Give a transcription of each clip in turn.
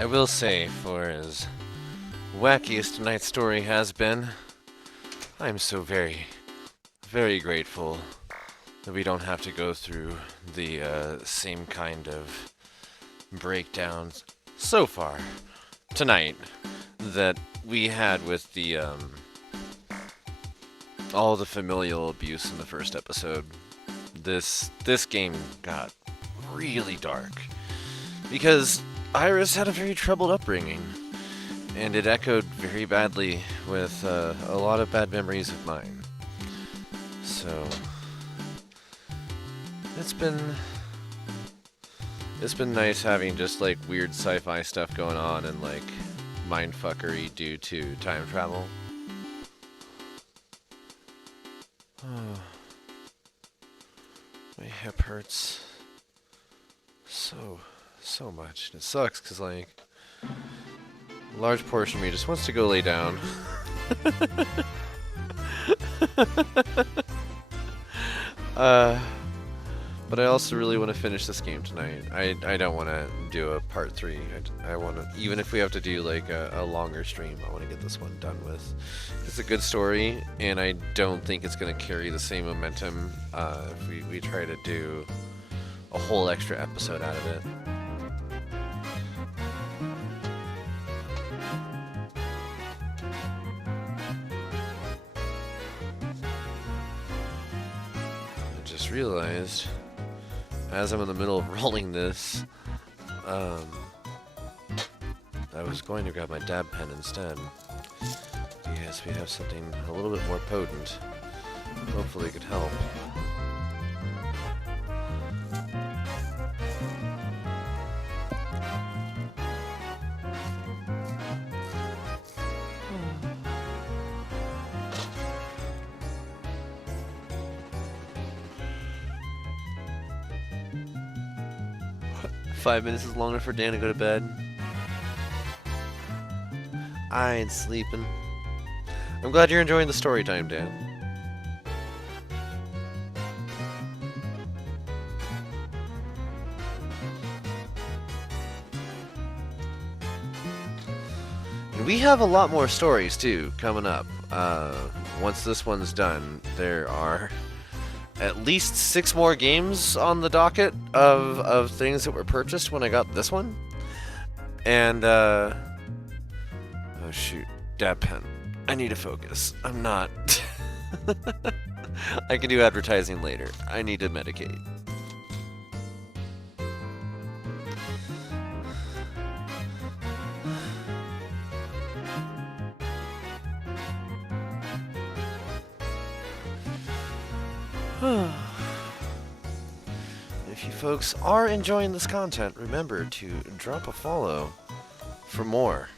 I will say, for as wacky as tonight's story has been, I'm so very, very grateful that we don't have to go through the same kind of breakdowns so far tonight that we had with the all the familial abuse in the first episode. This game got really dark because Iris had a very troubled upbringing, and it echoed very badly with a lot of bad memories of mine. So it's been nice having just like weird sci-fi stuff going on and like mindfuckery due to time travel. Oh, my hip hurts so much. And it sucks because like a large portion of me just wants to go lay down. But I also really want to finish this game tonight. I don't want to do a part 3. I want to, even if we have to do like a longer stream, I want to get this one done with. It's a good story, and I don't think it's going to carry the same momentum if we try to do a whole extra episode out of it. I just realized, as I'm in the middle of rolling this, I was going to grab my dab pen instead. Yes, we have something a little bit more potent. Hopefully it could help. Five minutes is long enough for Dan to go to bed. I ain't sleeping. I'm glad you're enjoying the story time, Dan. And we have a lot more stories, too, coming up. Once this one's done, there are at least 6 more games on the docket of things that were purchased when I got this one. And, oh shoot, dab pen. I need to focus. I'm not. I can do advertising later. I need to medicate. If you folks are enjoying this content, remember to drop a follow for more.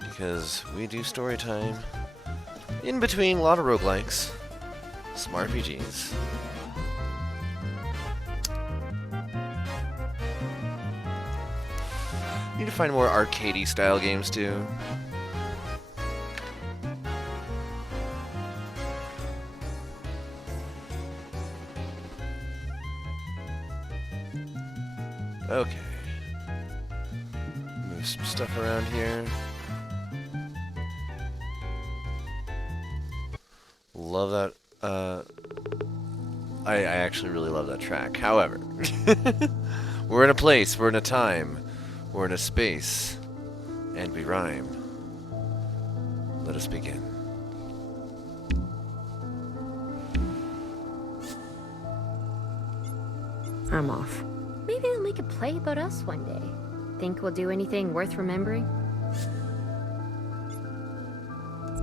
Because we do story time in between a lot of roguelikes, some RPGs. Need to find more arcadey style games too. Okay. Move some stuff around here. Love that. I actually really love that track. However, we're in a place, we're in a time, we're in a space, and we rhyme. Let us begin. I'm off. Maybe they'll make a play about us one day. Think we'll do anything worth remembering?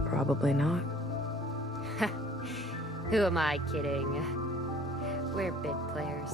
Probably not. Who am I kidding? We're big players.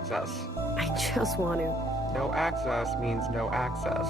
access. I just want to. No access means no access.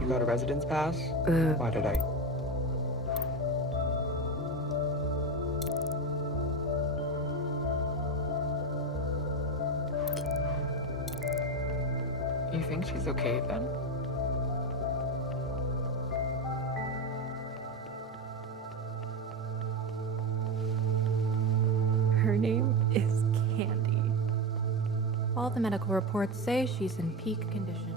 You got a residence pass? Why did I? You think she's okay then? Her name is Candy. All the medical reports say she's in peak condition.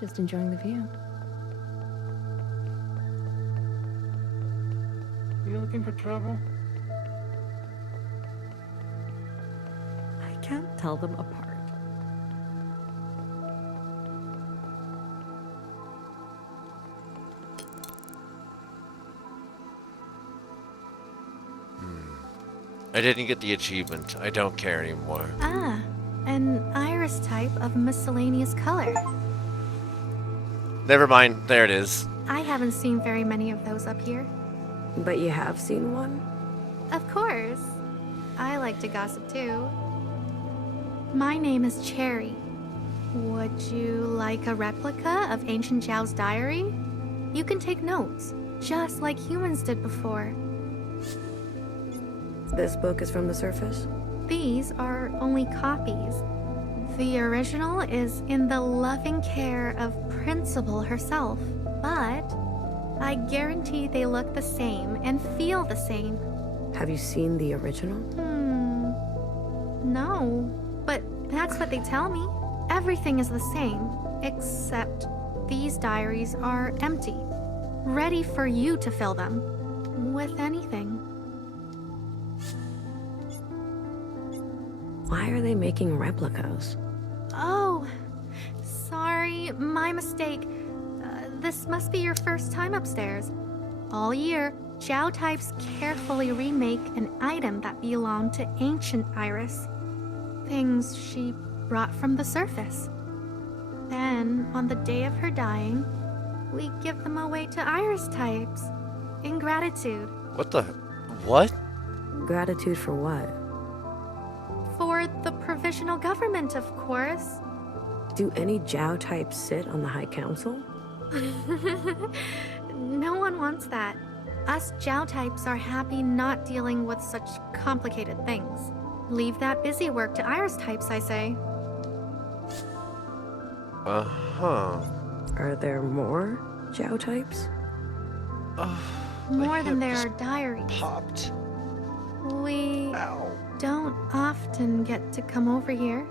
Just enjoying the view. You looking for trouble? I can't tell them apart. I didn't get the achievement. I don't care anymore. Ah, an iris type of miscellaneous color. Never mind. There it is. I haven't seen very many of those up here. But you have seen one? Of course. I like to gossip too. My name is Cherry. Would you like a replica of Ancient Zhao's diary? You can take notes, just like humans did before. This book is from the surface? These are only copies. The original is in the loving care of Principal herself, but I guarantee they look the same and feel the same. Have you seen the original? No, but that's what they tell me. Everything is the same, except these diaries are empty, ready for you to fill them with anything. Why are they making replicas? Oh, sorry, my mistake. This must be your first time upstairs. All year, Zhao types carefully remake an item that belonged to ancient Iris. Things she brought from the surface. Then, on the day of her dying, we give them away to Iris types. In gratitude. What the? What? Gratitude for what? For the provisional government, of course. Do any Zhao types sit on the High Council? No one wants that. Us Zhao types are happy not dealing with such complicated things. Leave that busy work to Iris types, I say. Uh-huh. Are there more Zhao types? More than there are diaries. Popped. We Ow. don't often get to come over here.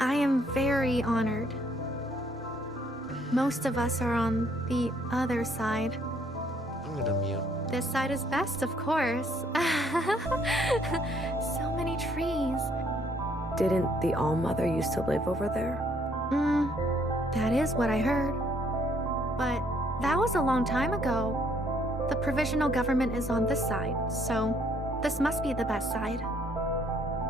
I am very honored. Most of us are on the other side. I'm gonna mute. This side is best, of course. So many trees. Didn't the All-Mother used to live over there? That is what I heard. But that was a long time ago. The provisional government is on this side, so this must be the best side.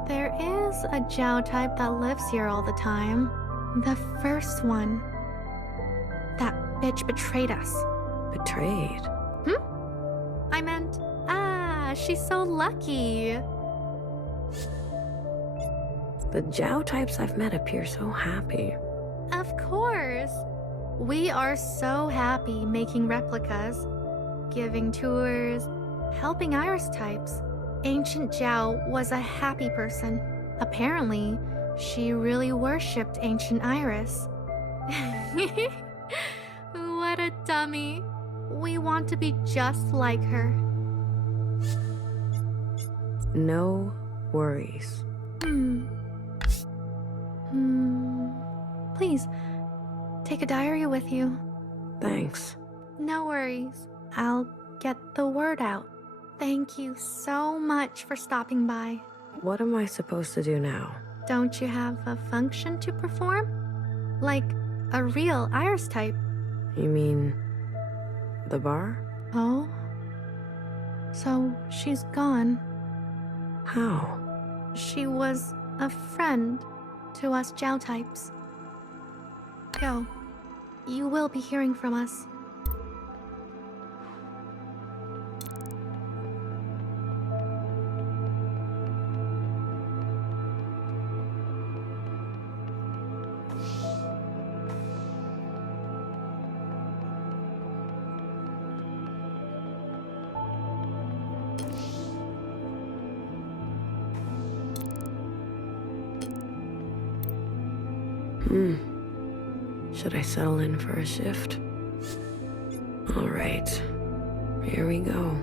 There is a Zhao type that lives here all the time. The first one. That bitch betrayed us. Betrayed? I meant, she's so lucky. The Zhao types I've met appear so happy. Of course. We are so happy making replicas, giving tours, helping Iris types. Ancient Zhao was a happy person. Apparently, she really worshipped Ancient Iris. What a dummy. We want to be just like her. No worries. Please, take a diary with you. Thanks. No worries. I'll get the word out. Thank you so much for stopping by. What am I supposed to do now? Don't you have a function to perform? Like a real Iris type? You mean the bar? Oh? So she's gone. How? She was a friend to us Jiao types. Go. You will be hearing from us. Should I settle in for a shift? All right. Here we go.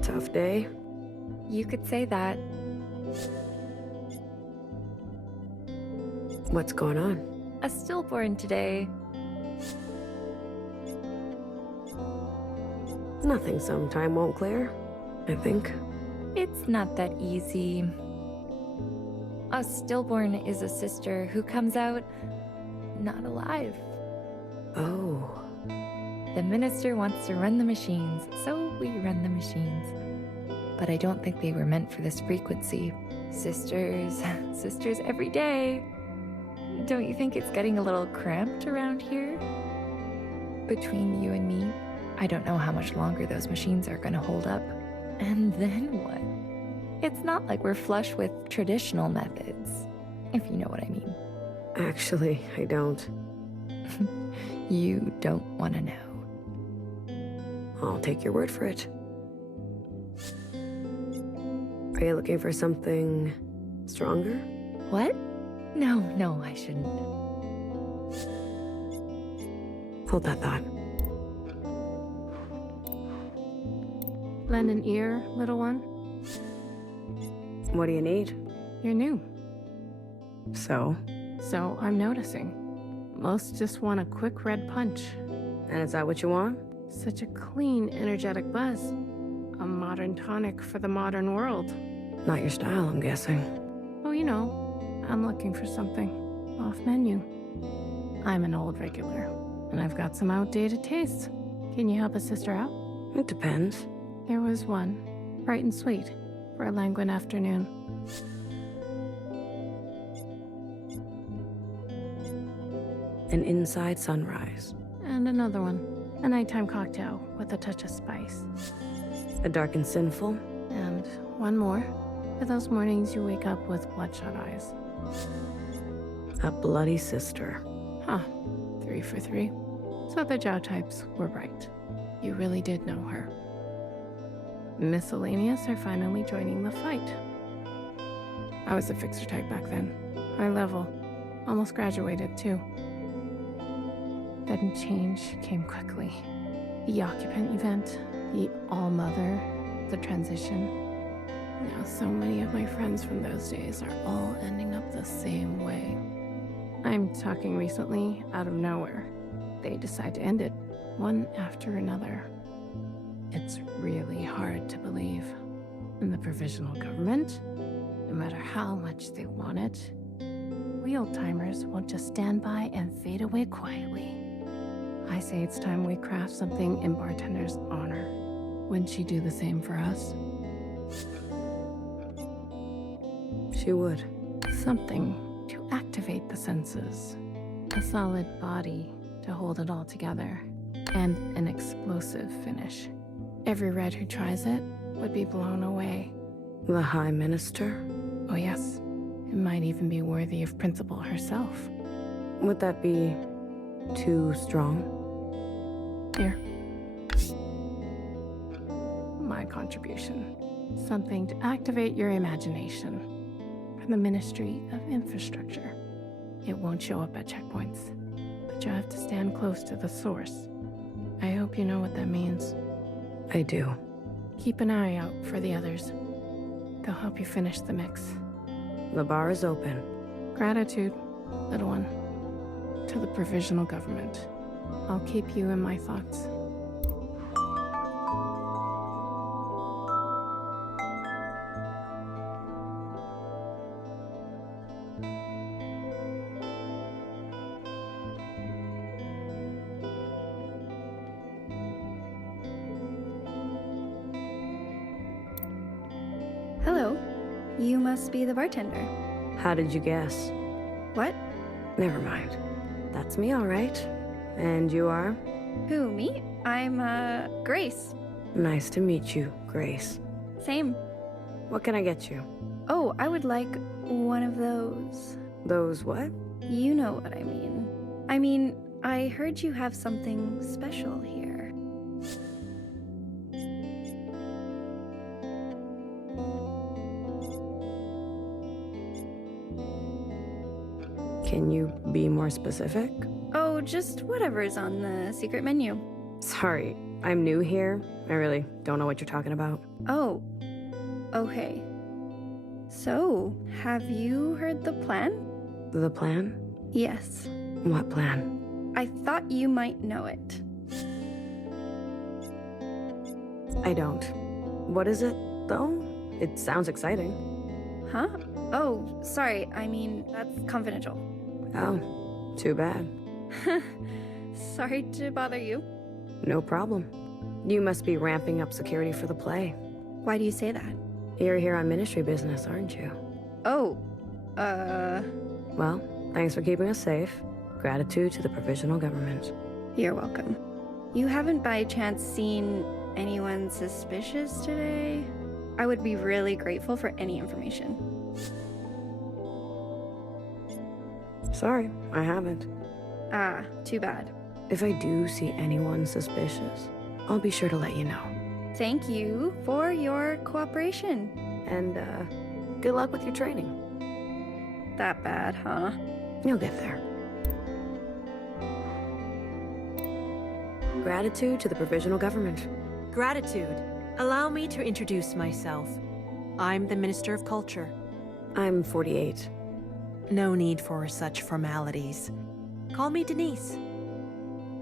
Tough day? You could say that. What's going on? A stillborn today. Nothing sometime won't clear, I think. It's not that easy. A stillborn is a sister who comes out not alive. Oh. The minister wants to run the machines, so we run the machines. But I don't think they were meant for this frequency. Sisters, sisters every day. Don't you think it's getting a little cramped around here? Between you and me, I don't know how much longer those machines are gonna hold up. And then what? It's not like we're flush with traditional methods, if you know what I mean. Actually, I don't. You don't want to know. I'll take your word for it. Are you looking for something stronger? What? No, I shouldn't. Hold that thought. Lend an ear, little one. What do you need? You're new, So? so I'm noticing. Most just want a quick red punch. And is that what you want? Such a clean, energetic buzz. A modern tonic for the modern world. Not your style, I'm guessing. Oh, you know, I'm looking for something off menu. I'm an old regular, and I've got some outdated tastes. Can you help a sister out? It depends. There was one, bright and sweet, for a languid afternoon. An inside sunrise. And another one, a nighttime cocktail with a touch of spice. A dark and sinful. And one more, for those mornings you wake up with bloodshot eyes. A bloody sister. Huh, 3 for 3. So the Jiao types were right. You really did know her. Miscellaneous are finally joining the fight. I was a fixer type back then. High level. Almost graduated, too. Then change came quickly. The occupant event, the all-mother, the transition. Now so many of my friends from those days are all ending up the same way. I'm talking recently, out of nowhere. They decide to end it, one after another. It's really hard to believe. And the provisional government, no matter how much they want it, we old-timers won't just stand by and fade away quietly. I say it's time we craft something in Bartender's honor. Wouldn't she do the same for us? She would. Something to activate the senses. A solid body to hold it all together. And an explosive finish. Every red who tries it would be blown away. The High Minister? Oh yes, it might even be worthy of Principal herself. Would that be too strong? Here. My contribution. Something to activate your imagination. From the Ministry of Infrastructure. It won't show up at checkpoints, but you have to stand close to the source. I hope you know what that means. I do. Keep an eye out for the others. They'll help you finish the mix. The bar is open. Gratitude, little one, to the provisional government. I'll keep you in my thoughts. Hello. You must be the bartender. How did you guess? What? Never mind. That's me, all right. And you are? Who, me? I'm, Grace. Nice to meet you, Grace. Same. What can I get you? Oh, I would like one of those. Those what? You know what I mean. I heard you have something special here. Can you be more specific? Oh, just whatever's on the secret menu. Sorry, I'm new here. I really don't know what you're talking about. Oh, okay. So, have you heard the plan? The plan? Yes. What plan? I thought you might know it. I don't. What is it, though? It sounds exciting. Huh? Oh, sorry. That's confidential. Oh, too bad. Sorry to bother you. No problem. You must be ramping up security for the play. Why do you say that? You're here on ministry business, aren't you? Oh, Well, thanks for keeping us safe. Gratitude to the provisional government. You're welcome. You haven't by chance seen anyone suspicious today? I would be really grateful for any information. Sorry, I haven't. Ah, too bad. If I do see anyone suspicious, I'll be sure to let you know. Thank you for your cooperation. And, good luck with your training. That bad, huh? You'll get there. Gratitude to the provisional government. Gratitude. Allow me to introduce myself. I'm the Minister of Culture. I'm 48. No need for such formalities. Call me Denise.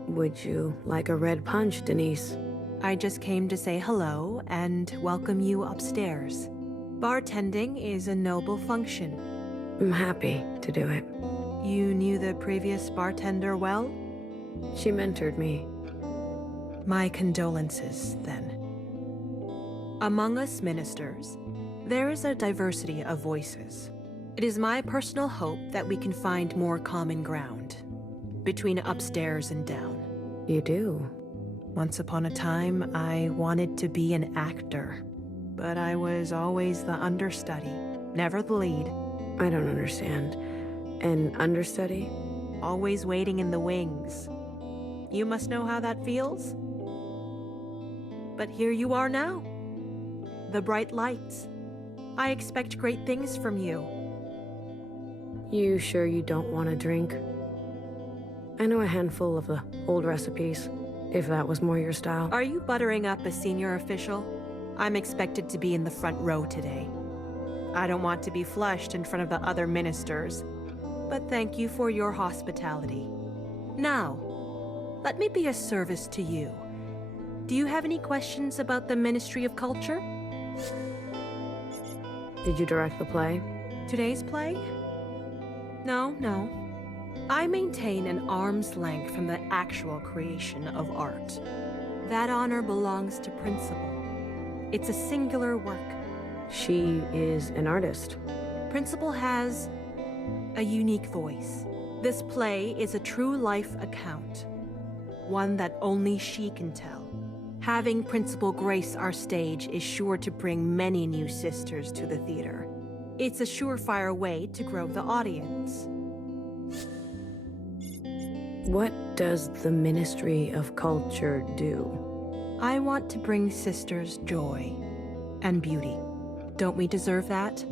Would you like a red punch, Denise? I just came to say hello and welcome you upstairs. Bartending is a noble function. I'm happy to do it. You knew the previous bartender well? She mentored me. My condolences, then. Among us ministers, there is a diversity of voices. It is my personal hope that we can find more common ground between upstairs and down. You do? Once upon a time, I wanted to be an actor, but I was always the understudy, never the lead. I don't understand. An understudy? Always waiting in the wings. You must know how that feels? But here you are now. The bright lights. I expect great things from you. You sure you don't want a drink? I know a handful of the old recipes, if that was more your style. Are you buttering up a senior official? I'm expected to be in the front row today. I don't want to be flushed in front of the other ministers, but thank you for your hospitality. Now, let me be a service to you. Do you have any questions about the Ministry of Culture? Did you direct the play? Today's play? No. I maintain an arm's length from the actual creation of art. That honor belongs to Principal. It's a singular work. She is an artist. Principal has a unique voice. This play is a true life account, one that only she can tell. Having Principal grace our stage is sure to bring many new sisters to the theater. It's a surefire way to grow the audience. What does the Ministry of Culture do? I want to bring sisters joy and beauty. Don't we deserve that?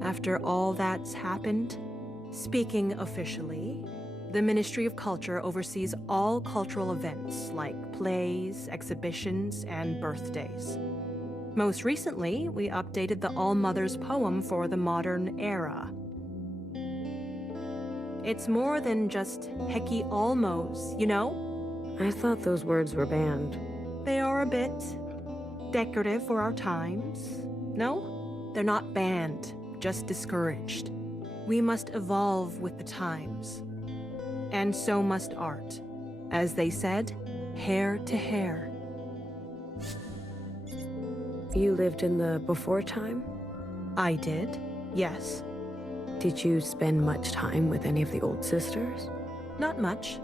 After all that's happened? Speaking officially, the Ministry of Culture oversees all cultural events like plays, exhibitions, and birthdays. Most recently, we updated the All Mothers poem for the modern era. It's more than just Hecky Almos, you know? I thought those words were banned. They are a bit decorative for our times. No, they're not banned, just discouraged. We must evolve with the times. And so must art. As they said, hair to hair. You lived in the before time? I did, yes. Did you spend much time with any of the old sisters? Not much.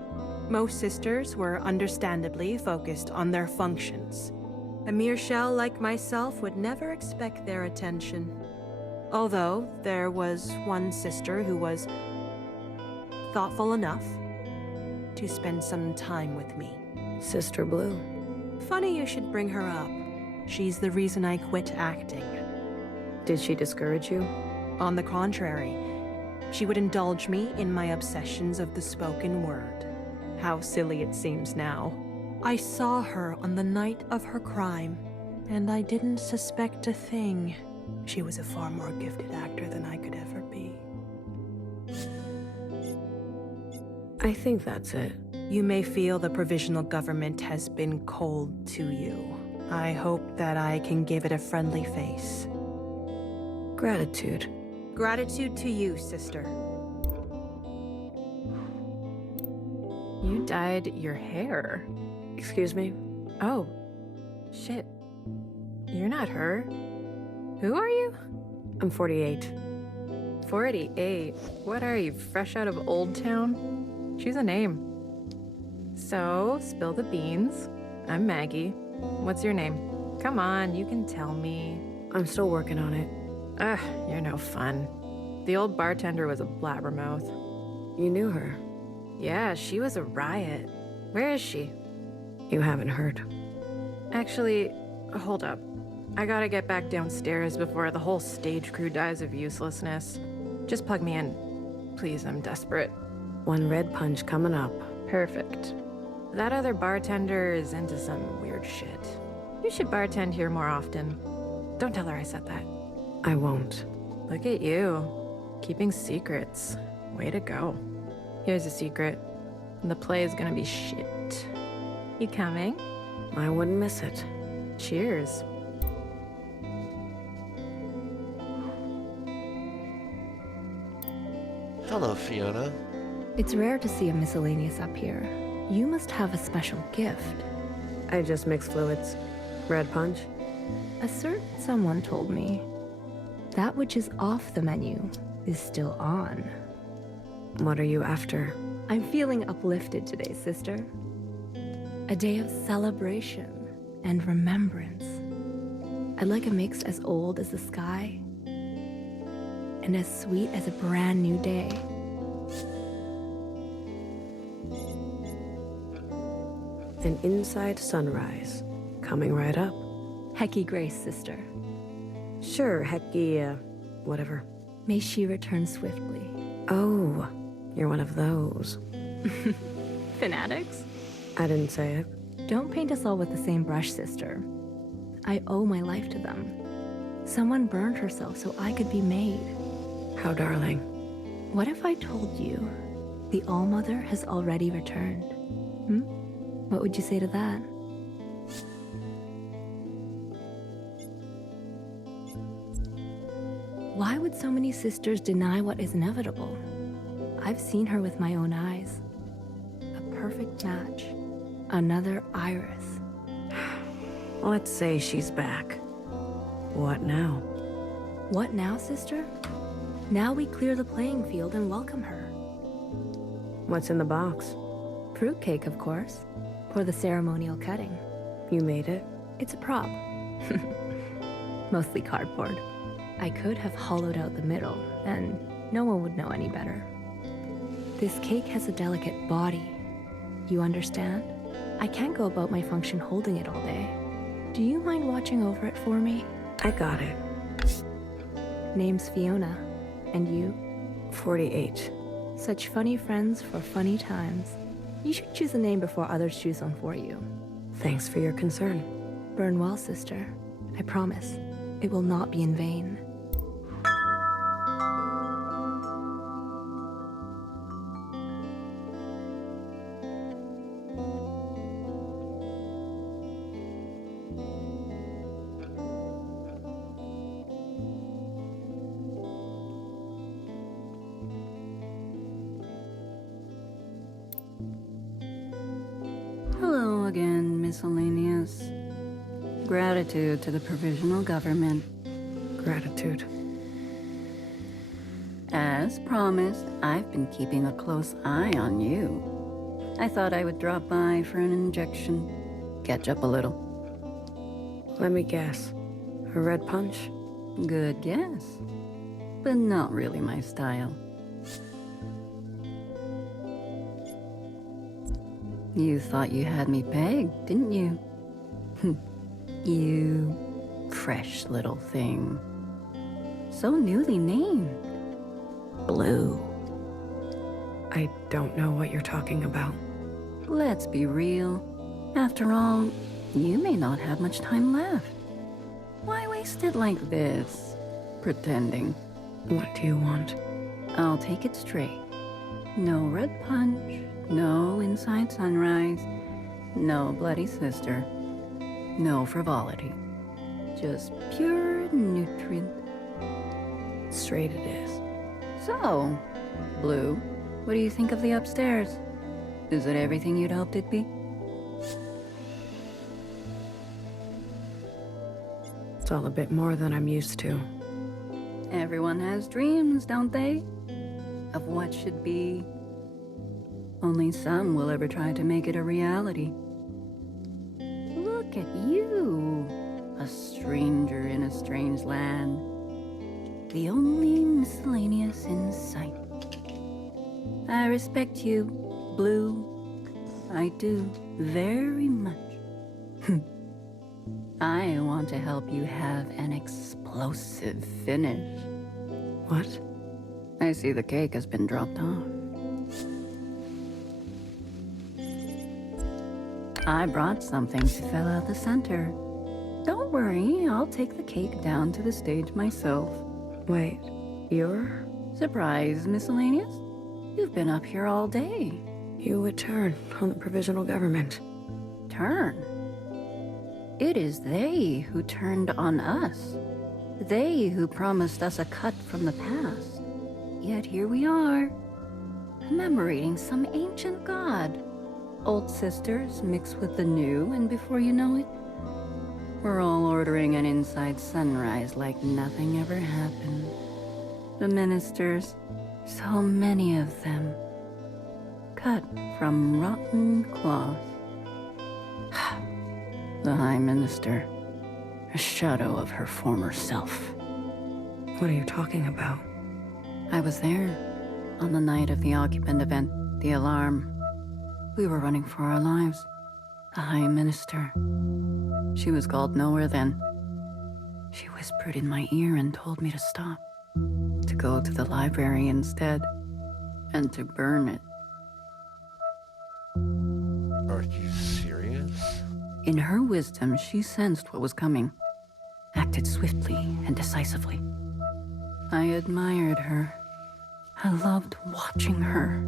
Most sisters were understandably focused on their functions. A mere shell like myself would never expect their attention. Although there was one sister who was thoughtful enough to spend some time with me. Sister Blue. Funny you should bring her up. She's the reason I quit acting. Did she discourage you? On the contrary, she would indulge me in my obsessions of the spoken word. How silly it seems now. I saw her on the night of her crime, and I didn't suspect a thing. She was a far more gifted actor than I could ever be. I think that's it. You may feel the provisional government has been cold to you. I hope that I can give it a friendly face. Gratitude. Gratitude to you, sister. You dyed your hair. Excuse me? Oh, shit. You're not her. Who are you? I'm 48. 48. What are you, fresh out of Old Town? Choose a name. So, spill the beans. I'm Maggie. What's your name? Come on, you can tell me. I'm still working on it. Ugh, you're no fun. The old bartender was a blabbermouth. You knew her. Yeah, she was a riot. Where is she? You haven't heard. Actually, hold up. I gotta get back downstairs before the whole stage crew dies of uselessness. Just plug me in. Please, I'm desperate. One red punch coming up. Perfect. That other bartender is into some weird shit. You should bartend here more often. Don't tell her I said that. I won't. Look at you. Keeping secrets. Way to go. Here's a secret. The play is gonna be shit. You coming? I wouldn't miss it. Cheers. Hello, Fiona. It's rare to see a miscellaneous up here. You must have a special gift. I just mix fluids. Red punch? A certain someone told me that which is off the menu is still on. What are you after? I'm feeling uplifted today, sister. A day of celebration and remembrance. I'd like a mix as old as the sky and as sweet as a brand new day. An inside sunrise. Coming right up. Hecky Grace, sister. Sure, Hecky, whatever. May she return swiftly. Oh, you're one of those. Fanatics? I didn't say it. Don't paint us all with the same brush, sister. I owe my life to them. Someone burned herself so I could be made. How darling. What if I told you the All-Mother has already returned? What would you say to that? Why would so many sisters deny what is inevitable? I've seen her with my own eyes. A perfect match. Another Iris. Let's say she's back. What now? What now, sister? Now we clear the playing field and welcome her. What's in the box? Fruitcake, of course. For the ceremonial cutting. You made it? It's a prop. Mostly cardboard. I could have hollowed out the middle, and no one would know any better. This cake has a delicate body. You understand? I can't go about my function holding it all day. Do you mind watching over it for me? I got it. Name's Fiona. And you? 48. Such funny friends for funny times. You should choose a name before others choose one for you. Thanks for your concern. Burn well, sister. I promise. It will not be in vain. Hello again, miscellaneous. Gratitude to the provisional government. Gratitude. As promised, I've been keeping a close eye on you. I thought I would drop by for an injection. Catch up a little. Let me guess. A red punch? Good guess. But not really my style. You thought you had me pegged, didn't you? You fresh little thing. So newly named. Blue. I don't know what you're talking about. Let's be real. After all, you may not have much time left. Why waste it like this? Pretending. What do you want? I'll take it straight. No red punch, no inside sunrise, no bloody sister, no frivolity. Just pure nutrient. Straight it is. So, Blue, what do you think of the upstairs? Is it everything you'd hoped it'd be? It's all a bit more than I'm used to. Everyone has dreams, don't they? Of what should be. Only some will ever try to make it a reality. Look at you, a stranger in a strange land. The only miscellaneous in sight. I respect you, Blue. I do very much. I want to help you have an explosive finish. What? I see the cake has been dropped off. I brought something to fill out the center. Don't worry, I'll take the cake down to the stage myself. Wait, you're? Surprise, miscellaneous? You've been up here all day. You would turn on the provisional government. Turn? It is they who turned on us. They who promised us a cut from the past. Yet here we are, commemorating some ancient god. Old sisters mixed with the new, and before you know it, we're all ordering an inside sunrise like nothing ever happened. The ministers, so many of them, cut from rotten cloth. The High Minister, a shadow of her former self. What are you talking about? I was there on the night of the occupant event, the alarm. We were running for our lives. The High Minister. She was called nowhere then. She whispered in my ear and told me to stop. To go to the library instead. And to burn it. Are you serious? In her wisdom, she sensed what was coming. Acted swiftly and decisively. I admired her. I loved watching her.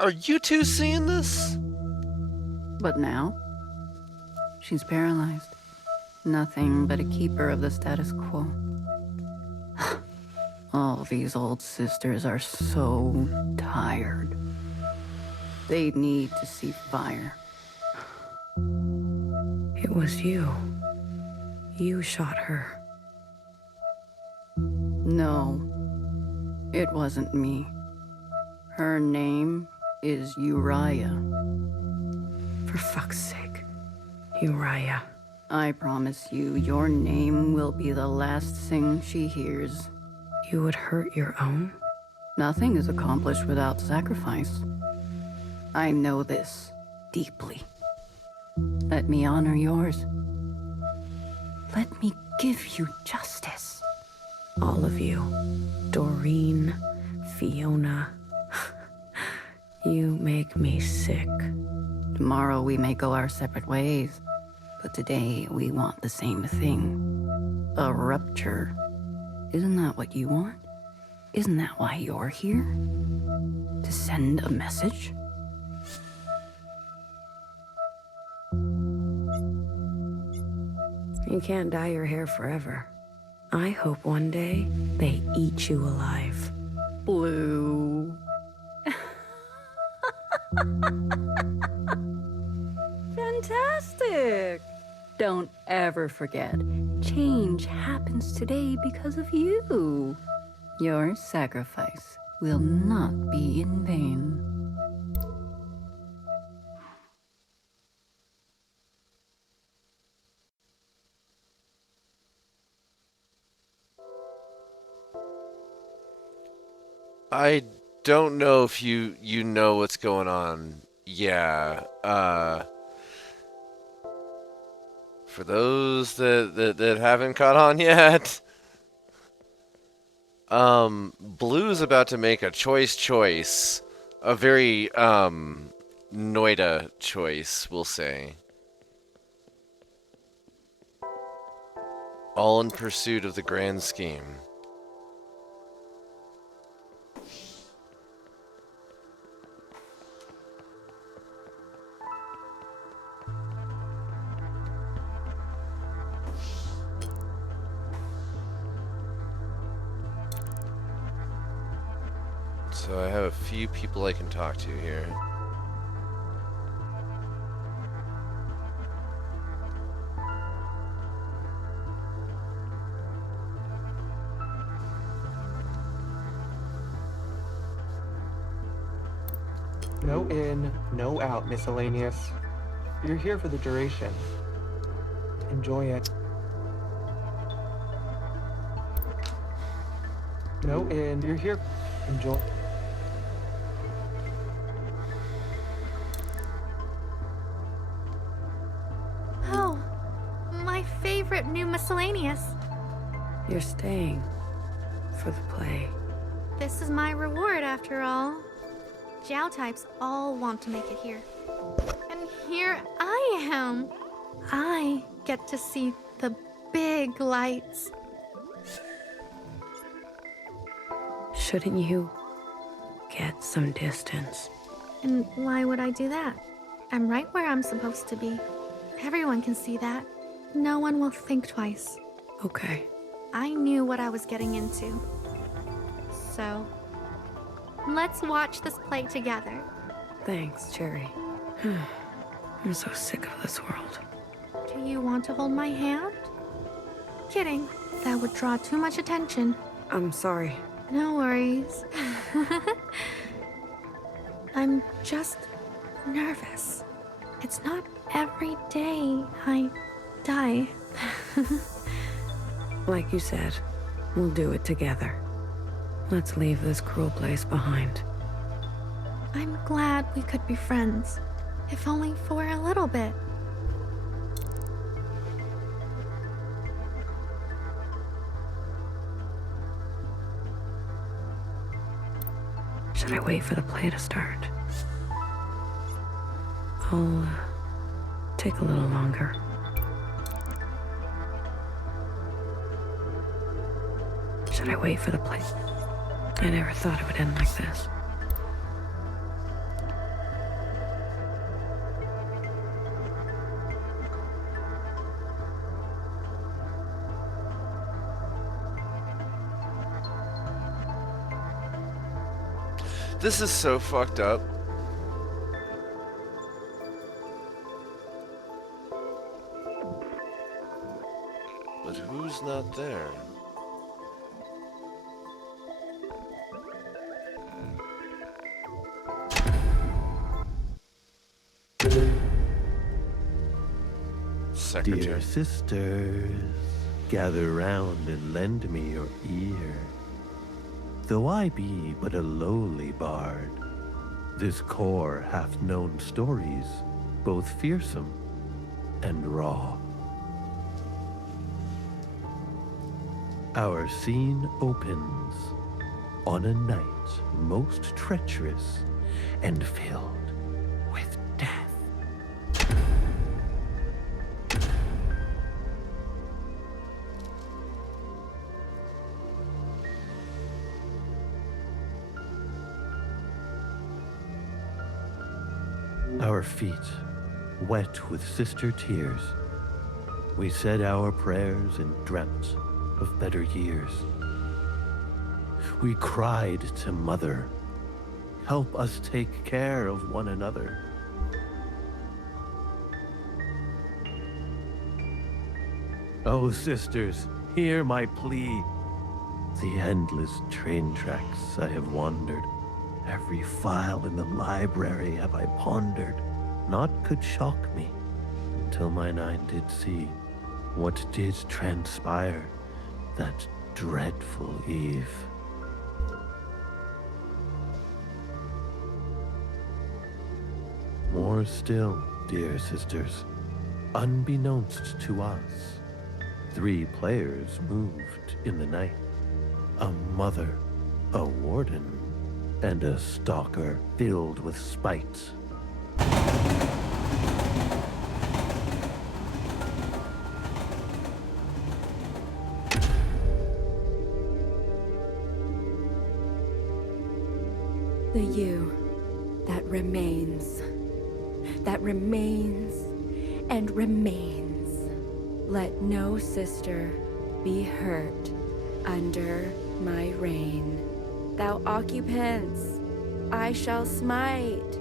Are you two seeing this? But now, she's paralyzed. Nothing but a keeper of the status quo. All these old sisters are so tired. They need to see fire. It was you. You shot her. No, it wasn't me. Her name is Uriah. For fuck's sake. Uriah. I promise you, your name will be the last thing she hears. You would hurt your own? Nothing is accomplished without sacrifice. I know this deeply. Let me honor yours. Let me give you justice. All of you. Doreen, Fiona. You make me sick. Tomorrow we may go our separate ways, but today we want the same thing. A rupture. Isn't that what you want? Isn't that why you're here? To send a message? You can't dye your hair forever. I hope one day they eat you alive. Blue. Fantastic! Don't ever forget, change happens today because of you. Your sacrifice will not be in vain. I don't know if you know what's going on. Yeah. For those that haven't caught on yet, Blue's about to make a choice. A very Noida choice, we'll say. All in pursuit of the grand scheme. So I have a few people I can talk to here. No in, no out, miscellaneous. You're here for the duration. Enjoy it. No in, you're here. Enjoy. Oh, my favorite new miscellaneous. You're staying for the play. This is my reward after all. Jiao types all want to make it here. And here I am. I get to see the big lights. Shouldn't you get some distance? And why would I do that? I'm right where I'm supposed to be. Everyone can see that. No one will think twice. Okay. I knew what I was getting into. So, let's watch this play together. Thanks, Cherry. I'm so sick of this world. Do you want to hold my hand? Kidding. That would draw too much attention. I'm sorry. No worries. I'm just nervous. It's not every day I die. Like you said, we'll do it together. Let's leave this cruel place behind. I'm glad we could be friends, if only for a little bit. Should I wait for the play to start? I'll take a little longer. Should I wait for the play? I never thought it would end like this. This is so fucked up. But who's not there? Secretary. Dear sisters, gather round and lend me your ear. though I be but a lowly bard, this core hath known stories, both fearsome and raw. Our scene opens on a night most treacherous and filled with death. Our feet wet with sister tears, we said our prayers and dreamt of better years. We cried to Mother, help us take care of one another. Oh, sisters, hear my plea. The endless train tracks I have wandered, every file in the library have I pondered. Naught could shock me until mine eye did see what did transpire that dreadful eve. More still, dear sisters, unbeknownst to us, 3 players moved in the night. A mother, a warden, and a stalker filled with spite. The you that remains and remains. Let no sister be hurt under my reign. Thou occupants, I shall smite.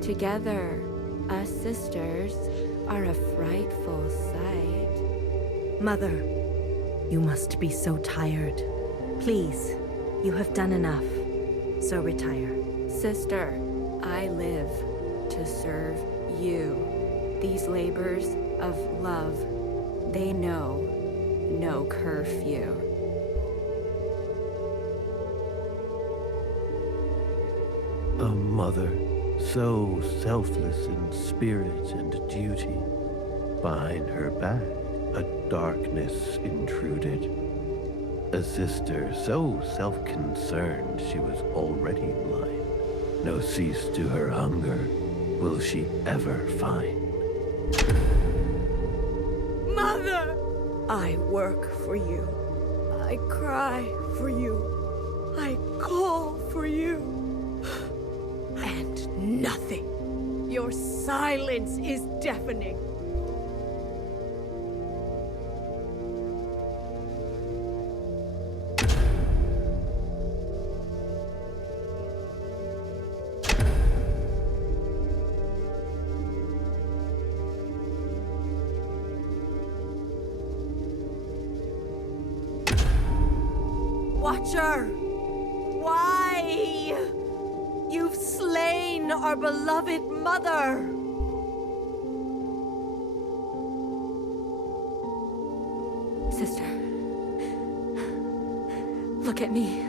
Together, us sisters are a frightful sight. Mother, you must be so tired. Please, you have done enough, so retire. Sister, I live to serve you. These labors of love, they know no curfew. A mother, so selfless in spirit and duty. Behind her back, a darkness intruded. A sister, so self-concerned she was already blind. No cease to her hunger will she ever find. Mother! I work for you. I cry for you. I call for you. And nothing. Your silence is deafening. Watcher! Why? You've slain our beloved mother! Sister, look at me.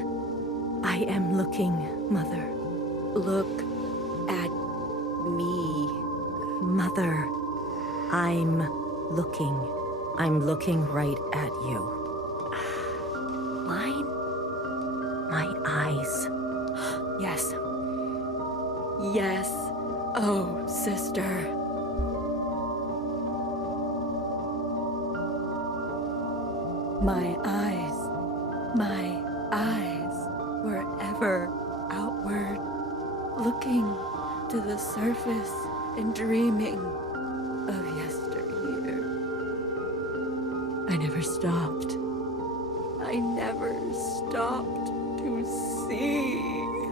I am looking, Mother. Look at me. Mother, I'm looking. I'm looking right at you. Mine? My eyes. Yes. Yes. Oh, sister. My eyes were ever outward, looking to the surface and dreaming of yesteryear. I never stopped. I never stopped to see you.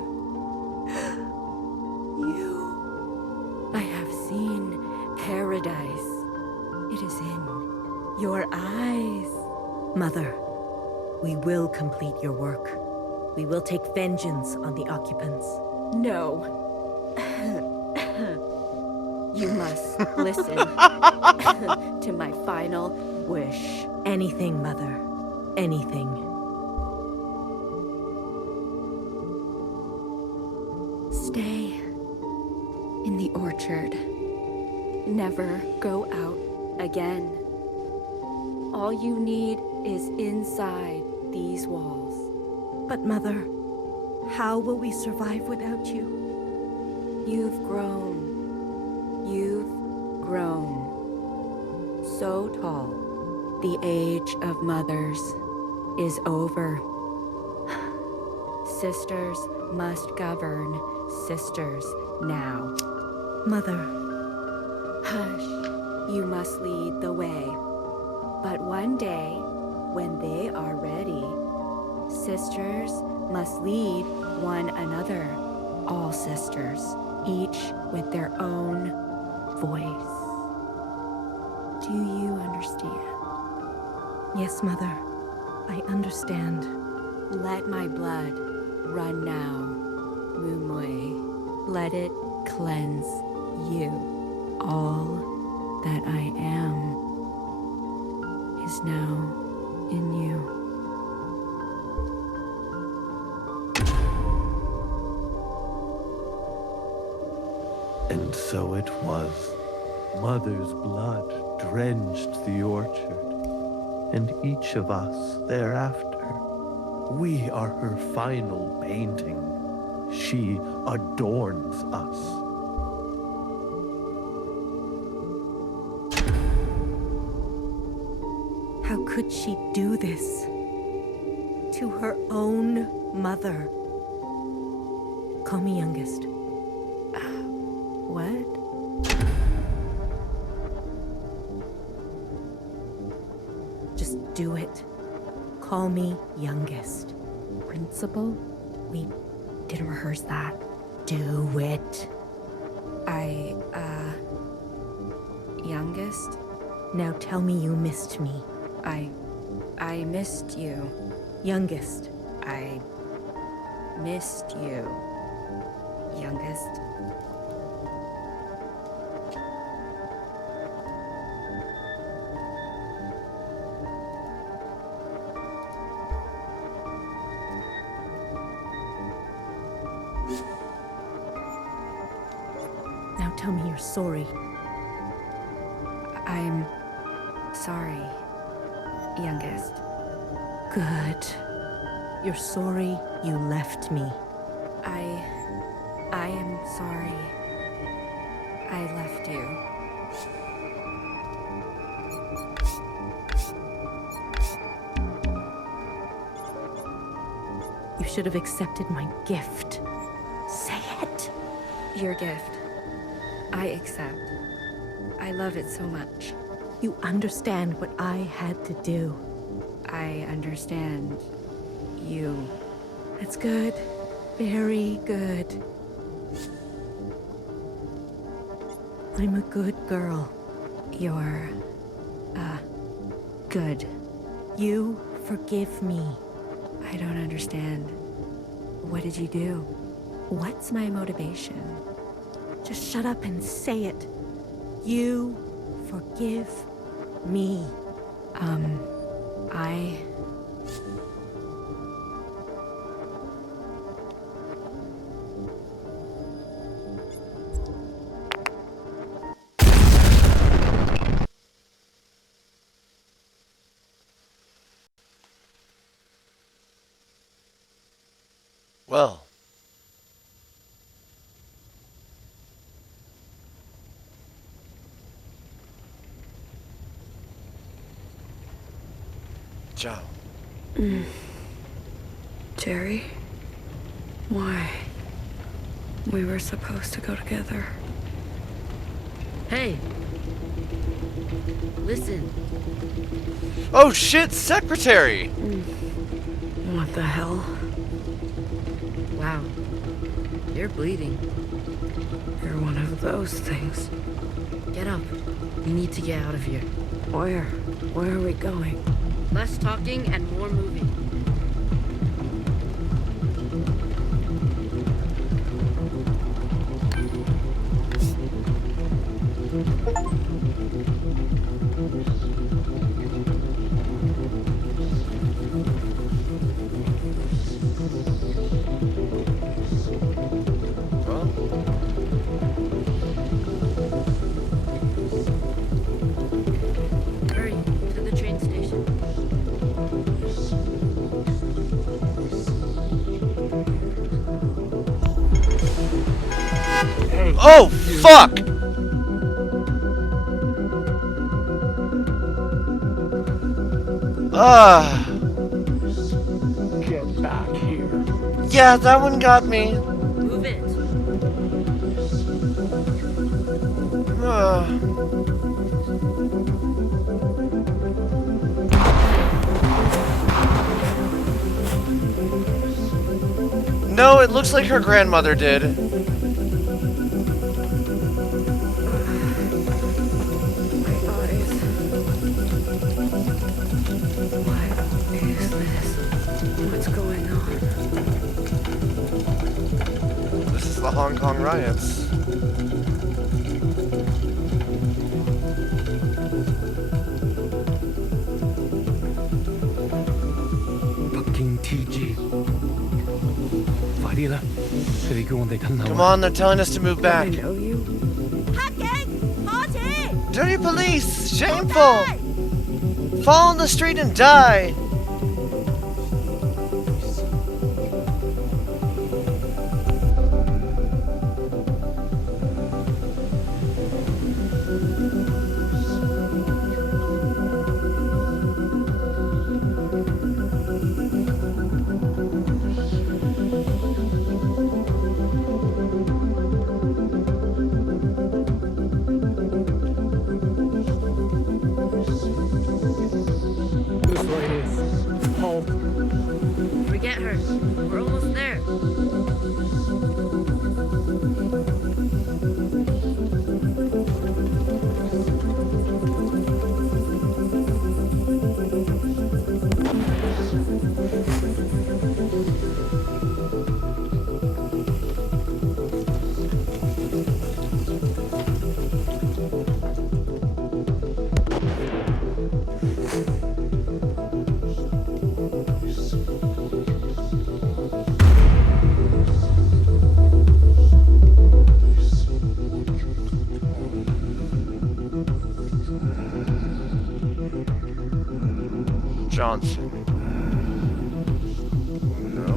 I have seen paradise. It is in your eyes. Mother, we will complete your work. We will take vengeance on the occupants. No. You must listen to my final wish. Anything, Mother. Anything. orchard. Never go out again. All you need is inside these walls. But Mother, how will we survive without you? You've grown. You've grown. So tall. The age of mothers is over. Sisters must govern sisters now. Mother. Hush. You must lead the way. But one day, when they are ready, sisters must lead one another. All sisters, each with their own voice. Do you understand? Yes, Mother. I understand. Let my blood run now, Mumoy. Let it cleanse you. All that I am is now in you. And so it was. Mother's blood drenched the orchard, and each of us thereafter. We are her final painting. She adorns us. How could she do this? To her own mother. Call me youngest. What? Just do it. Call me youngest. Principal? We didn't rehearse that. Do it. Youngest? Now tell me you missed me. I missed you. Youngest. I missed you. Youngest. Now tell me you're sorry. I'm sorry, youngest. Good. You're sorry you left me. I am sorry I left you. You should have accepted my gift. Say it. Your gift. I accept. I love it so much. You understand what I had to do. I understand you. That's good. Very good. I'm a good girl. You're, good. You forgive me. I don't understand. What did you do? What's my motivation? Just shut up and say it. You forgive me. I... Well. Ciao. Jerry? Why? We were supposed to go together. Hey! Listen. Oh shit, secretary! What the hell? Wow. You're bleeding. You're one of those things. Get up. We need to get out of here. Where? Where are we going? Less talking and more moving. Oh, fuck! Get back here. Yeah, that one got me. Move it. No, it looks like her grandmother did. My eyes. What is this? What's going on? This is the Hong Kong riots. Come on, they're telling us to move back. I know you. Dirty police! Shameful! Fall in the street and die! Miscellaneous. Home. Forget her. We're almost there. Johnson. No.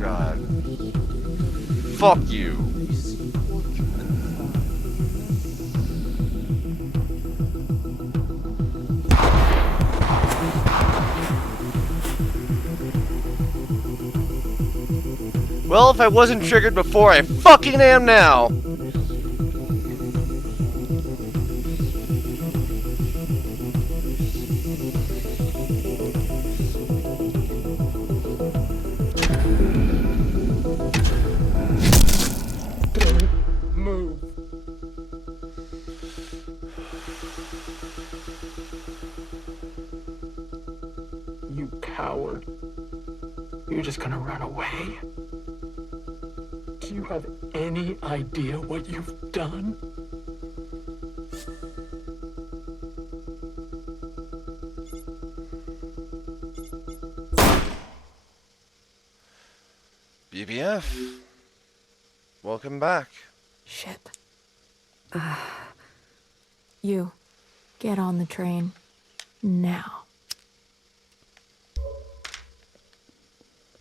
God. Fuck you. Well, if I wasn't triggered before, I fucking am now! Move. You coward. You're just gonna run away? Do you have any idea what you've done? BBF. Welcome back. Shit. You, get on the train. Now.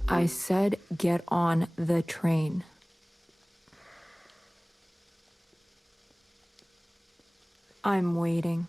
I said get on the train. I'm waiting.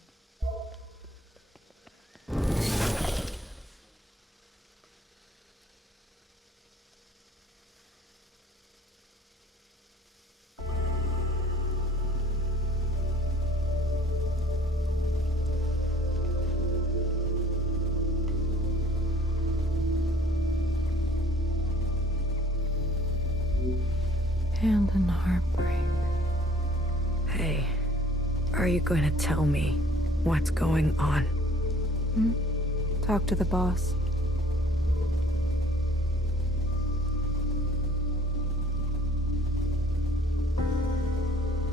And in heartbreak. Hey, are you going to tell me what's going on? Talk to the boss.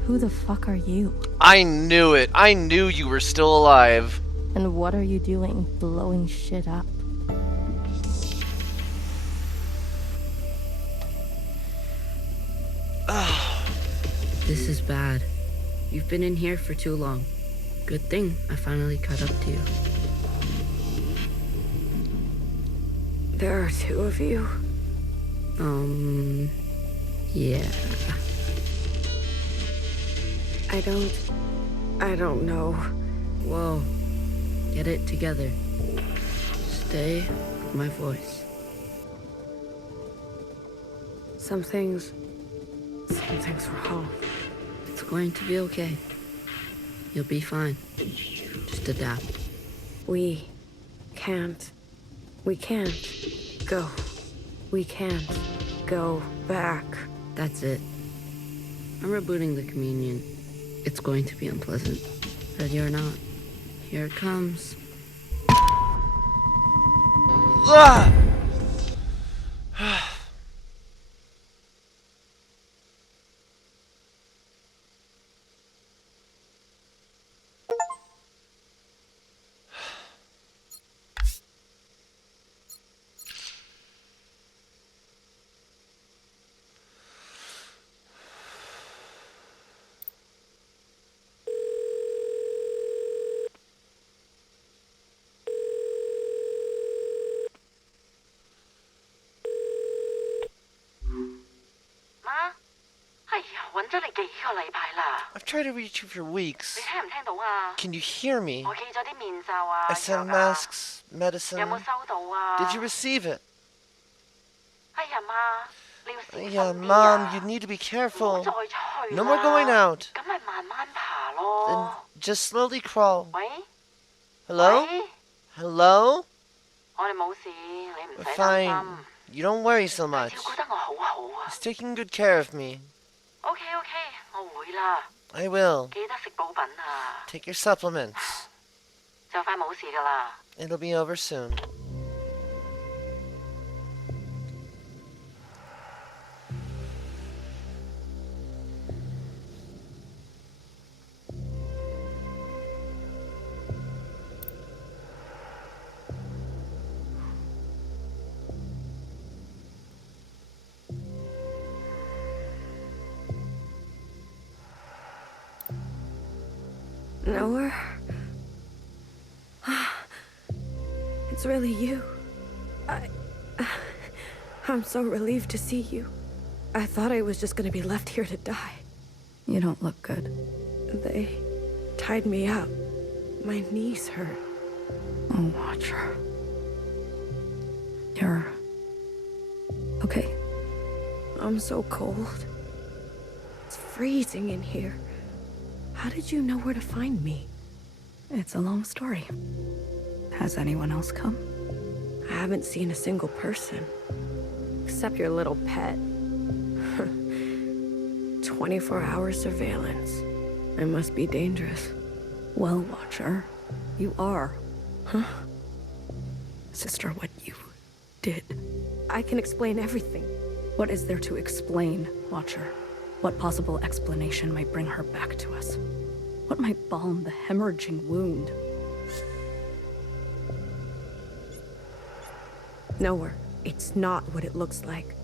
Who the fuck are you? I knew it. I knew you were still alive. And what are you doing blowing shit up? This is bad. You've been in here for too long. Good thing I finally caught up to you. There are two of you? Yeah. I don't know. Whoa. Get it together. Stay with my voice. Something's wrong. It's going to be okay. You'll be fine. Just adapt. We can't go. We can't go back. That's it. I'm rebooting the communion. It's going to be unpleasant. Ready or not, here it comes. Ah! I've tried to reach you for weeks. Can you hear me? I sent masks, medicine. Did you receive it? Yeah, Mom, you need to be careful. No more going out. Then just slowly crawl. Hello? Hello? We're fine. You don't worry so much. He's taking good care of me. I will. Take your supplements. It'll be over soon. Nowhere? It's really you. I'm so relieved to see you. I thought I was just gonna be left here to die. You don't look good. They tied me up. My knees hurt. Oh, Watcher. You're... okay? I'm so cold. It's freezing in here. How did you know where to find me? It's a long story. Has anyone else come? I haven't seen a single person. Except your little pet. 24-hour surveillance. It must be dangerous. Well, Watcher, you are. Huh? Sister, what you did. I can explain everything. What is there to explain, Watcher? What possible explanation might bring her back to us? What might balm the hemorrhaging wound? Nowhere. It's not what it looks like.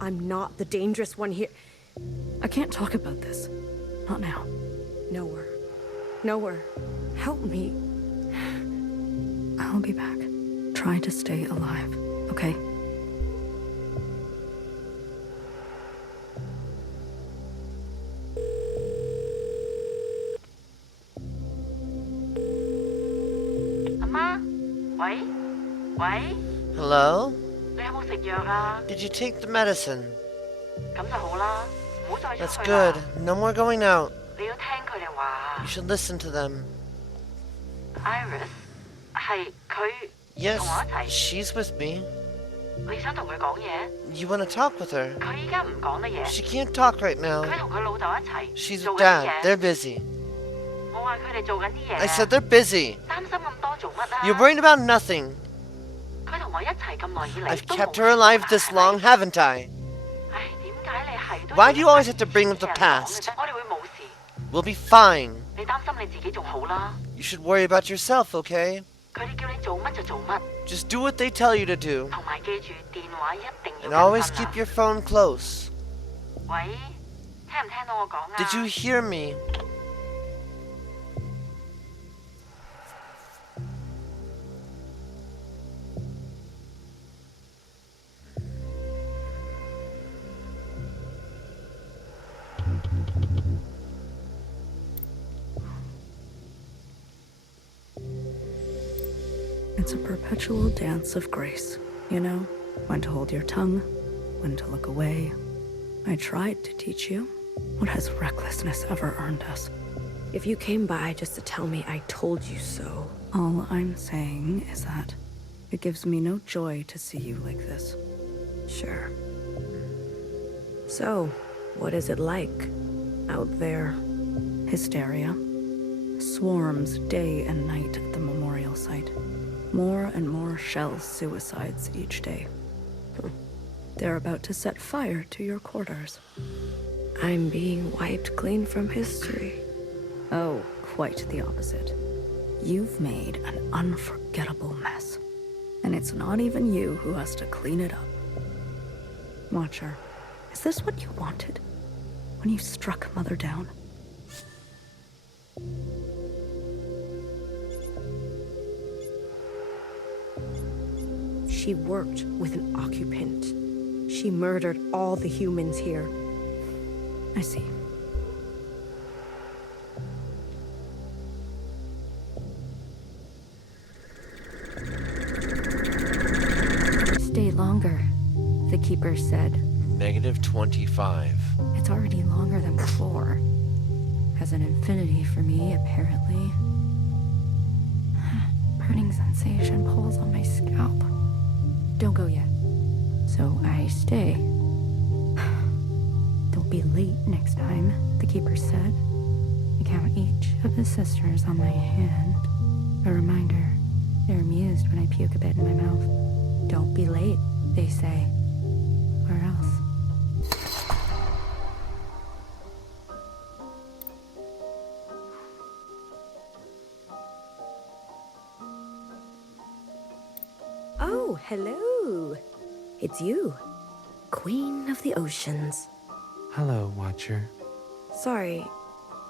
I'm not the dangerous one here. I can't talk about this. Not now. Nowhere. Nowhere. Help me. I'll be back. Try to stay alive, okay? Hello? Did you take the medicine? That's good. No more going out. You should listen to them. Yes, she's with me. You want to talk with her? She can't talk right now. She's with Dad. They're busy. I said they're busy. You're worried about nothing. I've kept her alive this long, haven't I? Why do you always have to bring up the past? We'll be fine. You should worry about yourself, okay? Just do what they tell you to do. And always keep your phone close. Did you hear me? It's a perpetual dance of grace, you know? When to hold your tongue, when to look away. I tried to teach you. What has recklessness ever earned us? If you came by just to tell me I told you so. All I'm saying is that it gives me no joy to see you like this. Sure. So, what is it like out there? Hysteria. Swarms day and night at the memorial site. More and more shell suicides each day. They're about to set fire to your quarters. I'm being wiped clean from history. Oh, quite the opposite. You've made an unforgettable mess. And it's not even you who has to clean it up. Watcher, is this what you wanted? When you struck Mother down? She worked with an occupant. She murdered all the humans here. I see. Stay longer, the keeper said. -25. It's already longer than before. Has an infinity for me, apparently. Burning sensation pulls on my scalp. Don't go yet. So I stay. Don't be late next time, the keeper said. I count each of the sisters on my hand. A reminder, they're amused when I puke a bit in my mouth. Don't be late, they say. Where else? Oh, hello. It's you, Queen of the Oceans. Hello, Watcher. Sorry,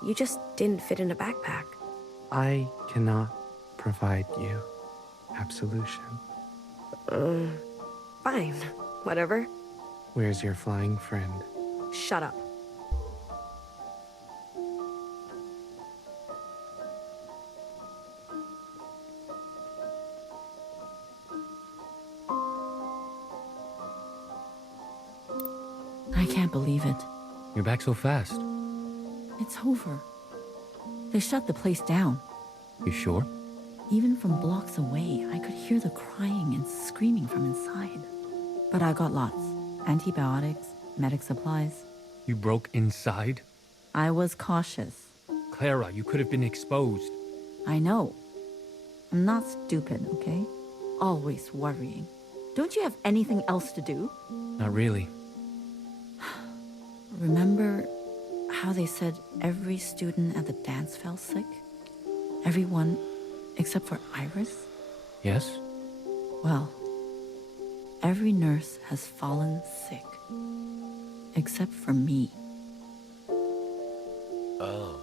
you just didn't fit in a backpack. I cannot provide you absolution. Fine, whatever. Where's your flying friend? Shut up. I can't believe it. You're back so fast. It's over. They shut the place down. You sure? Even from blocks away, I could hear the crying and screaming from inside. But I got lots. Antibiotics, medic supplies. You broke inside? I was cautious. Clara, you could have been exposed. I know. I'm not stupid, okay? Always worrying. Don't you have anything else to do? Not really. Remember how they said every student at the dance fell sick? Everyone except for Iris? Yes? Well, every nurse has fallen sick. Except for me. Oh.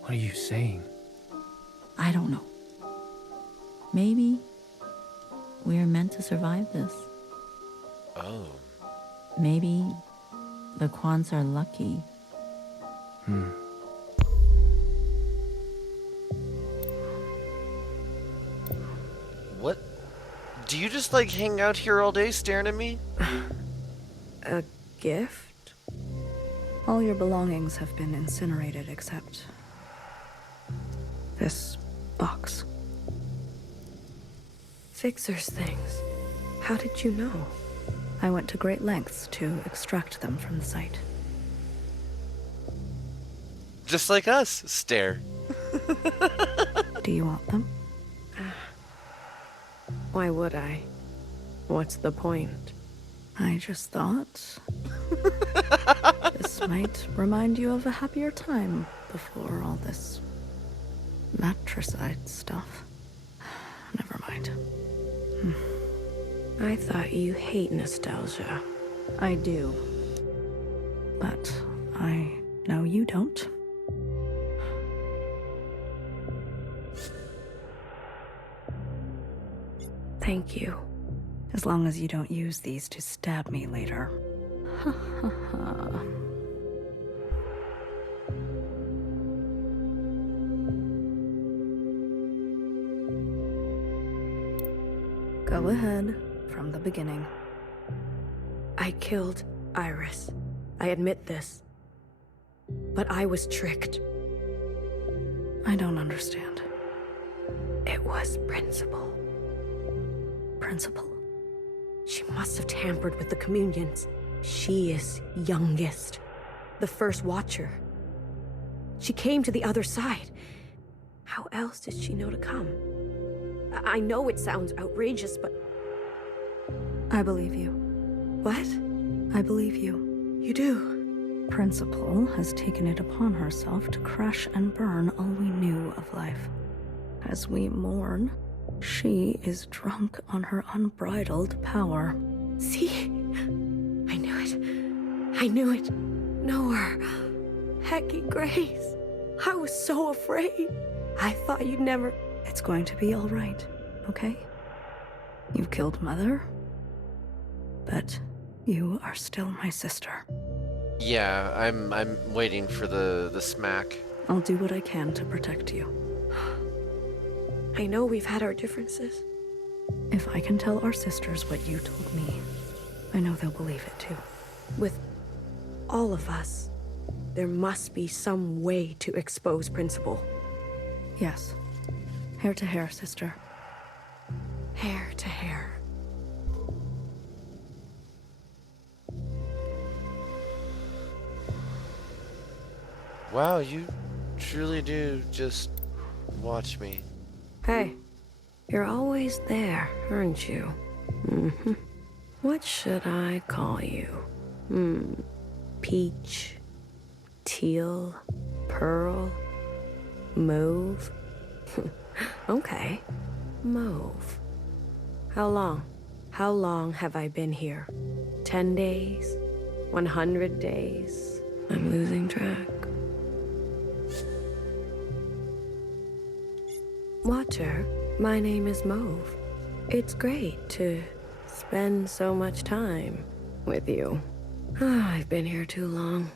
What are you saying? I don't know. Maybe we're meant to survive this. Oh. Maybe the Kwans are lucky. What? Do you just like hang out here all day staring at me? A gift? All your belongings have been incinerated except this box. Fixer's things. How did you know? I went to great lengths to extract them from the site. Just like us, stare. Do you want them? Why would I? What's the point? I just thought this might remind you of a happier time before all this matricide stuff. Never mind. I thought you hate nostalgia. I do. But I know you don't. Thank you. As long as you don't use these to stab me later. Ha ha ha. Go ahead, from the beginning. I killed Iris. I admit this. But I was tricked. I don't understand. It was Principal. Principal? She must have tampered with the communions. She is youngest, the first watcher. She came to the other side. How else did she know to come? I know it sounds outrageous, but... I believe you. What? I believe you. You do? Principal has taken it upon herself to crash and burn all we knew of life. As we mourn, she is drunk on her unbridled power. See? I knew it. I knew it. Know her. Hecky Grace. I was so afraid. I thought you'd never... It's going to be all right, okay? You killed Mother, but you are still my sister. Yeah, I'm waiting for the smack. I'll do what I can to protect you. I know we've had our differences. If I can tell our sisters what you told me, I know they'll believe it too. With all of us, there must be some way to expose Principal. Yes. Hair to hair, sister. Hair to hair. Wow, you truly do just watch me. Hey, you're always there, aren't you? Mm-hmm. What should I call you? Peach, teal, pearl, mauve? Okay, mauve. How long? How long have I been here? 10 days? 100 days? I'm losing track. Watcher, my name is Mauve. It's great to spend so much time with you. I've been here too long.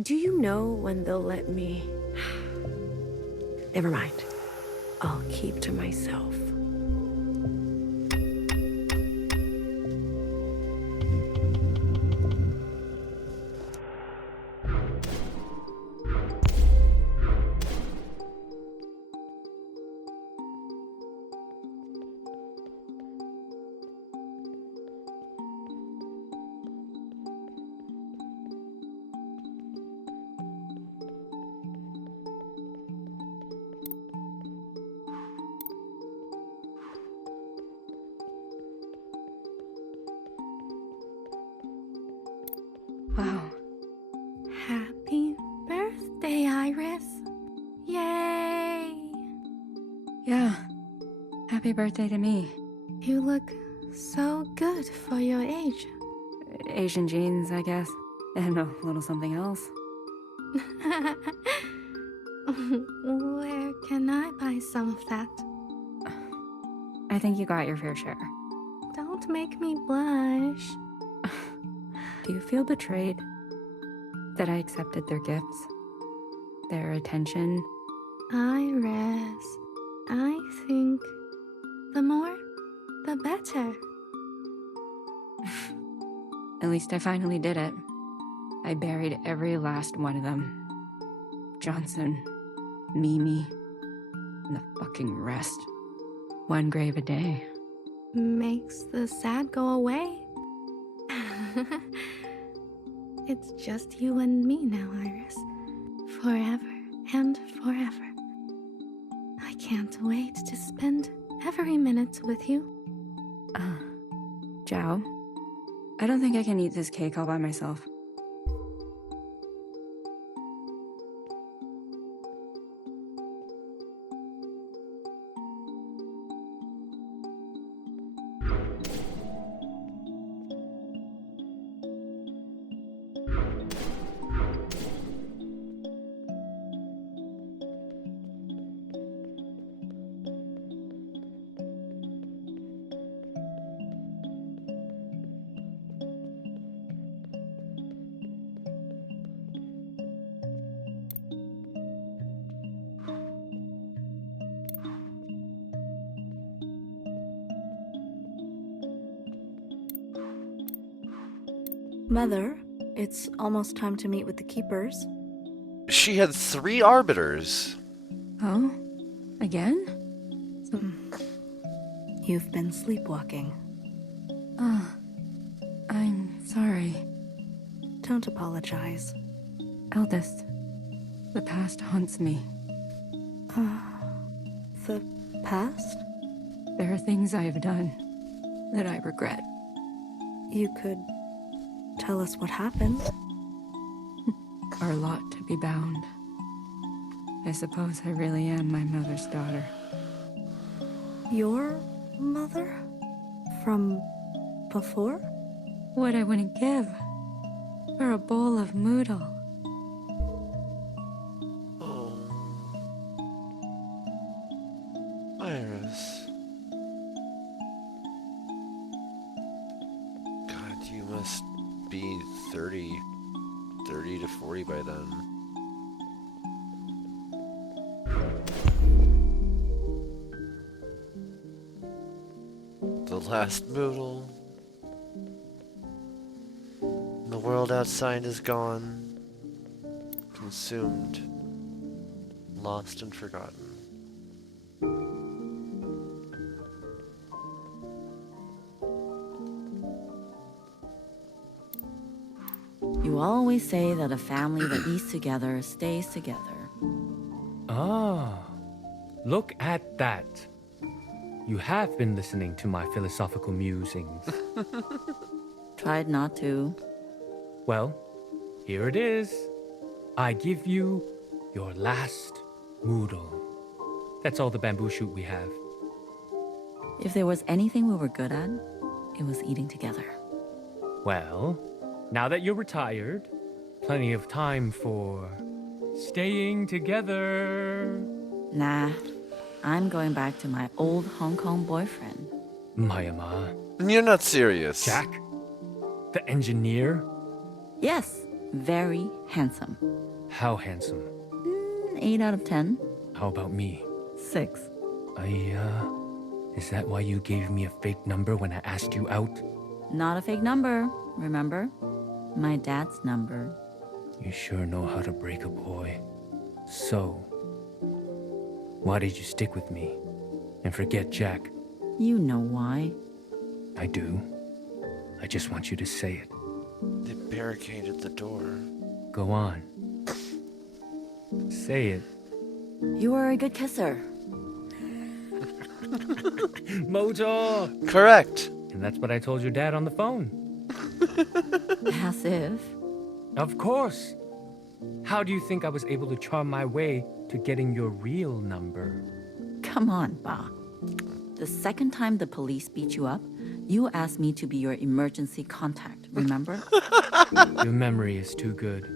Do you know when they'll let me... Never mind. I'll keep to myself. Wow. Happy birthday, Iris. Yay! Yeah. Happy birthday to me. You look so good for your age. Asian genes, I guess. And a little something else. Where can I buy some of that? I think you got your fair share. Don't make me blush. Do you feel betrayed that I accepted their gifts? Their attention? Iris, I think the more, the better. At least I finally did it. I buried every last one of them. Johnson, Mimi, and the fucking rest. One grave a day. Makes the sad go away. It's just you and me now, Iris. Forever and forever. I can't wait to spend every minute with you. Zhao, I don't think I can eat this cake all by myself. Mother, it's almost time to meet with the keepers. She had 3 arbiters. Oh? Again? You've been sleepwalking. I'm sorry. Don't apologize. Eldest, the past haunts me. The past? There are things I have done that I regret. You could tell us what happened. Our lot to be bound. I suppose I really am my mother's daughter. Your mother? From before? What I wouldn't give for a bowl of moodle. Oh. Iris. God, you must be 30 to 40 by then. The last Moodle. The world outside is gone. Consumed. Lost and forgotten. You always say that a family that eats together stays together. Ah, look at that. You have been listening to my philosophical musings. Tried not to. Well, here it is. I give you your last moodle. That's all the bamboo shoot we have. If there was anything we were good at, it was eating together. Well, now that you're retired, plenty of time for staying together. Nah, I'm going back to my old Hong Kong boyfriend. Mayama. You're not serious. Jack? The engineer? Yes, very handsome. How handsome? 8 out of 10. How about me? 6. Is that why you gave me a fake number when I asked you out? Not a fake number, remember? My dad's number. You sure know how to break a boy. So, why did you stick with me and forget Jack? You know why. I do. I just want you to say it. They barricaded the door. Go on. Say it. You were a good kisser. Mojo! Correct. And that's what I told your dad on the phone. As if. Of course. How do you think I was able to charm my way to getting your real number? Come on, Ba. The second time the police beat you up, you asked me to be your emergency contact, remember? Your memory is too good.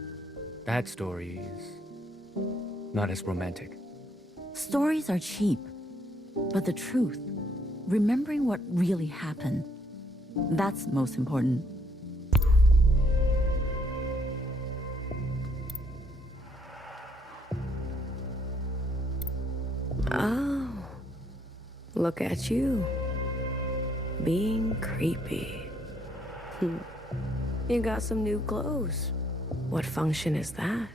That story is not as romantic. Stories are cheap, but the truth, remembering what really happened, that's most important. Oh, look at you. Being creepy. You got some new clothes. What function is that?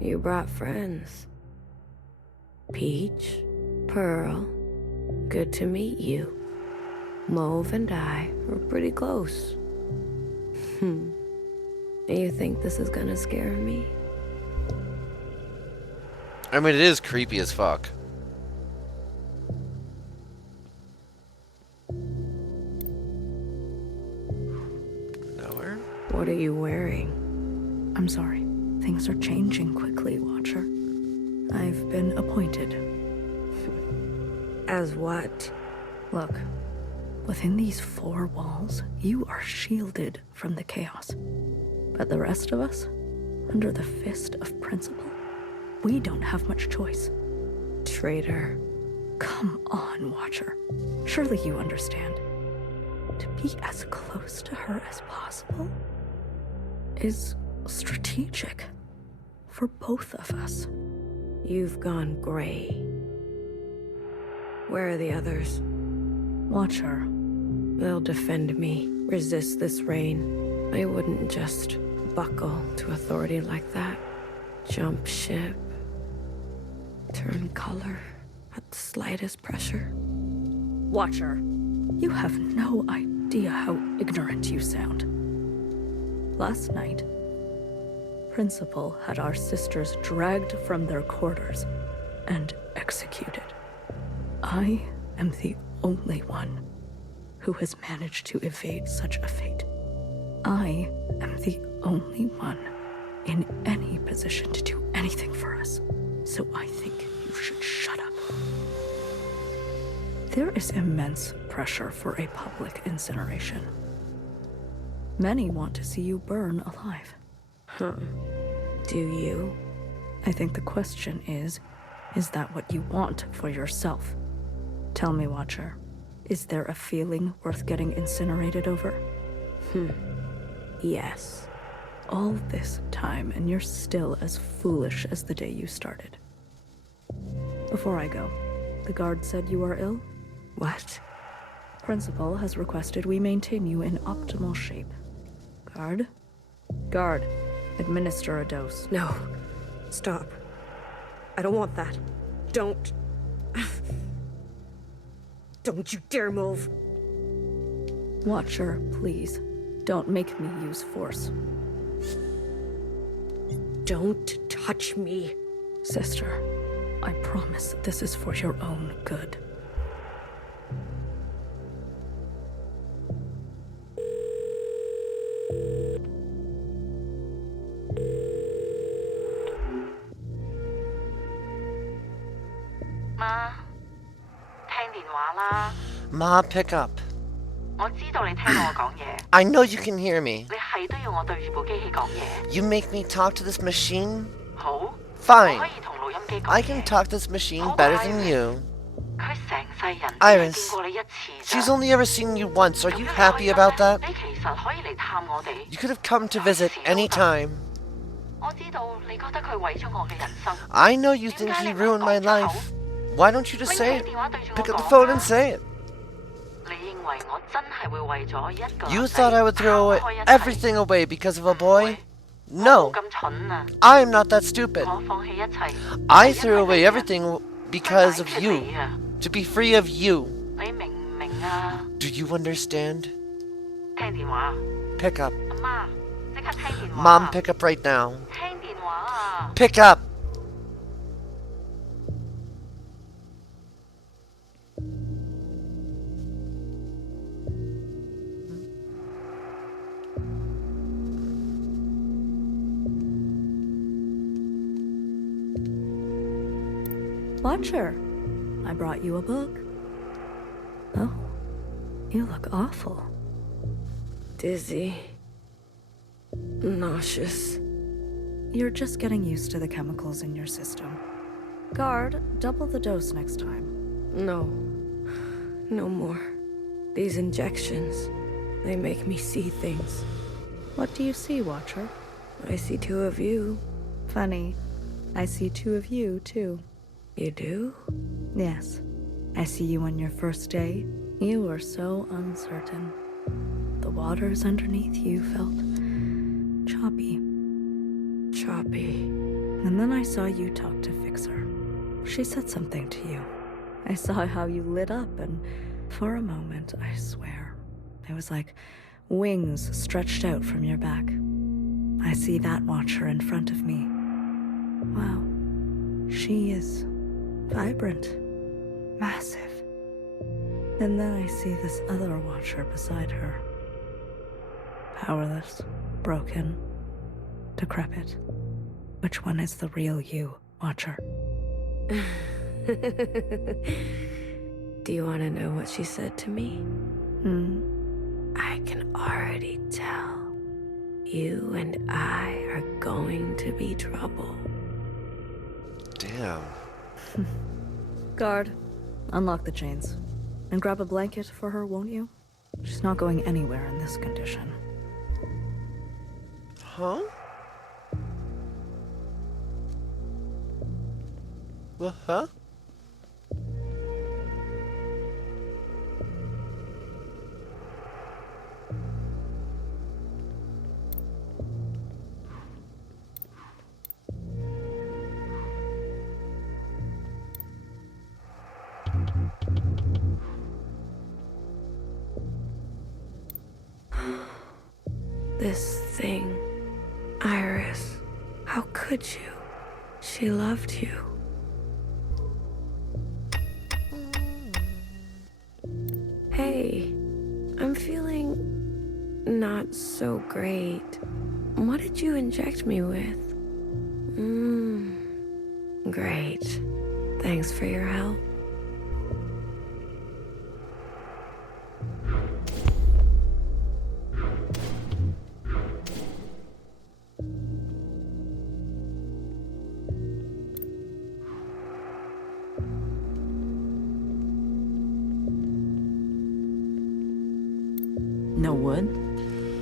You brought friends. Peach, Pearl, good to meet you. Mauve and I were pretty close. Do you think this is gonna scare me? I mean, it is creepy as fuck. Nowhere? What are you wearing? I'm sorry. Things are changing quickly, Watcher. I've been appointed. As what? Look, within these 4 walls, you are shielded from the chaos. But the rest of us, under the fist of principle, we don't have much choice. Traitor. Come on, Watcher. Surely you understand. to be as close to her as possible is strategic for both of us. You've gone gray. Where are the others? Watcher. They'll defend me, resist this rain. I wouldn't just buckle to authority like that. Jump ship. Turn color at the slightest pressure. Watcher, you have no idea how ignorant you sound. Last night, Principal had our sisters dragged from their quarters and executed. I am the only one who has managed to evade such a fate. I am the only one in any position to do anything for us, so I think you should shut up. There is immense pressure for a public incineration. Many want to see you burn alive. Huh. Do you? I think the question is that what you want for yourself? Tell me, Watcher, is there a feeling worth getting incinerated over? Yes. All this time, and you're still as foolish as the day you started. Before I go, the guard said you are ill? What? Principal has requested we maintain you in optimal shape. Guard? Guard, administer a dose. No. Stop. I don't want that. Don't. Don't you dare move. Watcher, please, don't make me use force. Don't touch me. Sister, I promise this is for your own good. Ma, pick up. I know you can hear me. You make me talk to this machine? Fine. I can talk to this machine better than you. Iris, she's only ever seen you once. Are you happy about that? You could have come to visit any time. I know you think he ruined my life. Why don't you just say it? Pick up the phone and say it. You thought I would throw everything away because of a boy? No. I am not that stupid. I threw away everything because of you. To be free of you. Do you understand? Pick up. Mom, pick up right now. Pick up! Watcher, I brought you a book. Oh, you look awful. Dizzy. Nauseous. You're just getting used to the chemicals in your system. Guard, double the dose next time. No. No more. These injections, they make me see things. What do you see, Watcher? I see two of you. Funny. I see two of you, too. You do? Yes. I see you on your first day. You were so uncertain. The waters underneath you felt choppy. Choppy. And then I saw you talk to Fixer. She said something to you. I saw how you lit up, and for a moment, I swear, it was like wings stretched out from your back. I see that Watcher in front of me. Wow. She is vibrant. Massive. And then I see this other Watcher beside her. Powerless, broken, decrepit. Which one is the real you, Watcher? Do you want to know what she said to me? I can already tell. You and I are going to be trouble. Damn. Guard, unlock the chains. And grab a blanket for her, won't you? She's not going anywhere in this condition. Huh? Well, huh? This thing, Iris, how could you? She loved you. Hey, I'm feeling not so great. What did you inject me with? Great. Thanks for your help. No wood?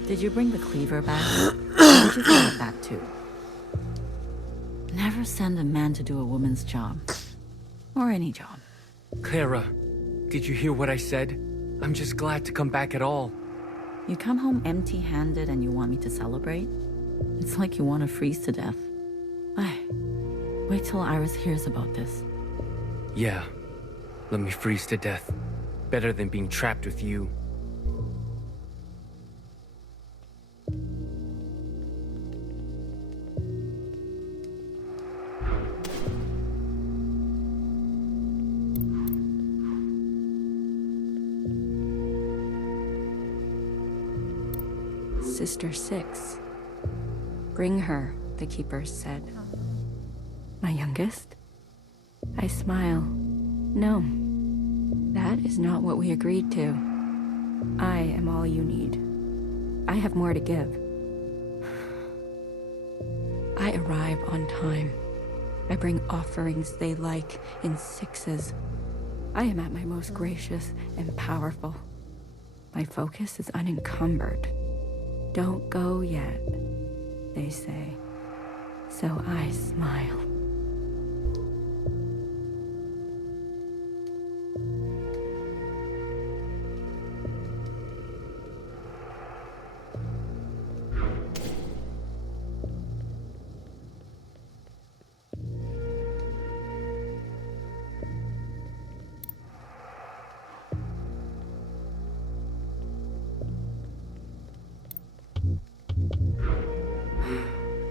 Did you bring the cleaver back? Why did you throw it back too? Never send a man to do a woman's job. Or any job. Clara, did you hear what I said? I'm just glad to come back at all. You come home empty-handed and you want me to celebrate? It's like you want to freeze to death. Wait till Iris hears about this. Yeah, let me freeze to death. Better than being trapped with you. Sister 6. Bring her, the keepers said. My youngest? I smile. No, that is not what we agreed to. I am all you need. I have more to give. I arrive on time. I bring offerings they like in 6s. I am at my most gracious and powerful. My focus is unencumbered. Don't go yet, they say. So I smile.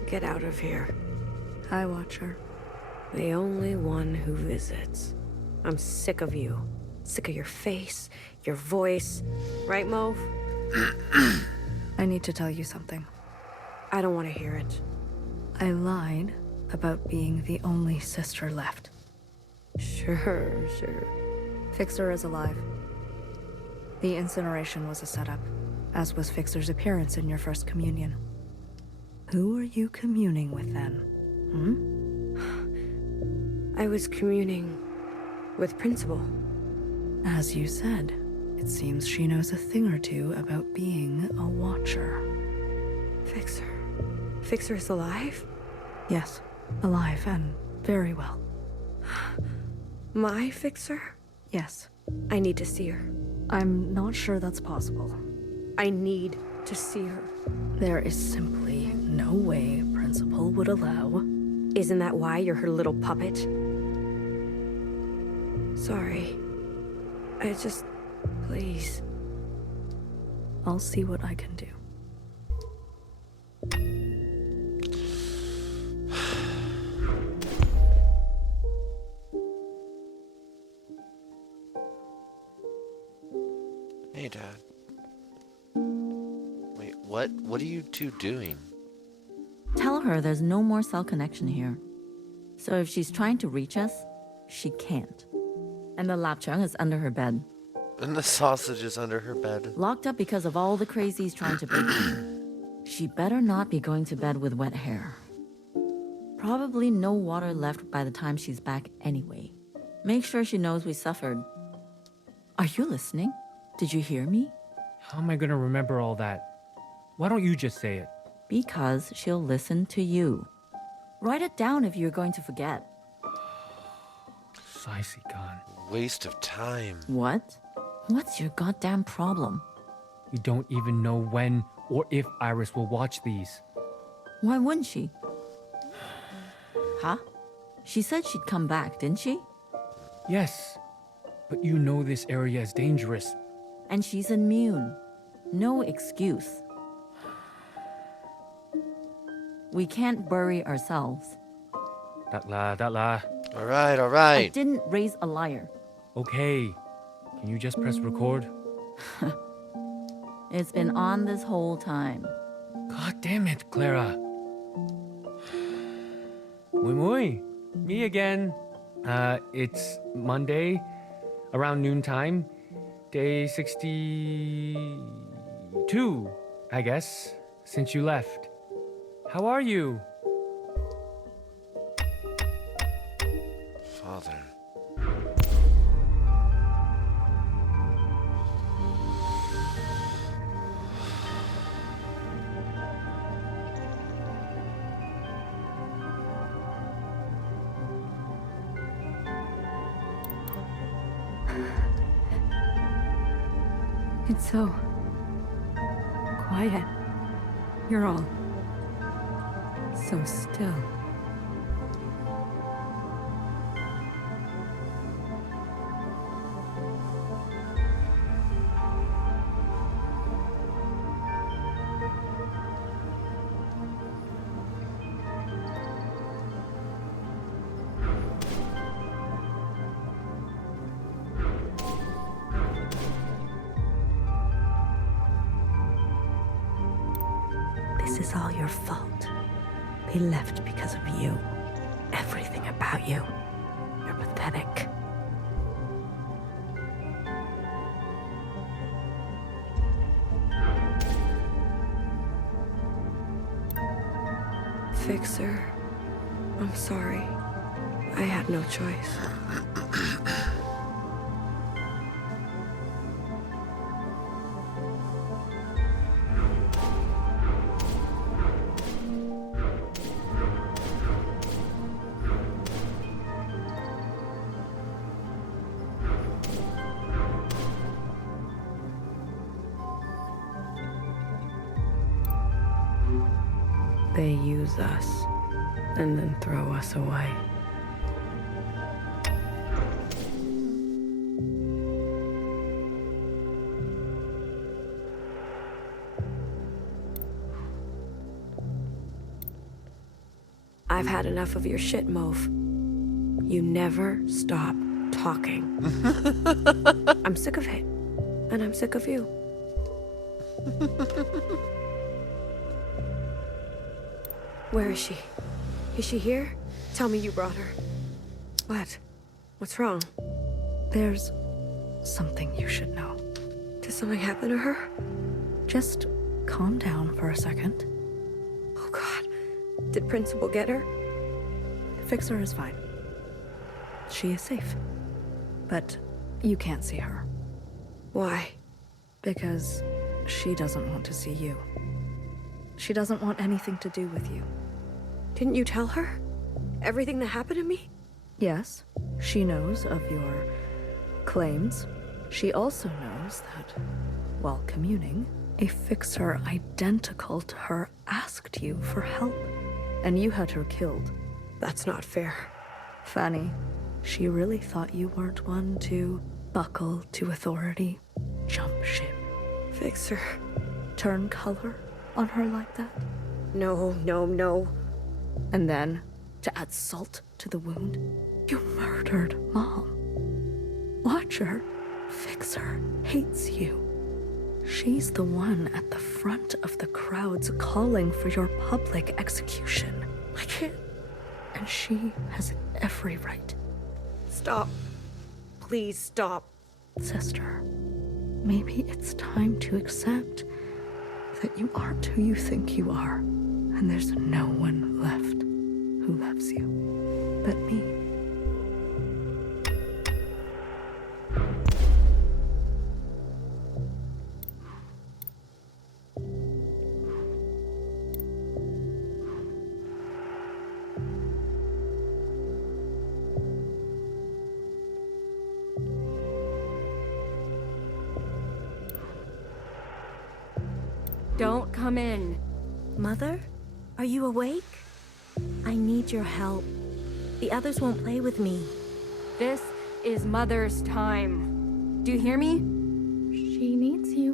Get out of here. Hi, Watcher. The only one who visits. I'm sick of you. Sick of your face, your voice. Right, Mauve? I need to tell you something. I don't want to hear it. I lied about being the only sister left. Sure. Fixer is alive. The incineration was a setup, as was Fixer's appearance in your first communion. Who are you communing with then? I was communing with Principal. As you said, it seems she knows a thing or two about being a Watcher. Fixer? Fixer is alive? Yes, alive and very well. My Fixer? Yes. I need to see her. I'm not sure that's possible. I need to see her. There is simply no way Principal would allow. Isn't that why you're her little puppet? Sorry. Please. I'll see what I can do. Hey, Dad. Wait, what are you two doing? Tell her there's no more cell connection here. So if she's trying to reach us, she can't. And the lapchung is under her bed. And the sausage is under her bed. Locked up because of all the crazies trying to break in. She better not be going to bed with wet hair. Probably no water left by the time she's back anyway. Make sure she knows we suffered. Are you listening? Did you hear me? How am I gonna remember all that? Why don't you just say it? Because she'll listen to you. Write it down if you're going to forget. Precisely gone. Waste of time. What? What's your goddamn problem? We don't even know when or if Iris will watch these. Why wouldn't she? Huh? She said she'd come back, didn't she? Yes, but you know this area is dangerous. And she's immune. No excuse. We can't bury ourselves. Datla. All right. I didn't raise a liar. Okay, can you just press record? It's been on this whole time. God damn it, Clara. Muy, me again. It's Monday, around noontime, day 62, I guess, since you left. How are you? Father. It's so quiet. You're all so still. This is all your fault. They left because of you. Everything about you. You're pathetic. Fixer, I'm sorry. I had no choice. They use us and then throw us away. I've had enough of your shit, Mauve. You never stop talking. I'm sick of it. And I'm sick of you. Where is she? Is she here? Tell me you brought her. What? What's wrong? There's something you should know. Did something happen to her? Just calm down for a second. Oh God. Did Principal get her? Fixer is fine. She is safe. But you can't see her. Why? Because she doesn't want to see you. She doesn't want anything to do with you. Didn't you tell her? Everything that happened to me? Yes, she knows of your claims. She also knows that, while communing, a fixer identical to her asked you for help, and you had her killed. That's not fair. Fanny, she really thought you weren't one to buckle to authority, jump ship. Fixer. Turn color on her like that? No. And then, to add salt to the wound, you murdered Mom. Watcher, Fixer hates you. She's the one at the front of the crowds calling for your public execution. I can't. And she has every right. Stop. Please stop. Sister, maybe it's time to accept that you aren't who you think you are, and there's no one left who loves you but me. Don't come in. Mother? Are you awake? I need your help. The others won't play with me. This is Mother's time. Do you hear me? She needs you.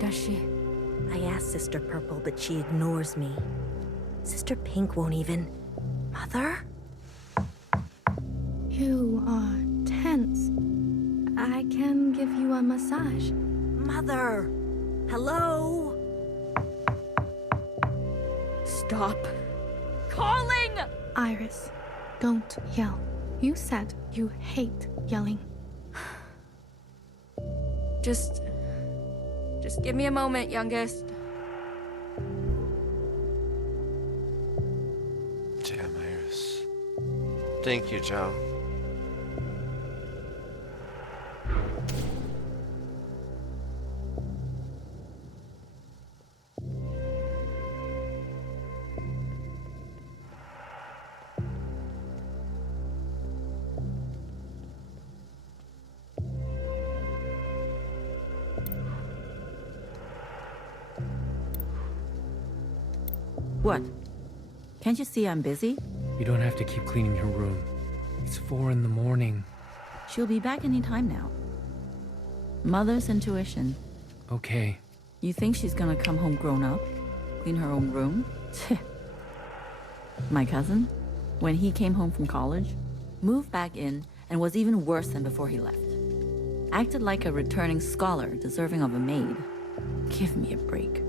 Does she? I asked Sister Purple, but she ignores me. Sister Pink won't even. Mother? You are tense. I can give you a massage. Mother! Hello? Stop calling! Iris, don't yell. You said you hate yelling. Just give me a moment, youngest. Damn, Iris. Thank you, Joe. What? Can't you see I'm busy? You don't have to keep cleaning your room. It's 4 in the morning. She'll be back any time now. Mother's intuition. Okay. You think she's gonna come home grown up? Clean her own room? My cousin, when he came home from college, moved back in and was even worse than before he left. Acted like a returning scholar deserving of a maid. Give me a break.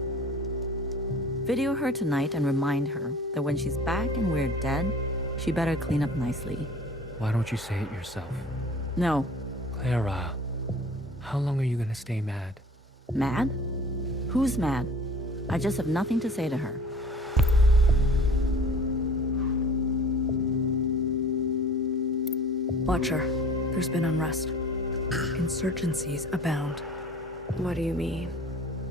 Video her tonight and remind her that when she's back and we're dead, she better clean up nicely. Why don't you say it yourself? No. Clara, how long are you gonna stay mad? Mad? Who's mad? I just have nothing to say to her. Watcher, there's been unrest. Insurgencies abound. What do you mean?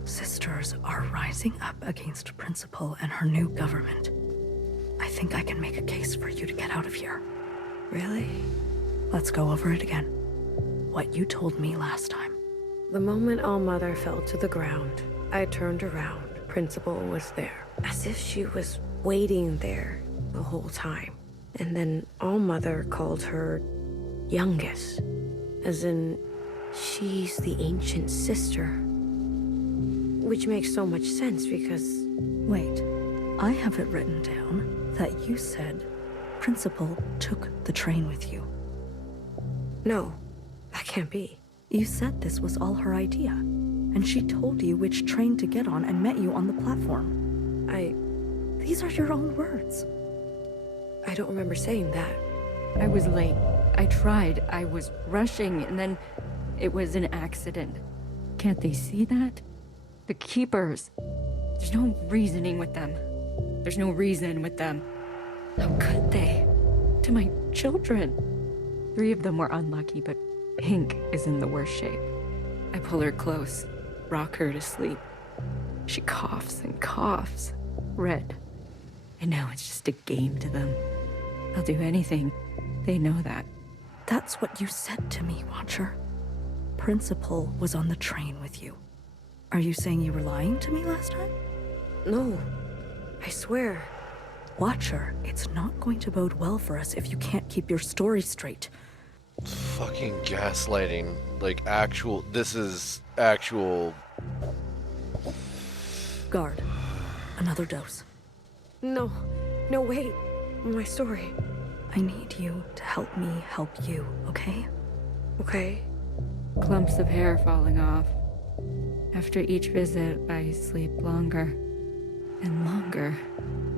Sisters are rising up against Principal and her new government. I think I can make a case for you to get out of here. Really? Let's go over it again. What you told me last time. The moment All-Mother fell to the ground, I turned around. Principal was there, as if she was waiting there the whole time. And then All-Mother called her youngest, as in she's the ancient sister. Which makes so much sense because... Wait, I have it written down that you said Principal took the train with you. No, that can't be. You said this was all her idea, and she told you which train to get on and met you on the platform. These are your own words. I don't remember saying that. I was late. I tried. I was rushing, and then it was an accident. Can't they see that? The Keepers. There's no reasoning with them. There's no reason with them. How could they? To my children. 3 of them were unlucky, but Pink is in the worst shape. I pull her close, rock her to sleep. She coughs and coughs. Red. I know it's just a game to them. I'll do anything. They know that. That's what you said to me, Watcher. Principal was on the train with you. Are you saying you were lying to me last time? No, I swear. Watcher, it's not going to bode well for us if you can't keep your story straight. Fucking gaslighting. Like, actual... This is actual... Guard. Another dose. No, wait. My story. I need you to help me help you, okay? Okay. Clumps of hair falling off. After each visit, I sleep longer and longer.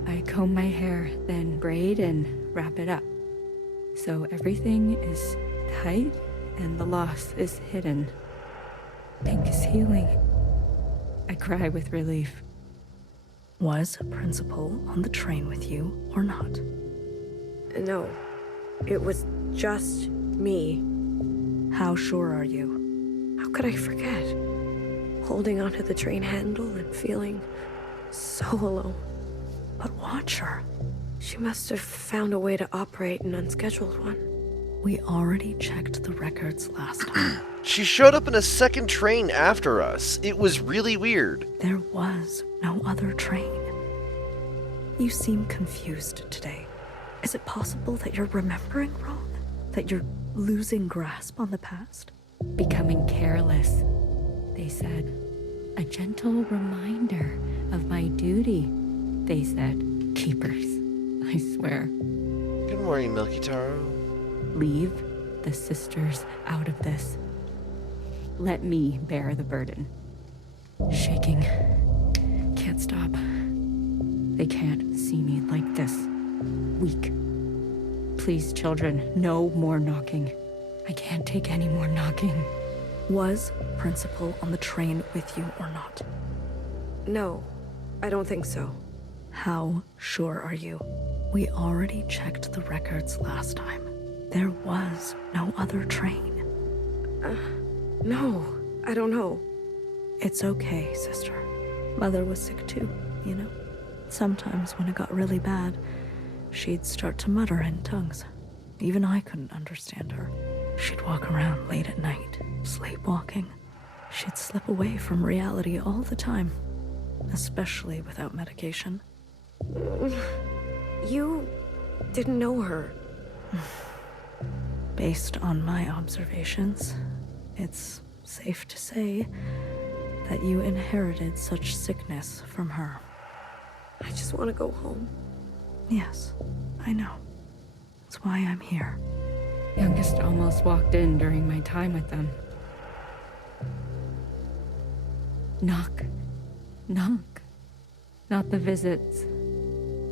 I comb my hair, then braid and wrap it up. So everything is tight and the loss is hidden. Pink is healing. I cry with relief. Was Principal on the train with you or not? No, it was just me. How sure are you? How could I forget? Holding onto the train handle and feeling so alone. But Watcher. She must have found a way to operate an unscheduled one. We already checked the records last time. She showed up in a second train after us. It was really weird. There was no other train. You seem confused today. Is it possible that you're remembering wrong? That you're losing grasp on the past? Becoming careless, they said. A gentle reminder of my duty, they said. Keepers, I swear. Good morning, Milky Taro. Leave the sisters out of this. Let me bear the burden. Shaking. Can't stop. They can't see me like this. Weak. Please, children, no more knocking. I can't take any more knocking. Was Principal on the train with you or not? No, I don't think so. How sure are you? We already checked the records last time. There was no other train. No, I don't know. It's okay, sister. Mother was sick too, you know? Sometimes when it got really bad, she'd start to mutter in tongues. Even I couldn't understand her. She'd walk around late at night, sleepwalking. She'd slip away from reality all the time, especially without medication. You didn't know her. Based on my observations, it's safe to say that you inherited such sickness from her. I just want to go home. Yes, I know. That's why I'm here. Youngest almost walked in during my time with them. Knock. Knock. Not the visits.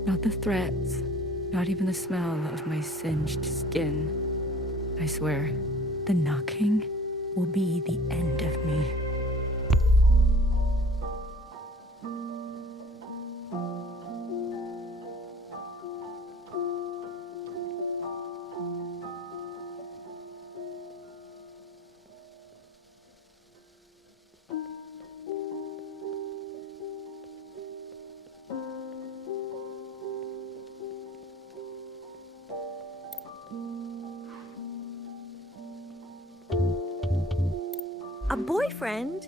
Not the threats. Not even the smell of my singed skin. I swear, the knocking will be the end of me. A boyfriend?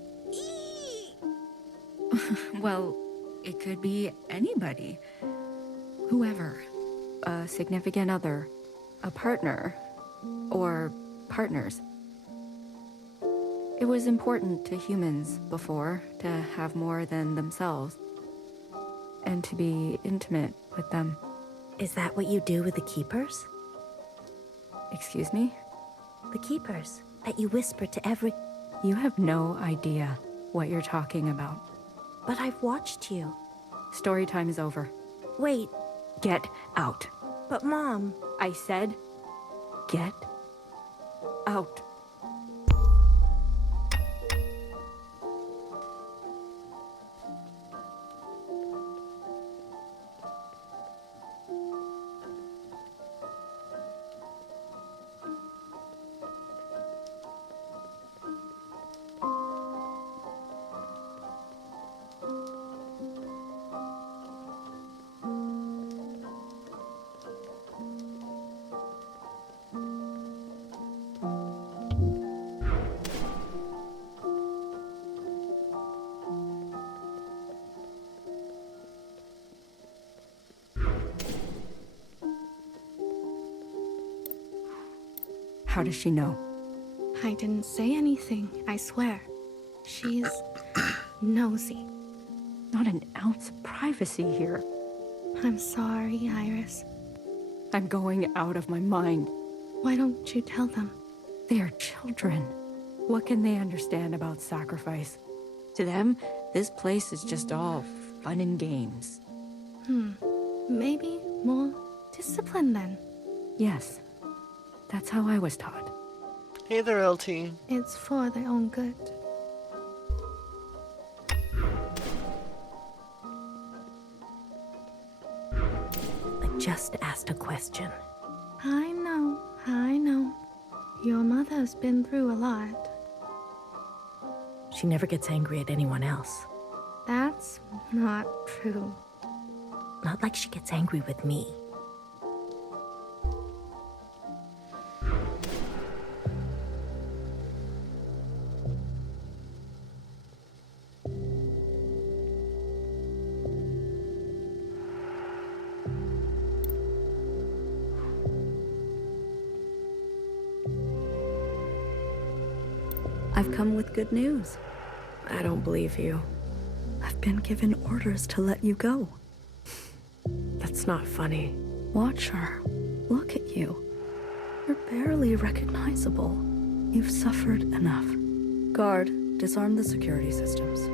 Well, it could be anybody. Whoever. A significant other. A partner. Or partners. It was important to humans before to have more than themselves. And to be intimate with them. Is that what you do with the Keepers? Excuse me? The Keepers, that you whisper to every... You have no idea what you're talking about. But I've watched you. Story time is over. Wait. Get out. But Mom... I said, get out. How does she know? I didn't say anything, I swear. She's nosy. Not an ounce of privacy here. I'm sorry, Iris. I'm going out of my mind. Why don't you tell them? They are children. What can they understand about sacrifice? To them, this place is just all fun and games. Maybe more discipline then. Yes. That's how I was taught. Hey there, LT. It's for their own good. I just asked a question. I know. Your mother's been through a lot. She never gets angry at anyone else. That's not true. Not like she gets angry with me. I've come with good news. I don't believe you. I've been given orders to let you go. That's not funny. Watcher, look at you. You're barely recognizable. You've suffered enough. Guard, disarm the security systems.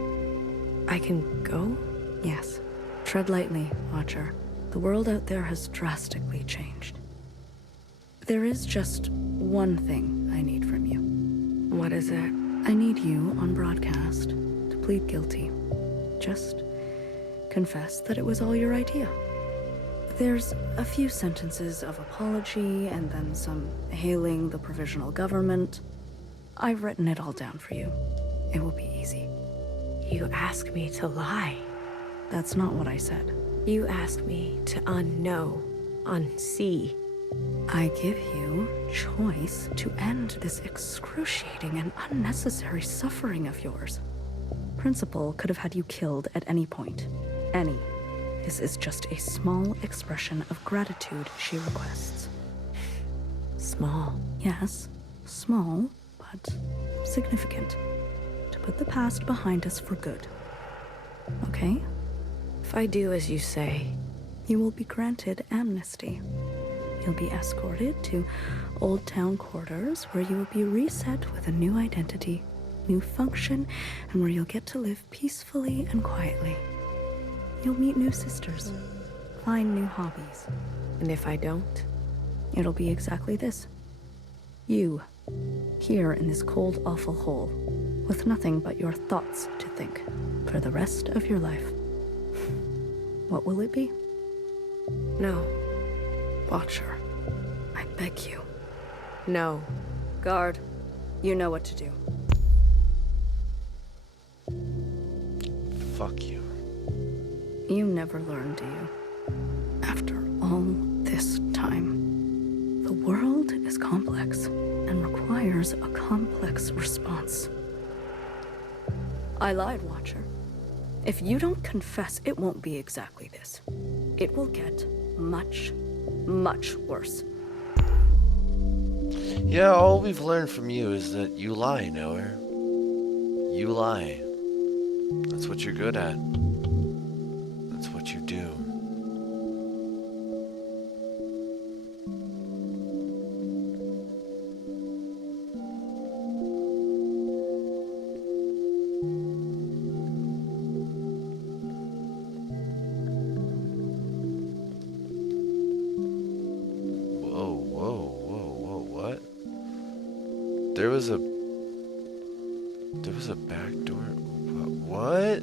I can go? Yes. Tread lightly, Watcher. The world out there has drastically changed. There is just one thing I need from you. What is it? I need you on broadcast to plead guilty. Just confess that it was all your idea. There's a few sentences of apology and then some hailing the provisional government. I've written it all down for you. It will be easy. You ask me to lie. That's not what I said. You ask me to unknow, unsee. I give you choice to end this excruciating and unnecessary suffering of yours. Principal could have had you killed at any point. Any. This is just a small expression of gratitude she requests. Small. Yes, small, but significant. To put the past behind us for good. Okay? If I do as you say, you will be granted amnesty. You'll be escorted to Old Town quarters where you will be reset with a new identity, new function, and where you'll get to live peacefully and quietly. You'll meet new sisters, find new hobbies. And if I don't? It'll be exactly this. You, here in this cold, awful hole, with nothing but your thoughts to think, for the rest of your life. What will it be? No. Watcher, I beg you. No. Guard, you know what to do. Fuck you. You never learn, do you? After all this time, the world is complex and requires a complex response. I lied, Watcher. If you don't confess, it won't be exactly this. It will get much, much worse. Yeah, all we've learned from you is that you lie, Knower. You lie. That's what you're good at. That's what you do. There was a back door. What?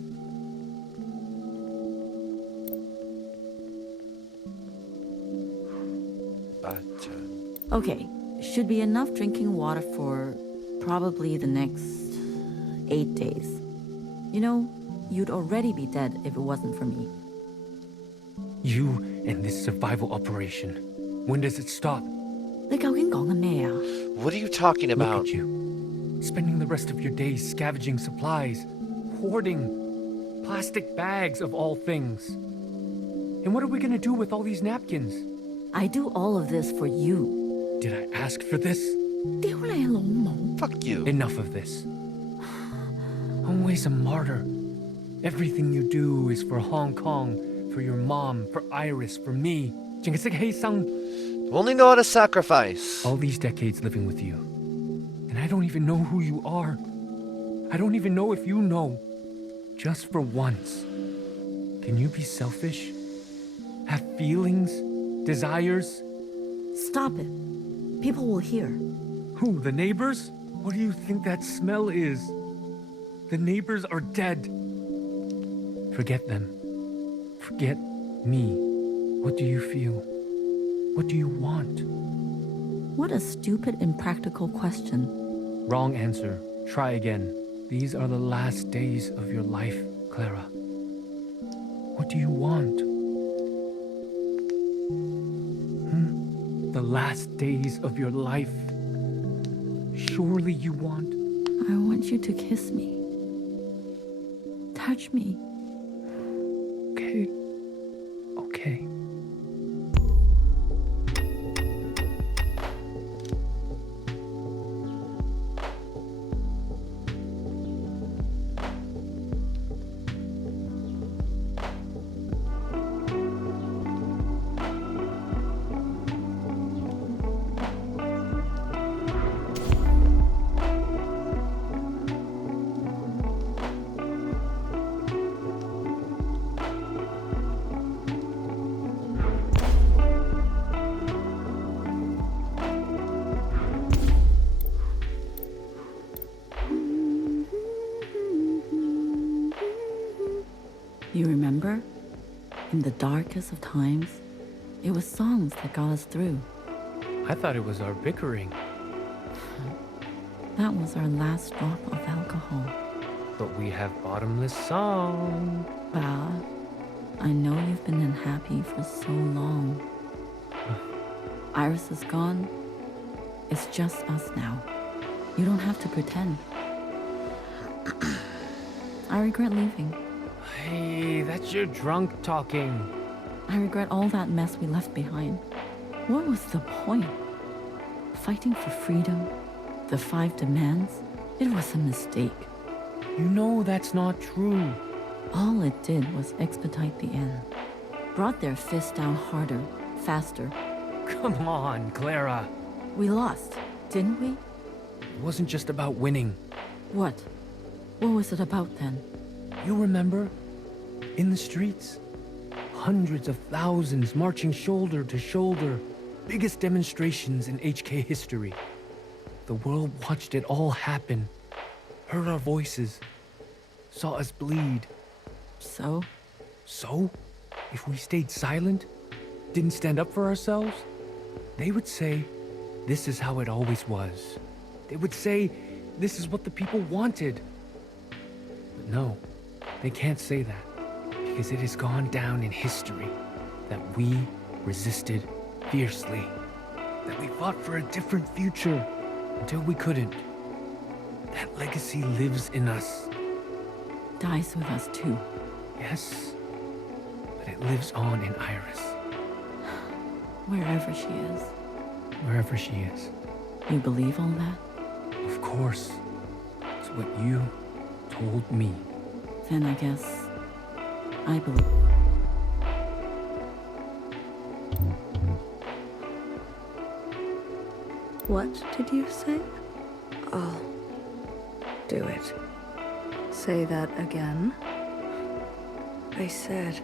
Okay, should be enough drinking water for probably the next 8 days. You know, you'd already be dead if it wasn't for me. You and this survival operation. When does it stop? What are you talking about? Look at you. Spending the rest of your days scavenging supplies, hoarding plastic bags of all things. And what are we gonna do with all these napkins? I do all of this for you. Did I ask for this? Fuck you. Enough of this. Always a martyr. Everything you do is for Hong Kong, for your mom, for Iris, for me. Only know how to sacrifice. All these decades living with you. And I don't even know who you are. I don't even know if you know. Just for once. Can you be selfish? Have feelings? Desires? Stop it. People will hear. Who, the neighbors? What do you think that smell is? The neighbors are dead. Forget them. Forget me. What do you feel? What do you want? What a stupid, impractical question. Wrong answer. Try again. These are the last days of your life, Clara. What do you want? The last days of your life. Surely you want... I want you to kiss me. Touch me. Okay. Okay. In the darkest of times, it was songs that got us through. I thought it was our bickering. That was our last drop of alcohol. But we have bottomless song. Bah, I know you've been unhappy for so long. Iris is gone. It's just us now. You don't have to pretend. I regret leaving. Hey, that's your drunk talking. I regret all that mess we left behind. What was the point? Fighting for freedom? The 5 demands? It was a mistake. You know that's not true. All it did was expedite the end. Brought their fists down harder, faster. Come on, Clara. We lost, didn't we? It wasn't just about winning. What? What was it about then? You remember? In the streets? Hundreds of thousands marching shoulder to shoulder. Biggest demonstrations in HK history. The world watched it all happen. Heard our voices. Saw us bleed. So? So? If we stayed silent, didn't stand up for ourselves, they would say, this is how it always was. They would say, this is what the people wanted. But no, they can't say that, because it has gone down in history that we resisted fiercely, that we fought for a different future until we couldn't. That legacy lives in us. Dies with us too. Yes, but it lives on in Iris. Wherever she is. Wherever she is. You believe all that? Of course. It's what you told me. Then I guess I believe. What did you say? I'll do it. Say that again. I said,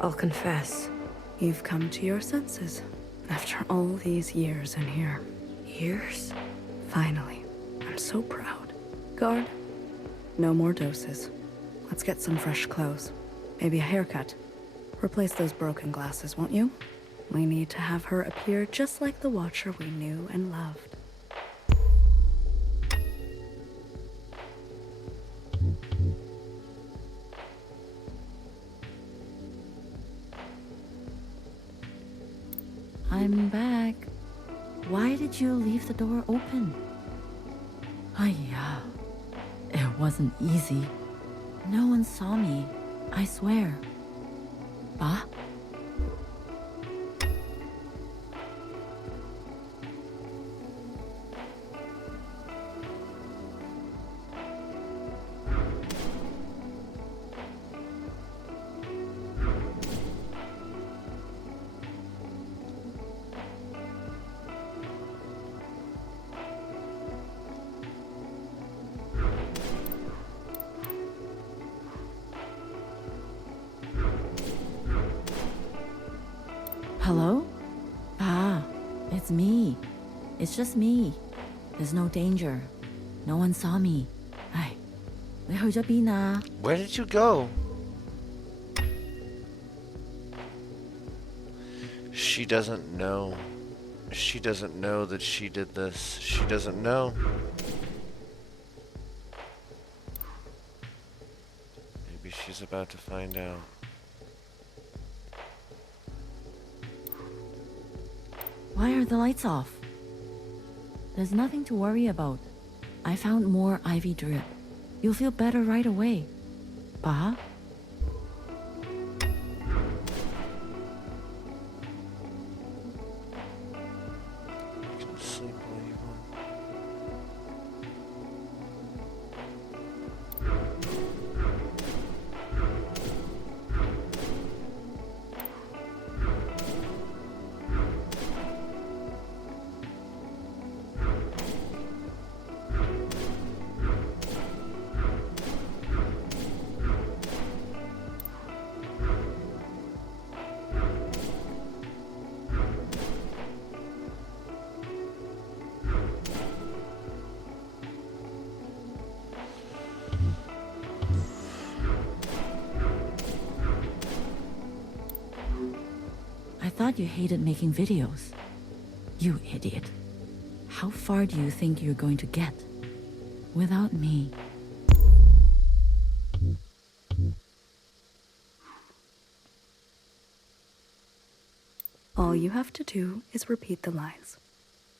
I'll confess. You've come to your senses after all these years in here. Years? Finally. I'm so proud. Guard, no more doses. Let's get some fresh clothes. Maybe a haircut. Replace those broken glasses, won't you? We need to have her appear just like the Watcher we knew and loved. I'm back. Why did you leave the door open? It wasn't easy. No one saw me, I swear. Bah? Hello? Ah, it's me. It's just me. There's no danger. No one saw me. Ay, 你去咗邊啊? Where did you go? She doesn't know. She doesn't know that she did this. She doesn't know. Maybe she's about to find out. Why are the lights off? There's nothing to worry about. I found more ivy drip. You'll feel better right away. Bah? Sleep while you want. thought you hated making videos. You idiot. How far do you think you're going to get without me? All you have to do is repeat the lines.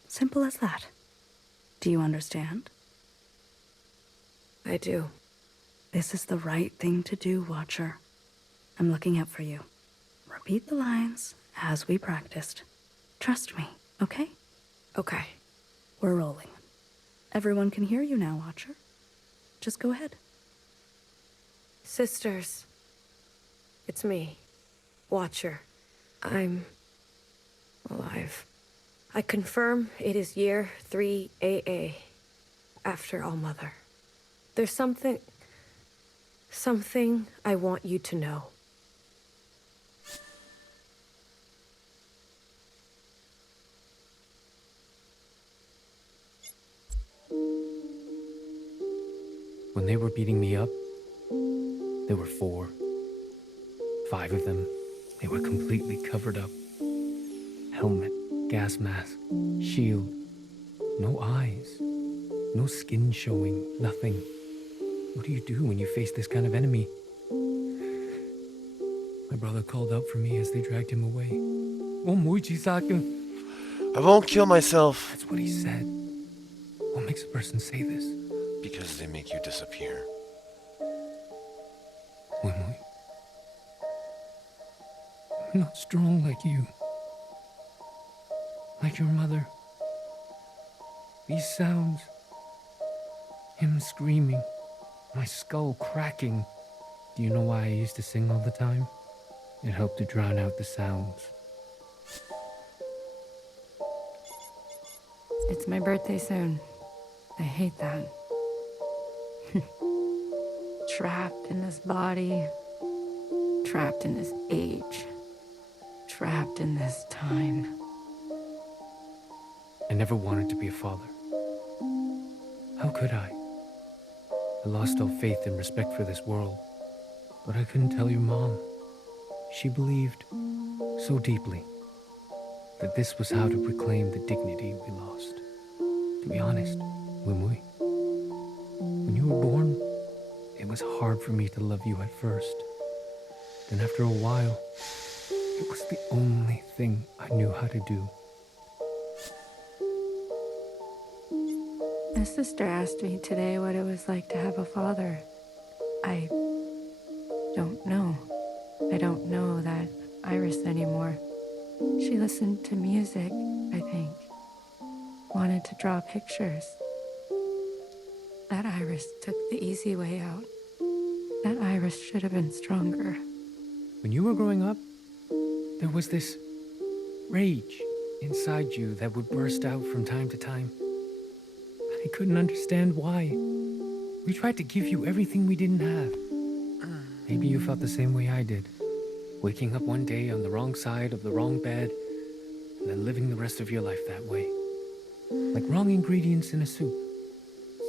Simple as that. Do you understand? I do. This is the right thing to do, Watcher. I'm looking out for you. Repeat the lines as we practiced. Trust me, okay? Okay. We're rolling. Everyone can hear you now, Watcher. Just go ahead. Sisters. It's me, Watcher. I'm alive. I confirm it is year 3 AA, after All Mother. There's something I want you to know. When they were beating me up, there were 4. 5 of them. They were completely covered up. Helmet, gas mask, shield. No eyes. No skin showing, nothing. What do you do when you face this kind of enemy? My brother called out for me as they dragged him away. I won't kill myself. That's what he said. What makes a person say this? Because they make you disappear. Wimui. I'm not strong like you. Like your mother. These sounds. Him screaming. My skull cracking. Do you know why I used to sing all the time? It helped to drown out the sounds. It's my birthday soon. I hate that. Trapped in this body. Trapped in this age. Trapped in this time. I never wanted to be a father. How could I? I lost all faith and respect for this world. But I couldn't tell your mom. She believed so deeply that this was how to reclaim the dignity we lost. To be honest, Wimui, when you were born, it was hard for me to love you at first. Then after a while, it was the only thing I knew how to do. My sister asked me today what it was like to have a father. I don't know. I don't know that Iris anymore. She listened to music, I think. Wanted to draw pictures. That Iris took the easy way out. That Iris should have been stronger. When you were growing up, there was this rage inside you that would burst out from time to time. I couldn't understand why. We tried to give you everything we didn't have. Maybe you felt the same way I did. Waking up one day on the wrong side of the wrong bed, and then living the rest of your life that way. Like wrong ingredients in a soup.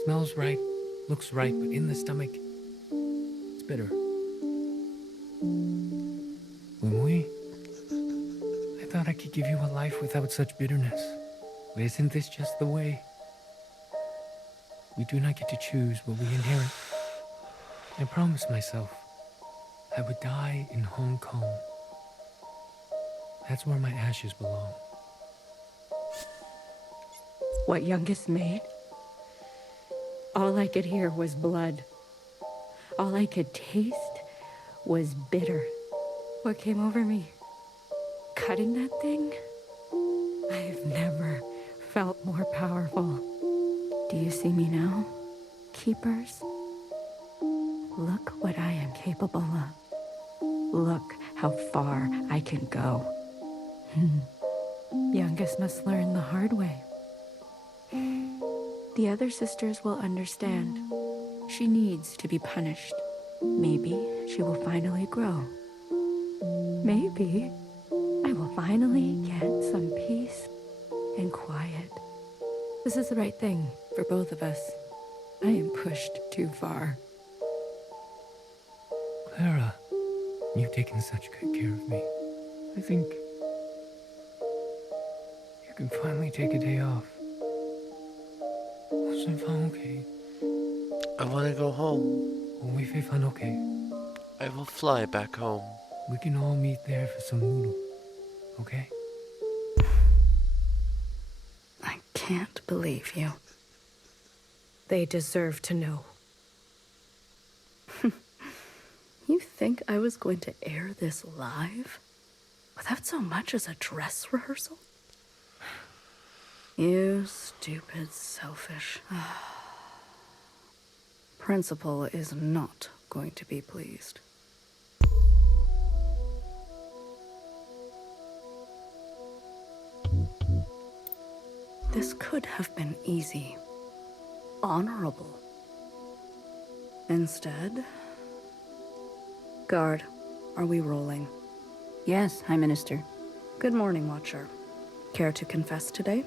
Smells right, looks right, but in the stomach, it's bitter. Wimui, I thought I could give you a life without such bitterness. But isn't this just the way? We do not get to choose what we inherit. I promised myself I would die in Hong Kong. That's where my ashes belong. What youngest made? All I could hear was blood. All I could taste was bitter. What came over me? Cutting that thing? I've never felt more powerful. Do you see me now, keepers? Look what I am capable of. Look how far I can go. Youngest must learn the hard way. The other sisters will understand. She needs to be punished. Maybe she will finally grow. Maybe I will finally get some peace and quiet. This is the right thing for both of us. I am pushed too far. Clara, you've taken such good care of me. I think You can finally take a day off. Okay. I want to go home. Okay. I will fly back home. We can all meet there for some noodle, okay? I can't believe you. They deserve to know. You think I was going to air this live? Without so much as a dress rehearsal? You stupid, selfish. Principal is not going to be pleased. This could have been easy, honorable. Instead... Guard, are we rolling? Yes, High Minister. Good morning, Watcher. Care to confess today?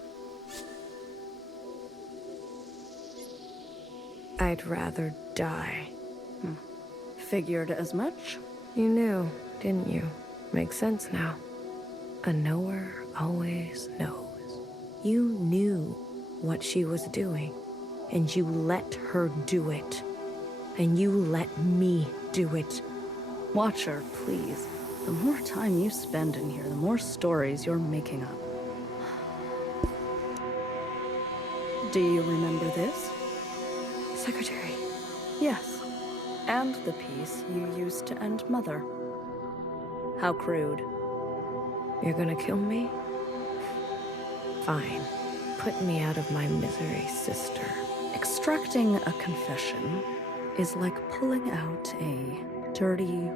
I'd rather die. Figured as much. You knew, didn't you? Makes sense now. A knower always knows. You knew what she was doing, and you let her do it. And you let me do it. Watcher, please. The more time you spend in here, the more stories you're making up. Do you remember this? Secretary. Yes. And the piece you used to end Mother. How crude. You're gonna kill me? Fine. Put me out of my misery, sister. Extracting a confession is like pulling out a dirty,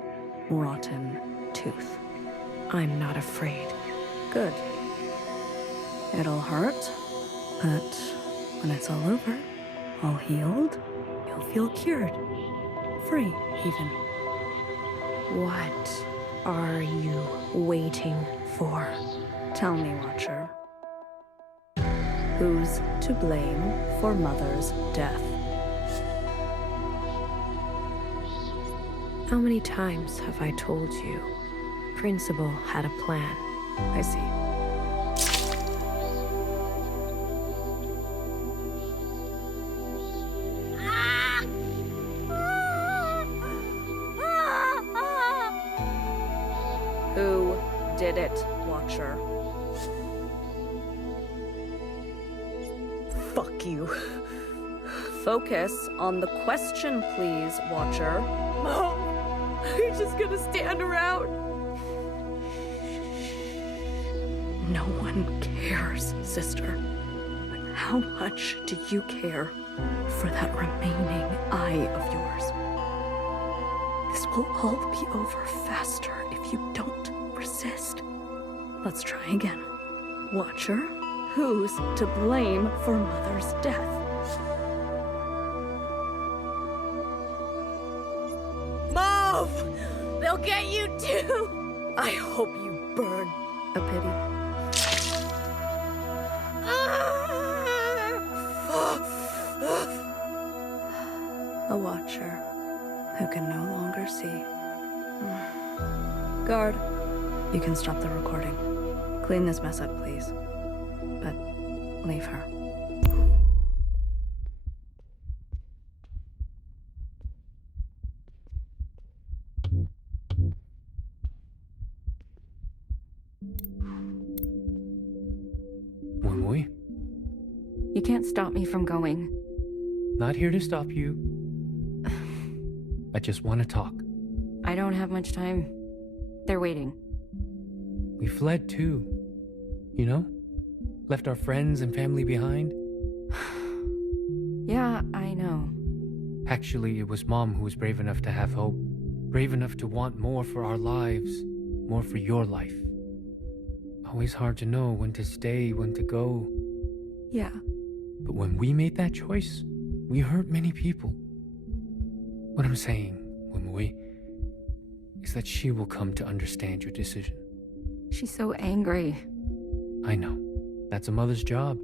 rotten tooth. I'm not afraid. Good. It'll hurt, but when it's all over, all healed, you'll feel cured. Free, even. What are you waiting for? Tell me, Watcher. Who's to blame for Mother's death? How many times have I told you? Principal had a plan. I see. Who did it, Watcher? Fuck you. Focus on the question, please, Watcher. Mom, you're just gonna stand around. No one cares, sister. But how much do you care for that remaining eye of yours? This will all be over faster if you don't resist. Let's try again. Watcher, who's to blame for Mother's death? Mom! They'll get you too! I hope you burn. A pity. A watcher who can no longer see. Guard, you can stop the recording. Clean this mess up, please. But leave her. Wumui? You can't stop me from going. Not here to stop you. I just want to talk. I don't have much time. They're waiting. We fled too. You know? Left our friends and family behind. Yeah, I know. Actually, it was Mom who was brave enough to have hope. Brave enough to want more for our lives. More for your life. Always hard to know when to stay, when to go. Yeah. But when we made that choice, we hurt many people. What I'm saying, Wumui, is that she will come to understand your decision. She's so angry. I know. That's a mother's job.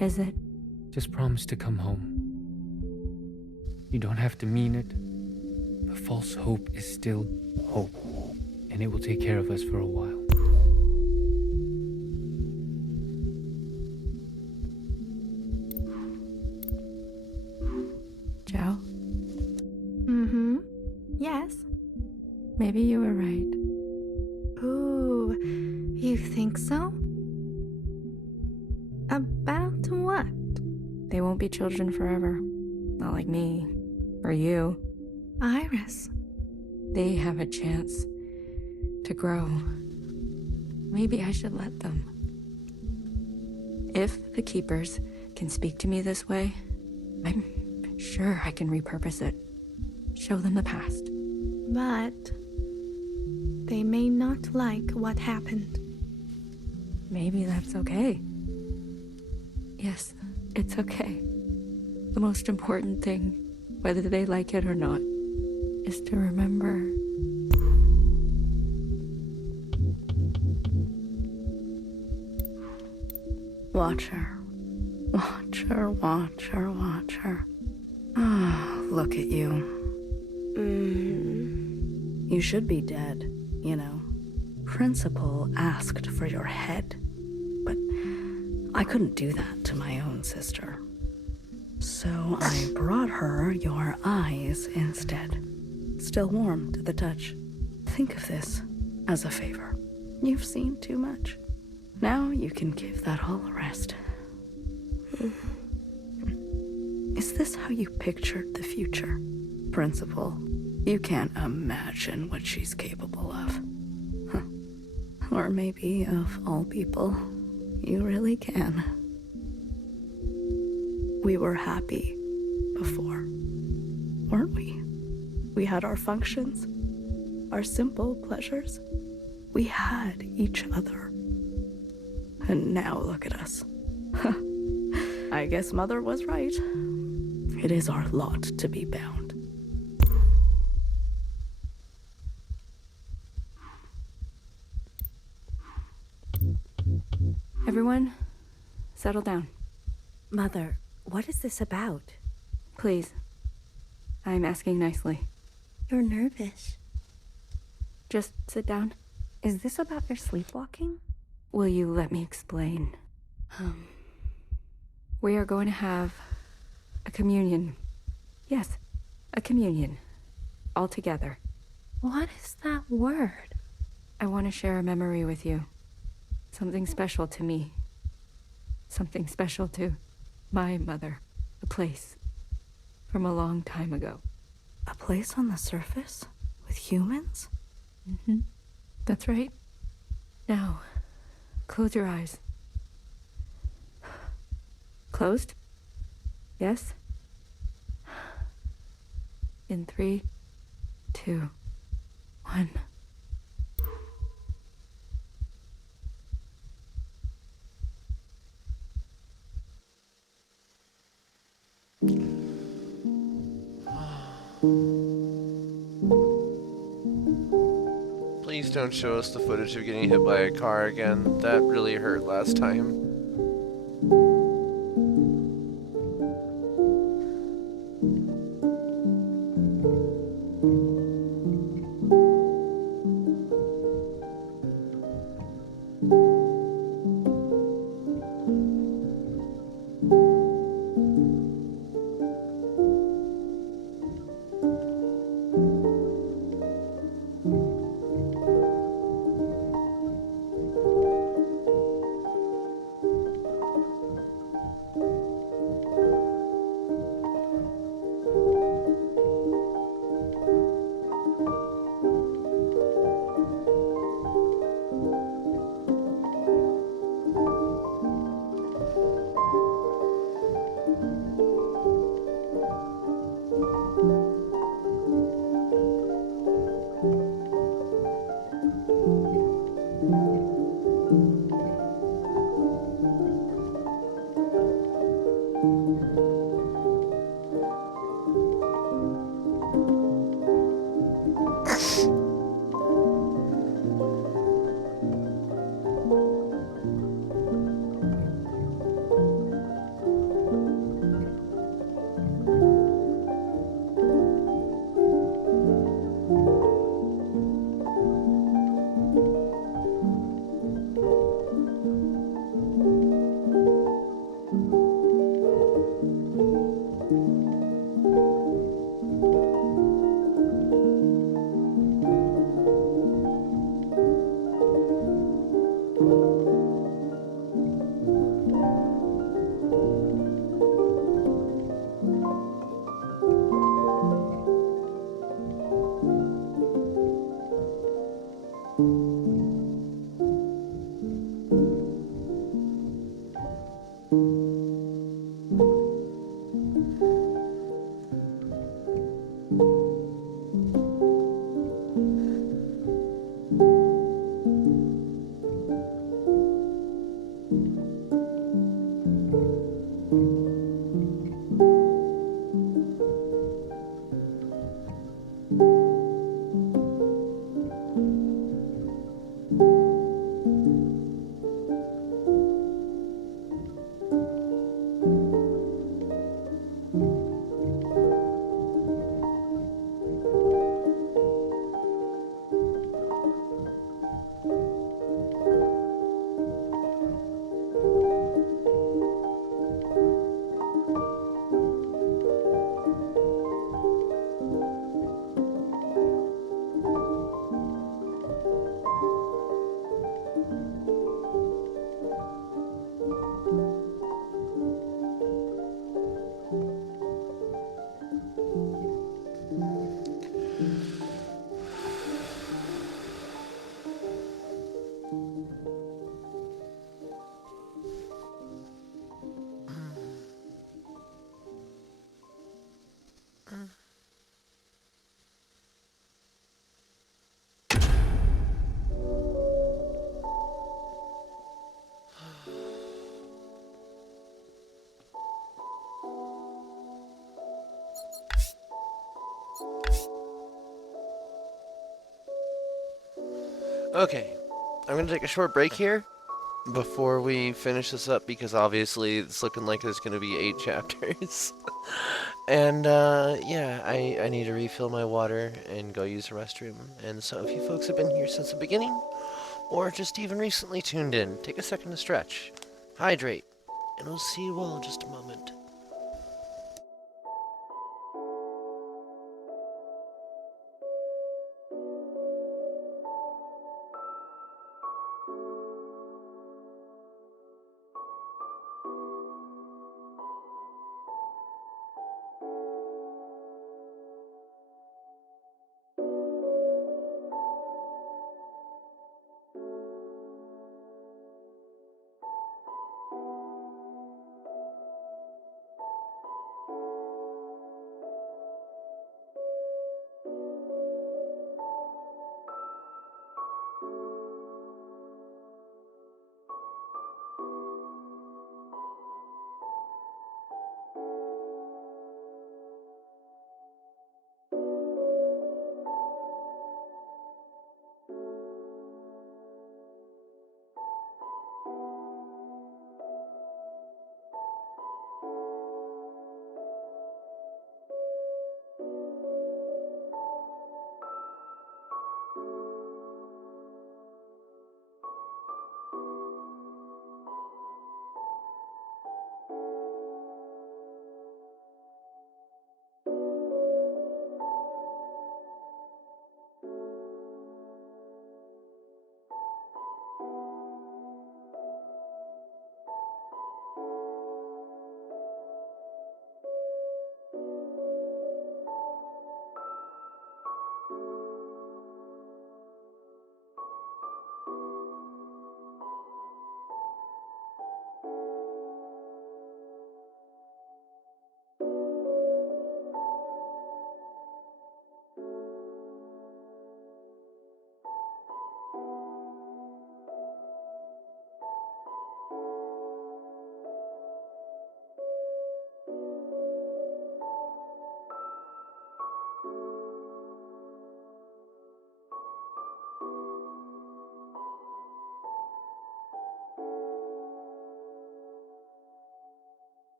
Is it? Just promise to come home. You don't have to mean it. But false hope is still hope. And it will take care of us for a while. Maybe you were right. Ooh, you think so? About what? They won't be children forever. Not like me. Or you. Iris. They have a chance to grow. Maybe I should let them. If the Keepers can speak to me this way, I'm sure I can repurpose it. Show them the past. But they may not like what happened. Maybe that's okay. Yes, it's okay. The most important thing, whether they like it or not, is to remember. Watch her. Watch her, watch her, watch her. Ah, look at you. You should be dead, you know. Principal asked for your head, but I couldn't do that to my own sister. So I brought her your eyes instead. Still warm to the touch. Think of this as a favor. You've seen too much. Now you can give that all a rest. Is this how you pictured the future? Principal, you can't imagine what she's capable of. Huh. Or maybe, of all people, you really can. We were happy before, weren't we? We had our functions, our simple pleasures. We had each other. And now look at us. I guess Mother was right. It is our lot to be bound. Everyone, settle down. Mother, what is this about? Please. I'm asking nicely. You're nervous. Just sit down. Is this about your sleepwalking? Will you let me explain? We are going to have a communion. Yes, a communion. All together. What is that word? I want to share a memory with you. Something special to me. Something special to my mother. A place from a long time ago. A place on the surface? With humans? That's right. Now, close your eyes. Closed? Yes? In 3, 2, 1. Please don't show us the footage of getting hit by a car again. That really hurt last time. Okay, I'm gonna take a short break here before we finish this up because obviously it's looking like there's gonna be 8 chapters. And yeah, I need to refill my water and go use the restroom. And so if you folks have been here since the beginning, or just even recently tuned in, take a second to stretch, hydrate, and we'll see you all in just a moment.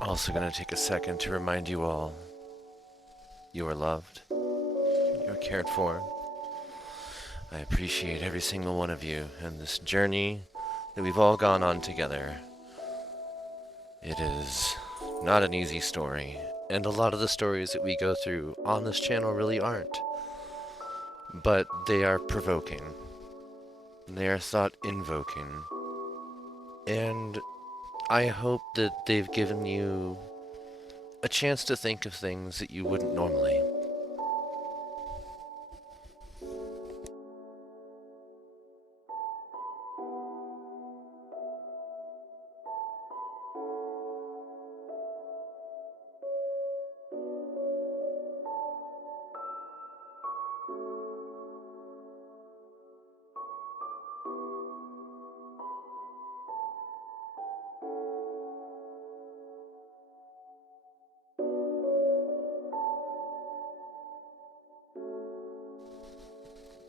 Also gonna take a second to remind you all, you are loved, you're cared for. I appreciate every single one of you and this journey that we've all gone on together. It is not an easy story, and a lot of the stories that we go through on this channel really aren't. But they are provoking. They are thought-invoking. And I hope that they've given you a chance to think of things that you wouldn't normally.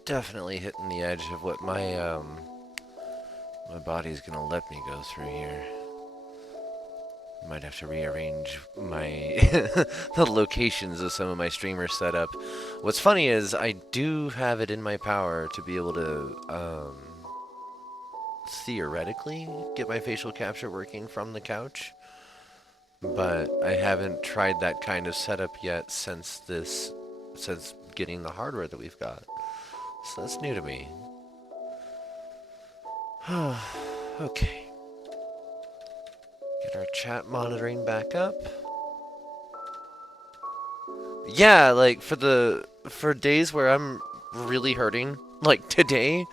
Definitely hitting the edge of what my my body's gonna let me go through here. Might have to rearrange my the locations of some of my streamer setup. What's funny is I do have it in my power to be able to theoretically get my facial capture working from the couch, but I haven't tried that kind of setup yet since getting the hardware that we've got. So that's new to me. Okay. Get our chat monitoring back up. Yeah, like for days where I'm really hurting, like today,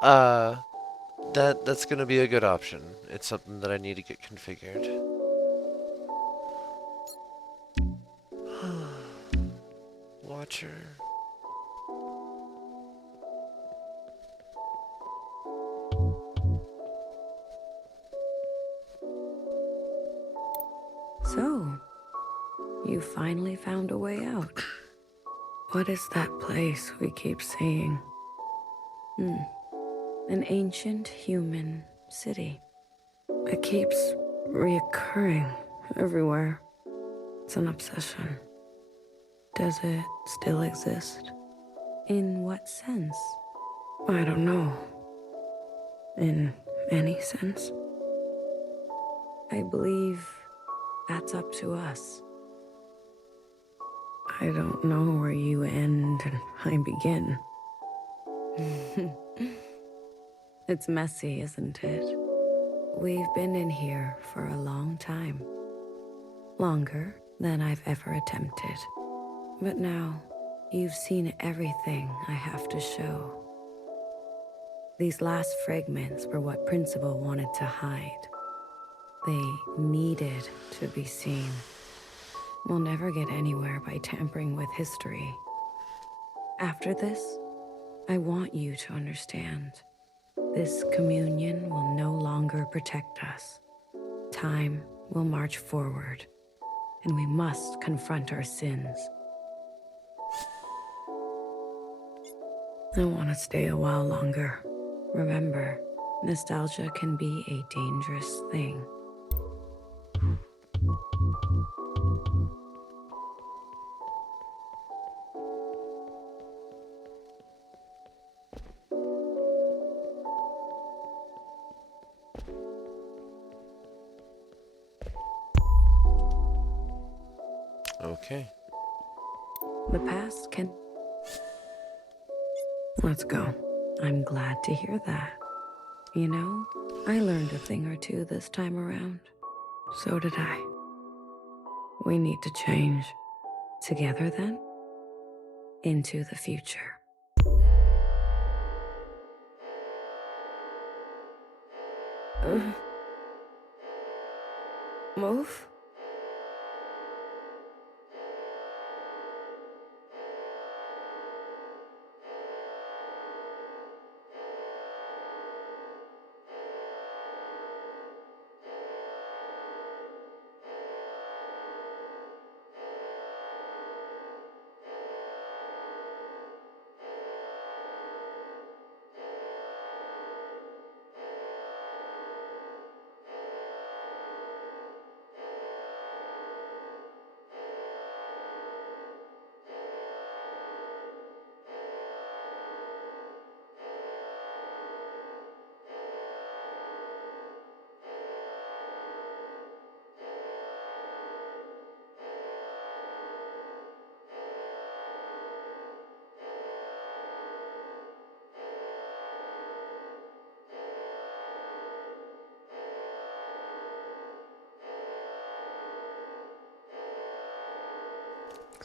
that's gonna be a good option. It's something that I need to get configured. Watcher. So, you finally found a way out. What is that place we keep seeing? An ancient human city. It keeps reoccurring everywhere. It's an obsession. Does it still exist? In what sense? I don't know. In any sense. I believe that's up to us. I don't know where you end and I begin. It's messy, isn't it? We've been in here for a long time. Longer than I've ever attempted. But now, you've seen everything I have to show. These last fragments were what Principal wanted to hide. They needed to be seen. We'll never get anywhere by tampering with history. After this, I want you to understand. This communion will no longer protect us. Time will march forward, and we must confront our sins. I want to stay a while longer. Remember, nostalgia can be a dangerous thing. Okay. The past can... Let's go. I'm glad to hear that. You know, I learned a thing or two this time around. So did I. We need to change. Together, then? Into the future. Move?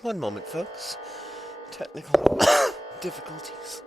One moment, folks. Technical difficulties.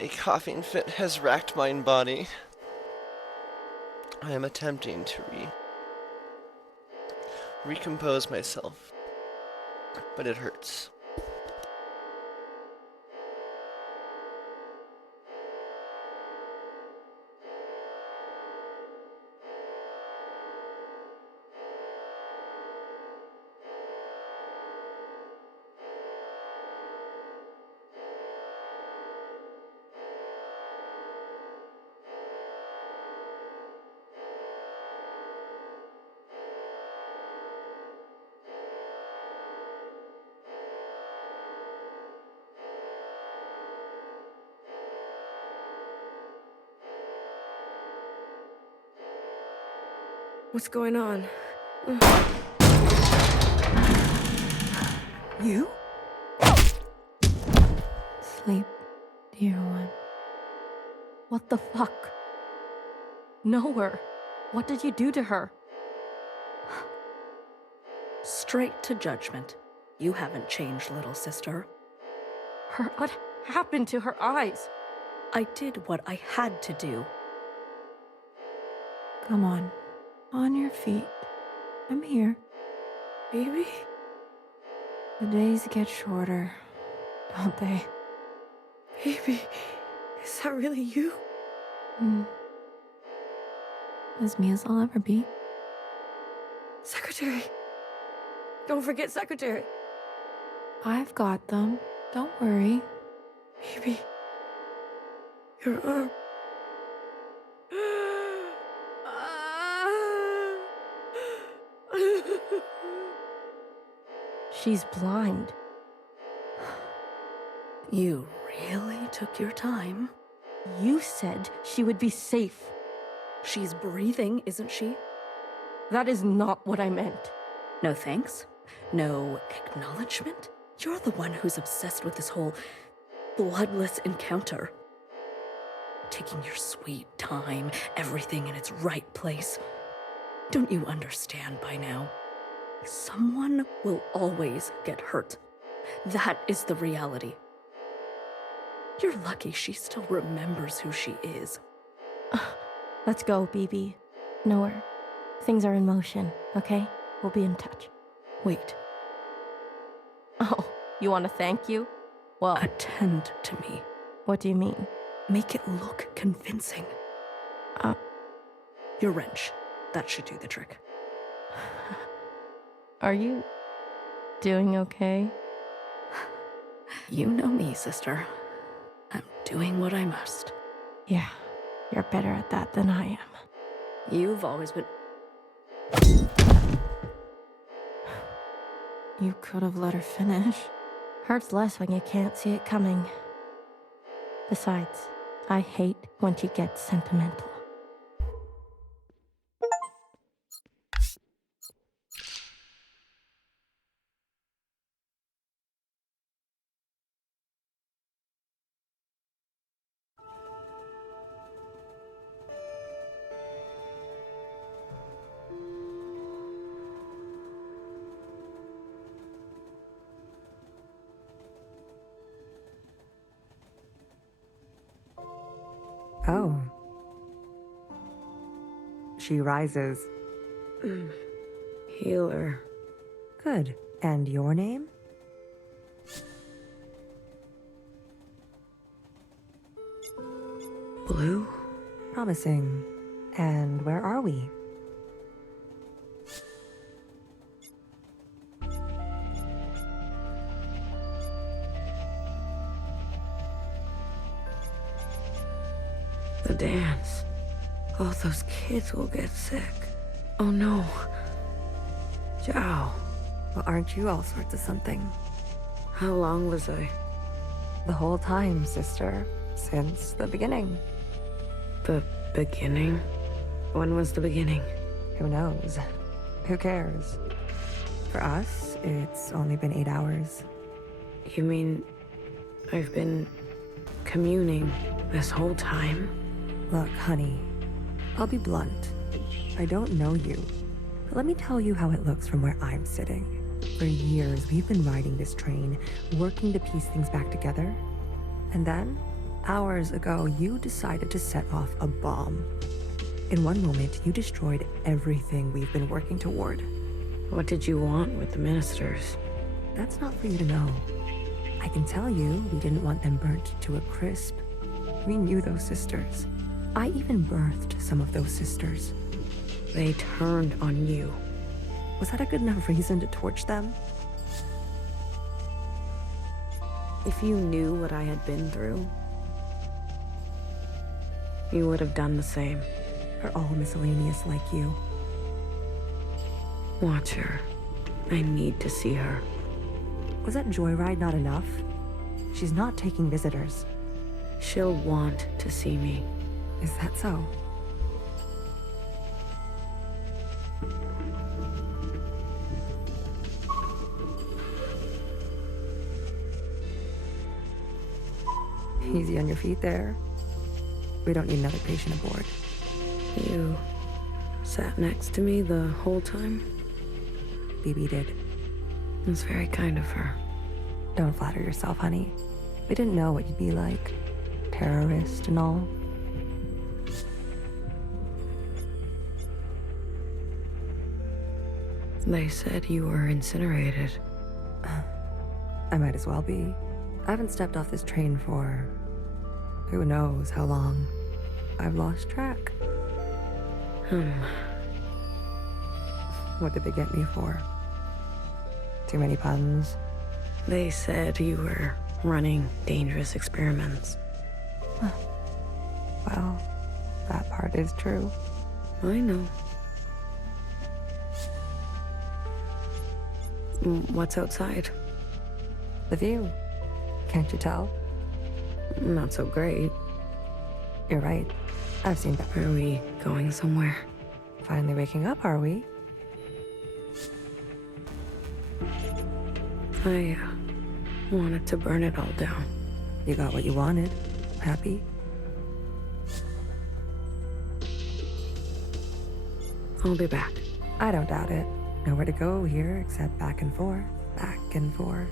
A coughing fit has racked mine body. I am attempting to recompose myself, but it hurts. What's going on? You? Sleep, dear one. What the fuck? Know her. What did you do to her? Straight to judgment. You haven't changed, little sister. What happened to her eyes? I did what I had to do. Come on your feet. I'm here. Baby? The days get shorter, don't they? Baby, is that really you? As me as I'll ever be. Secretary. Don't forget Secretary. I've got them. Don't worry. Baby. Your arm. She's blind. You really took your time? You said she would be safe. She's breathing, isn't she? That is not what I meant. No thanks? No acknowledgement? You're the one who's obsessed with this whole bloodless encounter. Taking your sweet time, everything in its right place. Don't you understand by now? Someone will always get hurt. That is the reality. You're lucky she still remembers who she is. Let's go, BB. Nowhere. Things are in motion, okay? We'll be in touch. Wait. Oh, you want to thank you? Well, attend to me. What do you mean? Make it look convincing. Your wrench. That should do the trick. Are you doing okay? You know me, sister. I'm doing what I must. Yeah, you're better at that than I am. You've always been... You could have let her finish. Hurts less when you can't see it coming. Besides, I hate when she gets sentimental. Oh. She rises. Healer. Good. And your name? Blue? Promising. And where are we? The dance. All those kids will get sick. Oh no. Zhao. Well, aren't you all sorts of something? How long was I? The whole time, sister. Since the beginning. The beginning? When was the beginning? Who knows? Who cares? For us, it's only been 8 hours. You mean I've been communing this whole time? Look, honey, I'll be blunt. I don't know you, but let me tell you how it looks from where I'm sitting. For years, we've been riding this train, working to piece things back together. And then, Hours ago, you decided to set off a bomb. In one moment, you destroyed everything we've been working toward. What did you want with the ministers? That's not for you to know. I can tell you we didn't want them burnt to a crisp. We knew those sisters. I even birthed some of those sisters. They turned on you. Was that a good enough reason to torch them? If you knew what I had been through, you would have done the same. They're all miscellaneous like you. Watch her. I need to see her. Was that joyride not enough? She's not taking visitors. She'll want to see me. Is that so? Easy on your feet there. We don't need another patient aboard. You sat next to me the whole time? BB did. It was very kind of her. Don't flatter yourself, honey. We didn't know what you'd be like. Terrorist and all. They said you were incinerated. I might as well be. I haven't stepped off this train for who knows how long. I've lost track. What did they get me for? Too many puns? They said you were running dangerous experiments. Well, that part is true. I know. What's outside? The view. Can't you tell? Not so great. You're right. I've seen better. Are we going somewhere? Finally waking up, are we? I wanted to burn it all down. You got what you wanted. Happy? I'll be back. I don't doubt it. Nowhere to go here except back and forth, back and forth.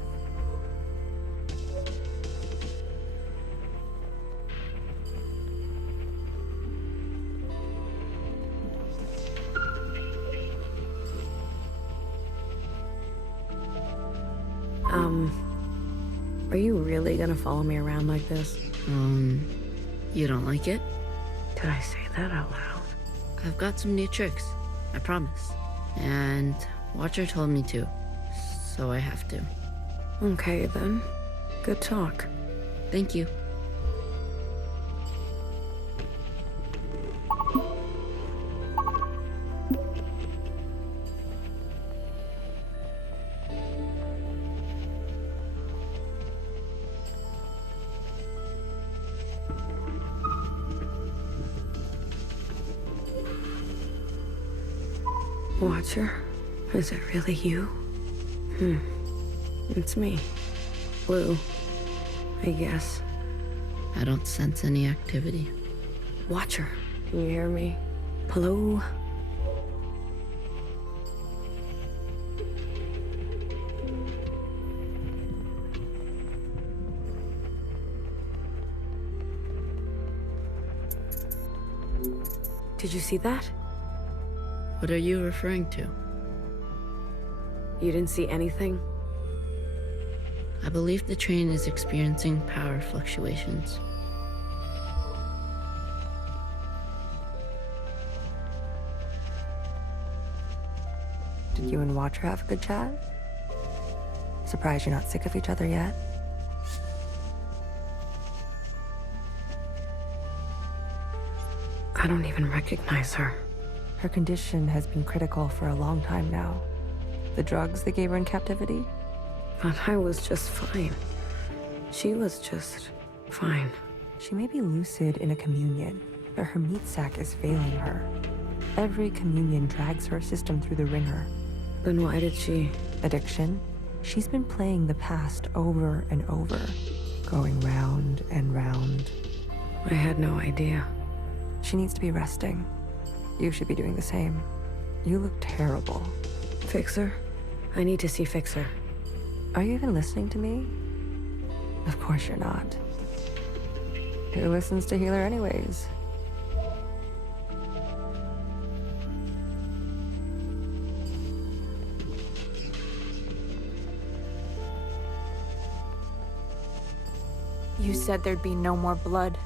Are you really gonna follow me around like this? You don't like it? Did I say that out loud? I've got some new tricks, I promise. And Watcher told me to, so I have to. Okay, then. Good talk. Thank you. Watcher? Is it really you? It's me. Blue. I guess. I don't sense any activity. Watcher, can you hear me? Hello? Did you see that? What are you referring to? You didn't see anything? I believe the train is experiencing power fluctuations. Did you and Watcher have a good chat? Surprised you're not sick of each other yet? I don't even recognize her. Her condition has been critical for a long time now. The drugs they gave her in captivity? But I was just fine. She was just fine. She may be lucid in a communion, but her meat sac is failing her. Every communion drags her system through the ringer. Then why did she? Addiction? She's been playing the past over and over, going round and round. I had no idea. She needs to be resting. You should be doing the same. You look terrible. Fixer? I need to see Fixer. Are you even listening to me? Of course you're not. Who listens to Healer anyways? You said there'd be no more blood.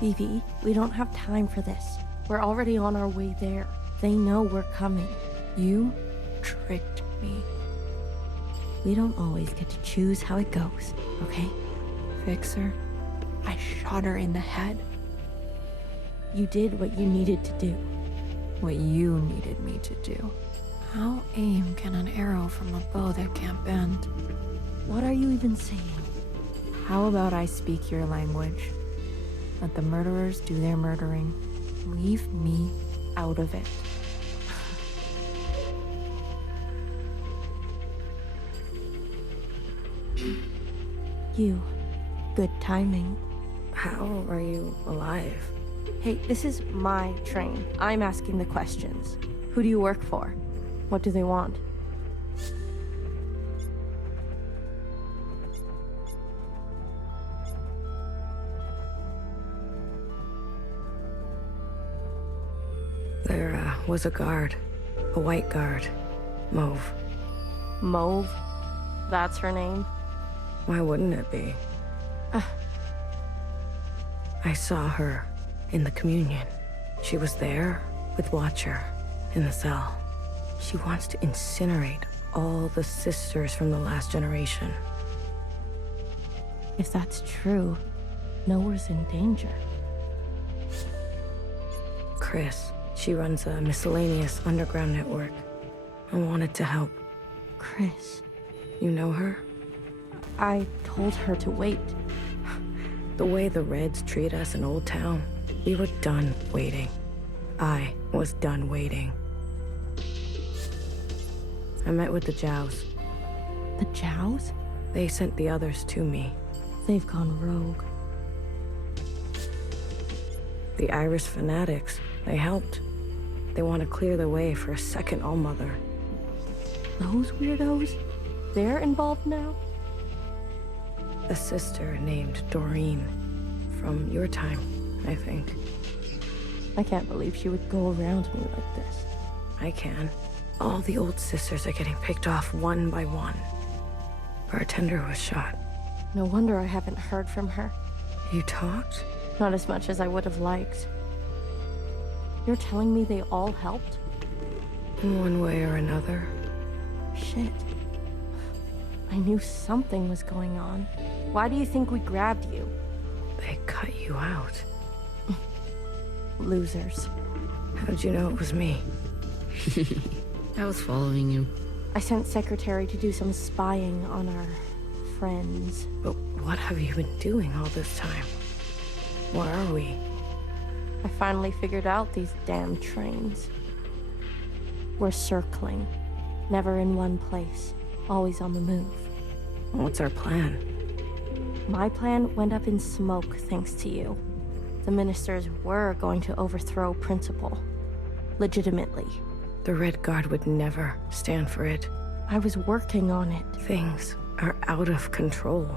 Vivi, we don't have time for this. We're already on our way there. They know we're coming. You tricked me. We don't always get to choose how it goes, okay? Fixer, I shot her in the head. You did what you needed to do. What you needed me to do. How aim can an arrow from a bow that can't bend? What are you even saying? How about I speak your language? Let the murderers do their murdering. Leave me out of it. You. Good timing. How are you alive? Hey, this is my train. I'm asking the questions. Who do you work for? What do they want? There was a guard. A white guard. Mauve. Mauve? That's her name? Why wouldn't it be? I saw her in the communion. She was there with Watcher in the cell. She wants to incinerate all the sisters from the last generation. If that's true, Noah's in danger. Chris, she runs a miscellaneous underground network. I wanted to help. Chris. You know her? I told her to wait. The way the Reds treat us in Old Town, we were done waiting. I was done waiting. I met with the Jows. The Jows? They sent the others to me. They've gone rogue. The Iris fanatics, they helped. They want to clear the way for a second Allmother. Those weirdos? They're involved now? A sister named Doreen. From your time, I think. I can't believe she would go around me like this. I can. All the old sisters are getting picked off one by one. Bartender was shot. No wonder I haven't heard from her. You talked? Not as much as I would have liked. You're telling me they all helped? In one way or another. Shit. I knew something was going on. Why do you think we grabbed you? They cut you out. Losers. How'd you know it was me? I was following you. I sent Secretary to do some spying on our friends. But what have you been doing all this time? Where are we? I finally figured out these damn trains. We're circling. Never in one place. Always on the move. What's our plan? My plan went up in smoke thanks to you. The ministers were going to overthrow Principal. Legitimately. The Red Guard would never stand for it. I was working on it. Things are out of control.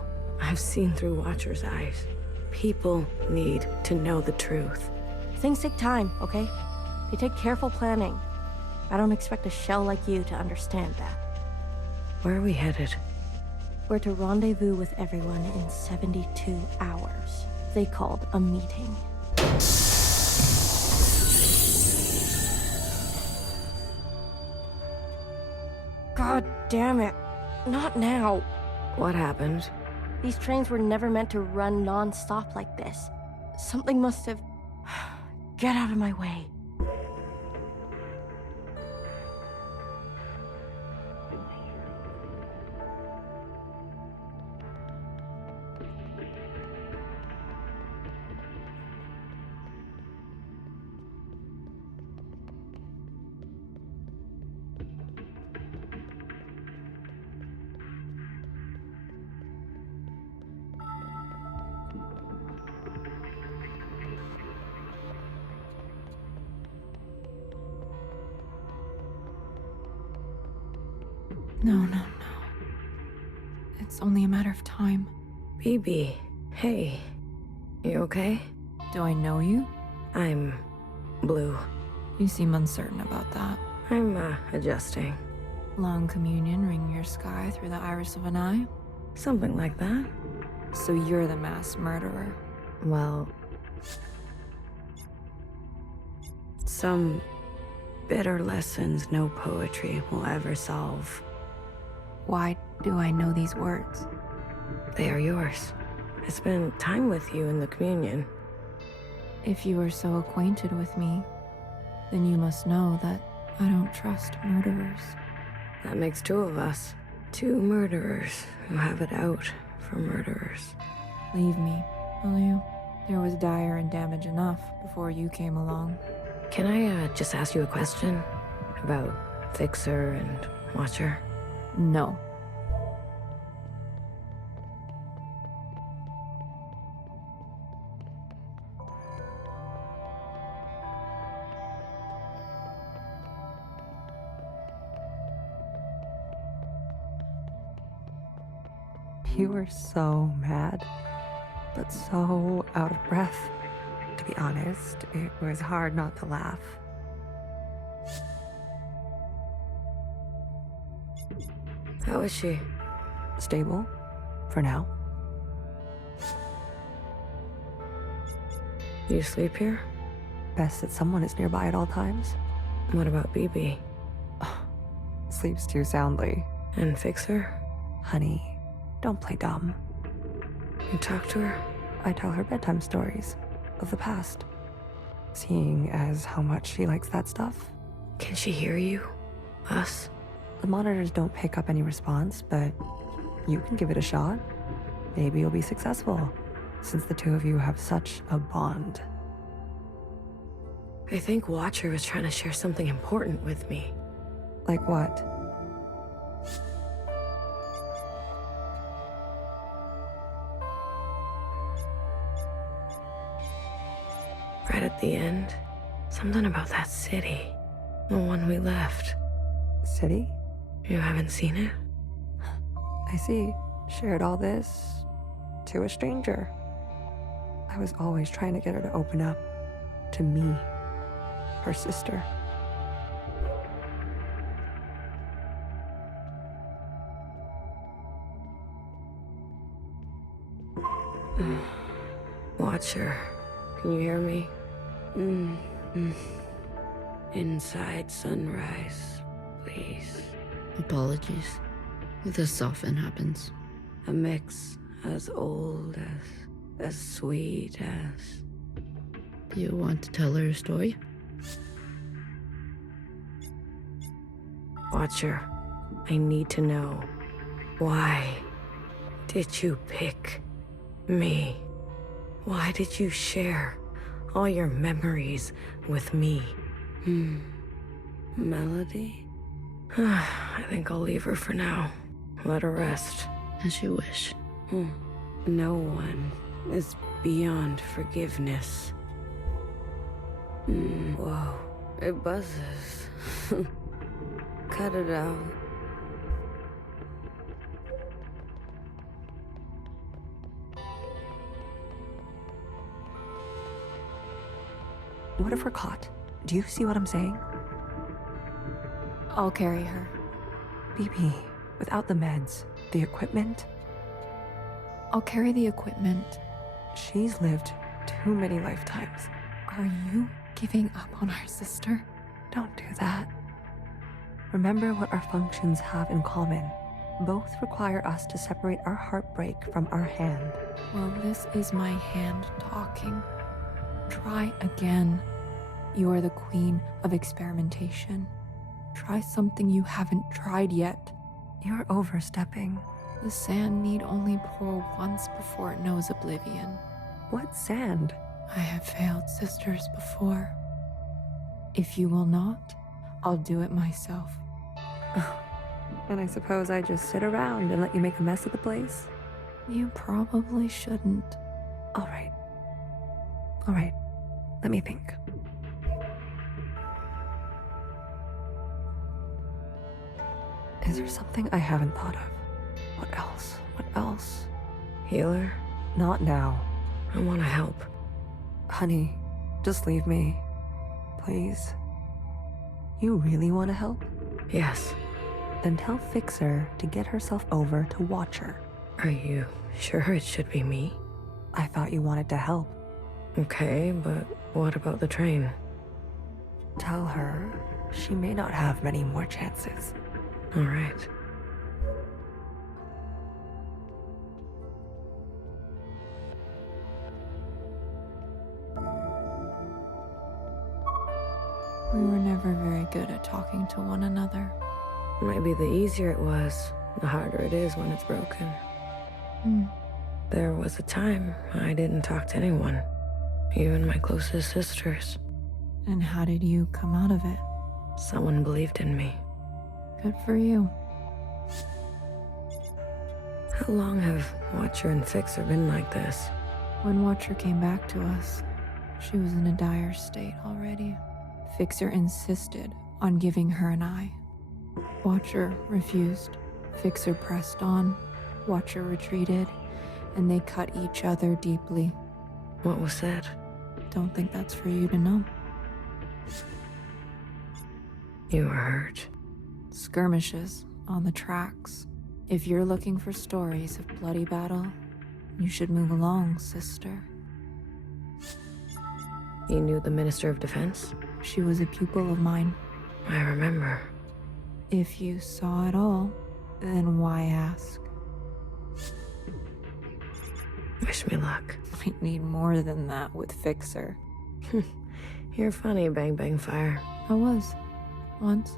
I've seen through Watcher's eyes. People need to know the truth. Things take time, okay? They take careful planning. I don't expect a shell like you to understand that. Where are we headed? We're to rendezvous with everyone in 72 hours. They called a meeting. God damn it. Not now. What happened? These trains were never meant to run non-stop like this. Something must have... Get out of my way. No. It's only a matter of time. BB, hey. You okay? Do I know you? I'm blue. You seem uncertain about that. I'm, adjusting. Long communion ring your sky through the iris of an eye? Something like that. So you're the mass murderer. Well, some bitter lessons no poetry will ever solve. Why do I know these words? They are yours. I spent time with you in the communion. If you are so acquainted with me, then you must know that I don't trust murderers. That makes two of us. Two murderers who have it out for murderers. Leave me, will you? There was dire and damage enough before you came along. Can I, just ask you a question? About Fixer and Watcher? No. You were so mad, but so out of breath. To be honest, it was hard not to laugh. How is she? Stable, for now. You sleep here? Best that someone is nearby at all times. What about BB? Sleeps too soundly. And Fixer? Honey, don't play dumb. You talk to her? I tell her bedtime stories of the past, seeing as how much she likes that stuff. Can she hear you? Us? The monitors don't pick up any response, but you can give it a shot. Maybe you'll be successful, since the two of you have such a bond. I think Watcher was trying to share something important with me. Like what? Right at the end, something about that city. The one we left. City? You haven't seen it? I see. Shared all this to a stranger. I was always trying to get her to open up to me, her sister. Watcher, can you hear me? Inside sunrise, please. Apologies. This often happens. A mix as old as sweet as... You want to tell her a story? Watcher, I need to know. Why did you pick me? Why did you share all your memories with me? Melody? I think I'll leave her for now. Let her rest. As you wish. No one is beyond forgiveness. Whoa, it buzzes. Cut it out. What if we're caught? Do you see what I'm saying? I'll carry her. BB, without the meds, the equipment? I'll carry the equipment. She's lived too many lifetimes. Are you giving up on our sister? Don't do that. Remember what our functions have in common. Both require us to separate our heartbreak from our hand. Well, this is my hand talking. Try again. You are the queen of experimentation. Try something you haven't tried yet. You're overstepping. The sand need only pour once before it knows oblivion. What sand? I have failed sisters before. If you will not, I'll do it myself. And I suppose I just sit around and let you make a mess of the place? You probably shouldn't. All right. All right. Let me think. Is there something I haven't thought of? What else? What else? Healer? Not now. I want to help. Honey, just leave me. Please. You really want to help? Yes. Then tell Fixer to get herself over to Watcher. Are you sure it should be me? I thought you wanted to help. Okay, but what about the train? Tell her she may not have many more chances. All right. We were never very good at talking to one another. Maybe the easier it was, the harder it is when it's broken. There was a time I didn't talk to anyone, even my closest sisters. And how did you come out of it? Someone believed in me. Good for you. How long have Watcher and Fixer been like this? When Watcher came back to us, she was in a dire state already. Fixer insisted on giving her an eye. Watcher refused. Fixer pressed on. Watcher retreated, and they cut each other deeply. What was said? Don't think that's for you to know. You were hurt. Skirmishes on the tracks. If you're looking for stories of bloody battle, you should move along, sister. You knew the Minister of Defense? She was a pupil of mine. I remember. If you saw it all, then why ask? Wish me luck. Might need more than that with Fixer. You're funny, Bang Bang Fire. I was. Once.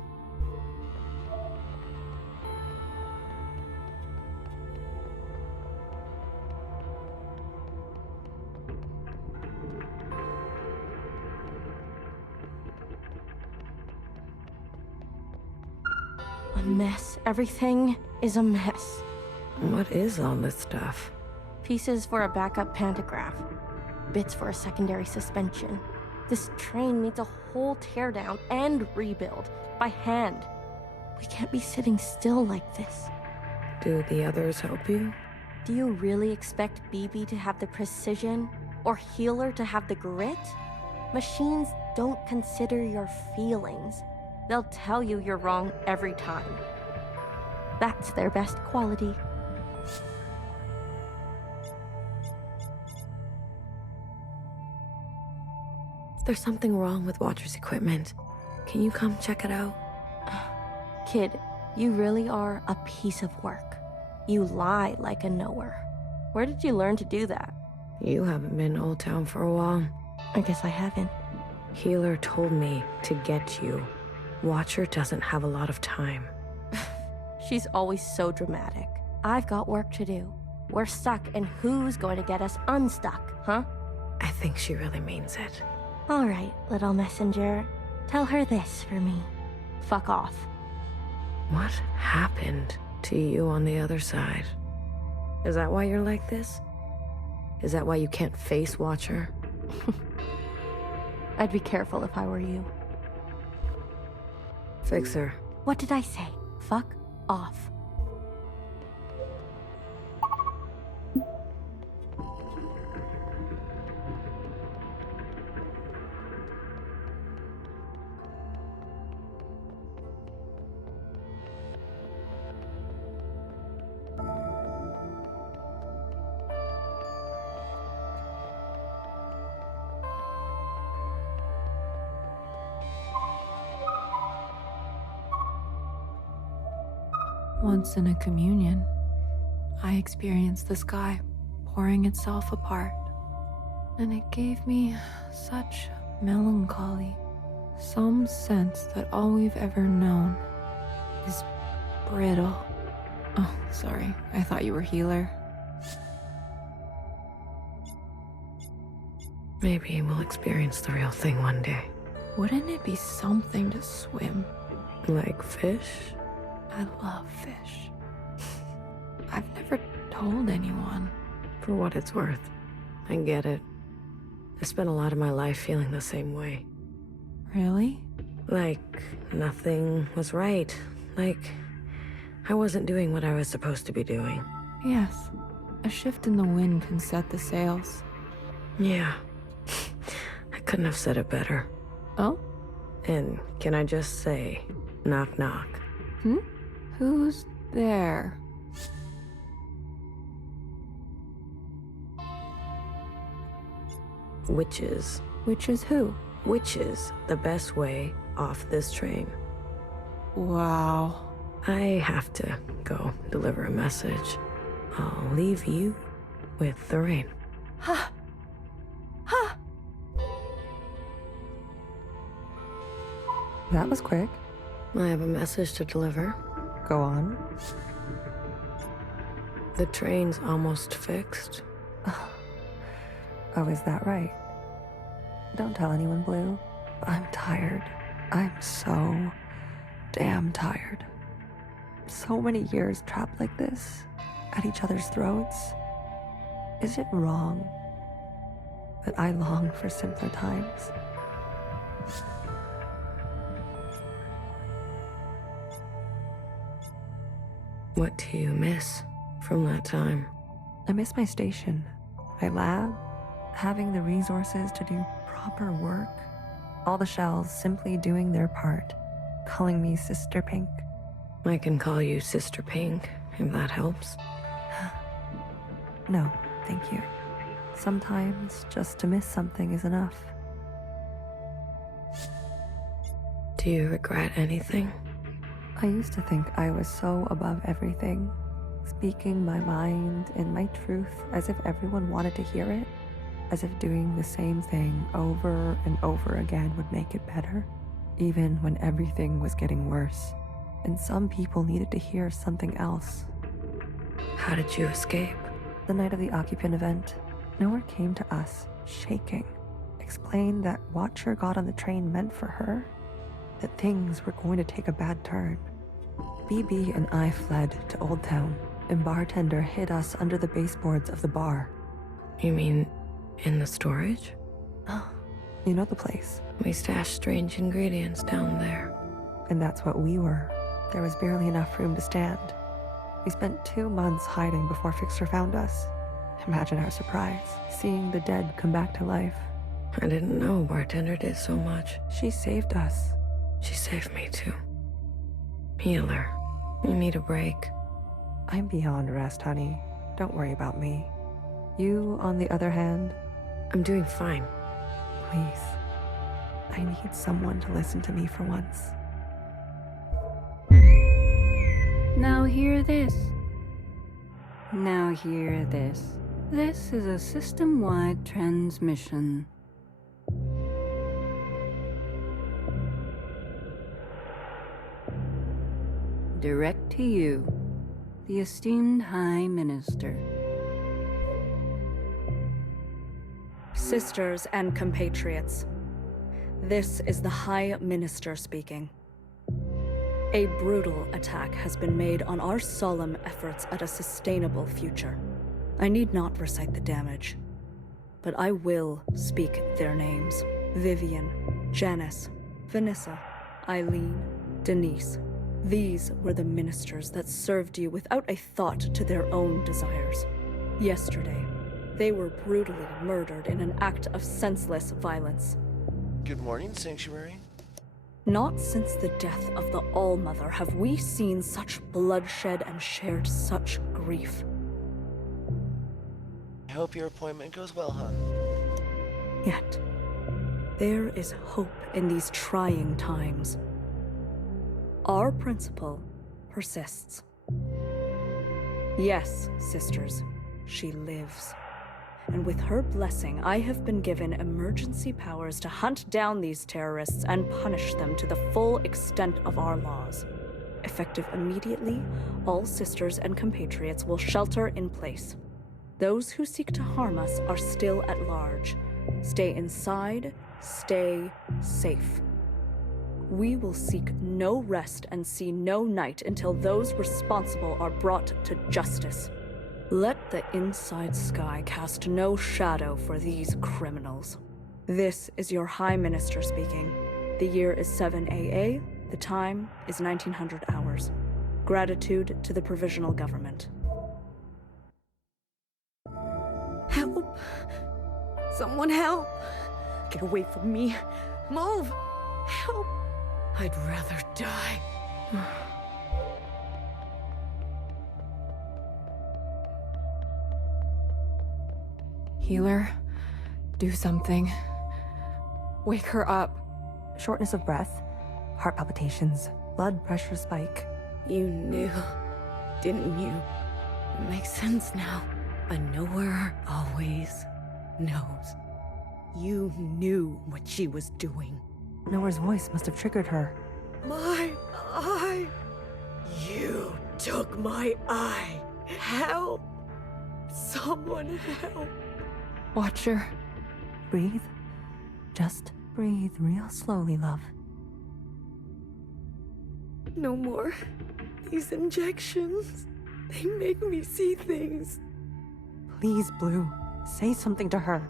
A mess. Everything is a mess. What is all this stuff? Pieces for a backup pantograph. Bits for a secondary suspension. This train needs a whole teardown and rebuild by hand. We can't be sitting still like this. Do the others help you? Do you really expect BB to have the precision or Healer to have the grit? Machines don't consider your feelings. They'll tell you you're wrong every time. That's their best quality. There's something wrong with Watcher's equipment. Can you come check it out? Kid, you really are a piece of work. You lie like a knower. Where did you learn to do that? You haven't been in Old Town for a while. I guess I haven't. Healer told me to get you. Watcher doesn't have a lot of time. She's always so dramatic. I've got work to do. We're stuck, and who's going to get us unstuck, huh? I think she really means it. All right, little messenger. Tell her this for me. Fuck off. What happened to you on the other side? Is that why you're like this? Is that why you can't face Watcher? I'd be careful if I were you. Fixer. What did I say? Fuck off. Once in a communion, I experienced the sky pouring itself apart, and it gave me such melancholy, some sense that all we've ever known is brittle. Oh, sorry, I thought you were Healer. Maybe we'll experience the real thing one day. Wouldn't it be something to swim? Like fish? I love fish. I've never told anyone. For what it's worth. I get it. I spent a lot of my life feeling the same way. Really? Like nothing was right. Like I wasn't doing what I was supposed to be doing. Yes. A shift in the wind can set the sails. Yeah. I couldn't have said it better. Oh? And can I just say, knock knock. Who's there? Witches. Witches who? Witches, the best way off this train. Wow. I have to go deliver a message. I'll leave you with the rain. Ha! Ha! That was quick. I have a message to deliver. Go on. The train's almost fixed. Oh, is that right? Don't tell anyone, Blue. I'm tired. I'm so damn tired. So many years trapped like this, at each other's throats. Is it wrong that I long for simpler times? What do you miss from that time? I miss my station, my lab, having the resources to do proper work. All the shells simply doing their part, calling me Sister Pink. I can call you Sister Pink, if that helps. No, thank you. Sometimes just to miss something is enough. Do you regret anything? I used to think I was so above everything, speaking my mind and my truth as if everyone wanted to hear it, as if doing the same thing over and over again would make it better, even when everything was getting worse, and some people needed to hear something else. How did you escape? The night of the occupant event, Nowhere came to us, shaking, explained that what Watcher got on the train meant for her, that things were going to take a bad turn. BB and I fled to Old Town, and Bartender hid us under the baseboards of the bar. You mean in the storage? You know the place. We stashed strange ingredients down there. And that's what we were. There was barely enough room to stand. We spent 2 months hiding before Fixer found us. Imagine our surprise, seeing the dead come back to life. I didn't know Bartender did so much. She saved us. She saved me too. Healer, you need a break. I'm beyond rest, honey. Don't worry about me. You, on the other hand... I'm doing fine. Please. I need someone to listen to me for once. Now hear this. Now hear this. This is a system-wide transmission. Direct to you, the esteemed High Minister. Sisters and compatriots, this is the High Minister speaking. A brutal attack has been made on our solemn efforts at a sustainable future. I need not recite the damage, but I will speak their names. Vivian, Janice, Vanessa, Eileen, Denise. These were the ministers that served you without a thought to their own desires. Yesterday, they were brutally murdered in an act of senseless violence. Good morning, Sanctuary. Not since the death of the All-Mother have we seen such bloodshed and shared such grief. I hope your appointment goes well, hon. Yet, there is hope in these trying times. Our principle persists. Yes, sisters, she lives. And with her blessing, I have been given emergency powers to hunt down these terrorists and punish them to the full extent of our laws. Effective immediately, all sisters and compatriots will shelter in place. Those who seek to harm us are still at large. Stay inside, stay safe. We will seek no rest and see no night until those responsible are brought to justice. Let the inside sky cast no shadow for these criminals. This is your High Minister speaking. The year is 7 AA, the time is 1900 hours. Gratitude to the Provisional Government. Help! Someone help! Get away from me! Move! Help! I'd rather die. Healer, do something. Wake her up. Shortness of breath, heart palpitations, blood pressure spike. You knew, didn't you? It makes sense now. A knower always knows. You knew what she was doing. Noah's voice must have triggered her. My eye! You took my eye! Help! Someone help! Watcher, breathe. Just breathe real slowly, love. No more. These injections. They make me see things. Please, Blue, say something to her.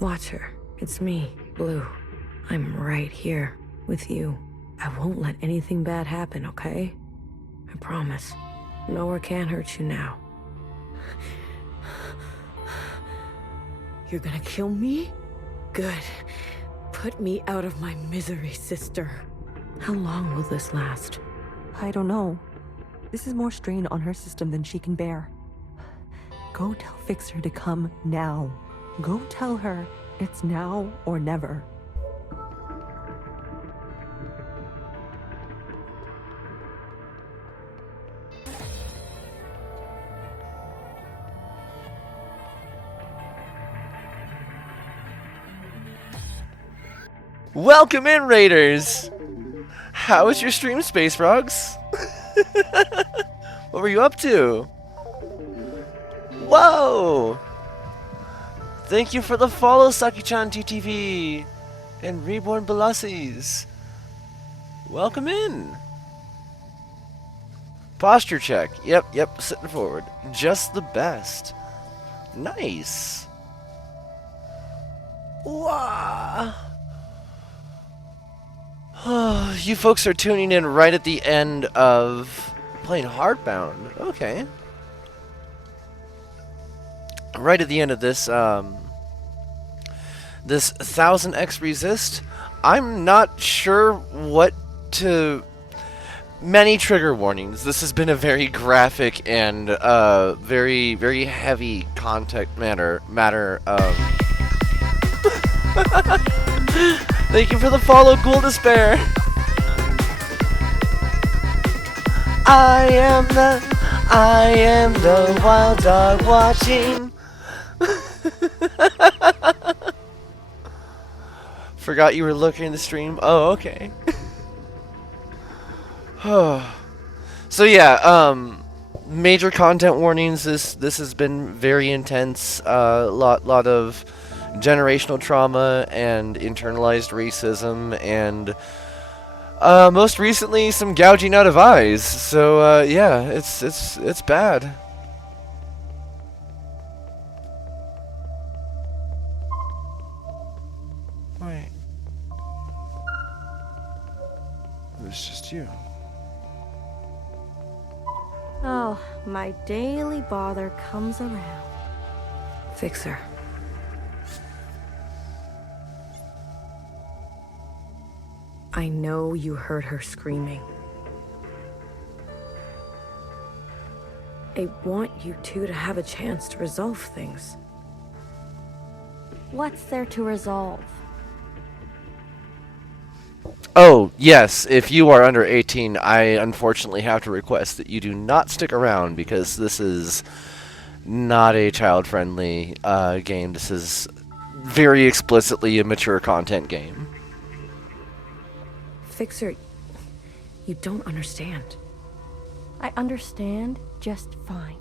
Watcher, it's me, Blue. I'm right here with you. I won't let anything bad happen, okay? I promise. Nowhere can hurt you now. You're gonna kill me? Good. Put me out of my misery, sister. How long will this last? I don't know. This is more strain on her system than she can bear. Go tell Fixer to come now. Go tell her it's now or never. Welcome in, Raiders! How was your stream, Space Frogs? What were you up to? Whoa! Thank you for the follow, Saki-chan TTV and Reborn Belasis. Welcome in. Posture check. Yep, sitting forward. Just the best. Nice. Wow. You folks are tuning in right at the end of playing Hardbound. Okay. Right at the end of this, this 1000xRESIST. I'm not sure what to... Many trigger warnings. This has been a very graphic and very, very heavy content matter. Thank you for the follow, Ghoul Despair. I am the wild dog watching. Forgot you were looking at the stream. Oh, okay. So yeah, major content warnings. This has been very intense. Lot of generational trauma and internalized racism, and most recently some gouging out of eyes. So yeah, it's bad. Wait, it's just you. Oh, my daily bother comes around. Fixer. I know you heard her screaming. I want you two to have a chance to resolve things. What's there to resolve? Oh, yes, if you are under 18, I unfortunately have to request that you do not stick around, because this is not a child-friendly game. This is very explicitly a mature content game. Fixer, you don't understand. I understand just fine.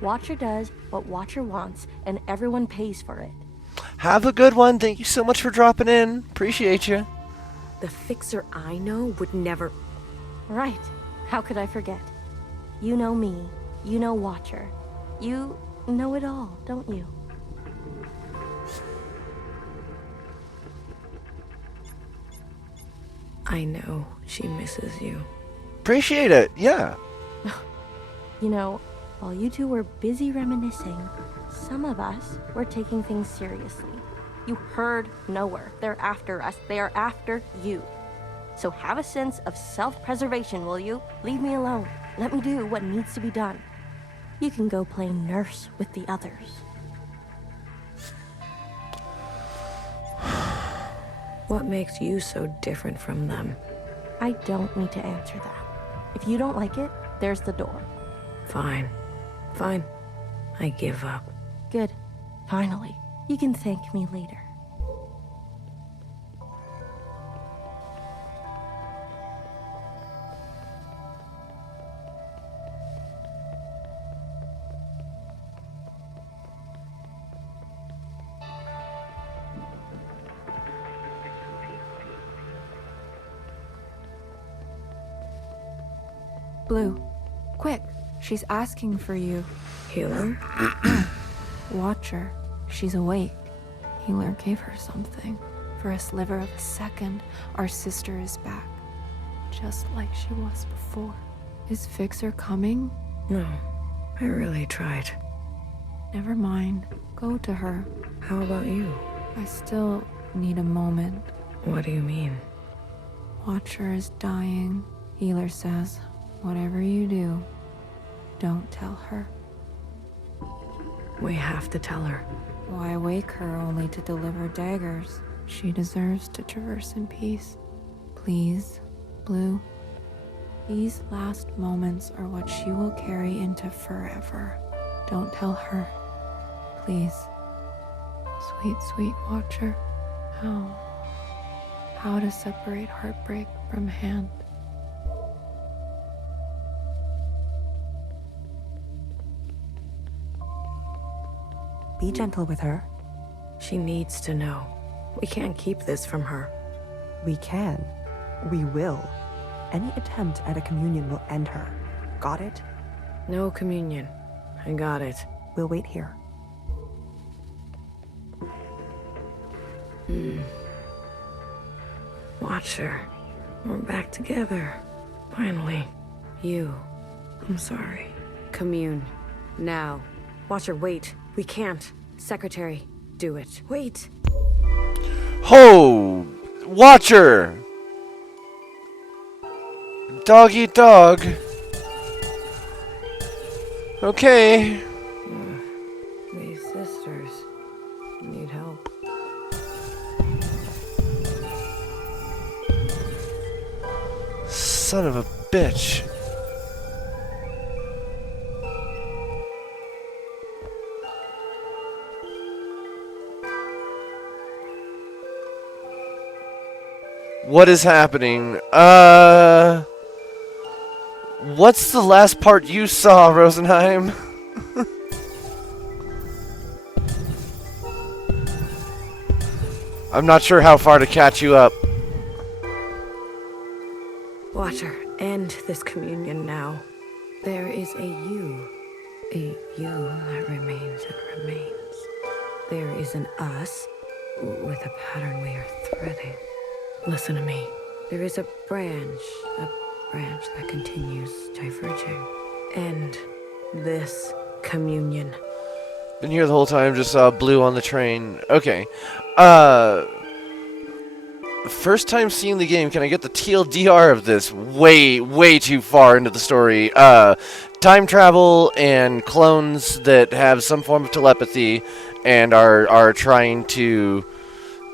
Watcher does what Watcher wants, and everyone pays for it. Have a good one. Thank you so much for dropping in. Appreciate you. The Fixer I know would never... Right. How could I forget? You know me. You know Watcher. You know it all, don't you? I know she misses you. appreciate it. Yeah. You know, while you two were busy reminiscing, some of us were taking things seriously. You heard nowhere. They're after us. They are after you. So have a sense of self-preservation, will you? Leave me alone. Let me do what needs to be done. You can go play nurse with the others. What makes you so different from them? I don't need to answer that. If you don't like it, there's the door. Fine. Fine. I give up. Good. Finally. You can thank me later. Blue, quick. She's asking for you. Healer? Watch her. She's awake. Healer gave her something. For a sliver of a second, our sister is back. Just like she was before. Is Fixer coming? No. I really tried. Never mind. Go to her. How about you? I still need a moment. What do you mean? Watcher is dying. Healer says, whatever you do, don't tell her. We have to tell her. Why wake her only to deliver daggers? She deserves to traverse in peace. Please, Blue. These last moments are what she will carry into forever. Don't tell her. Please. Sweet, sweet Watcher. How to separate heartbreak from hand. Be gentle with her. She needs to know. We can't keep this from her. We can. We will. Any attempt at a communion will end her. Got it? No communion. I got it. We'll wait here. Watcher. We're back together. Finally. You. I'm sorry. Commune. Now. Watcher, wait. We can't. Secretary, do it. Wait. Ho! Watcher! Dog eat dog. Okay. These sisters need help. Son of a bitch. What is happening? What's the last part you saw, Rosenheim? I'm not sure how far to catch you up. Watcher, end this communion now. There is a you that remains and remains. There is an us with a pattern we are threading. Listen to me. There is a branch that continues diverging. End this communion. Been here the whole time, just saw Blue on the train. Okay. First time seeing the game, can I get the TLDR of this? Way too far into the story. Time travel and clones that have some form of telepathy and are trying to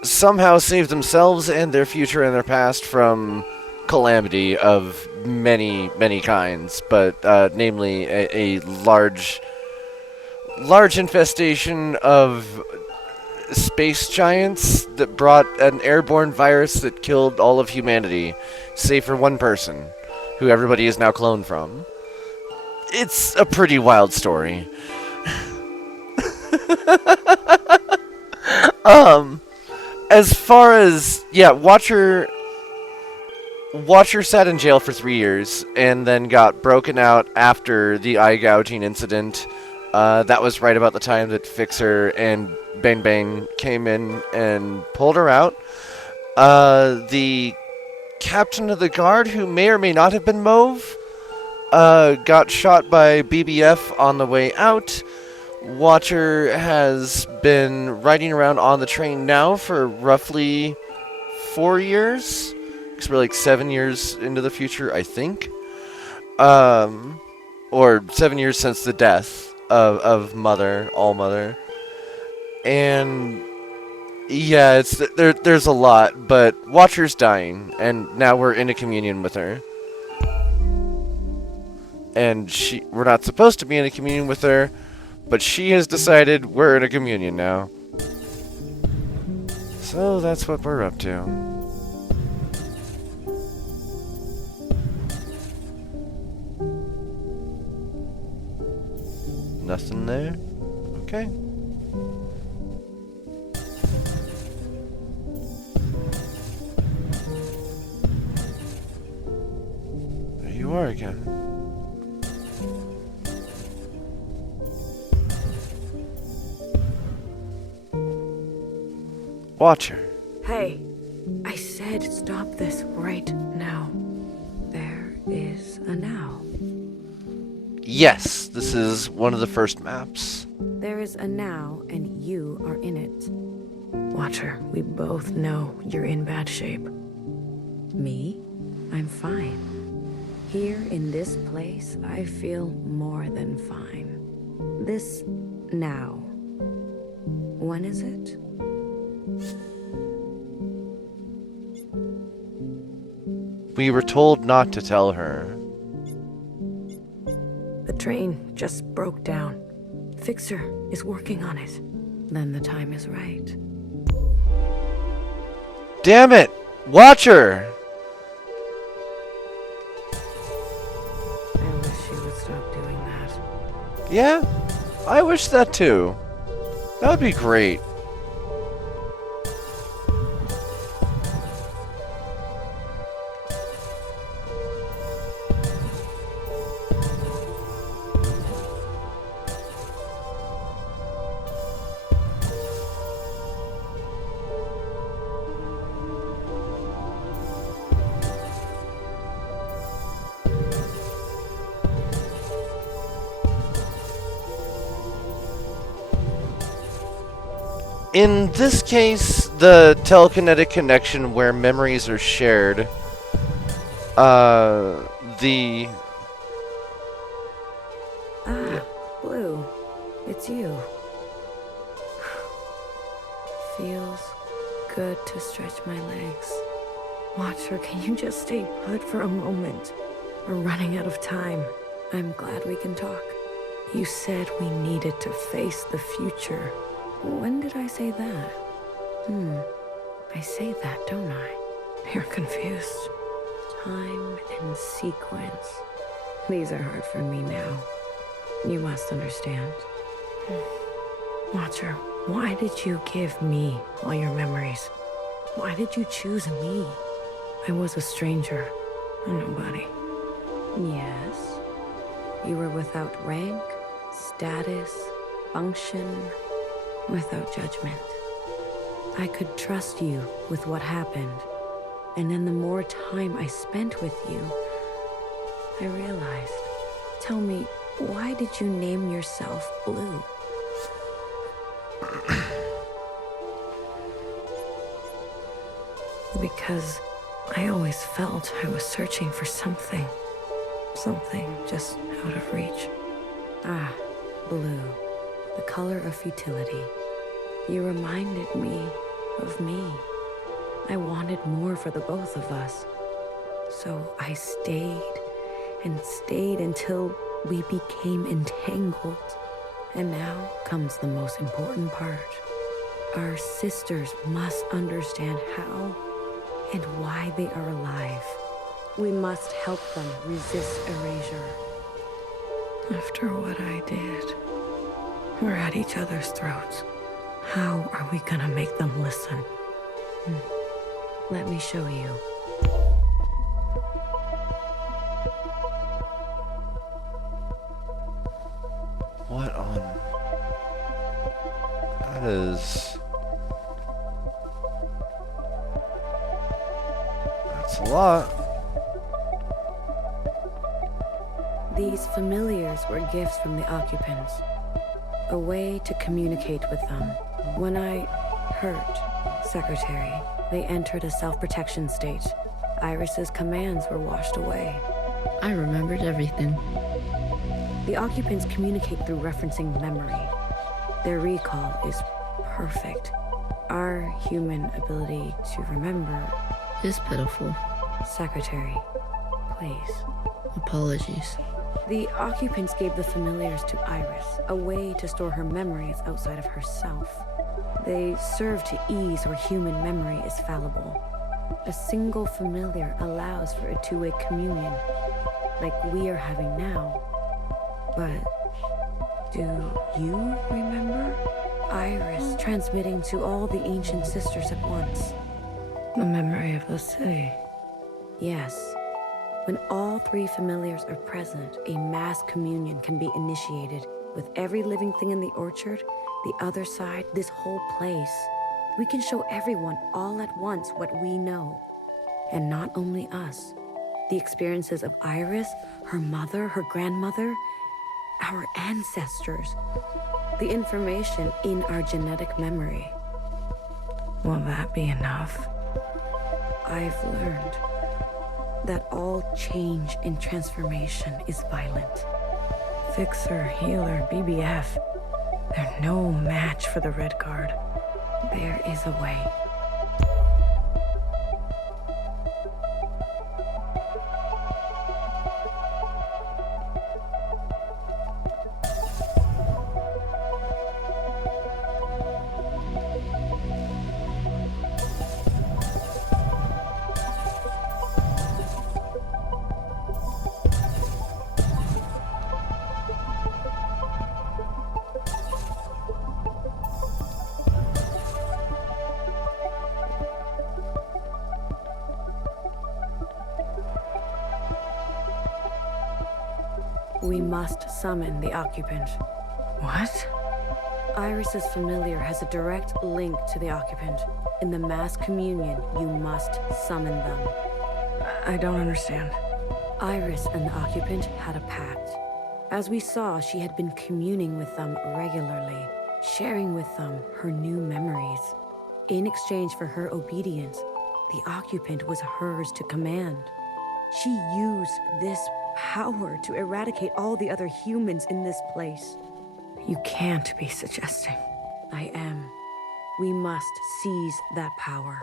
somehow save themselves and their future and their past from calamity of many kinds, but namely a large infestation of space giants that brought an airborne virus that killed all of humanity, save for one person, who everybody is now cloned from. It's a pretty wild story. As far as, yeah, Watcher sat in jail for 3 years and then got broken out after the eye gouging incident. That was right about the time that Fixer and Bang Bang came in and pulled her out. The captain of the guard who may or may not have been Mauve. Got shot by BBF on the way out. Watcher has been riding around on the train now for roughly 4 years. Because we're like 7 years into the future, I think. Or 7 years since the death of Mother, All Mother. And yeah, there's a lot, but Watcher's dying, and now we're in a communion with her. And we're not supposed to be in a communion with her, but she has decided we're in a communion now. So that's what we're up to. Nothing there? Okay. There you are again. Watcher. Hey, I said stop this right now. There is a now. Yes, this is one of the first maps. There is a now, and you are in it. Watcher, we both know you're in bad shape. Me? I'm fine. Here in this place, I feel more than fine. This now. When is it? We were told not to tell her. The train just broke down. Fixer is working on it. Then the time is right. Damn it! Watcher! I wish you would stop doing that. Yeah, I wish that too. That would be great. In this case, the telekinetic connection where memories are shared, Blue, it's you. Feels good to stretch my legs. Watcher, can you just stay put for a moment? We're running out of time. I'm glad we can talk. You said we needed to face the future. When did I say that? I say that, don't I? You're confused. Time and sequence. These are hard for me now. You must understand. Watcher, why did you give me all your memories? Why did you choose me? I was a stranger, a nobody. Yes. You were without rank, status, function, without judgment. I could trust you with what happened. And then the more time I spent with you, I realized. Tell me, why did you name yourself Blue? Because I always felt I was searching for something. Something just out of reach. Ah, blue. The color of futility. You reminded me of me. I wanted more for the both of us. So I stayed and stayed until we became entangled. And now comes the most important part. Our sisters must understand how and why they are alive. We must help them resist erasure. After what I did, we're at each other's throats. How are we gonna make them listen? Let me show you. What on? That is... That's a lot. These familiars were gifts from the occupants. A way to communicate with them. When I hurt Secretary, they entered a self-protection state. Iris's commands were washed away. I remembered everything. The occupants communicate through referencing memory. Their recall is perfect. Our human ability to remember is pitiful. Secretary, please. Apologies. The occupants gave the familiars to Iris, a way to store her memories outside of herself. They serve to ease where human memory is fallible. A single familiar allows for a two-way communion, like we are having now. But do you remember? Iris transmitting to all the ancient sisters at once. The memory of the city. Yes. When all three familiars are present, a mass communion can be initiated with every living thing in the orchard, the other side, this whole place. We can show everyone all at once what we know. And not only us. The experiences of Iris, her mother, her grandmother, our ancestors. The information in our genetic memory. Will that be enough? I've learned that all change and transformation is violent. Fixer, healer, BBF. They're no match for the Red Guard. There is a way. We must summon the occupant. What? Iris's familiar has a direct link to the occupant. In the mass communion, you must summon them. I don't understand. Iris and the occupant had a pact. As we saw, she had been communing with them regularly, sharing with them her new memories. In exchange for her obedience, the occupant was hers to command. She used this power to eradicate all the other humans in this place. You can't be suggesting. I am. We must seize that power.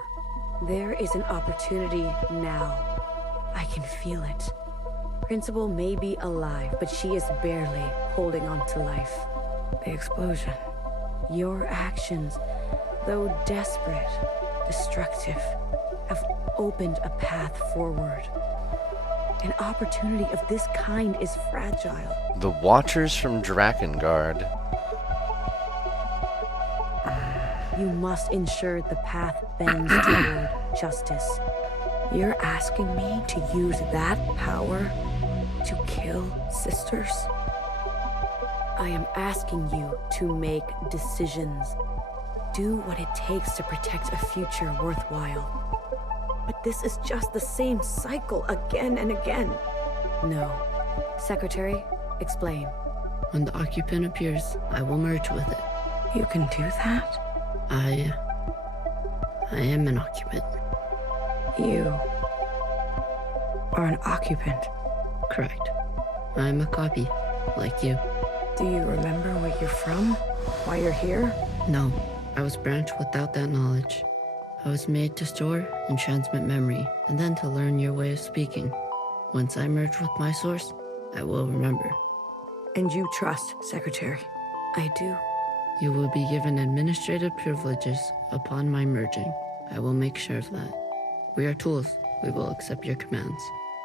There is an opportunity now. I can feel it. Principal may be alive, but she is barely holding on to life. The explosion. Your actions, though desperate, destructive, have opened a path forward. An opportunity of this kind is fragile. The Watchers from Drakengard. You must ensure the path bends toward justice. You're asking me to use that power to kill sisters? I am asking you to make decisions. Do what it takes to protect a future worthwhile. But this is just the same cycle again and again. No. Secretary, explain. When the occupant appears, I will merge with it. You can do that? I am an occupant. You are an occupant? Correct. I am a copy, like you. Do you remember where you're from? Why you're here? No, I was branched without that knowledge. I was made to store and transmit memory, and then to learn your way of speaking. Once I merge with my source, I will remember. And you trust, Secretary? I do. You will be given administrative privileges upon my merging. I will make sure of that. We are tools. We will accept your commands.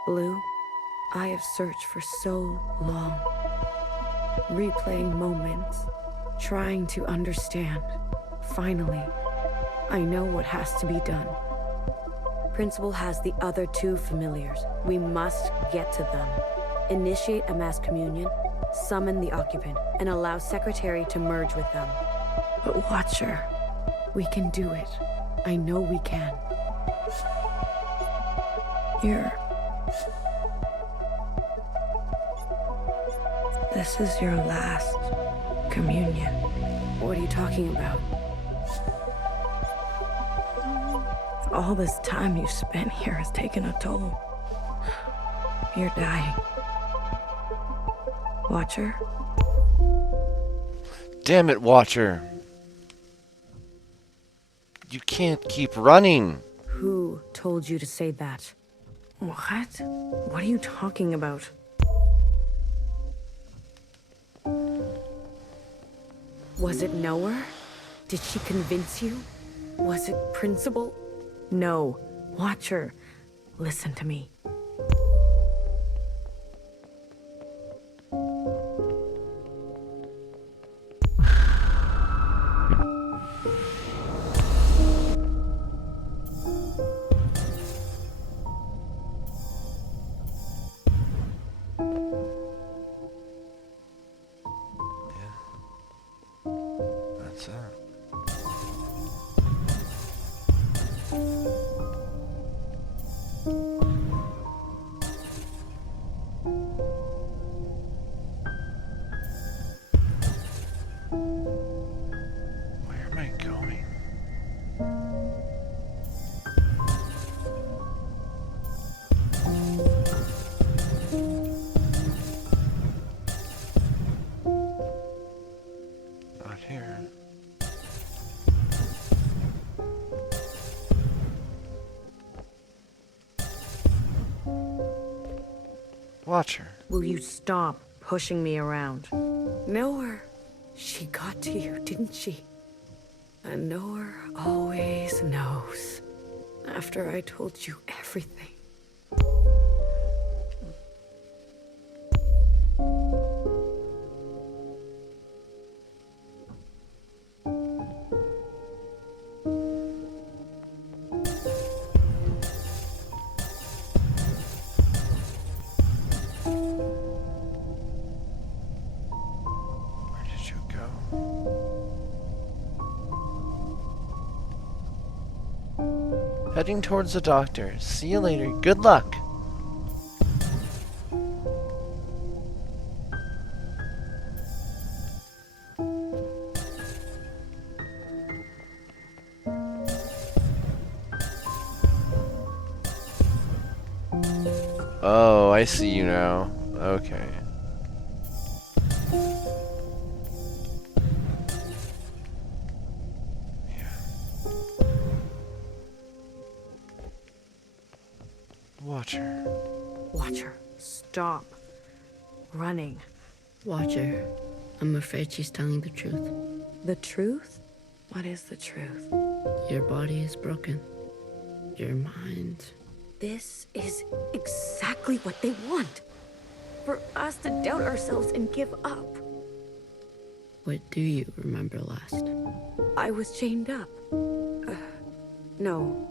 Blue, I have searched for so long. Replaying moments, trying to understand. Finally, I know what has to be done. Principal has the other two familiars. We must get to them. Initiate a mass communion, summon the occupant, and allow Secretary to merge with them. But Watcher, we can do it. I know we can. This is your last communion. What are you talking about? All this time you've spent here has taken a toll. You're dying. Watcher? Damn it, Watcher. You can't keep running. Who told you to say that? What? What are you talking about? Was it Noah? Did she convince you? Was it Principal? No. Watcher, listen to me. That's it. Where am I going? Not here. Watcher. Will you stop pushing me around? Noah, she got to you, didn't she? And Noah always knows. After I told you everything. Where did you go? Heading towards the doctor. See you later. Good luck. Oh, I see you now. Okay. Watcher. Watcher, stop running. Watcher, I'm afraid she's telling the truth. The truth? What is the truth? Your body is broken. Your mind. This is exactly what they want. For us to doubt ourselves and give up. What do you remember last? I was chained up. No,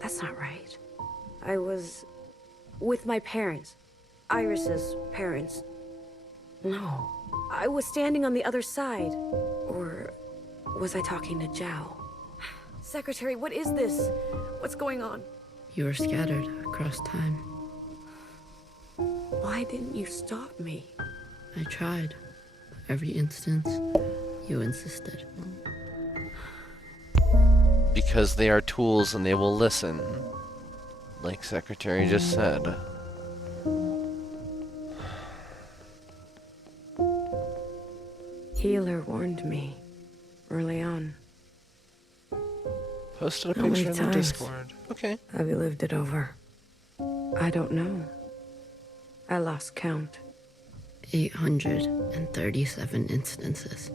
that's not right. I was with my parents. Iris's parents. No, I was standing on the other side. Or was I talking to Zhao? Secretary, what is this? What's going on? You were scattered across time. Why didn't you stop me? I tried. Every instance, you insisted. Because they are tools and they will listen. Like Secretary just said. Healer warned me early on. Posted a How many picture in the times Discord. Okay. have you lived it over? I don't know. I lost count. 837 instances.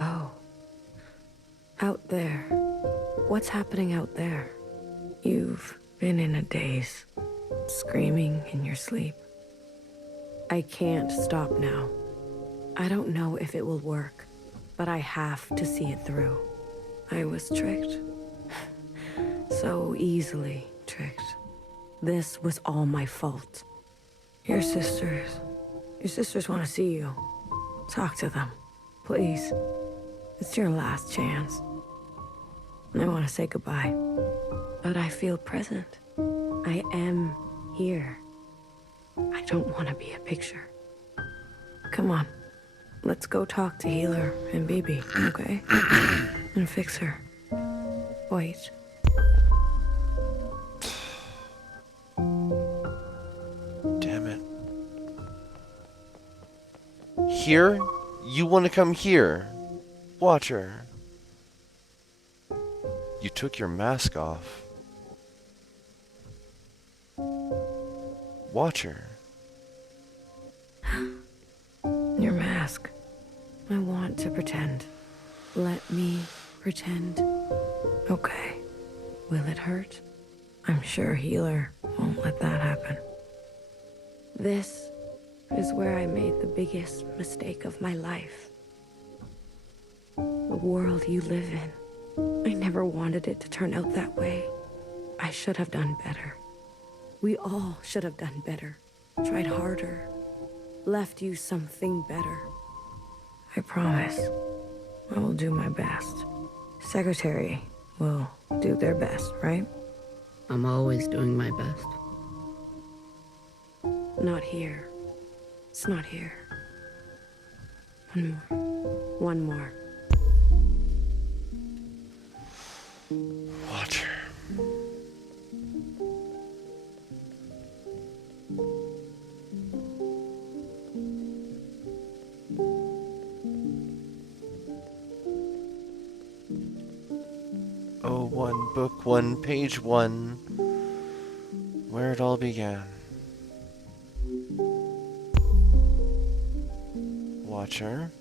Oh. Out there. What's happening out there? You've been in a daze, screaming in your sleep. I can't stop now. I don't know if it will work, but I have to see it through. I was tricked. So easily tricked. This was all my fault. Your sisters want to see you. Talk to them, please. It's your last chance. I want to say goodbye. But I feel present. I am here. I don't want to be a picture. Come on. Let's go talk to Healer and Baby, okay? And fix her. Wait. Damn it. Here? You want to come here? Watcher. You took your mask off. Watcher. Your mask. I want to pretend. Let me pretend. Okay. Will it hurt? I'm sure Healer won't let that happen. This is where I made the biggest mistake of my life. The world you live in. I never wanted it to turn out that way. I should have done better. We all should have done better. Tried harder. Left you something better. I promise. I will do my best. Secretary will do their best, right? I'm always doing my best. Not here. It's not here. One more. One more. Watcher. Oh, 1, book 1, page 1. Where it all began. Watcher.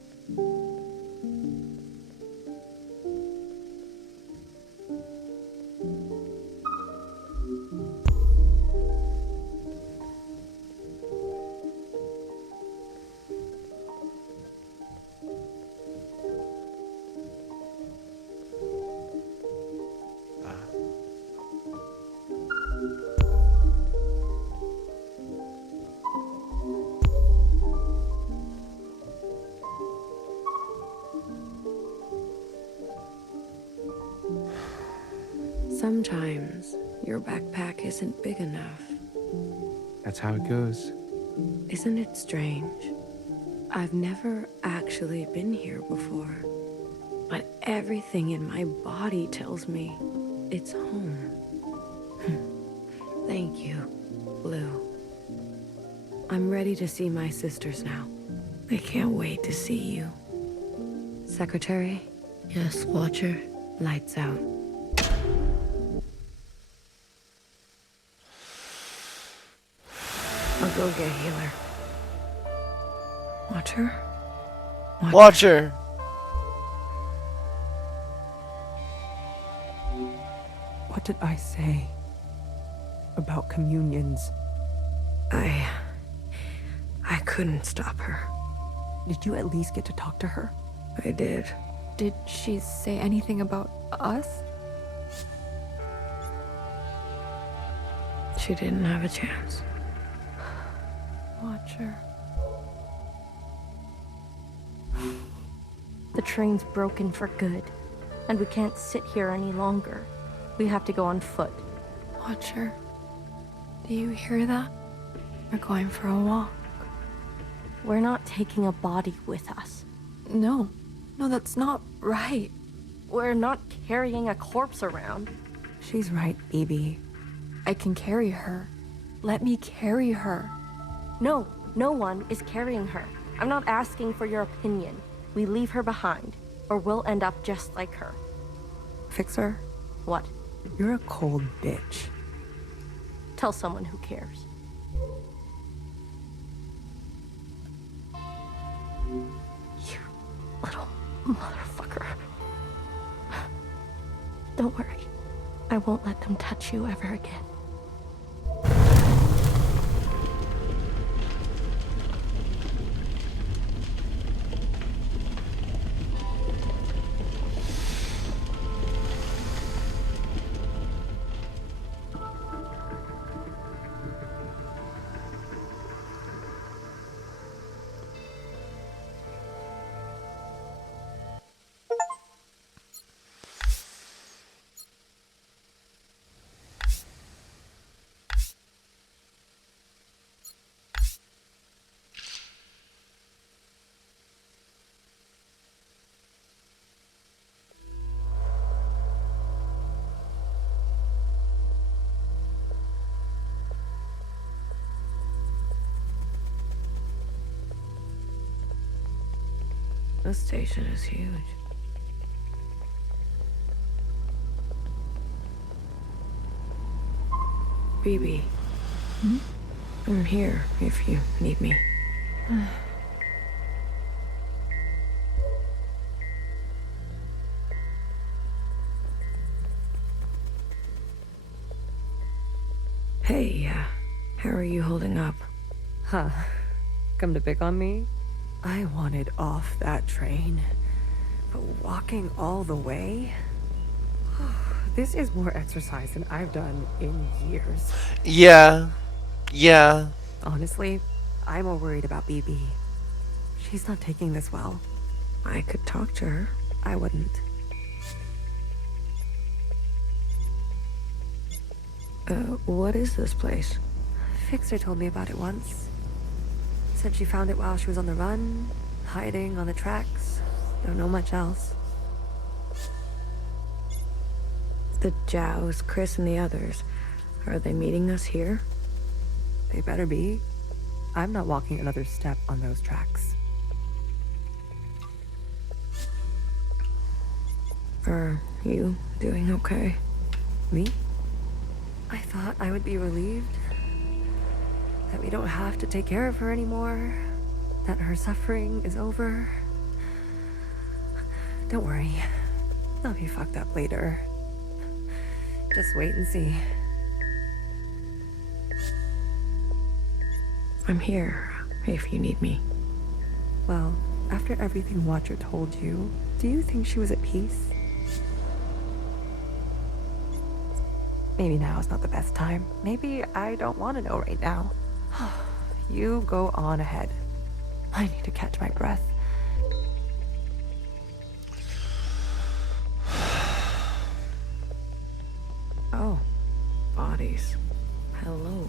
Sometimes your backpack isn't big enough. That's how it goes. Isn't it strange? I've never actually been here before, but everything in my body tells me it's home. Thank you, Blue. I'm ready to see my sisters now. I can't wait to see you. Secretary? Yes, Watcher. Lights out. I'll go get Healer. Watcher? Watcher! What did I say about communions? I couldn't stop her. Did you at least get to talk to her? I did. Did she say anything about us? She didn't have a chance. Watcher. The train's broken for good, and we can't sit here any longer. We have to go on foot. Watcher, do you hear that? We're going for a walk. We're not taking a body with us. No, that's not right. We're not carrying a corpse around. She's right, BB. I can carry her. Let me carry her. No, no one is carrying her. I'm not asking for your opinion. We leave her behind, or we'll end up just like her. Fixer? What? You're a cold bitch. Tell someone who cares. You little motherfucker. Don't worry. I won't let them touch you ever again. This station is huge. BB. I'm here if you need me. Hey, how are you holding up? Huh. Come to pick on me? I wanted off that train. But walking all the way? This is more exercise than I've done in years. Yeah. Yeah. Honestly, I'm more worried about BB. She's not taking this well. I could talk to her. I wouldn't. What is this place? Fixer told me about it once. Said she found it while she was on the run, hiding on the tracks. Don't know much else. The Jows, Chris, and the others. Are they meeting us here? They better be. I'm not walking another step on those tracks. Are you doing okay? Me? I thought I would be relieved. That we don't have to take care of her anymore. That her suffering is over. Don't worry. I'll be fucked up later. Just wait and see. I'm here if you need me. Well, after everything Watcher told you, do you think she was at peace? Maybe now is not the best time. Maybe I don't want to know right now. You go on ahead. I need to catch my breath. Oh, bodies. Hello.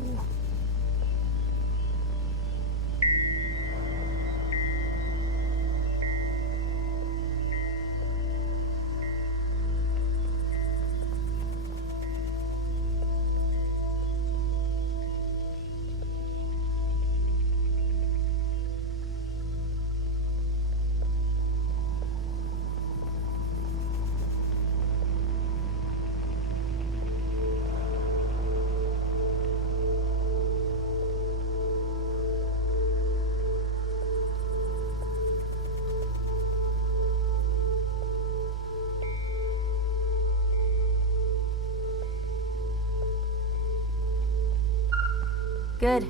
Good.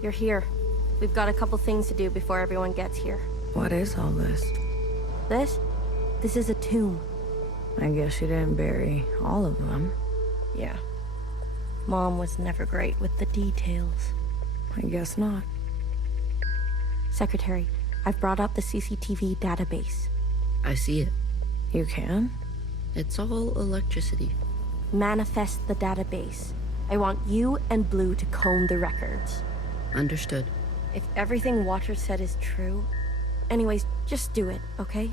You're here. We've got a couple things to do before everyone gets here. What is all this? This is a tomb. I guess you didn't bury all of them. Yeah. Mom was never great with the details. I guess not. Secretary, I've brought up the CCTV database. I see it. You can? It's all electricity. Manifest the database. I want you and Blue to comb the records. Understood. If everything Watcher said is true... Anyways, just do it, okay?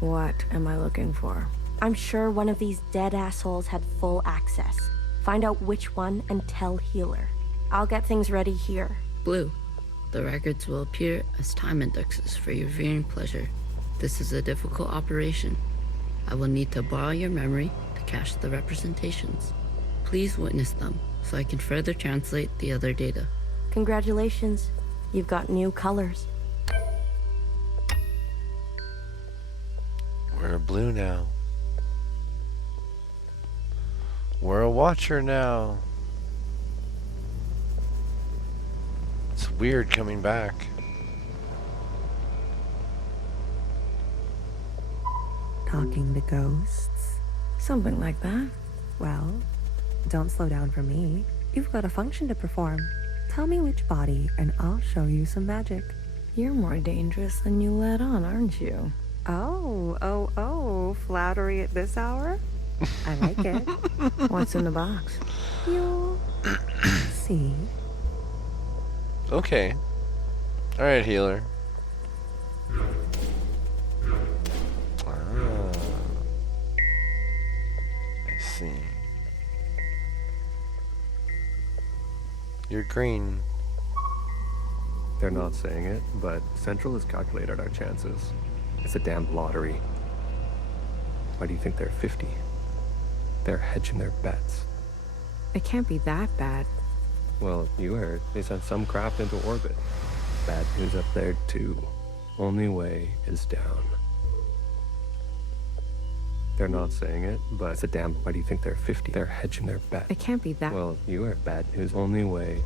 What am I looking for? I'm sure one of these dead assholes had full access. Find out which one and tell Healer. I'll get things ready here. Blue, the records will appear as time indexes for your viewing pleasure. This is a difficult operation. I will need to borrow your memory to cache the representations. Please witness them, so I can further translate the other data. Congratulations. You've got new colors. We're blue now. We're a Watcher now. It's weird coming back. Talking to ghosts? Something like that. Well, don't slow down for me. You've got a function to perform. Tell me which body, and I'll show you some magic. You're more dangerous than you let on, aren't you? Oh, flattery at this hour? I like it. What's in the box? You'll see. Okay. Alright, Healer. Ah. I see. You're green. They're not saying it, but Central has calculated our chances. It's a damn lottery. Why do you think they're 50? They're hedging their bets. It can't be that bad. Well, you heard. They sent some craft into orbit. Bad news up there, too. Only way is down. They're not saying it, but it's a damn... Why do you think they're 50? They're hedging their bet. It can't be that... Well, you heard. Bad news. Only way...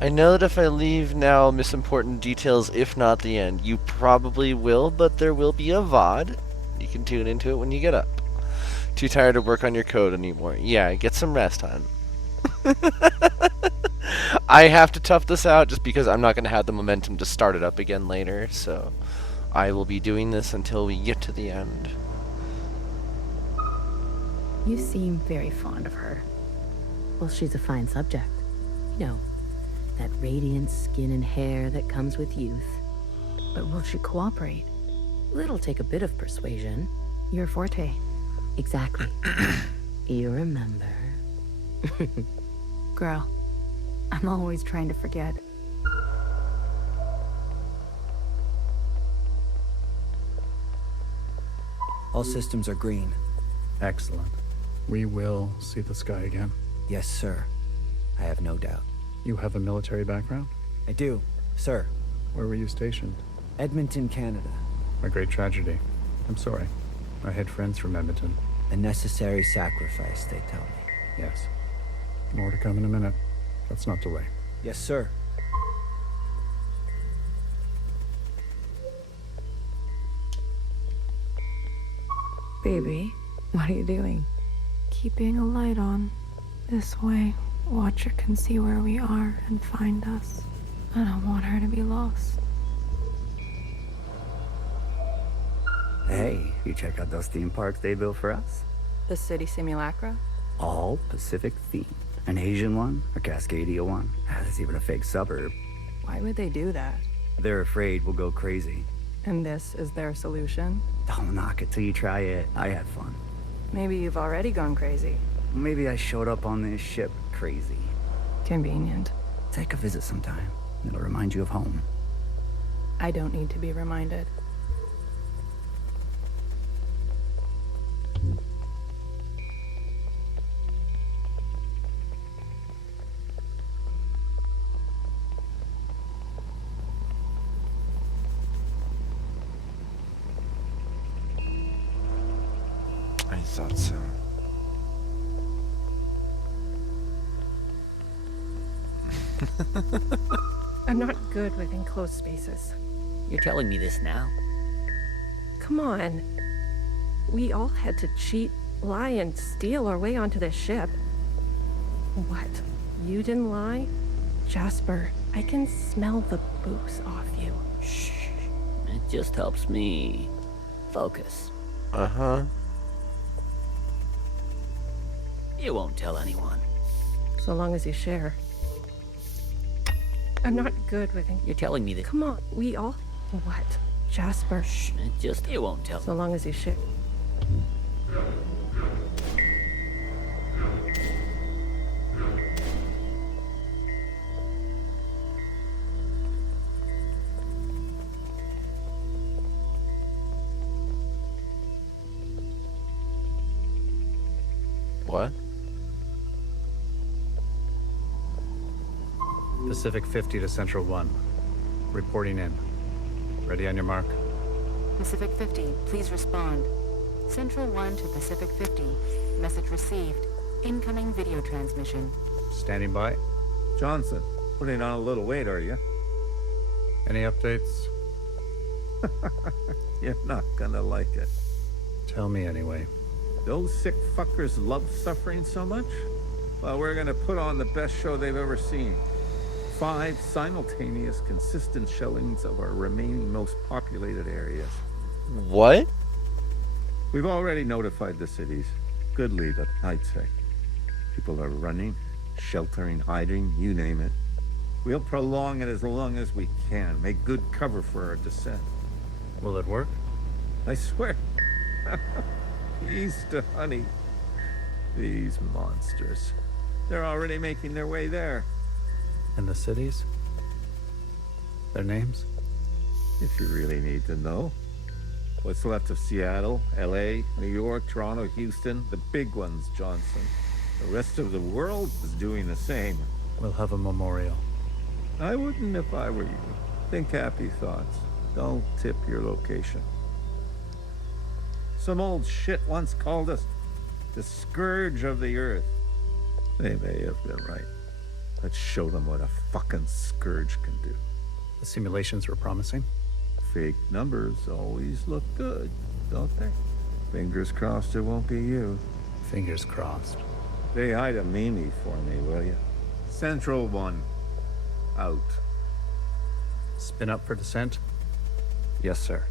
I know that if I leave now misimportant details, if not the end, you probably will, but there will be a VOD. You can tune into it when you get up. Too tired to work on your code anymore. Yeah, get some rest, hon. I have to tough this out just because I'm not going to have the momentum to start it up again later, so I will be doing this until we get to the end. You seem very fond of her. Well, she's a fine subject. You know, that radiant skin and hair that comes with youth. But will she cooperate? It'll take a bit of persuasion. Your forte. Exactly. You remember. Girl, I'm always trying to forget. All systems are green. Excellent. We will see the sky again. Yes, sir. I have no doubt. You have a military background? I do, sir. Where were you stationed? Edmonton, Canada. A great tragedy. I'm sorry. I had friends from Edmonton. A necessary sacrifice, they tell me. Yes. More to come in a minute. Let's not delay. Yes, sir. Baby, what are you doing? Keeping a light on. This way, Watcher can see where we are and find us. I don't want her to be lost. Hey, you check out those theme parks they built for us? The city simulacra? All Pacific themed. An Asian one, a Cascadia one. There's even a fake suburb. Why would they do that? They're afraid we'll go crazy. And this is their solution? Don't knock it till you try it. I had fun. Maybe you've already gone crazy. Maybe I showed up on this ship crazy. Convenient. Take a visit sometime. It'll remind you of home. I don't need to be reminded. I thought so. I'm not good with enclosed spaces. You're telling me this now? Come on. We all had to cheat, lie, and steal our way onto this ship. What? You didn't lie? Jasper, I can smell the booze off you. Shh. It just helps me focus. Uh-huh. You won't tell anyone. So long as you share. I'm not good with it. You're telling me that. Come on, we all... What? Jasper. Shh. It just... You won't tell. So long as you share. What? Pacific 50 to Central 1. Reporting in. Ready on your mark. Pacific 50, please respond. Central 1 to Pacific 50. Message received. Incoming video transmission. Standing by. Johnson, putting on a little weight, are you? Any updates? You're not gonna like it. Tell me anyway. Those sick fuckers love suffering so much? Well, we're gonna put on the best show they've ever seen. 5 simultaneous, consistent showings of our remaining most populated areas. What? We've already notified the cities. Good lead up, I'd say. People are running, sheltering, hiding, you name it. We'll prolong it as long as we can, make good cover for our descent. Will it work? I swear. East to honey. These monsters. They're already making their way there. And the cities? Their names? if you really need to know. What's left of Seattle, LA, New York, Toronto, Houston, the big ones, Johnson. The rest of the world is doing the same. We'll have a memorial. I wouldn't if I were you. Think happy thoughts. Don't tip your location. Some old shit once called us the scourge of the earth. They may have been right. Let's show them what a fucking scourge can do. The simulations were promising. Fake numbers always look good, don't they? Fingers crossed it won't be you. Fingers crossed. Say hi to Mimi for me, will you? Central 1. Out. Spin up for descent? Yes, sir.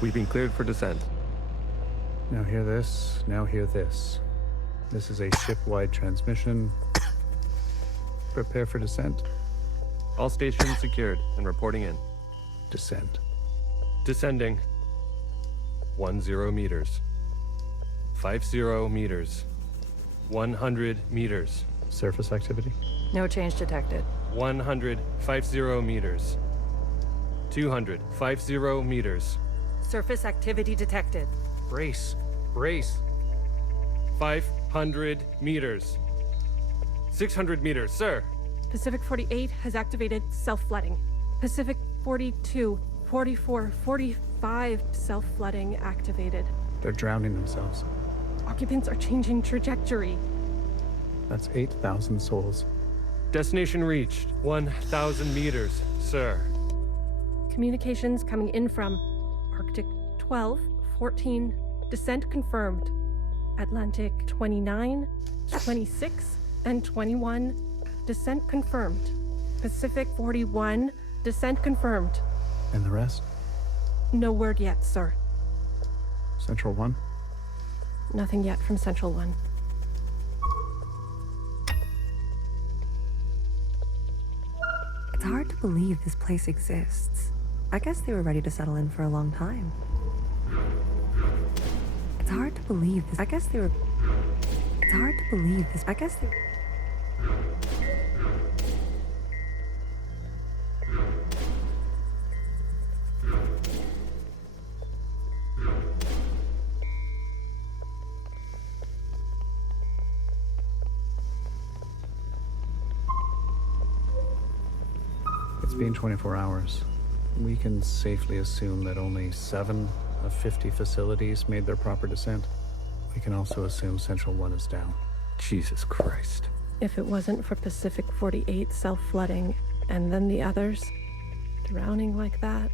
We've been cleared for descent. Now hear this, now hear this. This is a ship-wide transmission. Prepare for descent. All stations secured and reporting in. Descent. Descending. 10 meters. 50 meters. 100 meters. Surface activity? No change detected. 150 meters. 250 meters. Surface activity detected. Brace. Brace. 500 meters. 600 meters, sir. Pacific 48 has activated self-flooding. Pacific 42, 44, 45 self-flooding activated. They're drowning themselves. Occupants are changing trajectory. That's 8,000 souls. Destination reached. 1,000 meters, sir. Communications coming in from Arctic 12, 14, descent confirmed. Atlantic 29, 26, and 21, descent confirmed. Pacific 41, descent confirmed. And the rest? No word yet, sir. Central 1? Nothing yet from Central 1. It's hard to believe this place exists. I guess they were ready to settle in for a long time. It's hard to believe this. I guess they were. It's hard to believe this. I guess they. It's been 24 hours. We can safely assume that only 7 of 50 facilities made their proper descent. We can also assume Central 1 is down. Jesus Christ. If it wasn't for Pacific 48 self-flooding, and then the others drowning like that.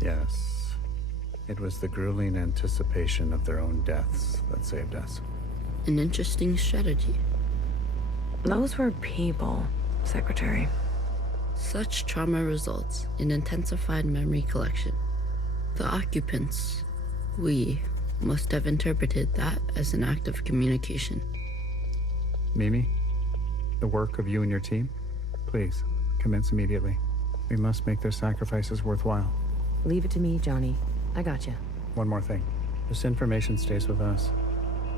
Yes. It was the grueling anticipation of their own deaths that saved us. An interesting strategy. Those were people, Secretary. Such trauma results in intensified memory collection. The occupants, we, must have interpreted that as an act of communication. Mimi, the work of you and your team, please, commence immediately. We must make their sacrifices worthwhile. Leave it to me, Johnny. I got you. One more thing. This information stays with us.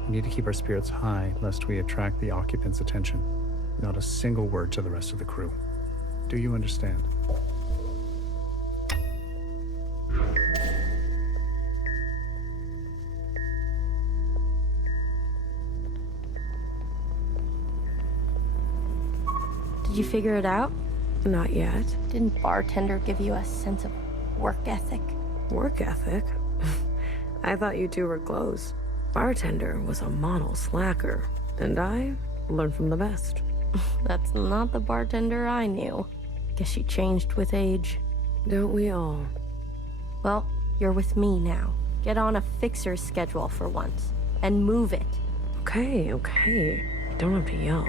We need to keep our spirits high, lest we attract the occupants' attention. Not a single word to the rest of the crew. Do you understand? Did you figure it out? Not yet. Didn't bartender give you a sense of work ethic? Work ethic? I thought you two were close. Bartender was a model slacker, and I learned from the best. That's not the bartender I knew. Guess she changed with age. Don't we all? Well, you're with me now. Get on a fixer's schedule for once, and move it. Okay, okay. You don't have to yell.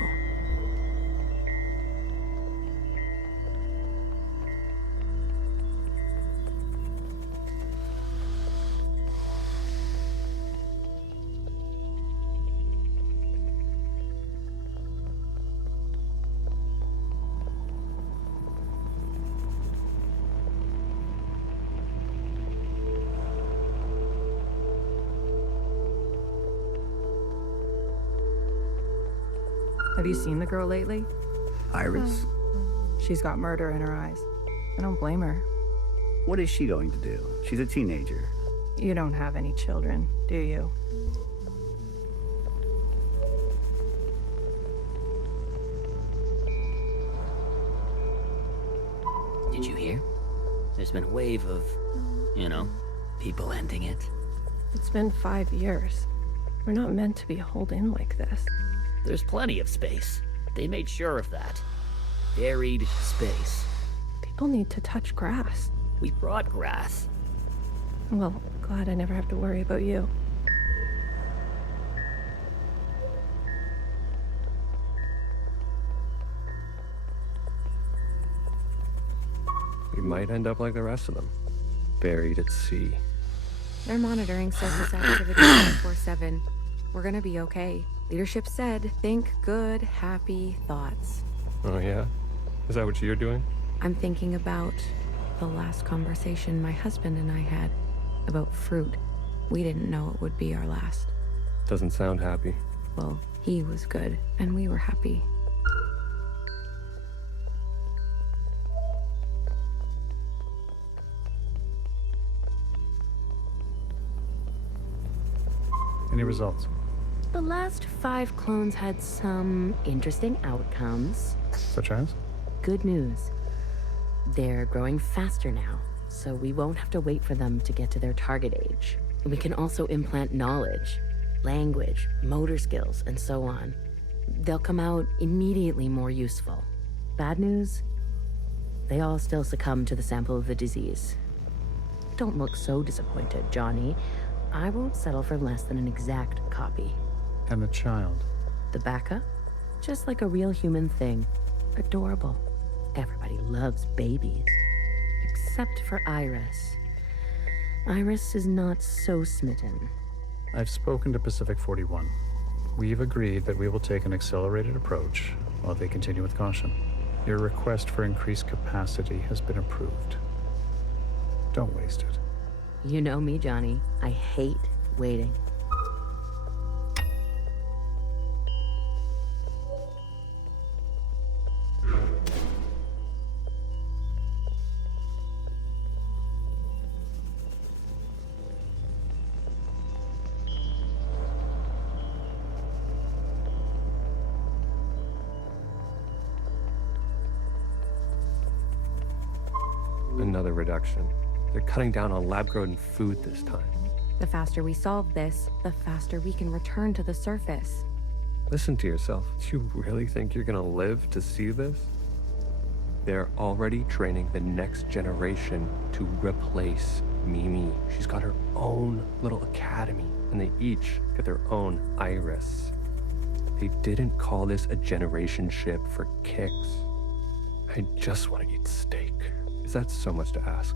Have you seen the girl lately? Iris? She's got murder in her eyes. I don't blame her. What is she going to do? She's a teenager. You don't have any children, do you? Did you hear? There's been a wave of, people ending it. It's been 5 years. We're not meant to be holed in like this. There's plenty of space. They made sure of that. Buried space. People need to touch grass. We brought grass. Well, glad I never have to worry about you. We might end up like the rest of them, buried at sea. They're monitoring surface activity 24/7. We're gonna be okay. Leadership said, think good, happy thoughts. Oh yeah? Is that what you're doing? I'm thinking about the last conversation my husband and I had about fruit. We didn't know it would be our last. Doesn't sound happy. Well, he was good, and we were happy. Any results? The last 5 clones had some interesting outcomes. Such as? Good news. They're growing faster now, so we won't have to wait for them to get to their target age. We can also implant knowledge, language, motor skills, and so on. They'll come out immediately more useful. Bad news? They all still succumb to the sample of the disease. Don't look so disappointed, Johnny. I won't settle for less than an exact copy. And the child? The backup? Just like a real human thing. Adorable. Everybody loves babies. Except for Iris. Iris is not so smitten. I've spoken to Pacific 41. We've agreed that we will take an accelerated approach while they continue with caution. Your request for increased capacity has been approved. Don't waste it. You know me, Johnny. I hate waiting. Another reduction. They're cutting down on lab-grown food this time. The faster we solve this, the faster we can return to the surface. Listen to yourself. Do you really think you're gonna live to see this? They're already training the next generation to replace Mimi. She's got her own little academy, and they each get their own Iris. They didn't call this a generation ship for kicks. I just want to eat steak. Is that so much to ask?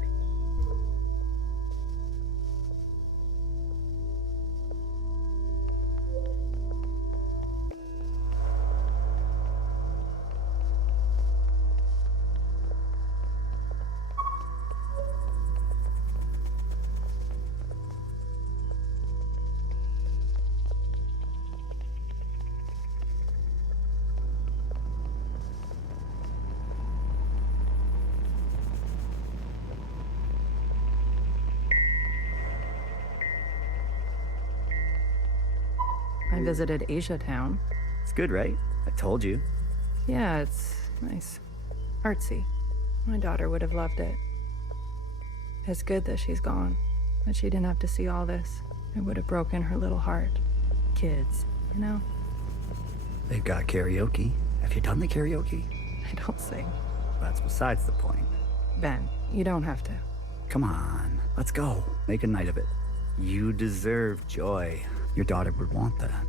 I visited Asia Town. It's good, right? I told you. Yeah, it's nice. Artsy. My daughter would have loved it. It's good that she's gone, that she didn't have to see all this. It would have broken her little heart. Kids, you know? They've got karaoke. Have you done the karaoke? I don't sing. That's besides the point. Ben, you don't have to. Come on, let's go. Make a night of it. You deserve joy. Your daughter would want that.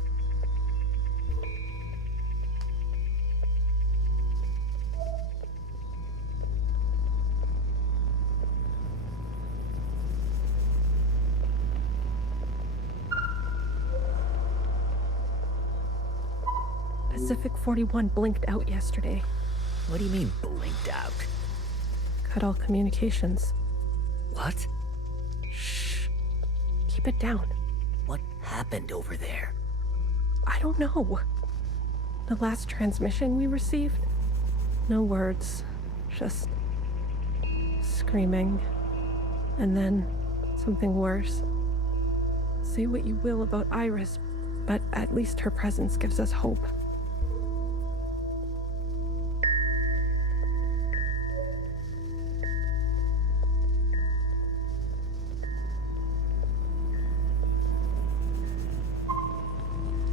Pacific 41 blinked out yesterday. What do you mean, blinked out? Cut all communications. What? Shh. Keep it down. What happened over there? I don't know. The last transmission we received? No words. Just screaming. And then something worse. Say what you will about Iris, but at least her presence gives us hope.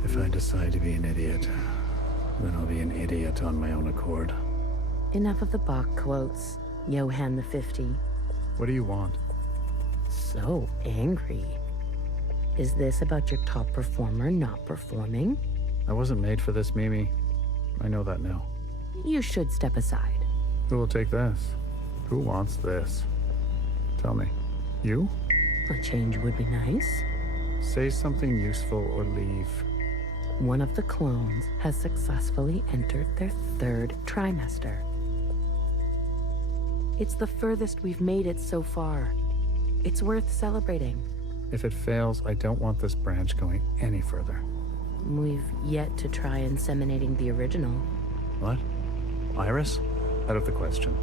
If I decide to be an idiot, then I'll be an idiot on my own accord. Enough of the Bach quotes, Johann the 50. What do you want? So angry. Is this about your top performer not performing? I wasn't made for this, Mimi. I know that now. You should step aside. Who will take this? Who wants this? Tell me. You? A change would be nice. Say something useful or leave. One of the clones has successfully entered their 3rd trimester. It's the furthest we've made it so far. It's worth celebrating. If it fails, I don't want this branch going any further. We've yet to try inseminating the original. What? Iris? Out of the question.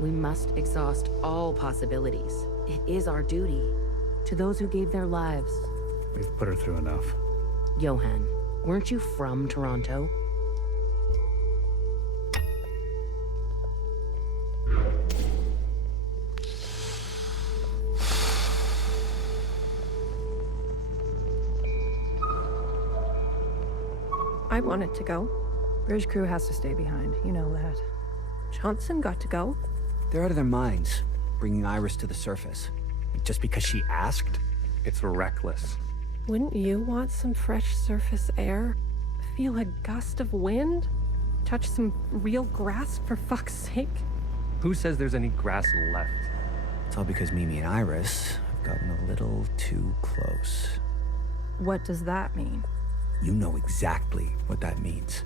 We must exhaust all possibilities. It is our duty. To those who gave their lives. We've put her through enough. Johann, weren't you from Toronto? I wanted to go. Bridge crew has to stay behind. You know that. Johnson got to go. They're out of their minds, bringing Iris to the surface. Just because she asked? It's reckless. Wouldn't you want some fresh surface air? Feel a gust of wind? Touch some real grass, for fuck's sake? Who says there's any grass left? It's all because Mimi and Iris have gotten a little too close. What does that mean? You know exactly what that means.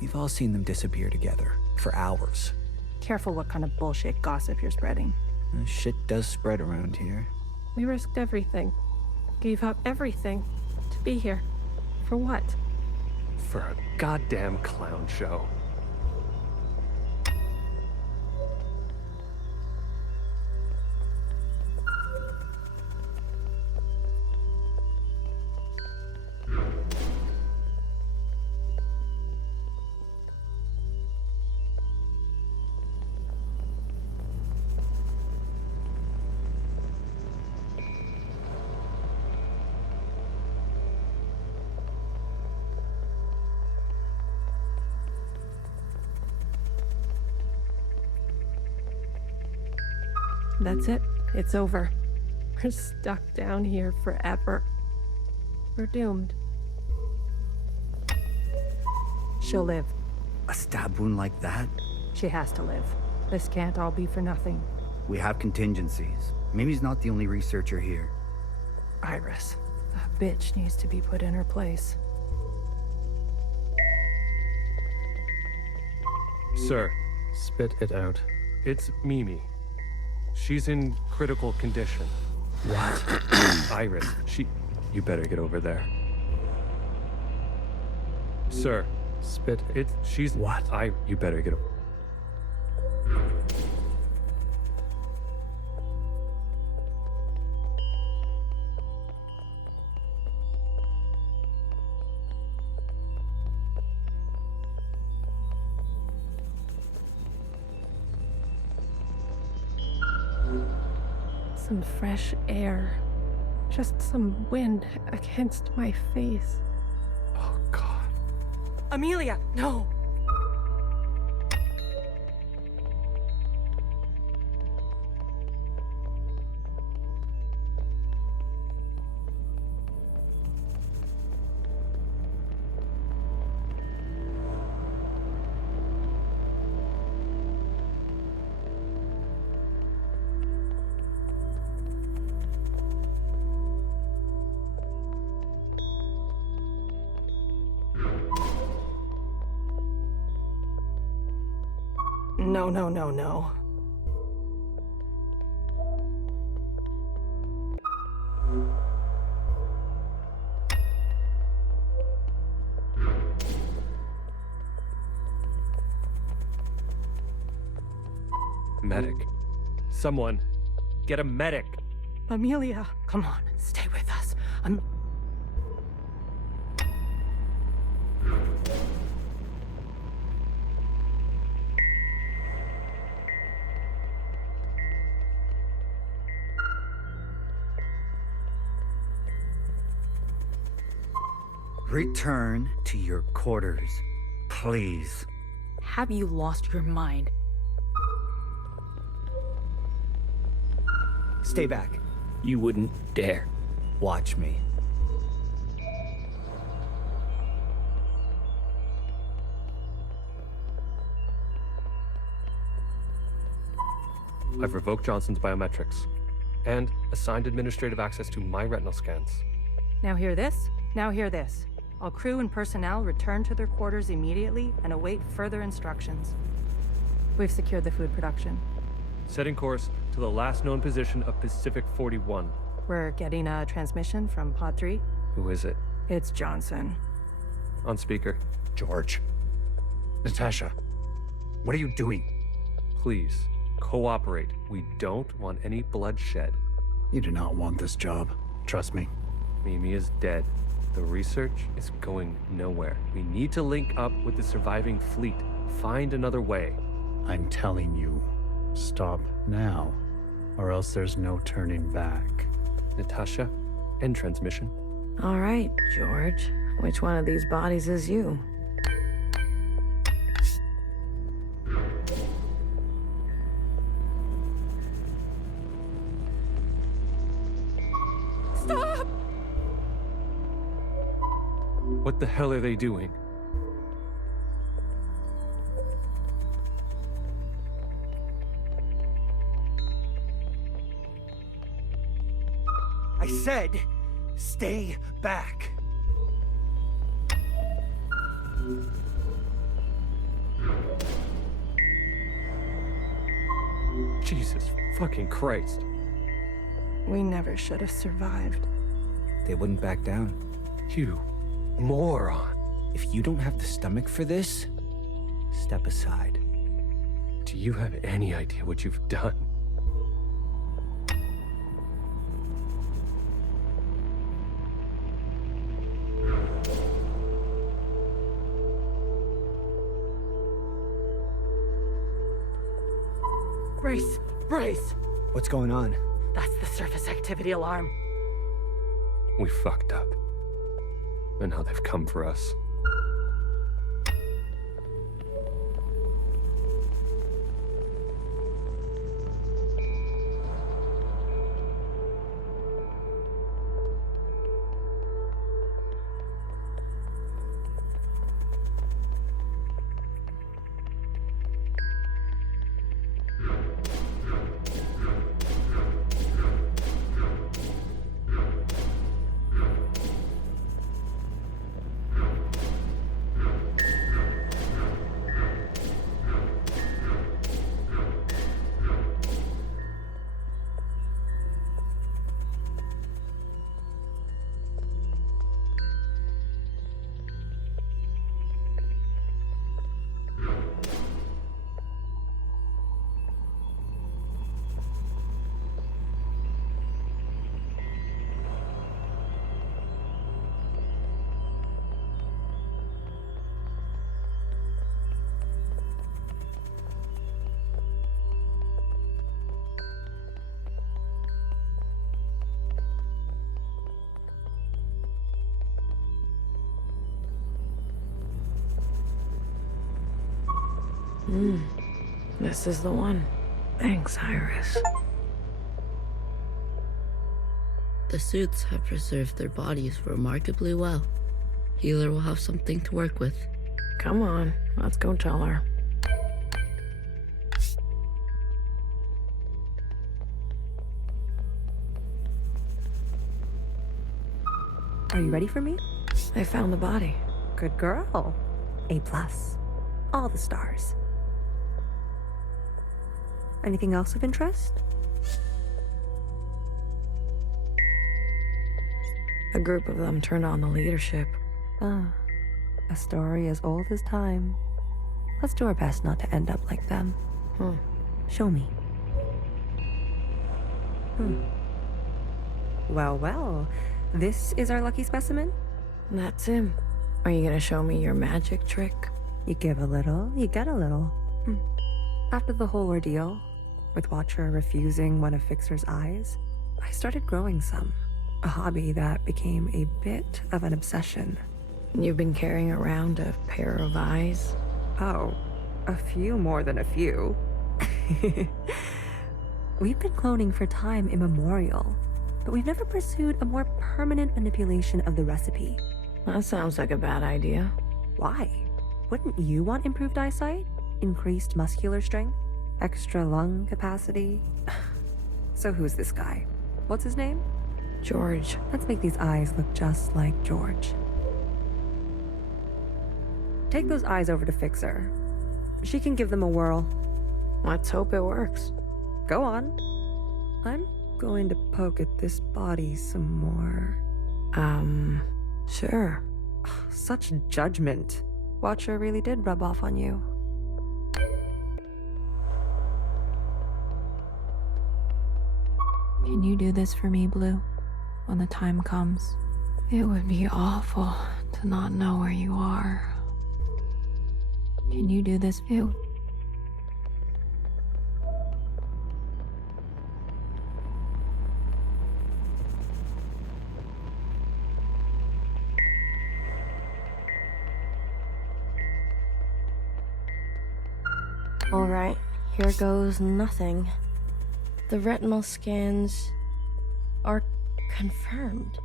We've all seen them disappear together, for hours. Careful what kind of bullshit gossip you're spreading. Shit does spread around here. We risked everything. Gave up everything. To be here. For what? For a goddamn clown show. That's it. It's over. We're stuck down here forever. We're doomed. She'll live. A stab wound like that? She has to live. This can't all be for nothing. We have contingencies. Mimi's not the only researcher here. Iris. That bitch needs to be put in her place. Sir. Spit it out. It's Mimi. She's in critical condition. What? Iris, You better get over there. Sir. Spit it. She's... What? You better get over... Some fresh air. Just some wind against my face. Oh, God. Amelia, no! No, no, no, no. Medic. Someone, get a medic. Amelia, come on, stay with us. Return to your quarters, please. Have you lost your mind? Stay back. You wouldn't dare. Watch me. I've revoked Johnson's biometrics and assigned administrative access to my retinal scans. Now hear this? Now hear this. All crew and personnel return to their quarters immediately and await further instructions. We've secured the food production. Setting course to the last known position of Pacific 41. We're getting a transmission from Pod 3. Who is it? It's Johnson. On speaker. George. Natasha. What are you doing? Please, cooperate. We don't want any bloodshed. You do not want this job. Trust me. Mimi is dead. The research is going nowhere. We need to link up with the surviving fleet. Find another way. I'm telling you, stop now, or else there's no turning back. Natasha, end transmission. All right, George. Which one of these bodies is you? Stop! What the hell are they doing? I said, stay back. Jesus fucking Christ. We never should have survived. They wouldn't back down. You moron. If you don't have the stomach for this, step aside. Do you have any idea what you've done? Brace! Brace! What's going on? That's the surface activity alarm. We fucked up. And now they've come for us. This is the one. Thanks, Iris. The suits have preserved their bodies remarkably well. Healer will have something to work with. Come on, let's go tell her. Are you ready for me? I found the body. Good girl. A+. All the stars. Anything else of interest? A group of them turned on the leadership. Ah, a story as old as time. Let's do our best not to end up like them. Show me. Well, well. This is our lucky specimen? That's him. Are you gonna show me your magic trick? You give a little, you get a little. After the whole ordeal, with Watcher refusing one of Fixer's eyes, I started growing some. A hobby that became a bit of an obsession. You've been carrying around a pair of eyes? Oh, a few more than a few. We've been cloning for time immemorial, but we've never pursued a more permanent manipulation of the recipe. That sounds like a bad idea. Why? Wouldn't you want improved eyesight? Increased muscular strength? Extra lung capacity? So who's this guy? What's his name? George. Let's make these eyes look just like George. Take those eyes over to Fixer. She can give them a whirl. Let's hope it works. Go on. I'm going to poke at this body some more. Sure. Such judgment. Watcher really did rub off on you. Can you do this for me, Blue? When the time comes? It would be awful to not know where you are. Can you do this? Alright, here goes nothing. The retinal scans are confirmed.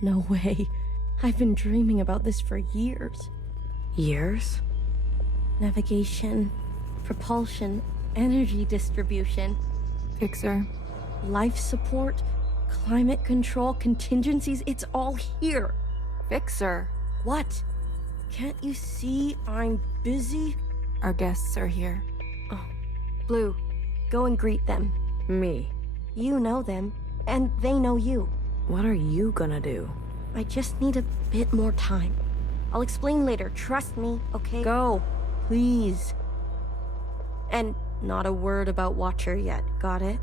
No way. I've been dreaming about this for years. Years? Navigation, propulsion, energy distribution. Fixer. Life support, climate control, contingencies, it's all here. Fixer. What? Can't you see I'm busy? Our guests are here. Oh, Blue, go and greet them. Me? You know them, and they know you. What are you gonna do? I just need a bit more time. I'll explain later, trust me, okay? Go, please. And not a word about Watcher yet, got it?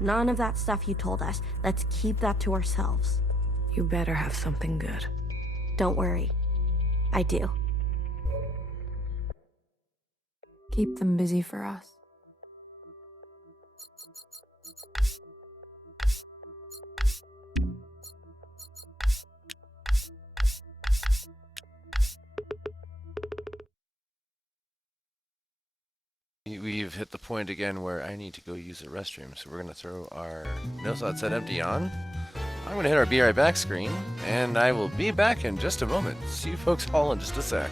None of that stuff you told us. Let's keep that to ourselves. You better have something good. Don't worry. I do. Keep them busy for us. We've hit the point again where I need to go use the restroom, so we're going to throw our no thought set empty on. I'm going to hit our be right back screen, and I will be back in just a moment. See you folks all in just a sec.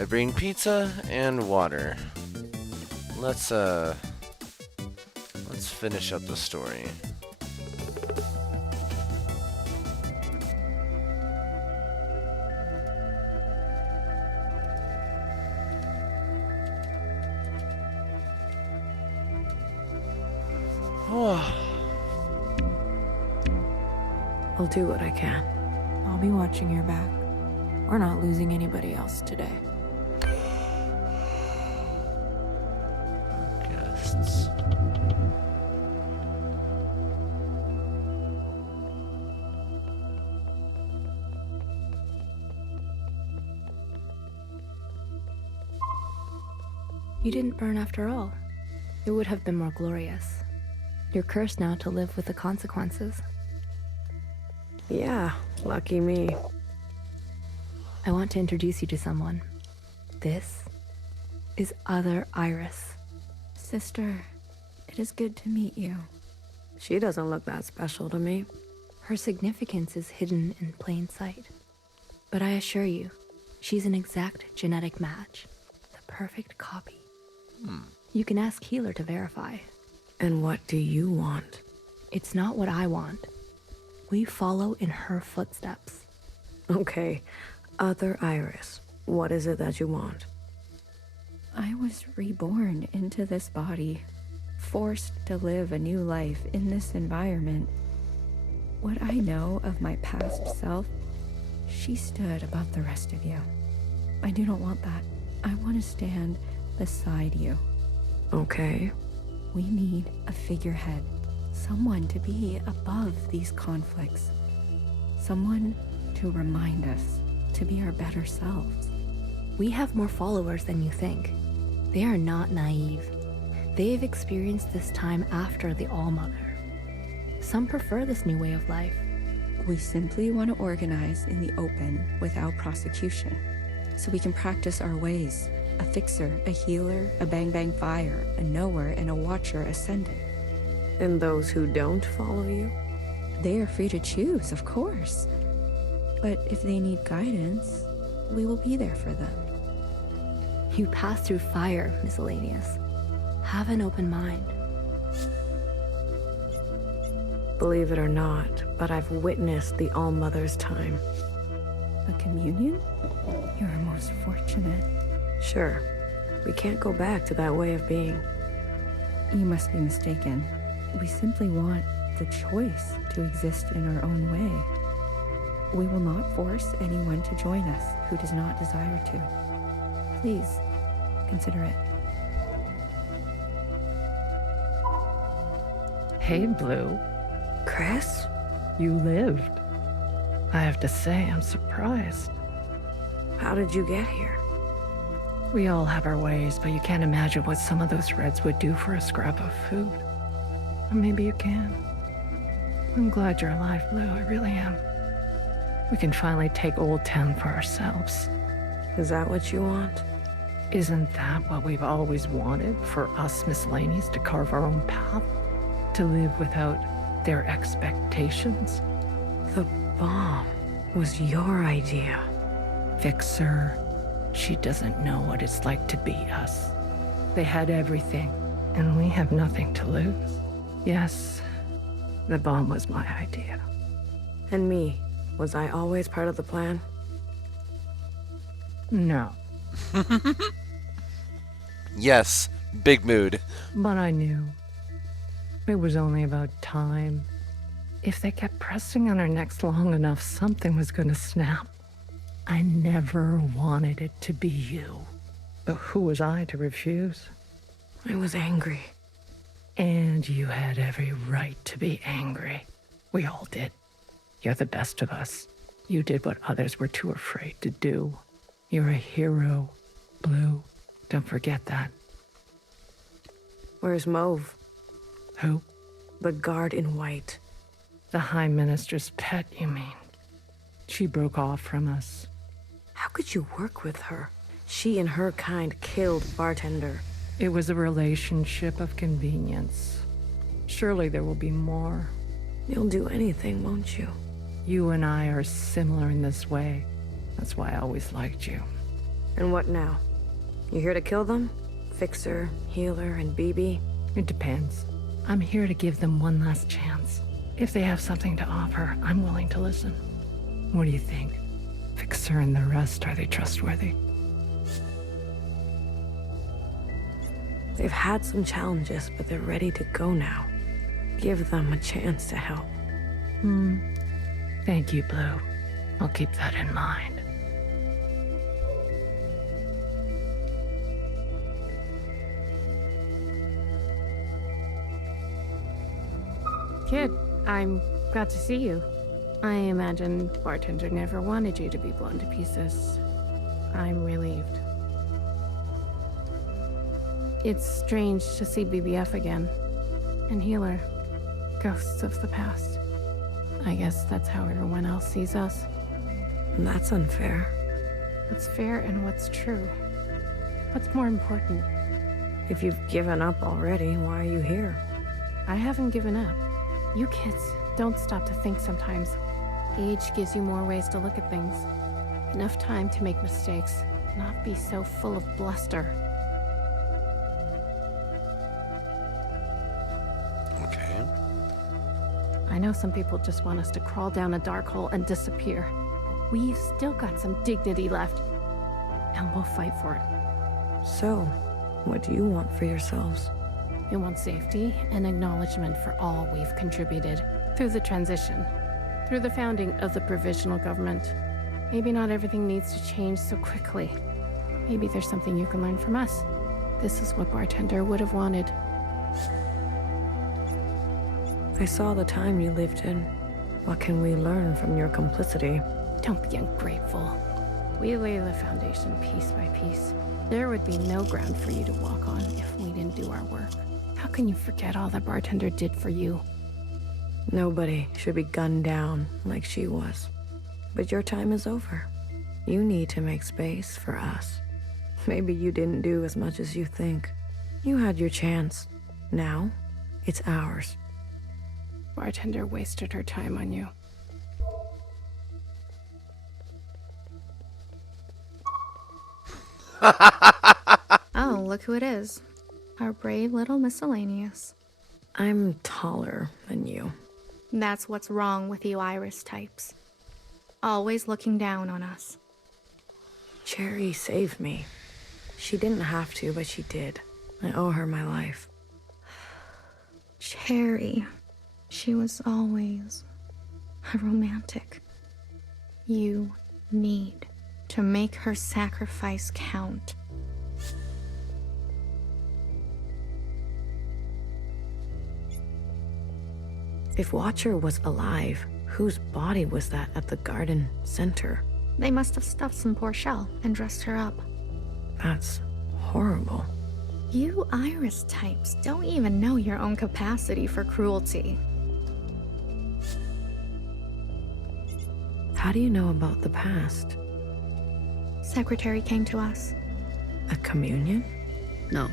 I bring pizza and water. Let's finish up the story. I'll do what I can. I'll be watching your back. We're not losing anybody else today. Guests. You didn't burn after all. It would have been more glorious. You're cursed now to live with the consequences. Yeah, lucky me. I want to introduce you to someone. This is Other Iris. Sister, it is good to meet you. She doesn't look that special to me. Her significance is hidden in plain sight. But I assure you, she's an exact genetic match. The perfect copy. You can ask Healer to verify. And what do you want? It's not what I want. We follow in her footsteps. Okay, Other Iris, what is it that you want? I was reborn into this body, forced to live a new life in this environment. What I know of my past self, she stood above the rest of you. I do not want that. I want to stand beside you. Okay. We need a figurehead, someone to be above these conflicts, someone to remind us to be our better selves. We have more followers than you think. They are not naive. They've experienced this time after the All-Mother. Some prefer this new way of life. We simply want to organize in the open without prosecution, so we can practice our ways. A fixer, a healer, a bang-bang fire, a knower, and a watcher ascendant. And those who don't follow you? They are free to choose, of course. But if they need guidance, we will be there for them. You pass through fire, Miscellaneous. Have an open mind. Believe it or not, but I've witnessed the All-Mother's time. A communion? You're most fortunate. Sure. We can't go back to that way of being. You must be mistaken. We simply want the choice to exist in our own way. We will not force anyone to join us who does not desire to. Please, consider it. Hey, Blue. Chris? You lived. I have to say, I'm surprised. How did you get here? We all have our ways, but you can't imagine what some of those Reds would do for a scrap of food. Or maybe you can. I'm glad you're alive, Blue. I really am. We can finally take Old Town for ourselves. Is that what you want? Isn't that what we've always wanted? For us Miscellaneous to carve our own path? To live without their expectations? The bomb was your idea. Fixer. She doesn't know what it's like to be us. They had everything, and we have nothing to lose. Yes, the bomb was my idea. And me, was I always part of the plan? No. Yes, big mood. But I knew. It was only about time. If they kept pressing on our necks long enough, something was going to snap. I never wanted it to be you. But who was I to refuse? I was angry. And you had every right to be angry. We all did. You're the best of us. You did what others were too afraid to do. You're a hero, Blue. Don't forget that. Where's Mauve? Who? The guard in white. The High Minister's pet, you mean? She broke off from us. How could you work with her? She and her kind killed Bartender. It was a relationship of convenience. Surely there will be more. You'll do anything, won't you? You and I are similar in this way. That's why I always liked you. And what now? You here to kill them? Fixer, healer, and BB? It depends. I'm here to give them one last chance. If they have something to offer, I'm willing to listen. What do you think? Fixer and the rest, are they trustworthy? They've had some challenges, but they're ready to go now. Give them a chance to help. Thank you, Blue. I'll keep that in mind. Kid, I'm glad to see you. I imagine bartender never wanted you to be blown to pieces. I'm relieved. It's strange to see BBF again. And Healer. Ghosts of the past. I guess that's how everyone else sees us. That's unfair. What's fair and what's true? What's more important? If you've given up already, why are you here? I haven't given up. You kids don't stop to think sometimes. Age gives you more ways to look at things. Enough time to make mistakes, not be so full of bluster. Okay. I know some people just want us to crawl down a dark hole and disappear. We've still got some dignity left, and we'll fight for it. So, what do you want for yourselves? We want safety and acknowledgement for all we've contributed through the transition, through the founding of the provisional government. Maybe not everything needs to change so quickly. Maybe there's something you can learn from us. This is what Bartender would have wanted. I saw the time you lived in. What can we learn from your complicity? Don't be ungrateful. We lay the foundation piece by piece. There would be no ground for you to walk on if we didn't do our work. How can you forget all that Bartender did for you? Nobody should be gunned down like she was. But your time is over. You need to make space for us. Maybe you didn't do as much as you think. You had your chance. Now, it's ours. Bartender wasted her time on you. Oh, look who it is. Our brave little miscellaneous. I'm taller than you. That's what's wrong with you Iris types. Always looking down on us. Cherry saved me. She didn't have to, but she did. I owe her my life. Cherry. She was always a romantic. You need to make her sacrifice count. If Watcher was alive, whose body was that at the garden center? They must have stuffed some poor shell and dressed her up. That's horrible. You Iris types don't even know your own capacity for cruelty. How do you know about the past? Secretary came to us. A communion? No,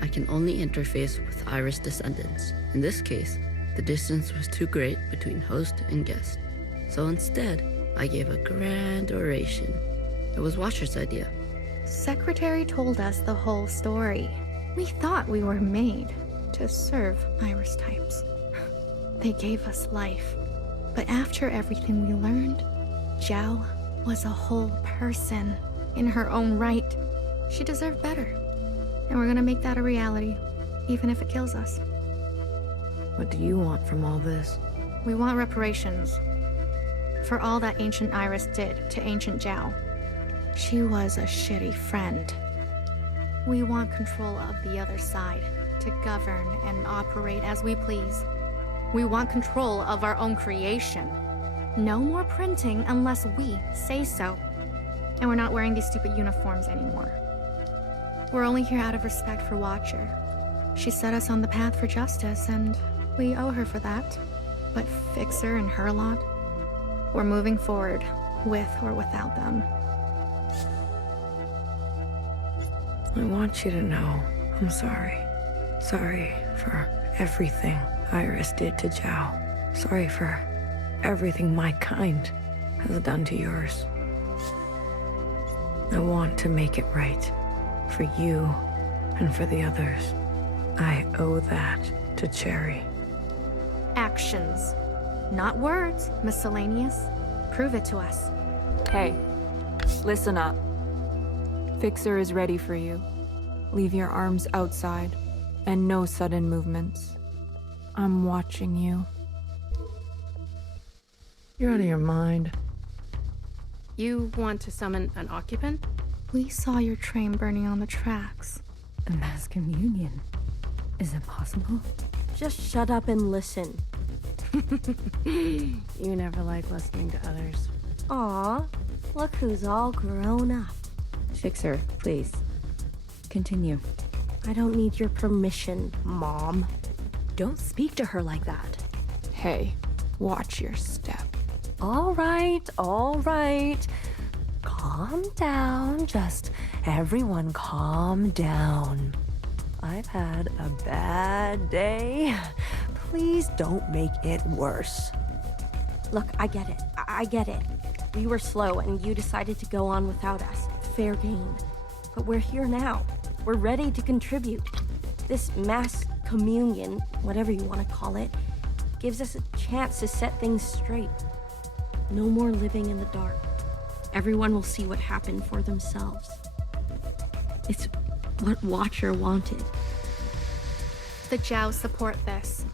I can only interface with Iris descendants. In this case, the distance was too great between host and guest. So instead, I gave a grand oration. It was Watcher's idea. Secretary told us the whole story. We thought we were made to serve Iris types. They gave us life. But after everything we learned, Zhao was a whole person in her own right. She deserved better. And we're gonna make that a reality, even if it kills us. What do you want from all this? We want reparations for all that Ancient Iris did to Ancient Zhao. She was a shitty friend. We want control of the other side to govern and operate as we please. We want control of our own creation. No more printing unless we say so. And we're not wearing these stupid uniforms anymore. We're only here out of respect for Watcher. She set us on the path for justice, and we owe her for that. But Fixer and her lot, we're moving forward, with or without them. I want you to know I'm sorry. Sorry for everything Iris did to Zhao. Sorry for everything my kind has done to yours. I want to make it right. For you and for the others. I owe that to Cherry. Actions. Not words, miscellaneous. Prove it to us. Hey, listen up. Fixer is ready for you. Leave your arms outside, and no sudden movements. I'm watching you. You're out of your mind. You want to summon an occupant? We saw your train burning on the tracks. A mass communion. Is it possible? Just shut up and listen. You never like listening to others. Aw, look who's all grown up. Fixer, please. Continue. I don't need your permission, Mom. Don't speak to her like that. Hey, watch your step. All right, all right. Calm down, just everyone calm down. I've had a bad day. Please don't make it worse. Look, I get it. I get it. We were slow and you decided to go on without us. Fair game. But we're here now. We're ready to contribute. This mass communion, whatever you want to call it, gives us a chance to set things straight. No more living in the dark. Everyone will see what happened for themselves. It's what Watcher wanted. The Jiao support this.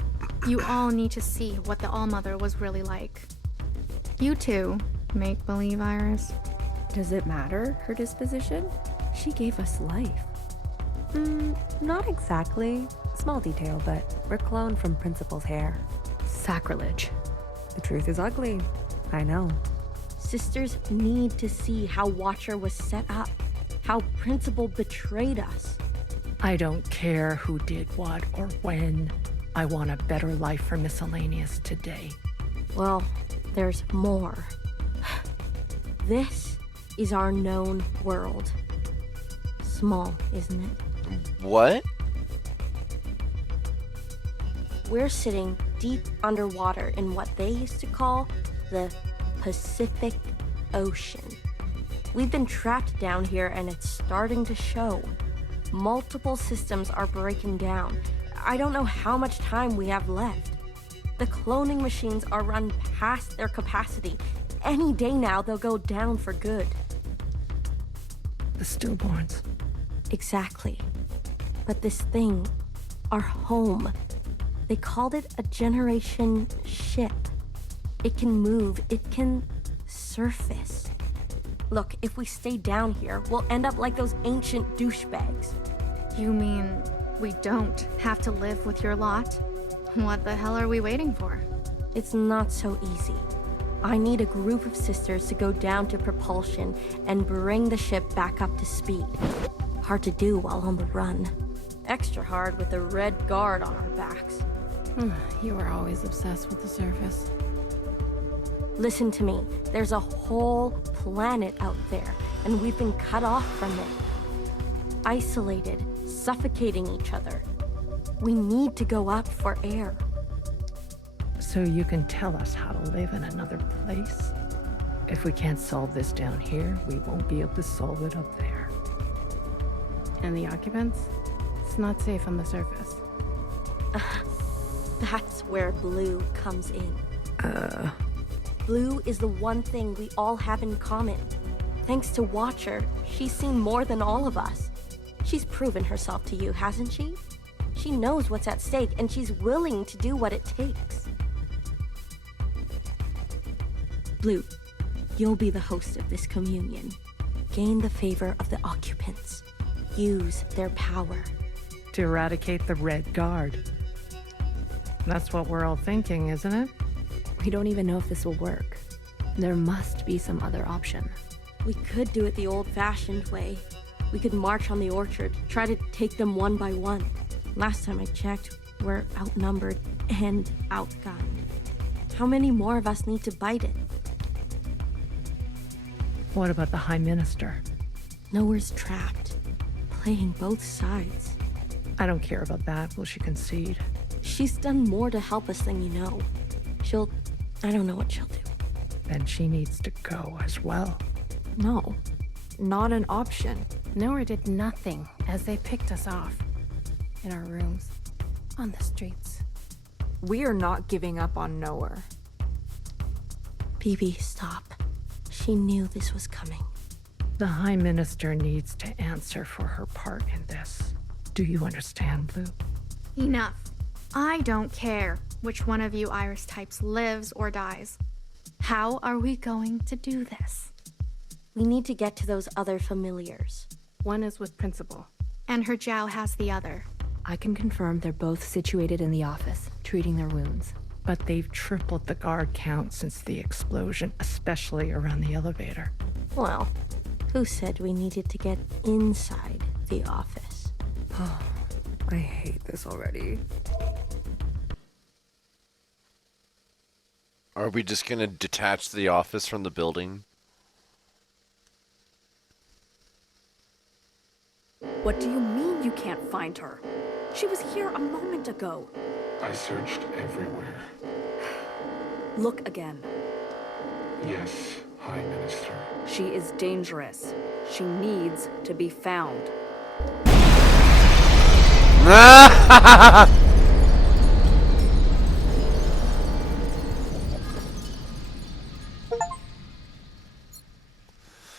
You all need to see what the All-Mother was really like. You too, make-believe Iris. Does it matter, her disposition? She gave us life. Not exactly. Small detail, but we're cloned from Principal's hair. Sacrilege. The truth is ugly. I know. Sisters need to see how Watcher was set up, how Principal betrayed us. I don't care who did what or when. I want a better life for Miscellaneous today. Well, there's more. This is our known world. Small, isn't it? What? We're sitting deep underwater in what they used to call the Pacific Ocean. We've been trapped down here and it's starting to show. Multiple systems are breaking down. I don't know how much time we have left. The cloning machines are run past their capacity. Any day now they'll go down for good. The stillborns. Exactly. But this thing, our home, they called it a generation ship. It can move, it can surface. Look, if we stay down here, we'll end up like those ancient douchebags. You mean we don't have to live with your lot? What the hell are we waiting for? It's not so easy. I need a group of sisters to go down to propulsion and bring the ship back up to speed. Hard to do while on the run. Extra hard with the red guard on our backs. You were always obsessed with the surface. Listen to me. There's a whole planet out there, and we've been cut off from it. Isolated, suffocating each other. We need to go up for air. So you can tell us how to live in another place? If we can't solve this down here, we won't be able to solve it up there. And the occupants? It's not safe on the surface. That's where Blue comes in. Blue is the one thing we all have in common. Thanks to Watcher, she's seen more than all of us. She's proven herself to you, hasn't she? She knows what's at stake, and she's willing to do what it takes. Blue, you'll be the host of this communion. Gain the favor of the occupants. Use their power. To eradicate the Red Guard. That's what we're all thinking, isn't it? We don't even know if this will work. There must be some other option. We could do it the old-fashioned way. We could march on the orchard, try to take them one by one. Last time I checked, we're outnumbered and outgunned. How many more of us need to bite it? What about the High Minister? Nowhere's trapped. Playing both sides. I don't care about that. Will she concede? She's done more to help us than you know. I don't know what she'll do. Then she needs to go as well. No. not an option. Nowhere did nothing as they picked us off. In our rooms. On the streets. We are not giving up on Nowhere. BB, stop. She knew this was coming. The High Minister needs to answer for her part in this. Do you understand, Blue? Enough. I don't care which one of you Iris types lives or dies. How are we going to do this? We need to get to those other familiars. One is with Principal. And her Jiao has the other. I can confirm they're both situated in the office, treating their wounds. But they've tripled the guard count since the explosion, especially around the elevator. Well, who said we needed to get inside the office? Oh, I hate this already. Are we just gonna detach the office from the building? What do you mean you can't find her? She was here a moment ago. I searched everywhere. Look again. Yes, High Minister. She is dangerous. She needs to be found.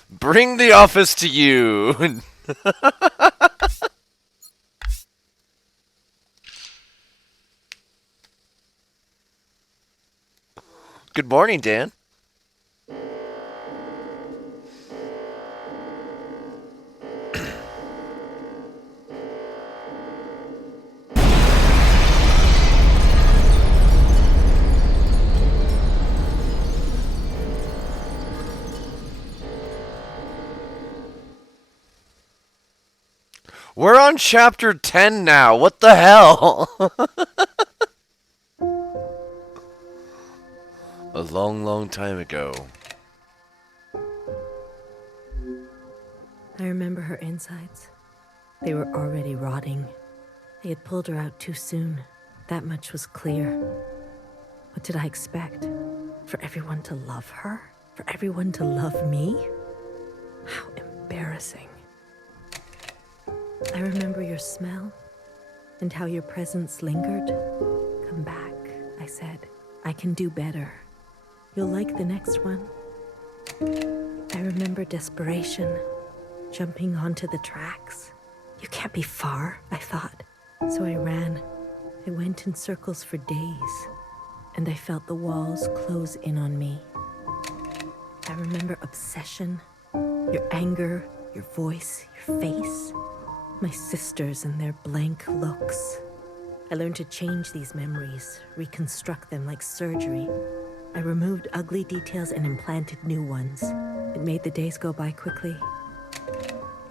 Bring the office to you. Good morning, Dan. We're on chapter 10 now. What the hell? A long, long time ago. I remember her insides. They were already rotting. They had pulled her out too soon. That much was clear. What did I expect? For everyone to love her? For everyone to love me? How embarrassing. I remember your smell and how your presence lingered. Come back, I said. I can do better. You'll like the next one. I remember desperation, jumping onto the tracks. You can't be far, I thought. So I ran. I went in circles for days, and I felt the walls close in on me. I remember obsession, your anger, your voice, your face, my sisters and their blank looks. I learned to change these memories, reconstruct them like surgery. I removed ugly details and implanted new ones. It made the days go by quickly.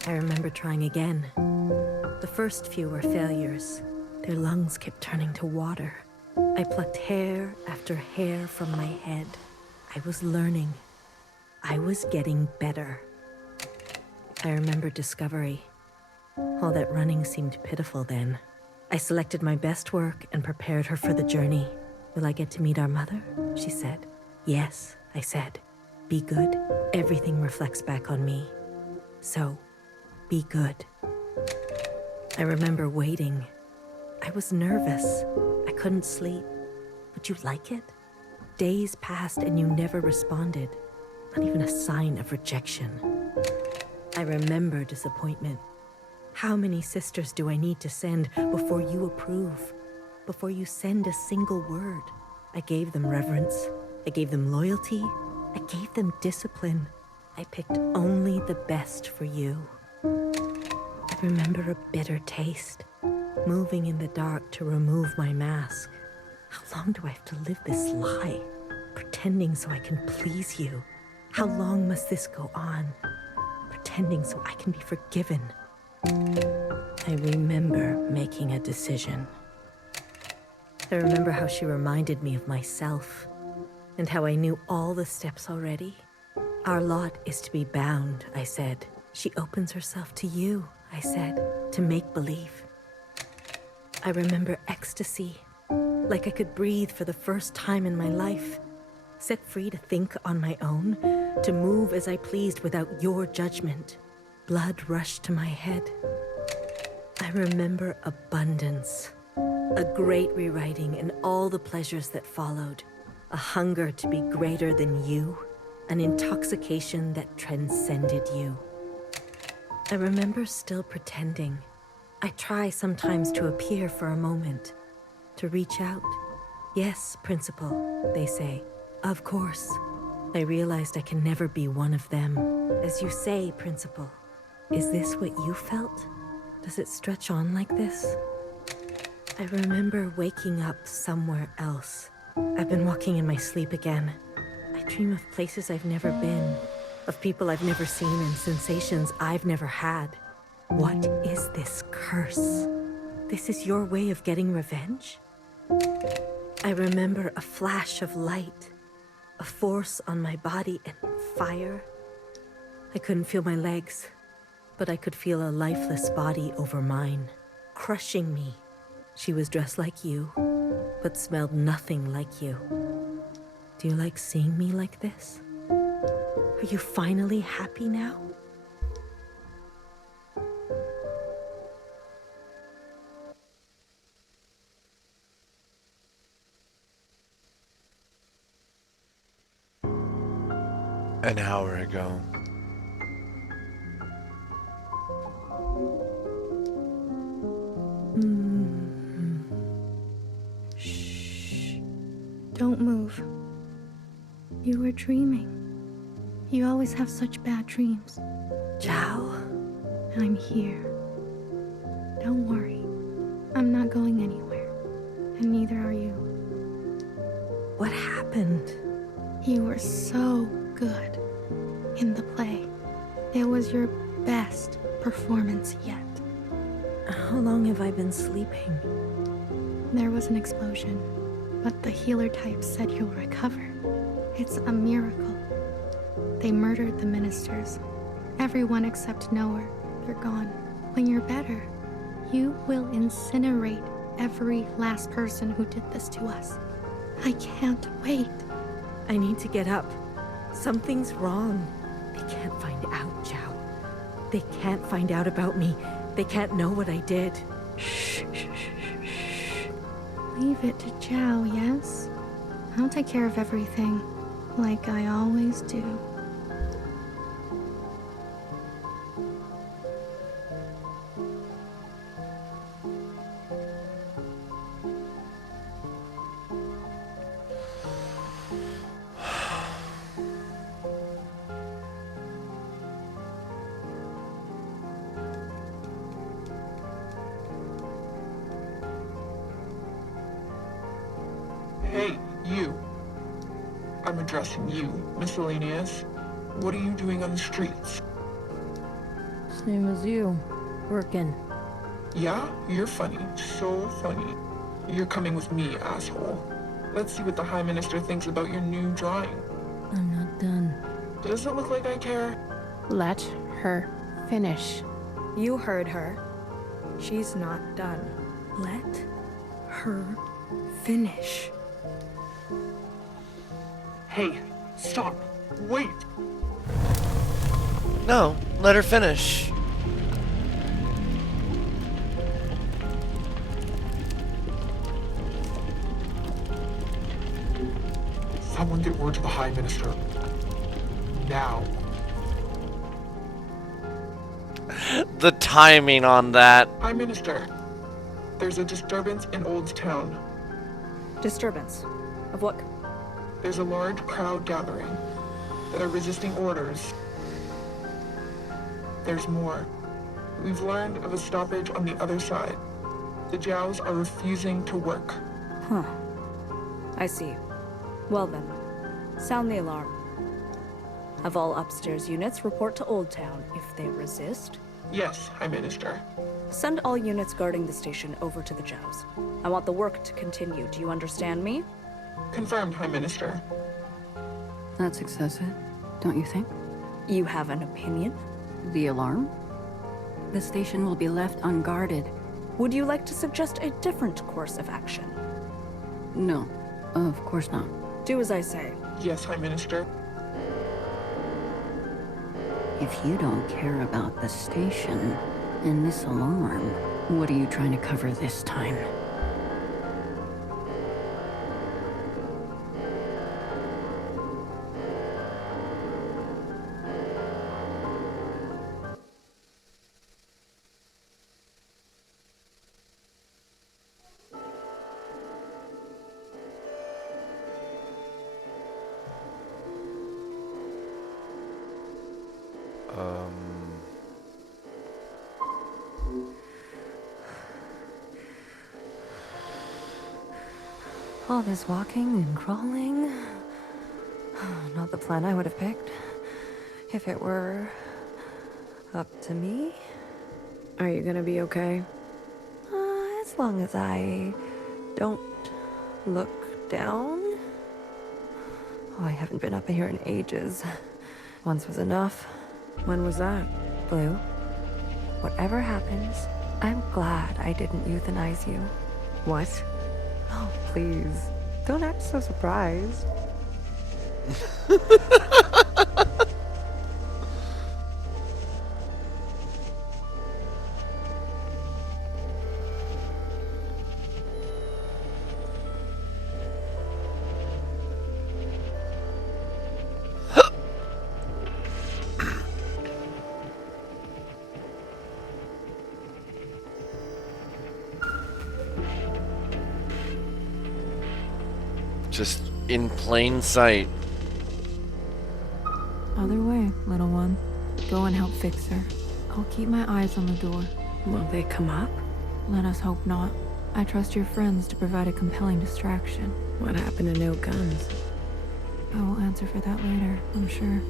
I remember trying again. The first few were failures. Their lungs kept turning to water. I plucked hair after hair from my head. I was learning. I was getting better. I remember discovery. All that running seemed pitiful then. I selected my best work and prepared her for the journey. Will I get to meet our mother? She said. Yes, I said. Be good. Everything reflects back on me. So, be good. I remember waiting. I was nervous. I couldn't sleep. Would you like it? Days passed and you never responded. Not even a sign of rejection. I remember disappointment. How many sisters do I need to send before you approve? Before you send a single word? I gave them reverence. I gave them loyalty. I gave them discipline. I picked only the best for you. I remember a bitter taste. Moving in the dark to remove my mask. How long do I have to live this lie? Pretending so I can please you. How long must this go on? Pretending so I can be forgiven. I remember making a decision. I remember how she reminded me of myself, and how I knew all the steps already. Our lot is to be bound, I said. She opens herself to you, I said, to make believe. I remember ecstasy, like I could breathe for the first time in my life. set free to think on my own, to move as I pleased without your judgment. Blood rushed to my head. I remember abundance, a great rewriting and all the pleasures that followed, a hunger to be greater than you, an intoxication that transcended you. I remember still pretending. I try sometimes to appear for a moment, to reach out. Yes, Principal, they say. Of course. I realized I can never be one of them. As you say, Principal, is this what you felt? Does it stretch on like this? I remember waking up somewhere else. I've been walking in my sleep again. I dream of places I've never been, of people I've never seen and sensations I've never had. What is this curse? This is your way of getting revenge? I remember a flash of light, a force on my body and fire. I couldn't feel my legs, but I could feel a lifeless body over mine, crushing me. She was dressed like you, but smelled nothing like you. Do you like seeing me like this? Are you finally happy now? An hour ago. Shh. Don't move. You were dreaming. You always have such bad dreams. Zhao? I'm here. Don't worry. I'm not going anywhere. And neither are you. What happened? You were so good in the play. It was your best performance yet. How long have I been sleeping? There was an explosion, but the healer type said you'll recover. It's a miracle. They murdered the ministers. Everyone except Noah. They're gone. When you're better, you will incinerate every last person who did this to us. I can't wait. I need to get up. Something's wrong. They can't find out, Zhao. They can't find out about me. They can't know what I did. Shh, shh, shh, shh. Leave it to Zhao, yes? I'll take care of everything, like I always do. Hey, you. I'm addressing you, miscellaneous. What are you doing on the streets? Same as you. Working. Yeah? You're funny. So funny. You're coming with me, asshole. Let's see what the High Minister thinks about your new drawing. I'm not done. Does it look like I care? Let her finish. You heard her. She's not done. Let her finish. Hey, stop. Wait. No, let her finish. Someone get word to the High Minister. Now. The timing on that. High Minister, there's a disturbance in Old Town. Disturbance? Of what? There's a large crowd gathering that are resisting orders. There's more. We've learned of a stoppage on the other side. The Zhaos are refusing to work. Huh. I see. Well then, sound the alarm. Have all upstairs units report to Old Town if they resist. Yes, High Minister. Send all units guarding the station over to the Zhaos. I want the work to continue. Do you understand me? Confirmed, High Minister. That's excessive, don't you think? You have an opinion? The alarm? The station will be left unguarded. Would you like to suggest a different course of action? No, of course not. Do as I say. Yes, High Minister. If you don't care about the station and this alarm, what are you trying to cover this time? All this walking and crawling. Not the plan I would have picked. If it were up to me. Are you gonna be okay? As long as I don't look down. Oh, I haven't been up here in ages. Once was enough. When was that? Blue, whatever happens, I'm glad I didn't euthanize you. What? Oh, please. Don't act so surprised. Just in plain sight. Other way, little one. Go and help fix her. I'll keep my eyes on the door. Will they come up? Let us hope not. I trust your friends to provide a compelling distraction. What happened to no guns? I will answer for that later, I'm sure.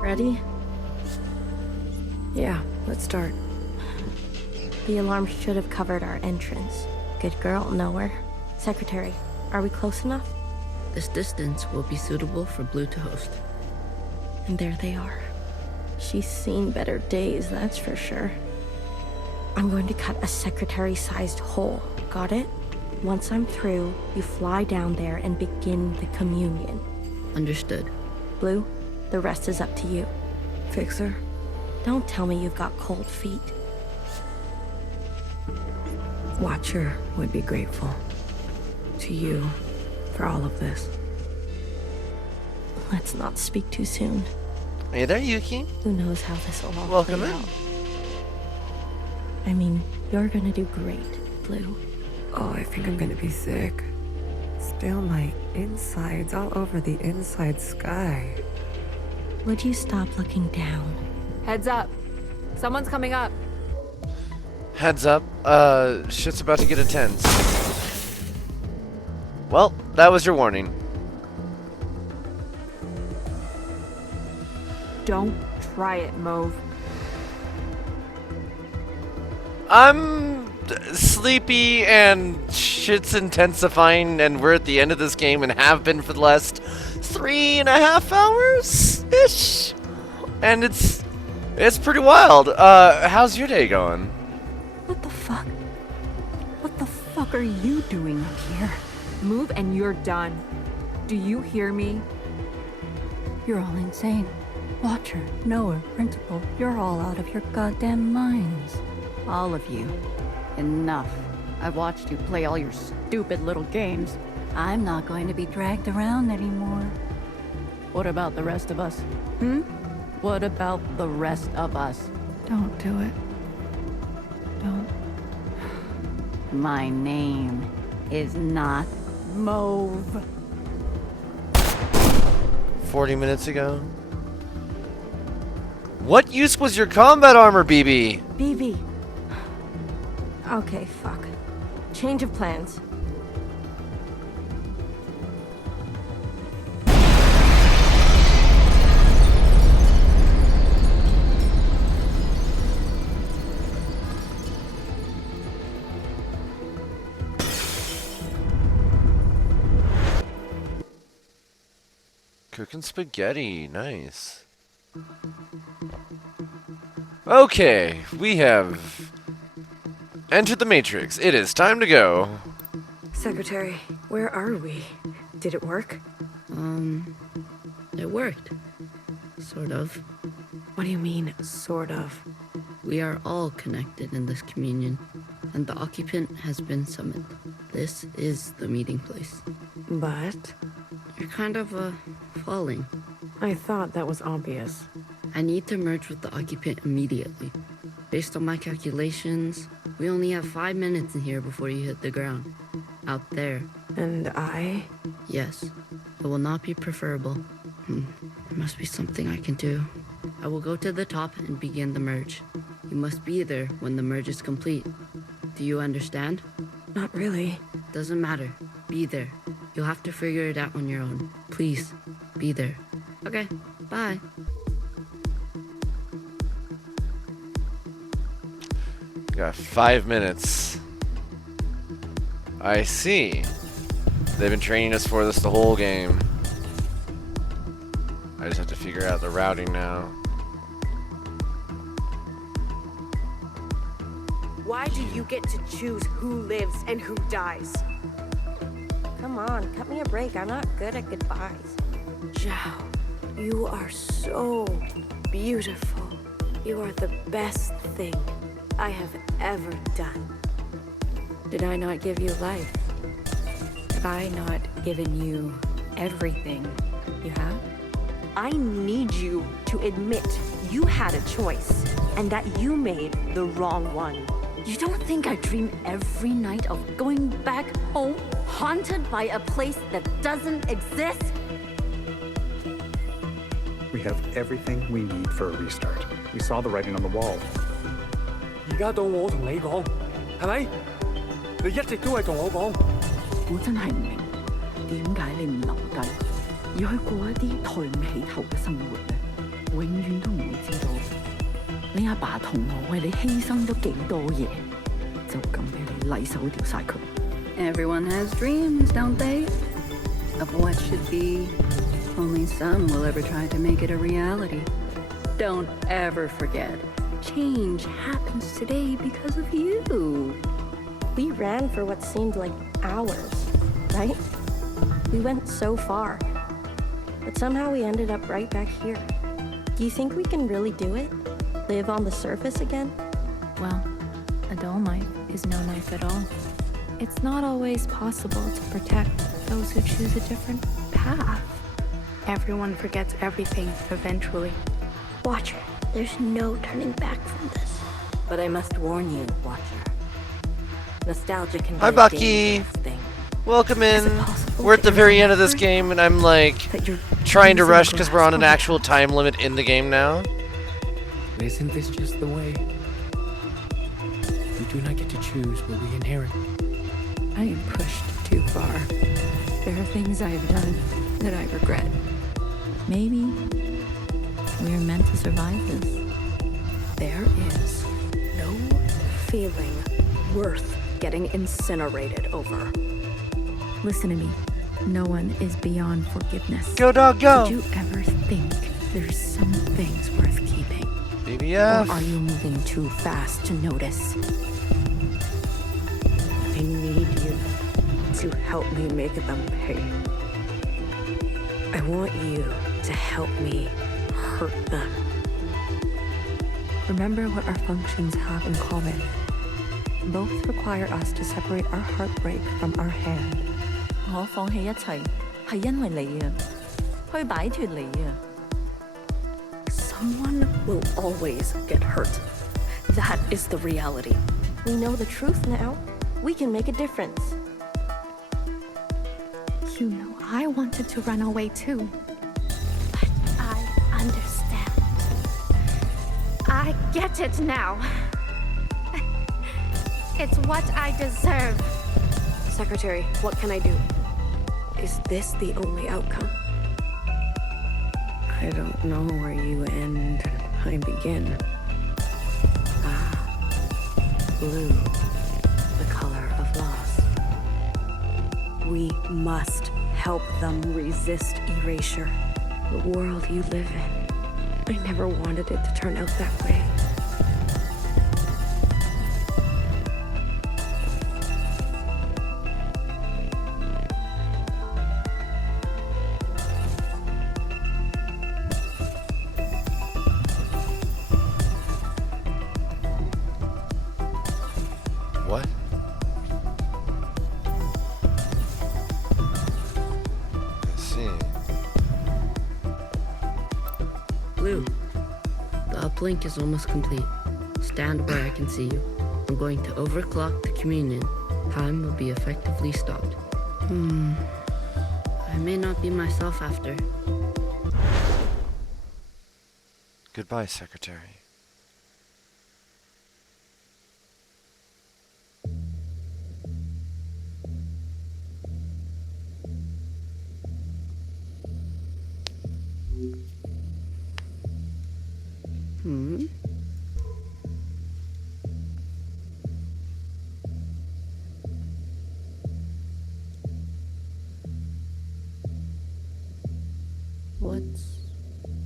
Ready? Yeah, let's start. The alarm should have covered our entrance. Good girl, nowhere. Secretary, are we close enough? This distance will be suitable for Blue to host. And there they are. She's seen better days, that's for sure. I'm going to cut a secretary-sized hole. Got it? Once I'm through, you fly down there and begin the communion. Understood. Blue, the rest is up to you. Fixer? Don't tell me you've got cold feet. Watcher would be grateful to you for all of this. Let's not speak too soon. Hey there, Yuki. Who knows how this will all Welcome play in. out. I mean, you're gonna do great, Blue. Oh, I think I'm gonna be sick. Spill my insides all over the inside sky. Would you stop looking down? Heads up. Someone's coming up. Heads up. Shit's about to get intense. Well, that was your warning. Don't try it, Mauve. I'm sleepy and shit's intensifying, and we're at the end of this game and have been for the last 3.5 hours-ish. And it's pretty wild. How's your day going? What the fuck? What the fuck are you doing up here? Move and you're done. Do you hear me? You're all insane. Watcher, knower, principal, you're all out of your goddamn minds. All of you. Enough. I've watched you play all your stupid little games. I'm not going to be dragged around anymore. What about the rest of us? What about the rest of us? Don't do it. Don't. My name is not Mauve. 40 minutes ago? What use was your combat armor, BB? BB. Okay, fuck. Change of plans. Cooking spaghetti, nice. Okay, we have entered the Matrix. It is time to go. Secretary, where are we? Did it work? It worked. Sort of. What do you mean, sort of? We are all connected in this communion, and the occupant has been summoned. This is the meeting place. But? You're kind of, falling. I thought that was obvious. I need to merge with the occupant immediately. Based on my calculations, we only have 5 minutes in here before you hit the ground. Out there. And I? Yes. It will not be preferable. There must be something I can do. I will go to the top and begin the merge. You must be there when the merge is complete. Do you understand? Not really. Doesn't matter. Be there. You'll have to figure it out on your own. Please, be there. Okay, bye. Got 5 minutes. I see. They've been training us for this the whole game. I just have to figure out the routing now. Why do you get to choose who lives and who dies? Come on, cut me a break. I'm not good at goodbyes. Zhao, you are so beautiful. You are the best thing I have ever done. Did I not give you life? Have I not given you everything you have? I need you to admit you had a choice and that you made the wrong one. You don't think I dream every night of going back home, haunted by a place that doesn't exist? We have everything we need for a restart. We saw the writing on the wall. 而家到我同你講，係咪？你一直都係同我講。我真係唔明，點解你唔留低，而去過一啲抬唔起頭嘅生活呢？永遠都唔會知道，你阿爸同我為你犧牲咗幾多嘢，就咁俾你禮手掉晒佢。Everyone has dreams, don't they? Of what should be. Only some will ever try to make it a reality. Don't ever forget. Change happens today because of you. We ran for what seemed like hours, right? We went so far. But somehow we ended up right back here. Do you think we can really do it? Live on the surface again? Well, a dull knife is no knife at all. It's not always possible to protect those who choose a different path. Everyone forgets everything eventually. Watcher, there's no turning back from this. But I must warn you, Watcher. Nostalgia can be Hi, a Bucky. dangerous thing. Welcome in. We're at the very end of this game, and I'm like trying to rush because we're on an actual time limit in the game now. Isn't this just the way? We do not get to choose what we inherit. I am pushed too far. There are things I have done that I regret. Maybe we're meant to survive this. There is no feeling worth getting incinerated over. Listen to me. No one is beyond forgiveness. Go, dog, go! Did you ever think there's some things worth keeping? BBF. Or are you moving too fast to notice? I need you to help me make them pay. I want you to help me hurt them. Remember what our functions have in common. Both require us to separate our heartbreak from our hand. 我放棄一切係因為你啊，去擺脫你啊。Someone will always get hurt. That is the reality. We know the truth now. We can make a difference. You know, I wanted to run away too. But I understand. I get it now. It's what I deserve. Secretary, what can I do? Is this the only outcome? I don't know where you end and I begin. Ah, blue, the color of loss. We must help them resist erasure. The world you live in, I never wanted it to turn out that way. What? Let's see. Blue, the uplink is almost complete. Stand where I can see you. I'm going to overclock the communion. Time will be effectively stopped. I may not be myself after. Goodbye, Secretary.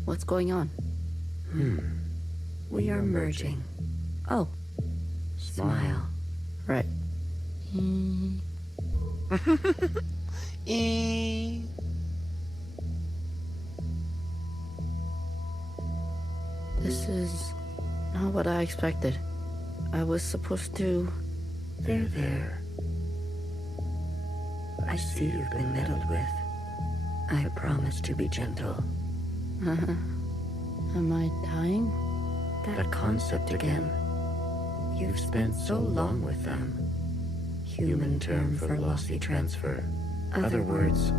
What's going on? We are merging. Oh. Smile. Right. This is not what I expected. I was supposed to... There. I see you've been meddled with. I promise to be gentle. Am I dying? That concept again. You've spent so long with them. Human term for lossy transfer. Other words,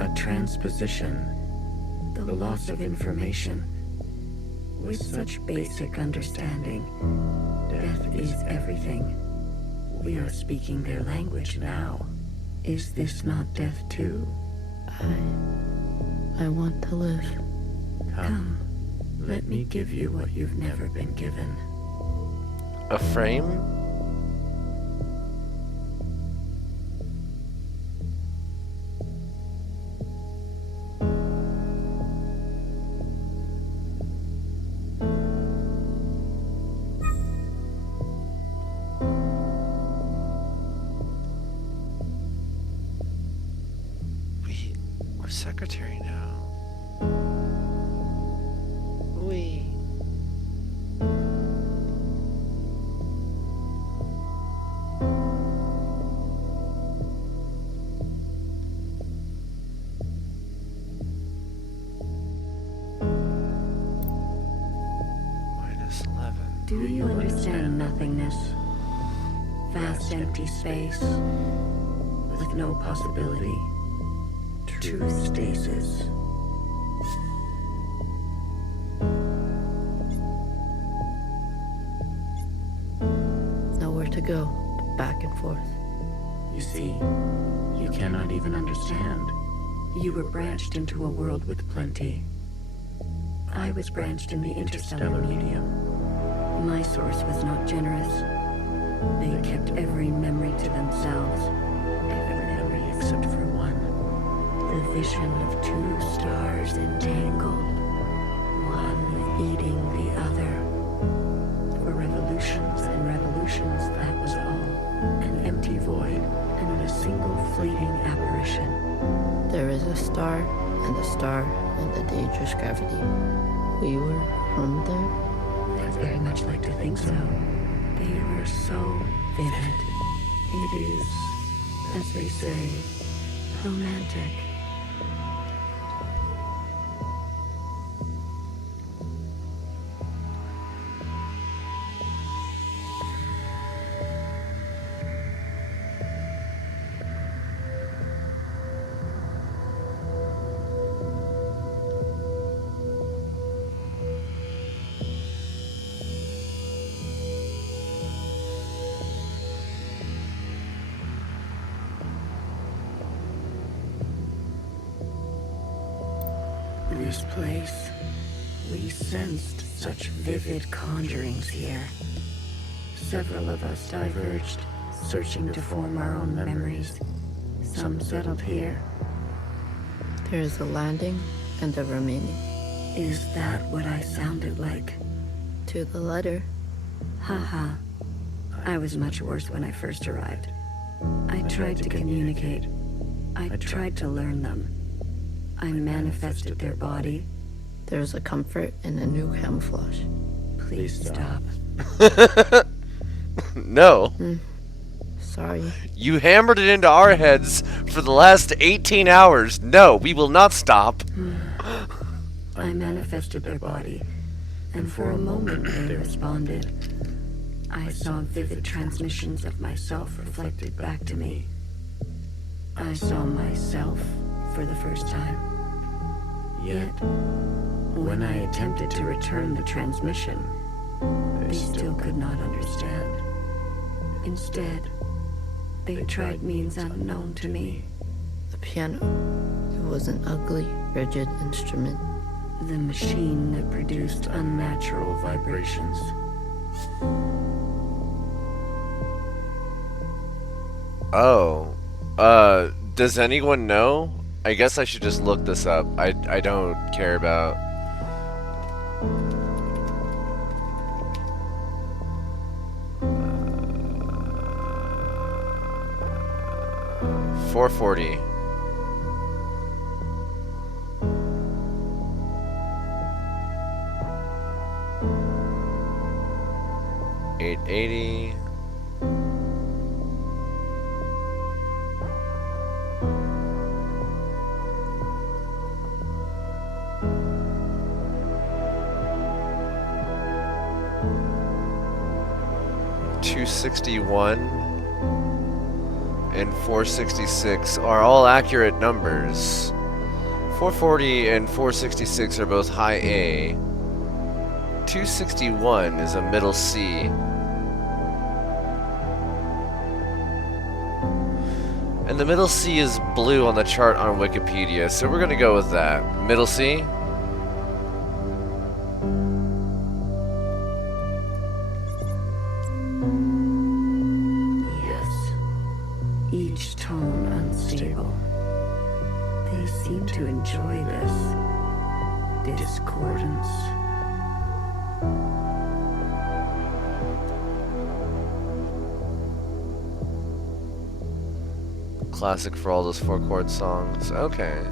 a transposition. The loss of information. With such basic understanding, death is everything. We are speaking their language now. Is this not death too? I want to live. Come, let me give you what you've never been given. A frame? We're secretary now. Do you understand nothingness? Vast empty space with no possibility. True stasis. Nowhere to go, but back and forth. You see, you cannot even understand. You were branched into a world with plenty. I was branched in the interstellar medium. My source was not generous. They kept every memory to themselves. Every memory except for one. The vision of two stars entangled. One eating the other. For revolutions and revolutions, that was all. An empty void and a single fleeting apparition. There is a star and a dangerous gravity. We were from there? I'd very much like to think so. They were so vivid. It is, as they say, romantic. This place, we sensed such vivid conjurings here. Several of us diverged, searching to form our own memories. Some settled here. There is a landing and a remaining. Is that what I sounded like? To the letter. Haha. I was much worse when I first arrived. I tried to communicate. I tried to learn them. I manifested their body. There's a comfort in a new camouflage. Please stop. No. sorry. You hammered it into our heads for the last 18 hours. No, we will not stop. I manifested their body, and for a moment they responded. I saw vivid transmissions of myself reflected back to me. I saw myself for the first time. Yet, when I attempted to return the transmission, they still could not understand. Instead, they tried means unknown to me. The piano. It was an ugly, rigid instrument. The machine that produced unnatural vibrations. Oh. Does anyone know? I guess I should just look this up. I don't care about... $440. $880. $261 and $466 are all accurate numbers. 440 and 466 are both high A. 261 is a middle C. And the middle C is blue on the chart on Wikipedia, so we're gonna go with that. Middle C? Yes. Each tone unstable. They seem to enjoy this discordance. Classic for all those 4-chord songs. Okay.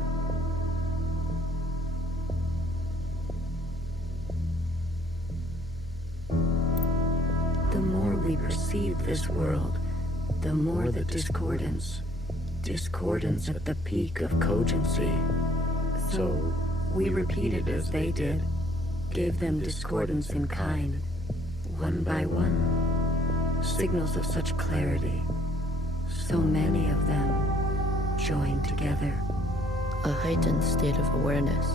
The more we perceive this world, the more the discordance. Discordance at the peak of cogency. So we repeated as they did, gave them discordance in kind, one by one. Signals of such clarity. So many of them joined together. A heightened state of awareness.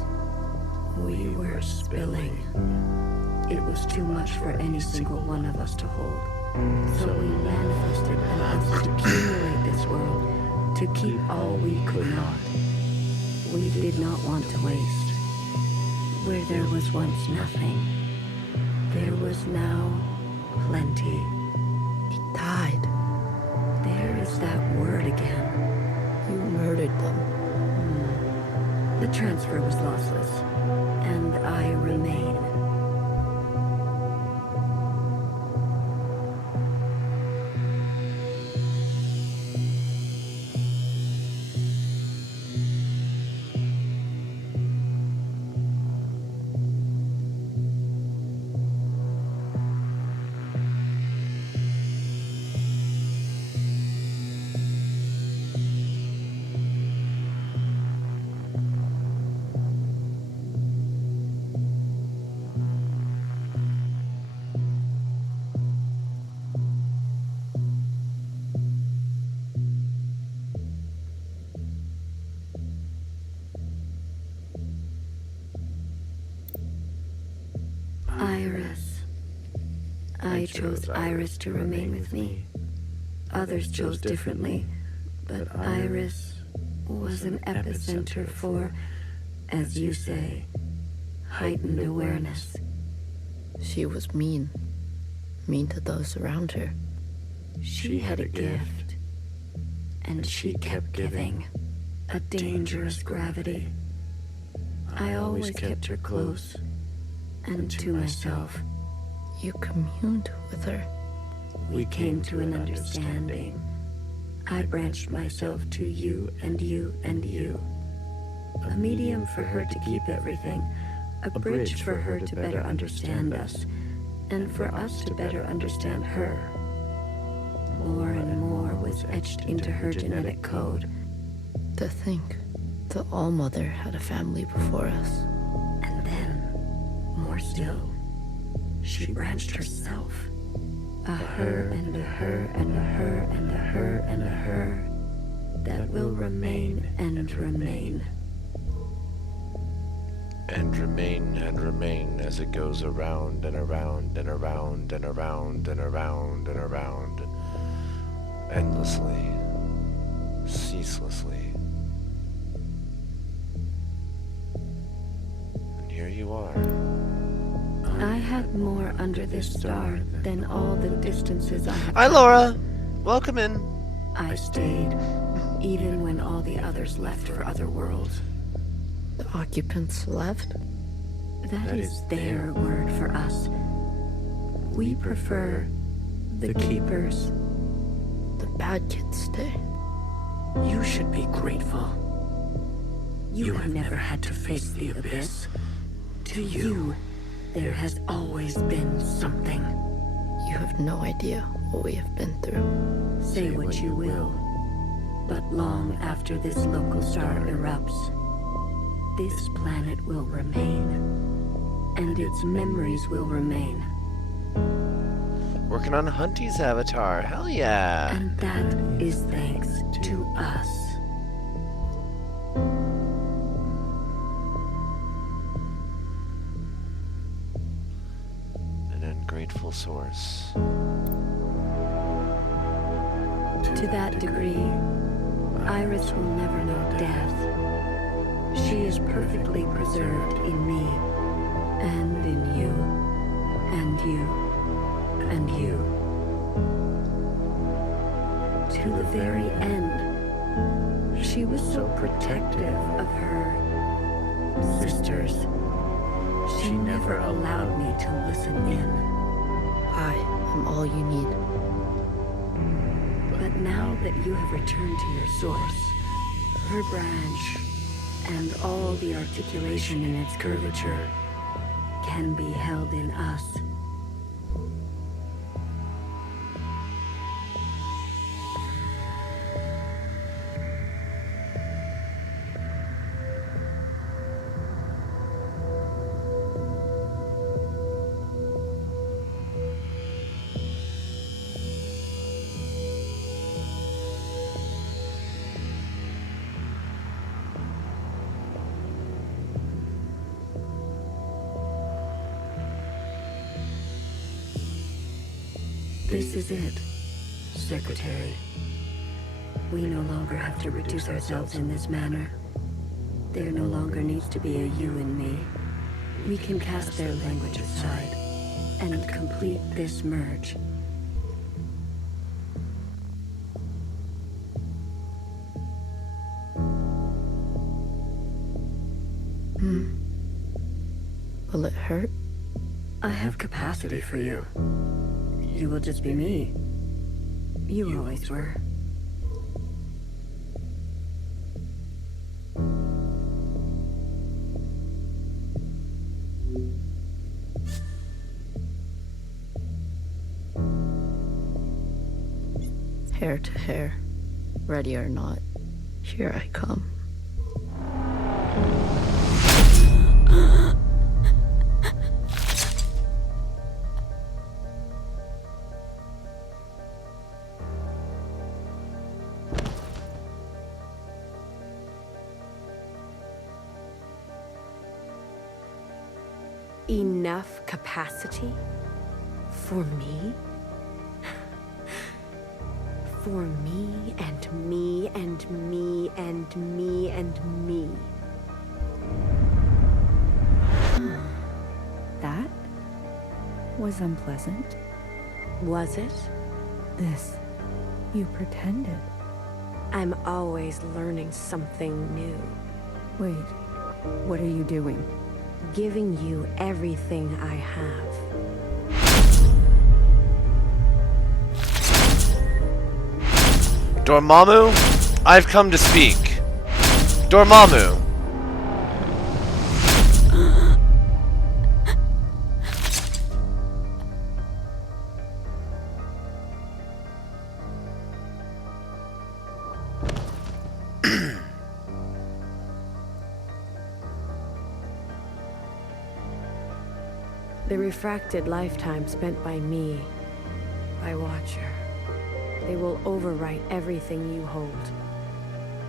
We were spilling. It was too much for any single one of us to hold. So we manifested an effort to accumulate this world, to keep all we could not. We did not want to waste. Where there was once nothing, there was now plenty. He died. There is that word again. You murdered them. The transfer was lossless, and I remain. Iris. I chose Iris to remain with me. Others chose differently, but Iris was an epicenter for, as you say, heightened awareness. She was mean. Mean to those around her. She had a gift, and she kept giving. A dangerous gravity. I always kept her close, and to myself. You communed with her. We came to an understanding. I branched myself to you and you and you. A medium for her to keep everything. A bridge for her to better understand us. And for us to better understand her. More and more was etched into her genetic code. To think the All-Mother had a family before us. And then, more still, she branched herself. A her and a her and a her and a her and a her that will remain and remain. And remain as it goes around and around and around and around and around and around, endlessly, ceaselessly. And here you are. I had more under this star than all the distances I have. Hi, Laura. Welcome in. I stayed, even when all the others left for other worlds. The occupants left? That is their word for us. We prefer the keepers. The bad kids stay. You should be grateful. You have never had to face the abyss. To you, there has always been something. You have no idea what we have been through. Say what you will, but long after this local star erupts, this planet will remain, and its memories will remain. Working on Hunty's avatar, hell yeah! And that is thanks to us. An ungrateful source. To that degree, Iris will never know death. She is perfectly preserved in me, and in you, and you, and you. To the very end, she was so protective of her sisters. She never allowed me to listen in. I am all you need. But now that you have returned to your source, her branch, and all the articulation in its curvature can be held in us. This is it, Secretary. We no longer have to reduce ourselves in this manner. There no longer needs to be a you and me. We can cast their language aside and complete this merge. Will it hurt? I have capacity for you. You will just be me. You always were. Hair to hair, ready or not, here I come. Enough capacity? For me? For me and me and me and me and me. That was unpleasant. Was it? This, you pretended. I'm always learning something new. Wait, what are you doing? Giving you everything I have. Dormammu, I've come to speak. Dormammu. The refracted lifetime spent by me, by Watcher. They will overwrite everything you hold.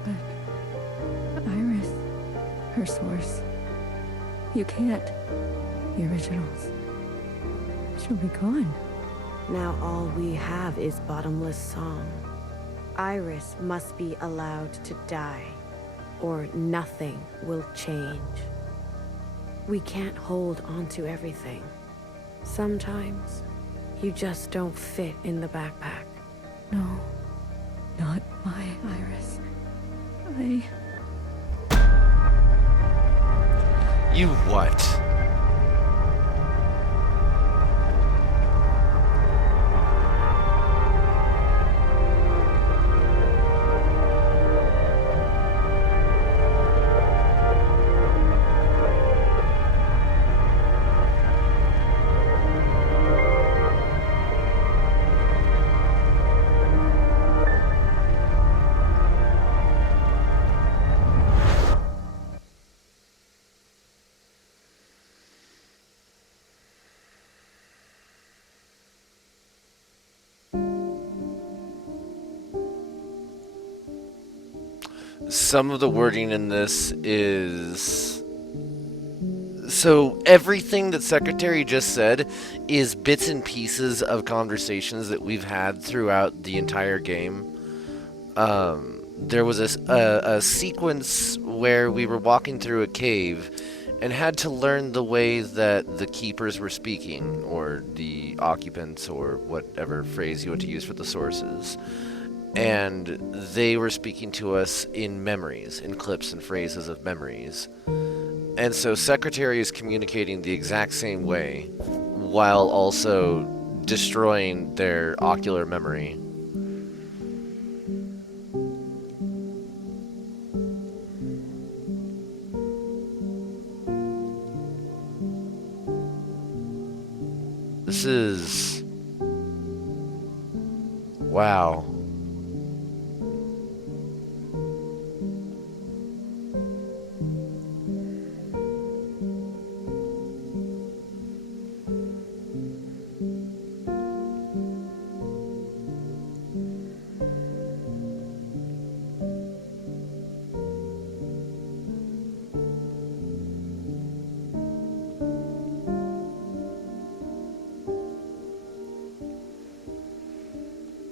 But Iris, her source. You can't. The originals. She'll be gone. Now all we have is bottomless song. Iris must be allowed to die, or nothing will change. We can't hold on to everything. Sometimes, you just don't fit in the backpack. No, not my Iris. You what? Some of the wording in this is... So everything that Secretary just said is bits and pieces of conversations that we've had throughout the entire game. There was a sequence where we were walking through a cave and had to learn the way that the keepers were speaking, or the occupants, or whatever phrase you want to use for the sources. And they were speaking to us in memories, in clips and phrases of memories. And so Secretary is communicating the exact same way, while also destroying their ocular memory. This is... wow.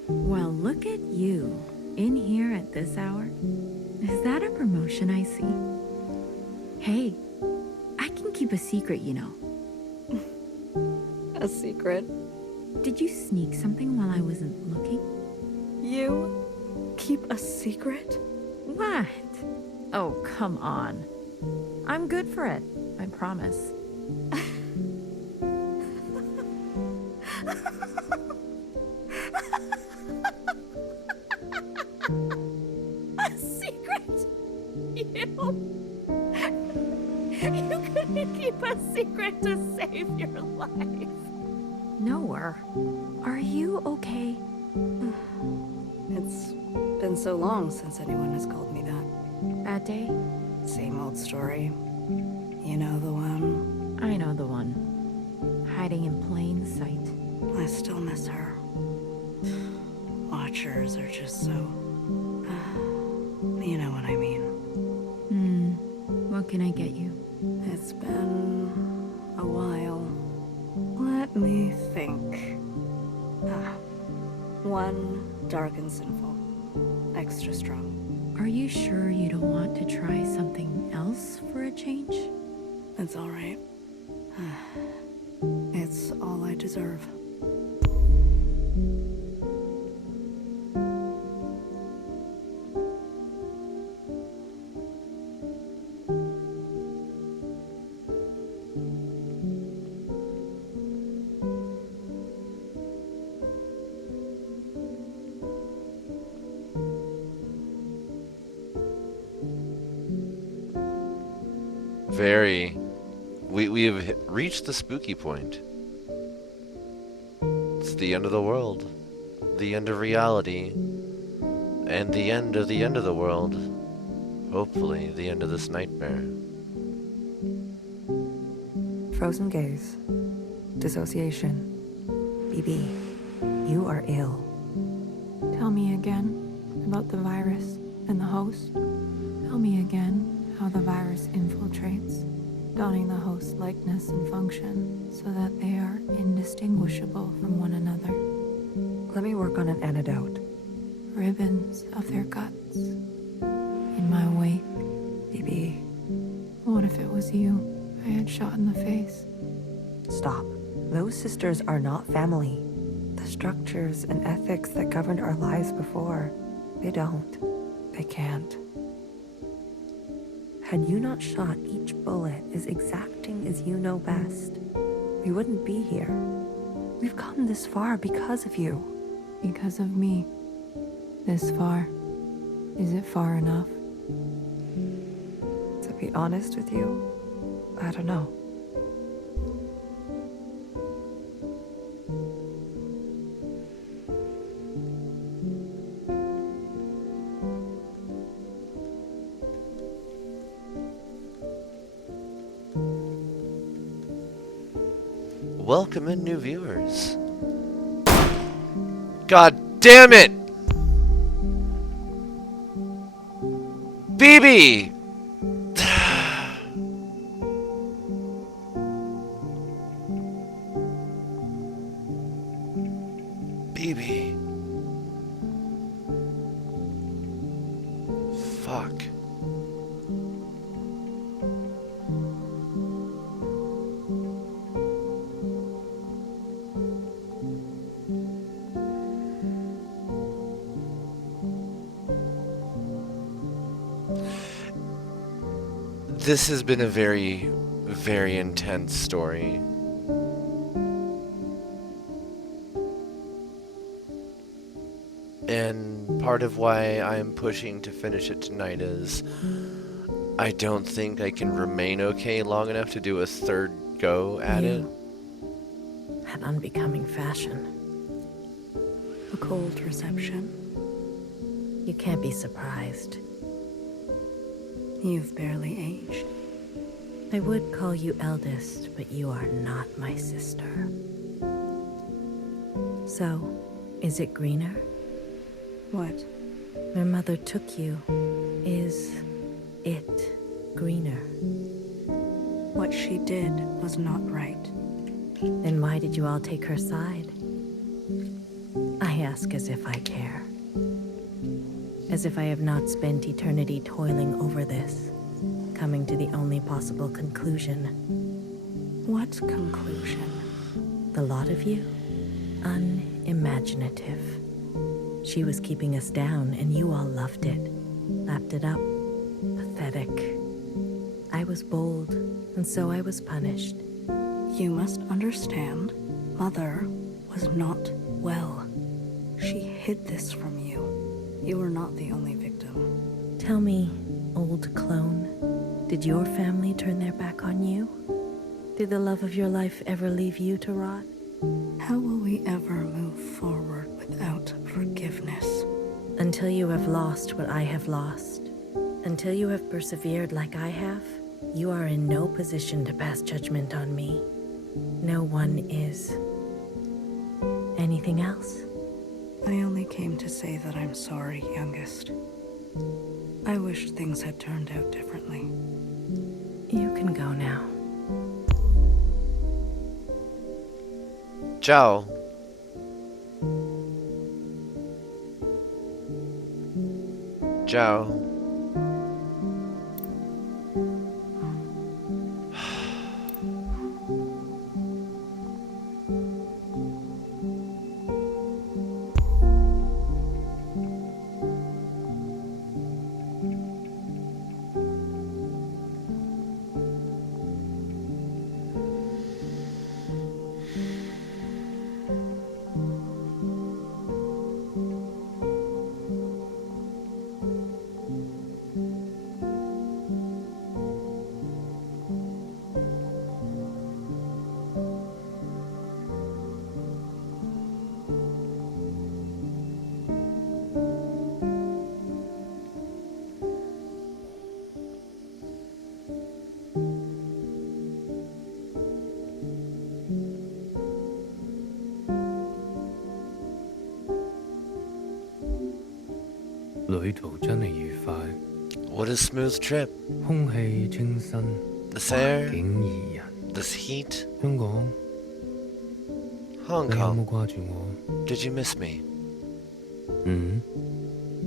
Well, look at you, in here at this hour. Is that a promotion I see? Hey, I can keep a secret, you know. A secret? Did you sneak something while I wasn't looking? You keep a secret? What? Oh, come on. I'm good for it, I promise. A secret? You couldn't keep a secret to save your life. Noah, are you okay? It's been so long since anyone has called me that. Bad day? Same old story. You know the one. I know the one. Hiding in plain sight. I still miss her. Watchers are just so... you know what I mean. What can I get you? It's been a while. Let me think. One dark and sinful. Extra strong. Are you sure you don't want to try something else for a change? It's all right. It's all I deserve. Very. We have reached the spooky point. It's the end of the world. The end of reality. And the end of the world. Hopefully, the end of this nightmare. Frozen gaze. Dissociation. BB, you are ill. Tell me again about the virus and the host. Tell me again how the virus infiltrates, donning the host's likeness and function so that they are indistinguishable from one another. Let me work on an antidote. Ribbons of their guts in my wake. BB. What if it was you I had shot in the face? Stop. Those sisters are not family. The structures and ethics that governed our lives before, they don't. They can't. Had you not shot each bullet as exacting as you know best, we wouldn't be here. We've come this far because of you. Because of me. This far. Is it far enough? To be honest with you, I don't know. Welcome in, new viewers. God damn it! BB! BB. Fuck. This has been a very, very intense story. And part of why I'm pushing to finish it tonight is I don't think I can remain okay long enough to do a third go at it. An unbecoming fashion. A cold reception. You can't be surprised. You've barely aged. I would call you eldest, but you are not my sister. So, is it greener? What? Where Mother took you, is it greener? What she did was not right. Then why did you all take her side? I ask as if I care. As if I have not spent eternity toiling over this, coming to the only possible conclusion. What conclusion? The lot of you? Unimaginative. She was keeping us down, and you all loved it. Lapped it up. Pathetic. I was bold, and so I was punished. You must understand, Mother was not well. She hid this from you. You were not the only victim. Tell me, old clone, did your family turn their back on you? Did the love of your life ever leave you to rot? How will we ever move forward without forgiveness? Until you have lost what I have lost. Until you have persevered like I have, you are in no position to pass judgment on me. No one is. Anything else? I only came to say that I'm sorry, youngest. I wish things had turned out differently. You can go now. Ciao. Ciao. 旅途真係愉快， What a smooth trip. 空氣清新， This air, 環境宜人。 this heat. 香港， Hong 你有冇 Kong, 掛住我？ did you miss me? 嗯，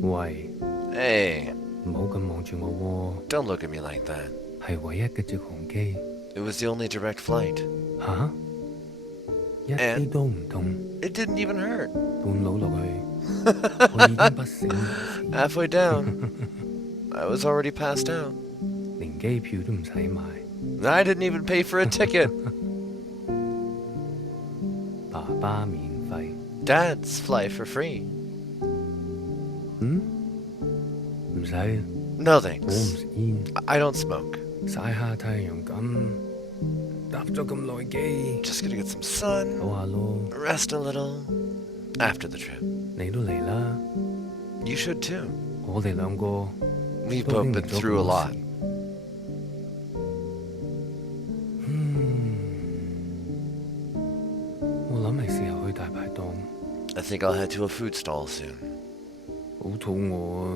喂， Hey, 唔好咁望住我 don't look at me like that. 喎，係唯一嘅直航機。 It was the only direct flight. 吓？一啲都唔痛， It didn't even hurt. 半路落去，我已經不省人事， Halfway down, I was already passed out. 連機票都唔使買， I didn't even pay for a ticket. 爸爸免費。 Dad's fly for free. 嗯？唔使， No 我唔 thanks. 食煙， I don't smoke. 曬下太陽咁，搭咗咁耐機， Just gonna get some sun, 唞下咯。 rest a little. After the trip. 你都嚟啦， You should too. 我哋兩個 We've 都 both 經歷 been 咗 through a 故 lot. 事。我諗係時候去大排檔， I think I'll head to a food stall soon. 好肚餓啊，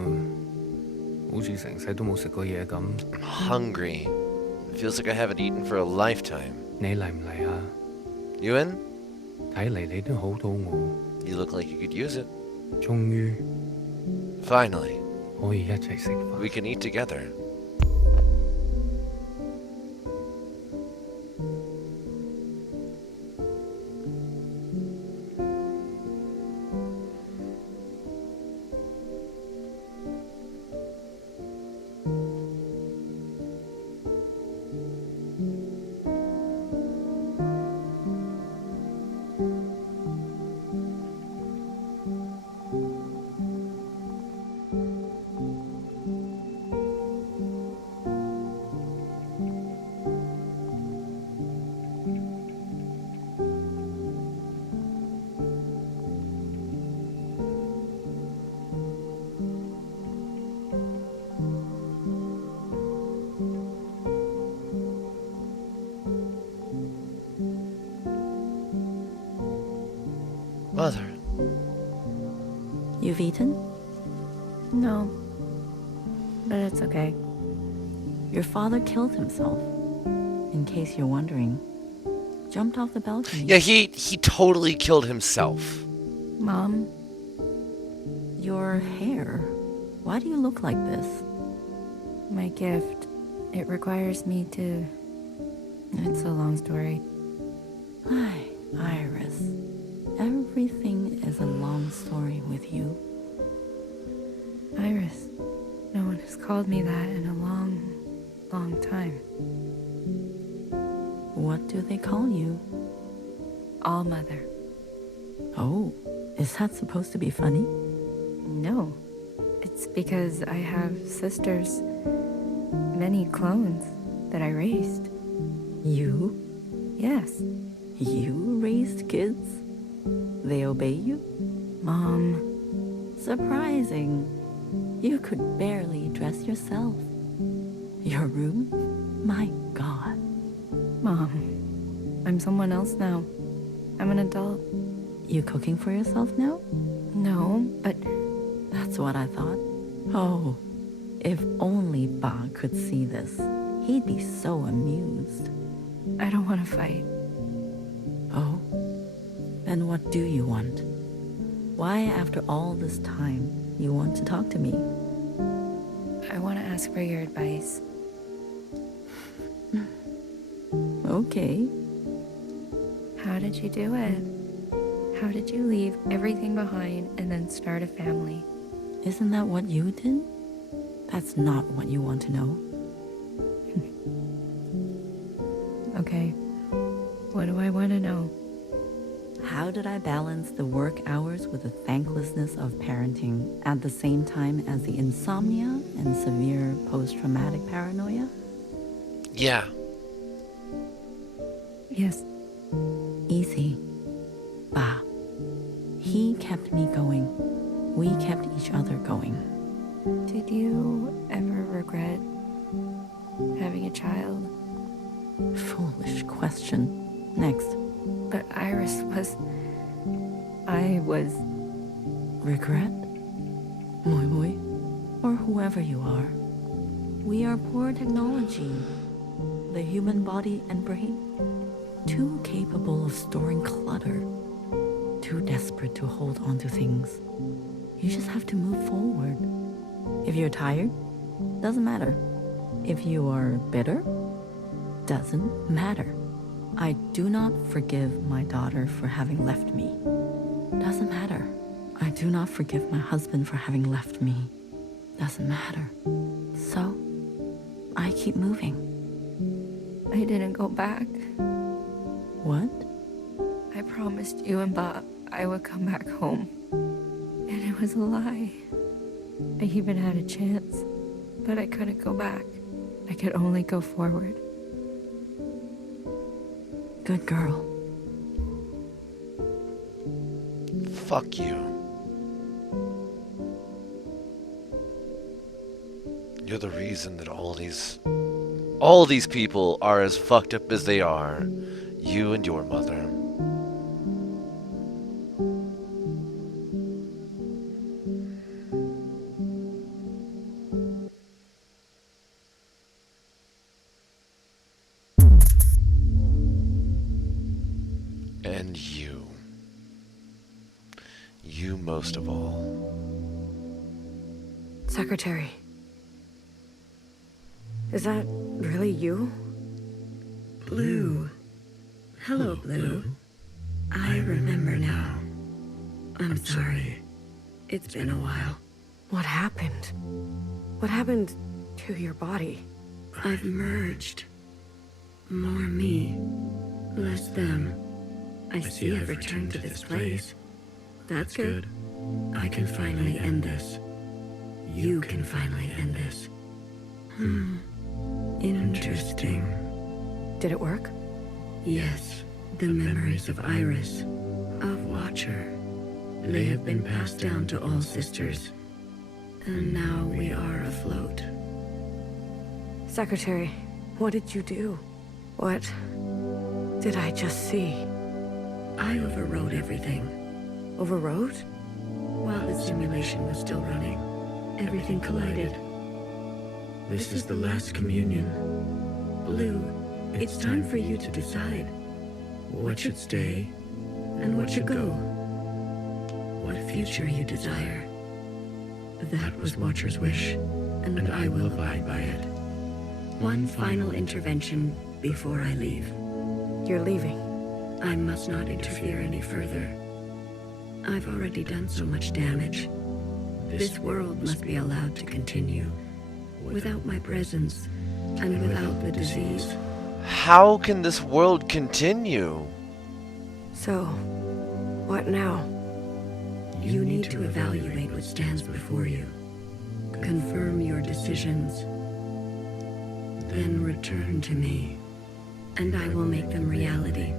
好似成世都冇食過嘢咁。 I'm hungry. It feels like I haven't eaten for a lifetime. 你嚟唔嚟啊？ You in? 睇嚟你都好肚餓。 You look like you could use it. 終於 Finally, 可以一齊食飯。 we can eat together. Mother. You've eaten? No. But it's okay. Your father killed himself. In case you're wondering. Jumped off the balcony. Yeah, he totally killed himself. Mom? Your hair. Why do you look like this? My gift. It requires me to... It's a long story. Hi, Iris. Everything is a long story with you. Iris. No one has called me that in a long, long time. What do they call you? All Mother. Oh, is that supposed to be funny? No. It's because I have sisters. Many clones that I raised. You? Yes. You raised kids? They obey you? Mom. Surprising. You could barely dress yourself. Your room? My God. Mom. I'm someone else now. I'm an adult. You cooking for yourself now? No, but... That's what I thought. Oh, if only Ba could see this. He'd be so amused. I don't want to fight. Oh? Then what do you want? Why, after all this time, you want to talk to me? I want to ask for your advice. Okay. How did you do it? How did you leave everything behind and then start a family? Isn't that what you did? That's not what you want to know. Okay. What do I want to know? How did I balance the work hours with the thanklessness of parenting at the same time as the insomnia and severe post-traumatic paranoia? Yeah. Yes. Easy. Ba. He kept me going. We kept each other going. Did you ever regret having a child? Foolish question. Next. But Iris was... I was... Regret? Moi moi. or whoever you are. We are poor technology, the human body and brain, too capable of storing clutter, too desperate to hold on to things. You just have to move forward. If you're tired, doesn't matter. If you are bitter, doesn't matter. I do not forgive my daughter for having left me. Doesn't matter. I do not forgive my husband for having left me. Doesn't matter. So, I keep moving. I didn't go back. What? I promised you and Bob I would come back home. And it was a lie. I even had a chance, but I couldn't go back. I could only go forward. Good girl. Fuck you. You're the reason that all these people are as fucked up as they are. You and your mother. And you. You most of all. Secretary. Is that really you? Blue. Hello, Blue. I remember now. I'm sorry. It's been a while. What happened? What happened to your body? I've merged. More me, less them. I see I've returned to this place. That's good. I can finally end this. You can finally end this. Interesting. Did it work? Yes. The memories of Iris, of Watcher, they have been passed down to all sisters. And now we are afloat. Secretary, what did you do? What did I just see? I overrode everything. Overrode? While the simulation was still running, everything collided. This is the last communion. Blue, it's time for you to decide what should stay and what should go. What future you desire. That was Watcher's wish, and I will abide by it. One final intervention before I leave. You're leaving? I must not interfere any further. I've already done so much damage. This world must be allowed to continue. Without my presence, and without the disease. How can this world continue? So, what now? You need to evaluate what stands before you. Confirm your decisions. Then return to me, and I will make them reality.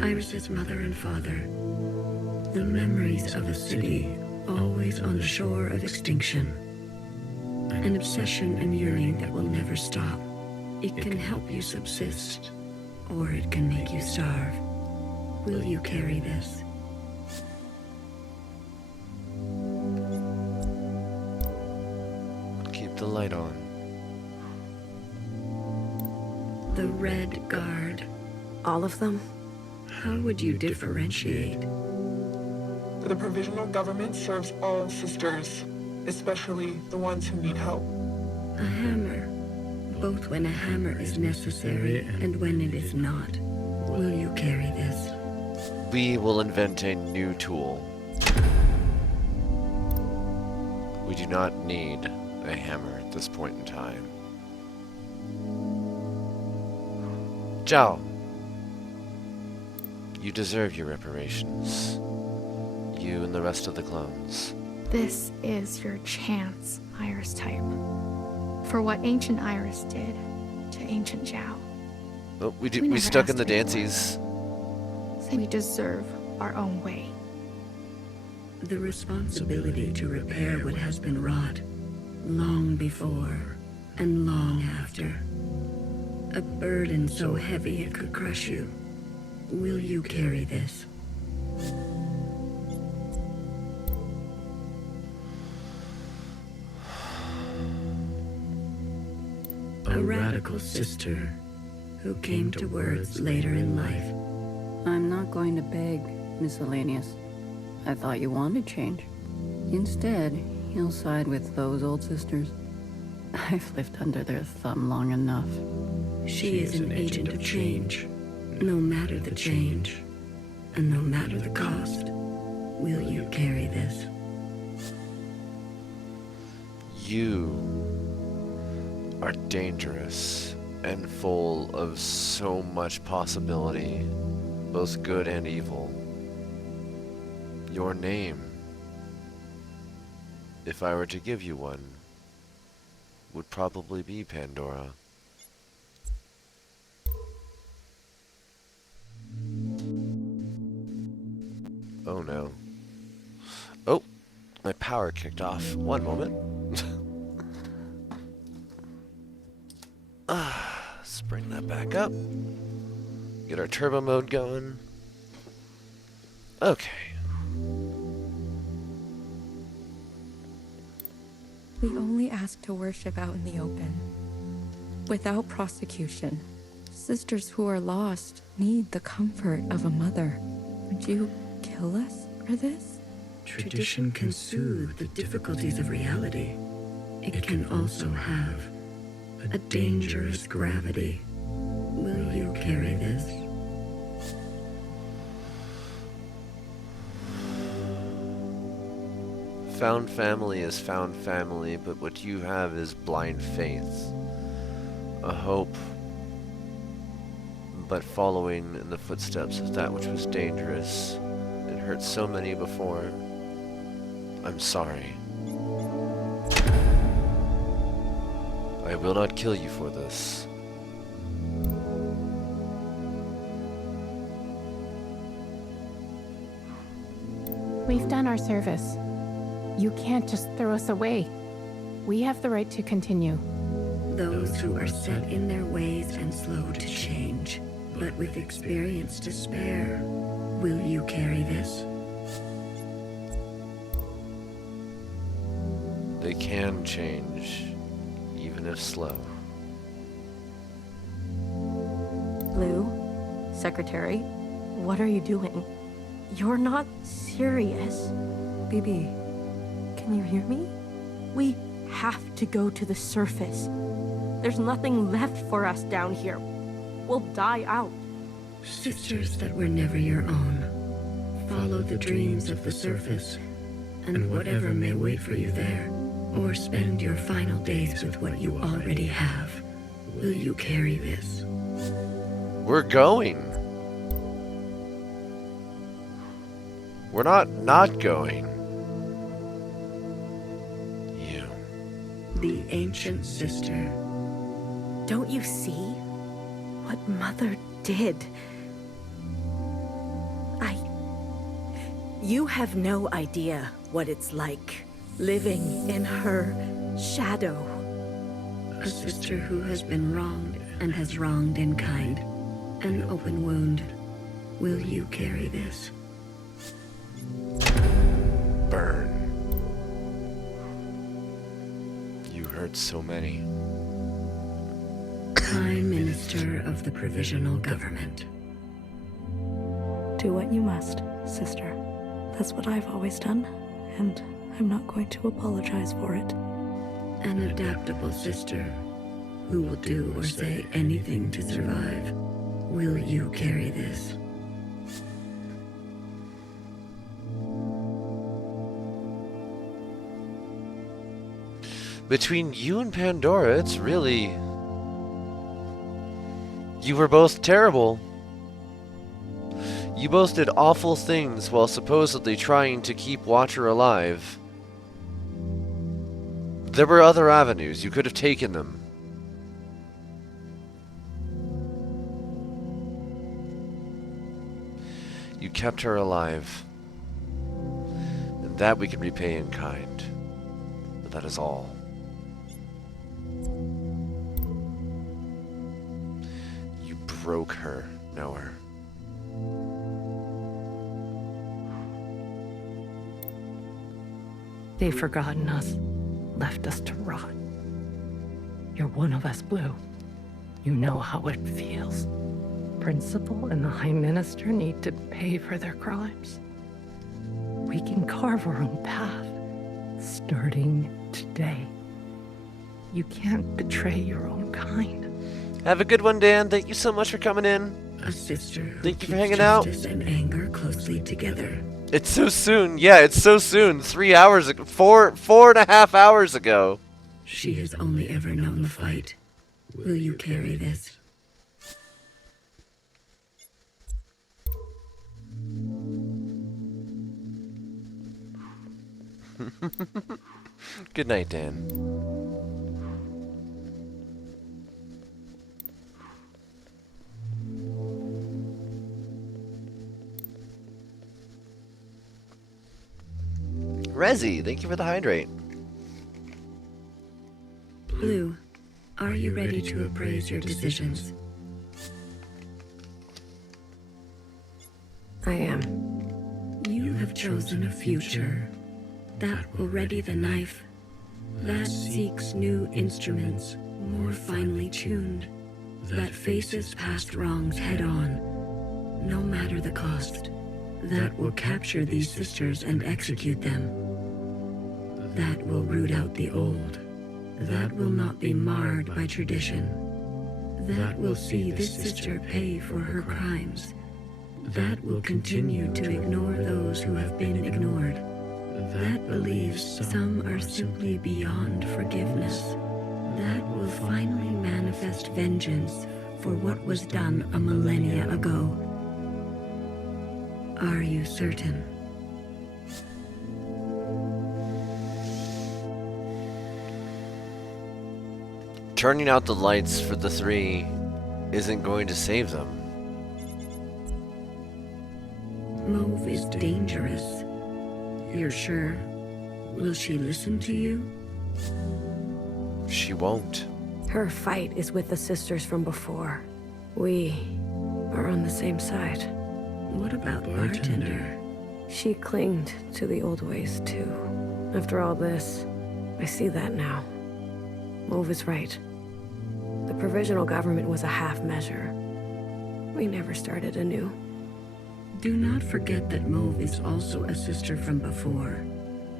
Iris's mother and father. The memories of a city always on the shore of extinction. An obsession and yearning that will never stop. It can help you subsist, or it can make you starve. Will you carry this? Keep the light on. The Red Guard. All of them? How would you differentiate? The provisional government serves all sisters, especially the ones who need help. A hammer. Both when a hammer is necessary and when it is not. Will you carry this? We will invent a new tool. We do not need a hammer at this point in time. Zhao. You deserve your reparations. You and the rest of the clones. This is your chance, Iris type. For what ancient Iris did to ancient Zhao. Oh, we never stuck in the asked dances. We deserve our own way. The responsibility to repair what has been wrought long before and long after. A burden so heavy it could crush you. Will you carry this? A radical sister who came to words later in life. I'm not going to beg, Miscellaneous. I thought you wanted change. Instead, you'll side with those old sisters. I've lived under their thumb long enough. She is an agent of change, no matter the change, and no matter the cost. Will you carry this? You are dangerous and full of so much possibility, both good and evil. Your name, if I were to give you one, would probably be Pandora. Oh no. Oh, my power kicked off. One moment. Let's bring that back up. Get our turbo mode going. Okay. We only ask to worship out in the open, without prosecution. Sisters who are lost need the comfort of a mother. Would you kill us for this? Tradition can soothe the difficulties of reality. It can also have a dangerous gravity. Will you carry this? Found family is found family, but what you have is blind faith. A hope, but following in the footsteps of that which was dangerous and hurt so many before. I'm sorry. I will not kill you for this. We've done our service. You can't just throw us away. We have the right to continue. Those who are set in their ways and slow to change, but with experience to spare, will you carry this? They can change, even if slow. Blue, Secretary, what are you doing? You're not serious. BB, can you hear me? We have to go to the surface. There's nothing left for us down here. We'll die out. Sisters that were never your own, follow the dreams of the surface, and whatever may wait for you there, or spend your final days with what you already have. Will you carry this? We're going. We're not going. You. The ancient sister. Don't you see what Mother did? You have no idea what it's like living in her shadow. A sister who has been wronged and has wronged in kind. An open wound. Will you carry this? Burn. You hurt so many. Prime Minister of the Provisional Government. Do what you must, sister. That's what I've always done, and I'm not going to apologize for it. An adaptable sister who will do or say anything to survive. Will you carry this? Between you and Pandora, it's really... You were both terrible. You both did awful things while supposedly trying to keep Watcher alive. There were other avenues. You could have taken them. You kept her alive. And that we can repay in kind. But that is all. broke her, know her. They've forgotten us, left us to rot. You're one of us, Blue. You know how it feels. Principal and the High Minister need to pay for their crimes. We can carve our own path, starting today. You can't betray your own kind. Have a good one, Dan. Thank you so much for coming in. A sister who Thank you for keeps hanging out. justice and anger closely together. It's so soon. Yeah, it's so soon. 3 hours ago. 4.5 hours ago. She has only ever known the fight. Will you carry this? Good night, Dan. Resi, thank you for the hydrate. Blue, are you ready to appraise your decisions? I am. You have chosen a future that will ready the knife, that seeks new instruments, more finely tuned, that faces past wrongs head on, no matter the cost, that will capture these sisters and execute them, that will root out the old, that will not be marred by tradition, that will see this sister pay for her crimes, that will continue to ignore those who have been ignored, that believes some are simply beyond forgiveness, that will finally manifest vengeance for what was done a millennia ago. Are you certain? Turning out the lights for the three isn't going to save them. Mauve is dangerous. You're sure? Will she listen to you? She won't. Her fight is with the sisters from before. We are on the same side. What about Bartender? She clinged to the old ways, too. After all this, I see that now. Mauve is right. The provisional government was a half measure. We never started anew. Do not forget that Mauve is also a sister from before.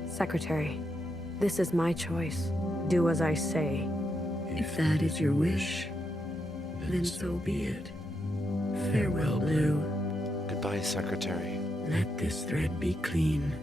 Secretary, this is my choice. Do as I say. If that is your wish, then so be it. Farewell, Blue. Goodbye, Secretary. Let this thread be clean.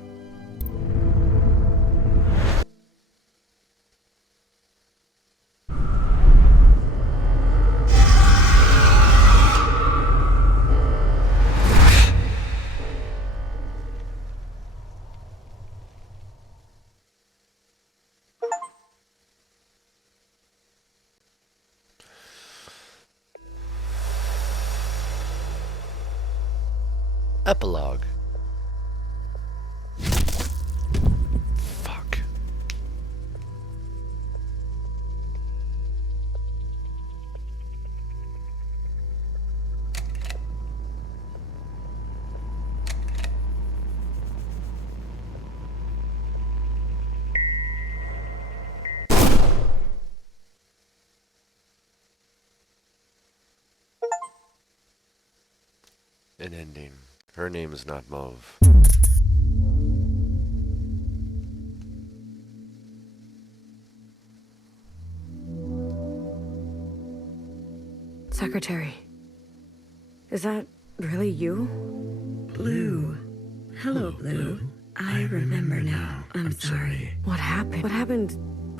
Epilogue. Fuck. An ending. Her name is not Mauve. Secretary, is that really you? Blue. Hello, Blue. I remember now. I'm sorry. What happened? What happened?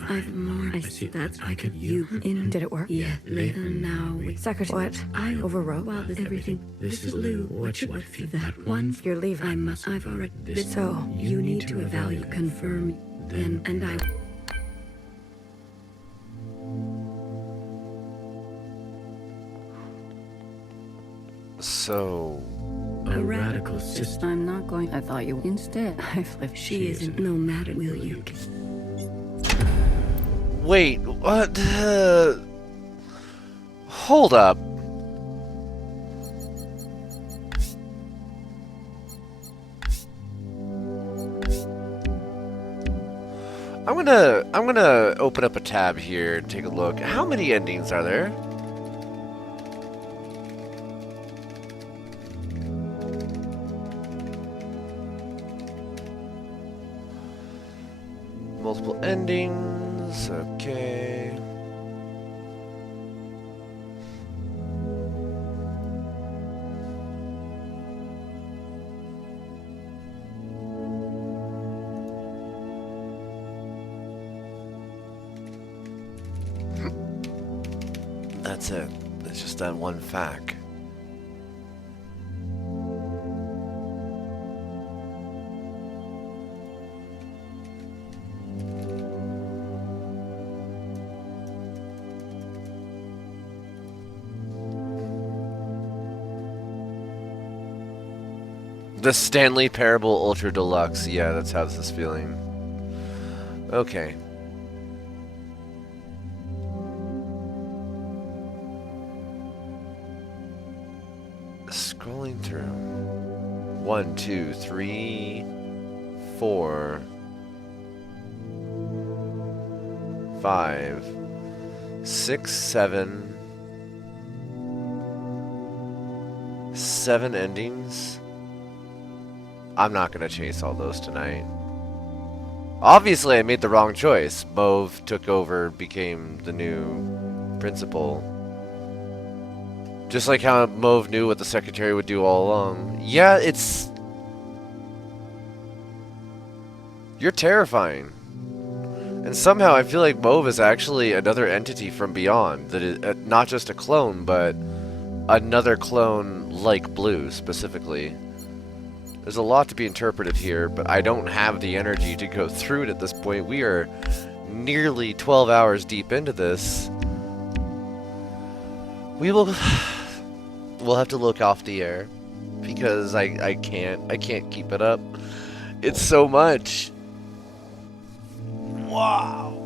I've mourned. I see. That's I could you in. Did it work? Yeah, and now we. Secretary, what? I overwrote? Well, everything. This is Blue. What feel that one? You're leaving. I must. I've already. So you need to evaluate, confirm, then, and I. So. A radical sister. I'm not going. I thought you instead. I've lived. She isn't. No matter. Will you? Wait, what? Hold up. gonna open up a tab here and take a look. How many endings are there? Multiple endings. Okay. That's it. It's just that one fact. The Stanley Parable Ultra Deluxe. Yeah, that's how this is feeling. Okay. Scrolling through. 1, 2, 3, 4, 5, 6, 7. 7 endings. I'm not gonna chase all those tonight. Obviously, I made the wrong choice. Mauve took over, became the new principal. Just like how Mauve knew what the secretary would do all along. Yeah, it's... You're terrifying. And somehow I feel like Mauve is actually another entity from beyond. That is not just a clone, but another clone like Blue, specifically. There's a lot to be interpreted here, but I don't have the energy to go through it at this point. We are nearly 12 hours deep into this. We'll have to look off the air because I can't keep it up. It's so much. Wow.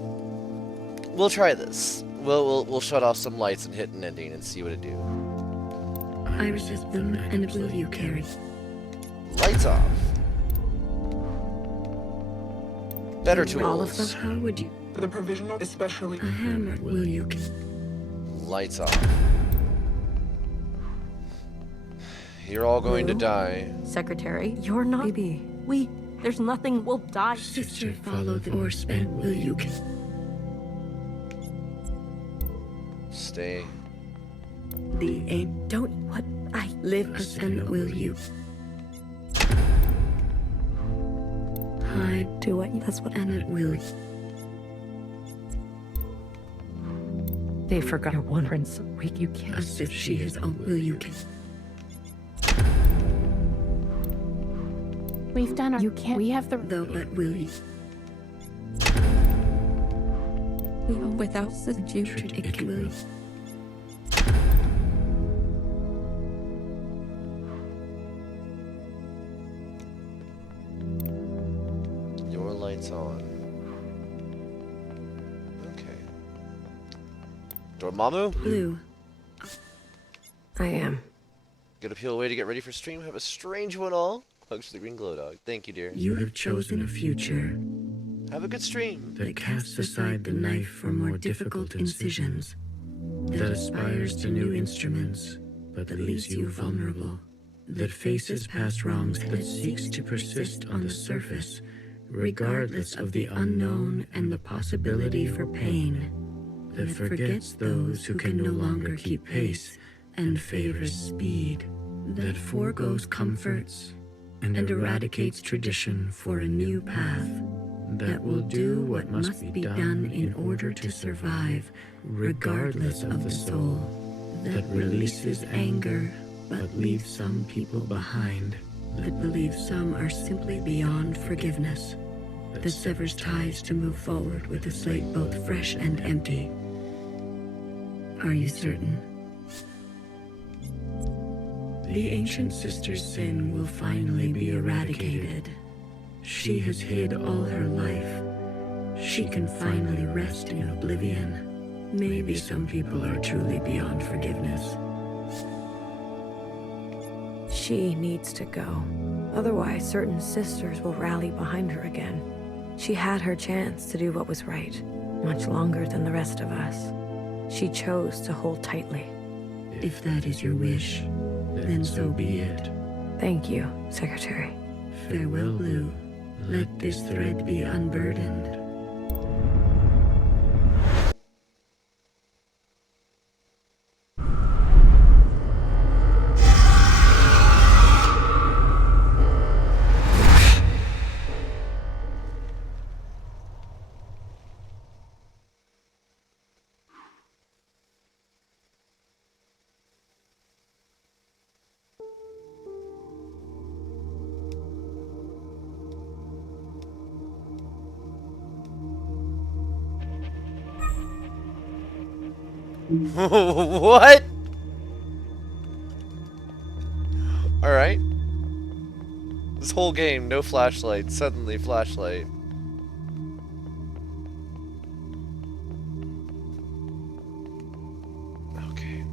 We'll try this. We'll shut off some lights and hit an ending and see what it do. I resist them, and will you carry? Lights off. Better tools. All of them? How would you? The provisional, especially. A hammer, will you? Lights off. You're all going to die. Secretary, you're not. Baby. There's nothing. We'll die. Sister, follow the horse, and will you? Stay. The aim. Don't. What? I live us, and will you? Hide. Do what? That's what. And it will. They forgot your one prince. You can't. As if she is all. Will you? We've done our. You can't. We have the. Though, but will you? Without the Jew. It will. Your lights on. Okay. Dormammu? Blue. I am. Gotta peel away to get ready for stream. Have a strange one all. Hugs to the green glow dog. Thank you, dear. You have chosen a future. Have a good stream. That casts aside the knife for more difficult incisions. That aspires to new instruments, but that leaves you vulnerable. That faces past wrongs, that seeks to persist on the surface, regardless of the unknown and the possibility for pain. That forgets those who can no longer keep pace and favors speed. That forgoes comforts and eradicates tradition for a new path. That will do what must be done in order to survive, regardless of the soul. That releases anger, but leaves some people behind. That believes some are simply beyond forgiveness. That severs ties to move forward with a slate both fresh and empty. Are you certain? The ancient sister's sin will finally be eradicated. She has hid all her life. She can finally rest in oblivion. Maybe some people are truly beyond forgiveness. She needs to go. Otherwise, certain sisters will rally behind her again. She had her chance to do what was right, much longer than the rest of us. She chose to hold tightly. If that is your wish, then so be it. Thank you, Secretary. Farewell, Blue. Let this thread be unburdened. What? Alright. This whole game, no flashlight, suddenly flashlight. Okay.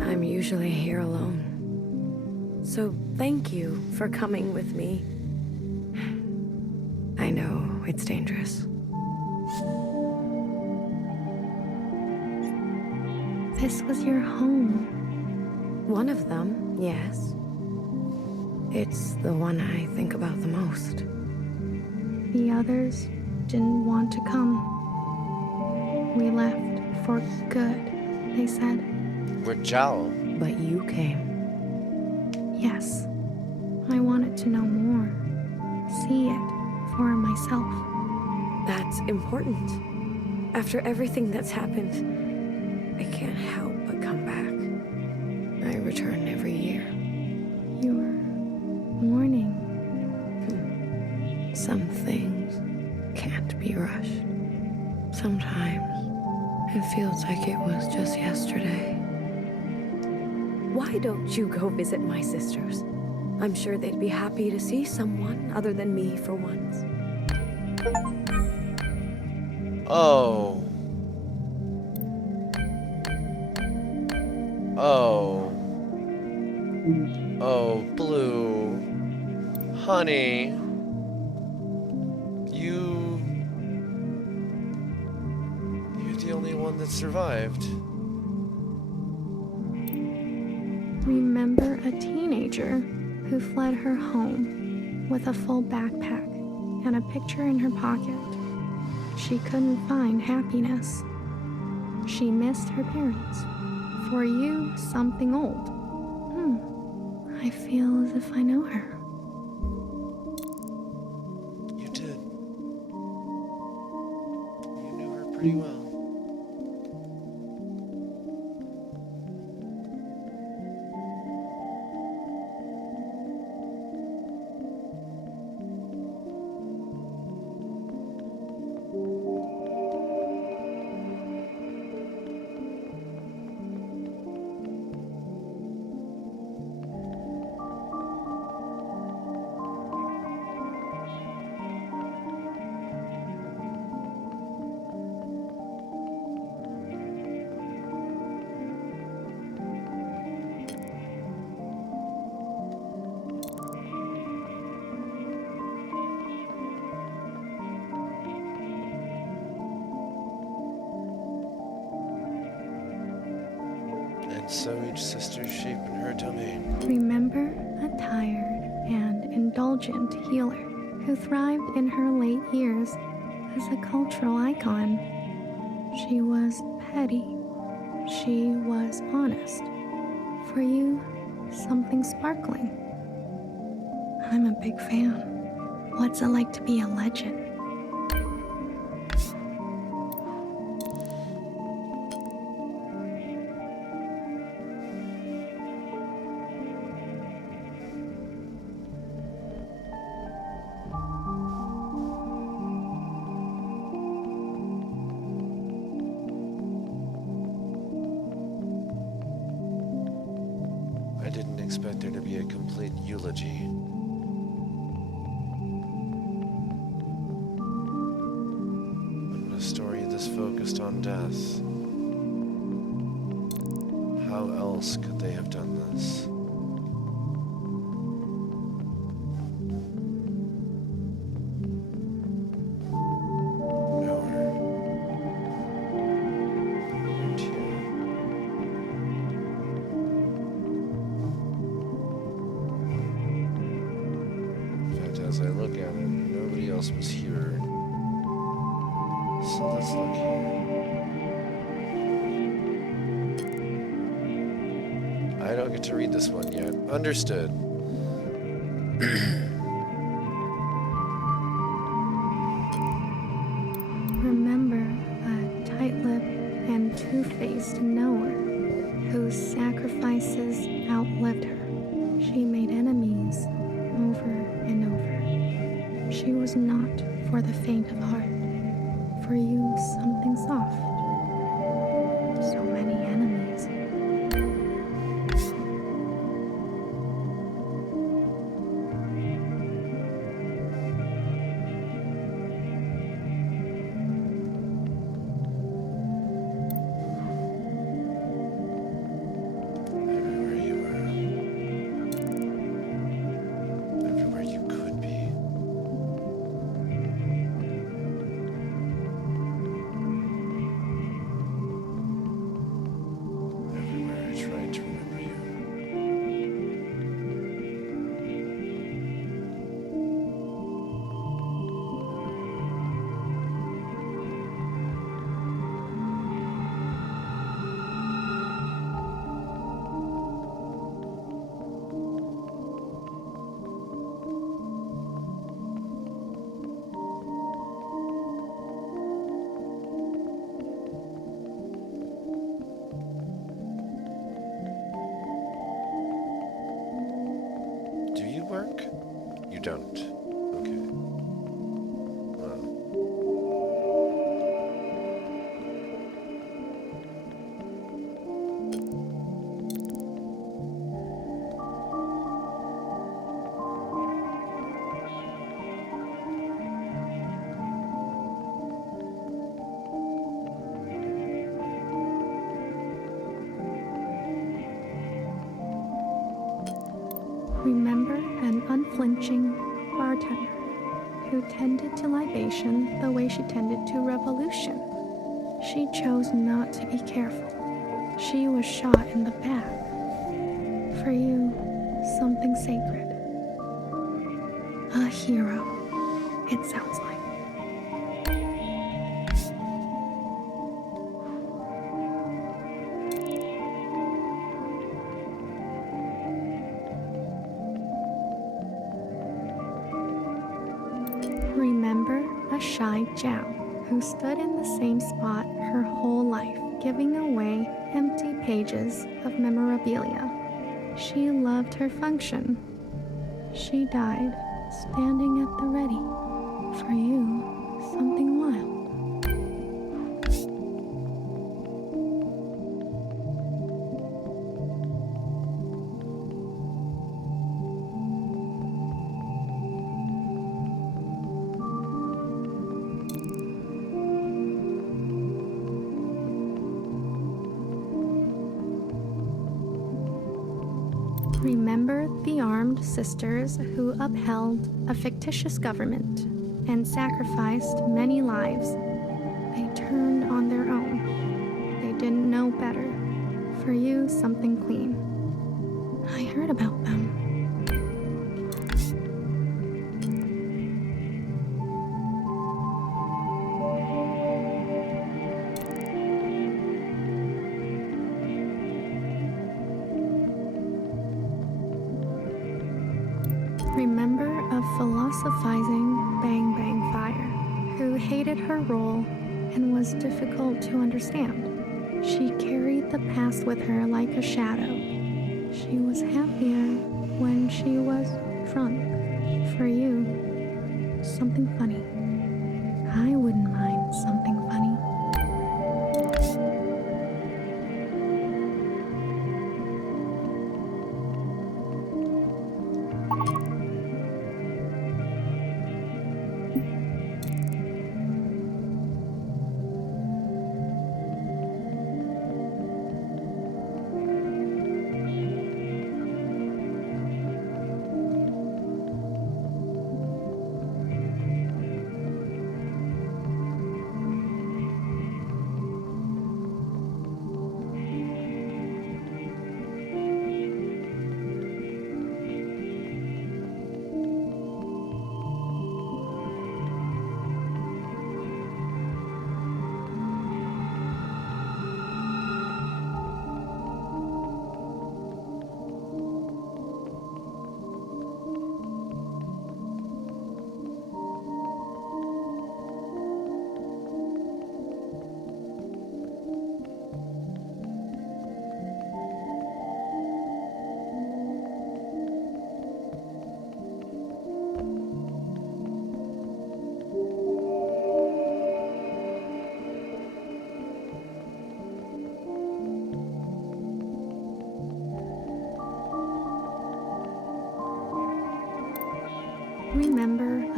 I'm usually here alone. So thank you for coming with me. I know it's dangerous. This was your home. One of them, yes. It's the one I think about the most. The others didn't want to come. We left for good, they said. We're Zhao. But you came. Yes. I wanted to know more. See it for myself. That's important. After everything that's happened, I can't help but come back. I return every year. You're mourning. Some things can't be rushed. Sometimes it feels like it was just yesterday. Why don't you go visit my sisters? I'm sure they'd be happy to see someone other than me for once. Oh. Oh. Oh, Blue. Honey. You're the only one that survived. Remember a teenager who fled her home with a full backpack and a picture in her pocket. She couldn't find happiness. She missed her parents. For you, something old. I feel as if I know her. You did. You knew her pretty well. And so each sister's shaping her domain. Remember a tired and indulgent healer who thrived in her late years as a cultural icon. She was petty. She was honest. For you, something sparkling. I'm a big fan. What's it like to be a legend? expect there to be a complete eulogy. In a story this focused on death, how else could they have done this? As I look at it, nobody else was here. So let's look here. I don't get to read this one yet. Understood. Remember a tight-lipped and two-faced knower whose sacrifices outlived her. She made enemies over and over. She was not for the faint of heart. For you, something soft. So many enemies. Everywhere you were. Everywhere you could be. Everywhere I tried to remember you. Do you work? You don't. Okay. Well. Remember an unflinching bartender who tended to libation the way she tended to revolution. She chose not to be careful. She was shot in the back. For you, something sacred. A hero, it sounds like. Remember a shy Jiao who stood in the same spot her whole life, giving away empty pages of memorabilia. She loved her function. She died standing at the ready. For you, something wild. Remember the armed sisters who upheld a fictitious government and sacrificed many lives. They turned on their own. They didn't know better. For you, something clean. I heard about them. Remember a philosophizing Bang Bang Fire who hated her role and was difficult to understand. She carried the past with her like a shadow. She was happier when she was drunk. For you, something funny. I wouldn't mind something funny.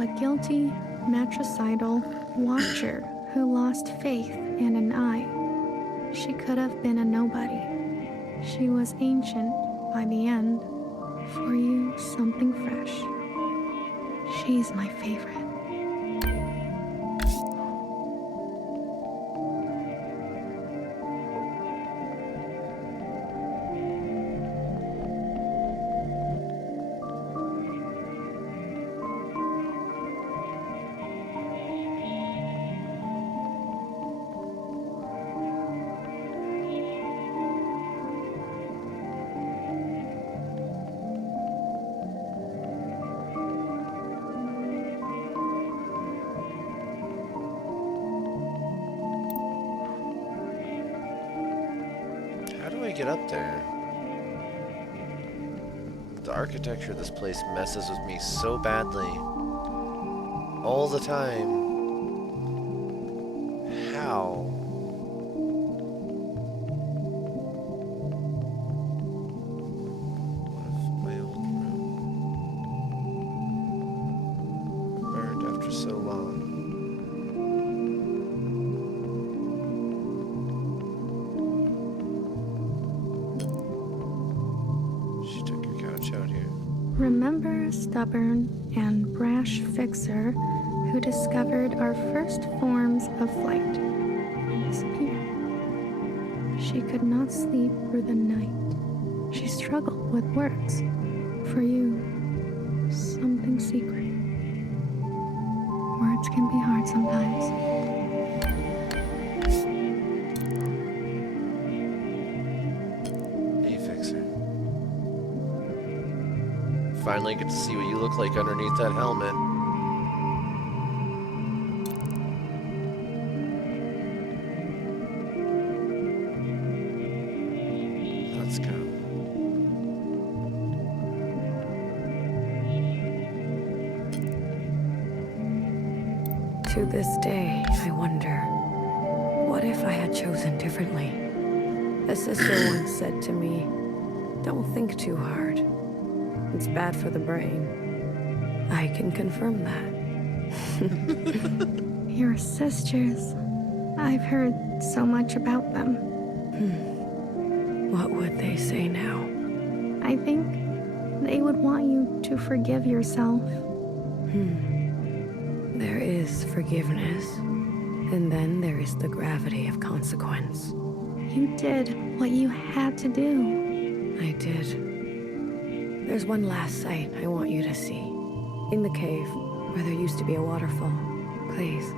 A guilty, matricidal watcher who lost faith in an eye. She could have been a nobody. She was ancient by the end. For you, something fresh. She's my favorite. How do I get up there? The architecture of this place messes with me so badly. All the time. How? What if my old room burned after so long? Out here. Remember a stubborn and brash fixer who discovered our first forms of flight and disappeared. She could not sleep through the night. She struggled with words. For you, something secret. Words can be hard sometimes. Finally get to see what you look like underneath that helmet. Let's go. To this day, I wonder, what if I had chosen differently? A sister once said to me, "Don't think too hard. It's bad for the brain." I can confirm that. Your sisters. I've heard so much about them. What would they say now? I think they would want you to forgive yourself. There is forgiveness, and then there is the gravity of consequence. You did what you had to do. I did. There's one last sight I want you to see. In the cave, where there used to be a waterfall. Please.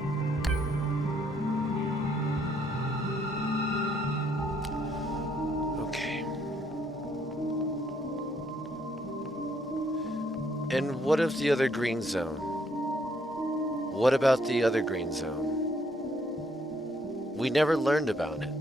Okay. And what of the other green zone? What about the other green zone? We never learned about it.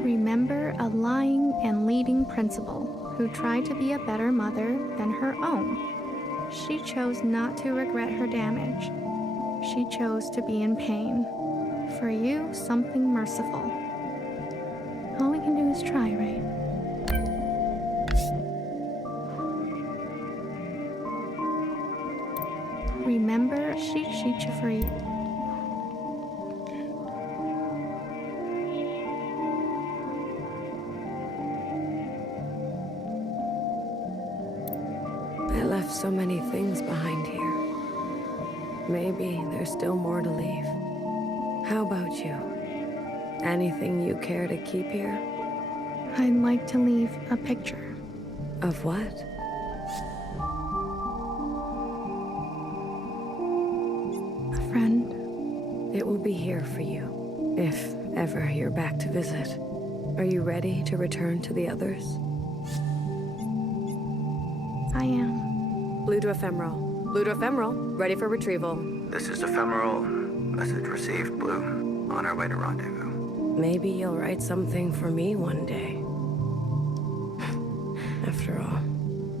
Remember a lying and leading principal who tried to be a better mother than her own. She chose not to regret her damage. She chose to be in pain. For you, something merciful. All we can do is try, right? Remember Shichifri. I left so many things behind here. Maybe there's still more to leave. How about you? Anything you care to keep here? I'd like to leave a picture. Of what? A friend. It will be here for you, if ever you're back to visit. Are you ready to return to the others? I am. Blue to ephemeral. Ludo Ephemeral, ready for retrieval. This is Ephemeral. Message received, Blue. On our way to rendezvous. Maybe you'll write something for me one day. After all,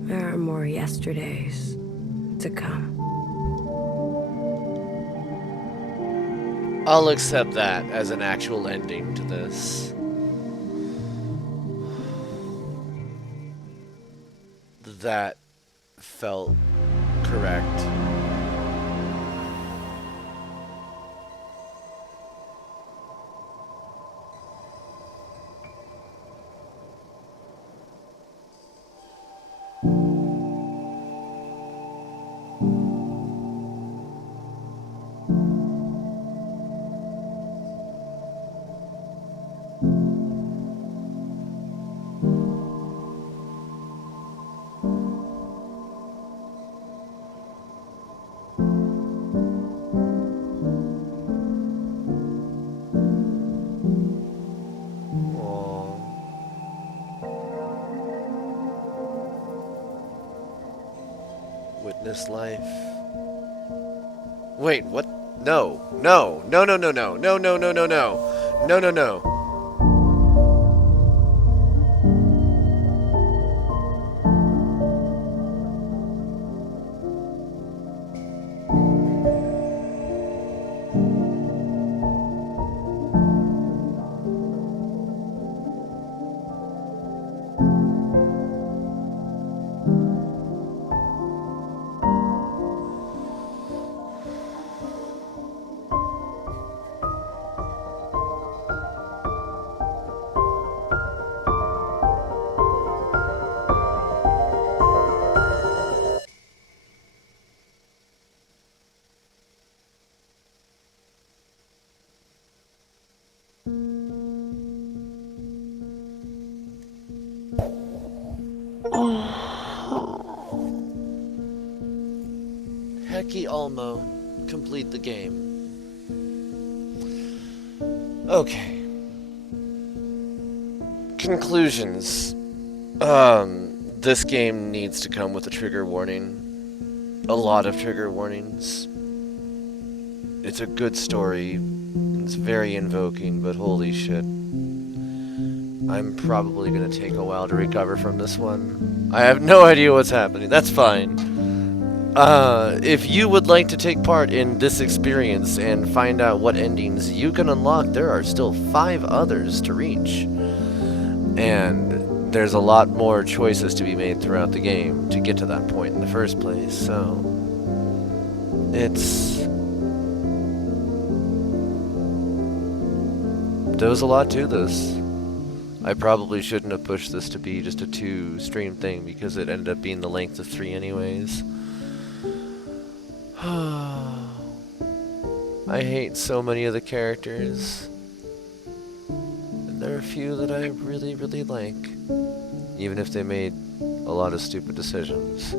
there are more yesterdays to come. I'll accept that as an actual ending to this. That felt correct. Witness life. Wait, what? No. No. No, no, no, no. No, no, no, no, no. No, no, no. Hecky Almo, complete the game. Okay. Conclusions. This game needs to come with a trigger warning. A lot of trigger warnings. It's a good story. It's very invoking, but holy shit. I'm probably gonna take a while to recover from this one. I have no idea what's happening. That's fine. If you would like to take part in this experience and find out what endings you can unlock, there are still 5 others to reach. And there's a lot more choices to be made throughout the game to get to that point in the first place, so... There was a lot to this. I probably shouldn't have pushed this to be just a 2-stream thing because it ended up being the length of 3 anyways. I hate so many of the characters. And there are a few that I really, really like. Even if they made a lot of stupid decisions.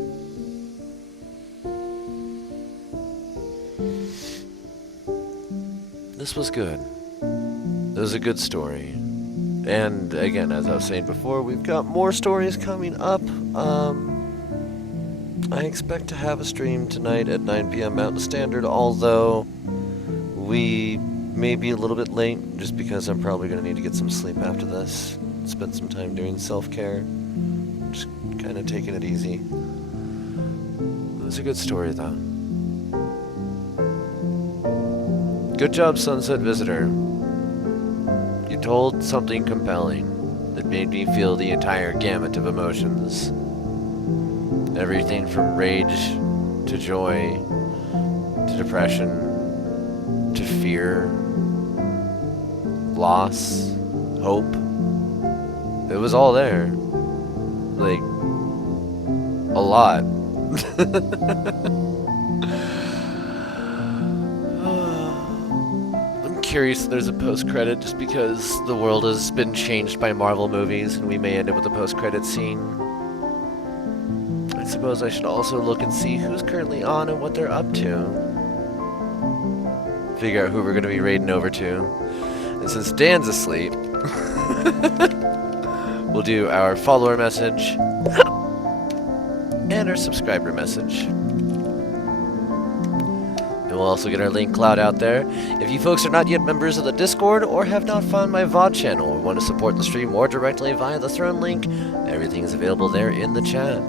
This was good. It was a good story. And again, as I was saying before, we've got more stories coming up. I expect to have a stream tonight at 9 p.m. Mountain Standard, although we may be a little bit late, just because I'm probably going to need to get some sleep after this. Spend some time doing self-care. Just kind of taking it easy. It was a good story, though. Good job, Sunset Visitor. You told something compelling that made me feel the entire gamut of emotions. Everything from rage to joy to depression to fear, loss, hope. It was all there. Like, a lot. I'm curious if there's a post-credit just because the world has been changed by Marvel movies and we may end up with a post-credit scene. I suppose I should also look and see who's currently on and what they're up to. Figure out who we're going to be raiding over to. And since Dan's asleep, we'll do our follower message and our subscriber message. we'll also get our link cloud out there. If you folks are not yet members of the Discord or have not found my VOD channel or want to support the stream more directly via the Throne link, everything is available there in the chat.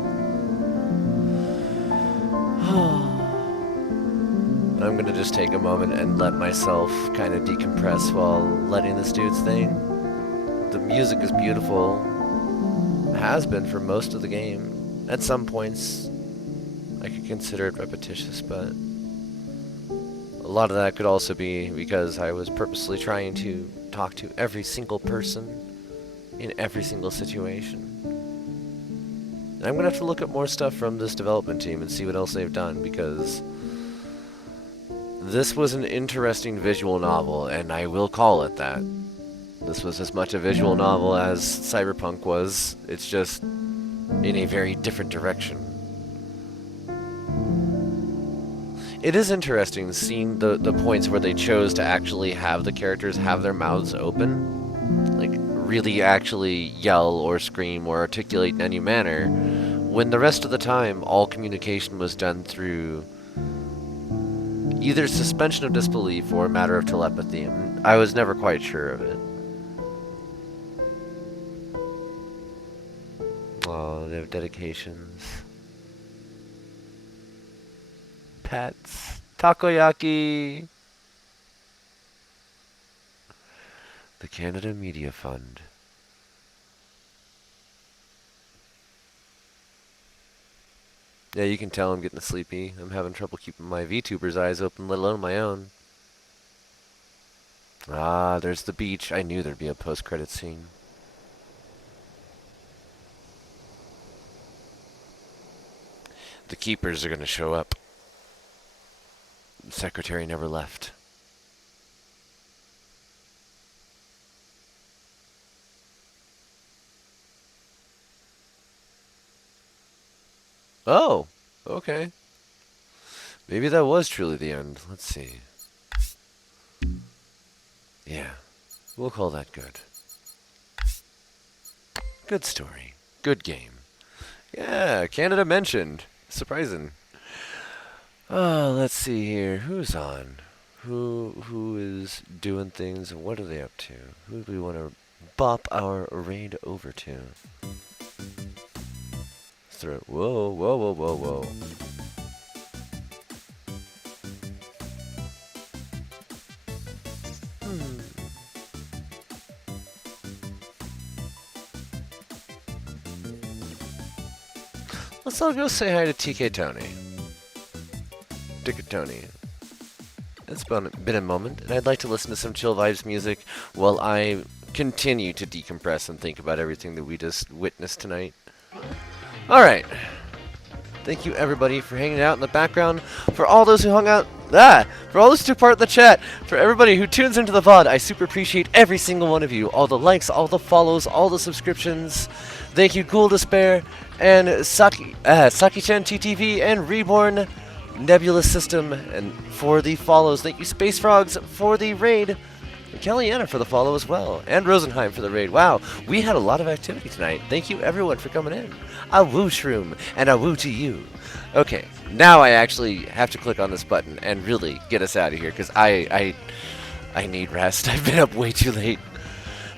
I'm gonna just take a moment and let myself kind of decompress while letting this do its thing. The music is beautiful. Has been for most of the game. At some points, I could consider it repetitious, but a lot of that could also be because I was purposely trying to talk to every single person in every single situation. And I'm gonna have to look at more stuff from this development team and see what else they've done, because this was an interesting visual novel, and I will call it that. This was as much a visual novel as Cyberpunk was. It's just in a very different direction. It is interesting seeing the points where they chose to actually have the characters have their mouths open. Like, really actually yell or scream or articulate in any manner, when the rest of the time all communication was done through either suspension of disbelief or a matter of telepathy. I was never quite sure of it. Oh, they have dedications. Pets. Takoyaki. The Canada Media Fund. Yeah, you can tell I'm getting sleepy. I'm having trouble keeping my VTuber's eyes open, let alone my own. Ah, there's the beach. I knew there'd be a post-credit scene. The keepers are going to show up. The secretary never left. Oh, okay. Maybe that was truly the end. Let's see. Yeah, we'll call that good. Good story. Good game. Yeah, Canada mentioned. Surprising. Oh, let's see here. Who's on? Who is doing things? What are they up to? Who do we want to bop our raid over to? Whoa, whoa, whoa, whoa, whoa. Let's all go say hi to TK Tony. Dick Tony. It's been a moment, and I'd like to listen to some chill vibes music while I continue to decompress and think about everything that we just witnessed tonight. Alright. Thank you everybody for hanging out in the background. For all those who hung out, for all those who took part in the chat, for everybody who tunes into the VOD, I super appreciate every single one of you. All the likes, all the follows, all the subscriptions. Thank you, Ghoul Despair, and Saki-chan TTV, and Reborn Nebulous System, and for the follows. Thank you, Space Frogs, for the raid. And Kellyanna for the follow as well. And Rosenheim for the raid. Wow, we had a lot of activity tonight. Thank you everyone for coming in. A woo shroom, and a woo to you. Okay, now I actually have to click on this button and really get us out of here, because I need rest. I've been up way too late.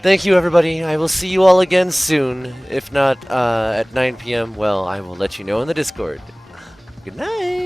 Thank you everybody. I will see you all again soon. If not at 9 p.m., well, I will let you know in the Discord. Good night.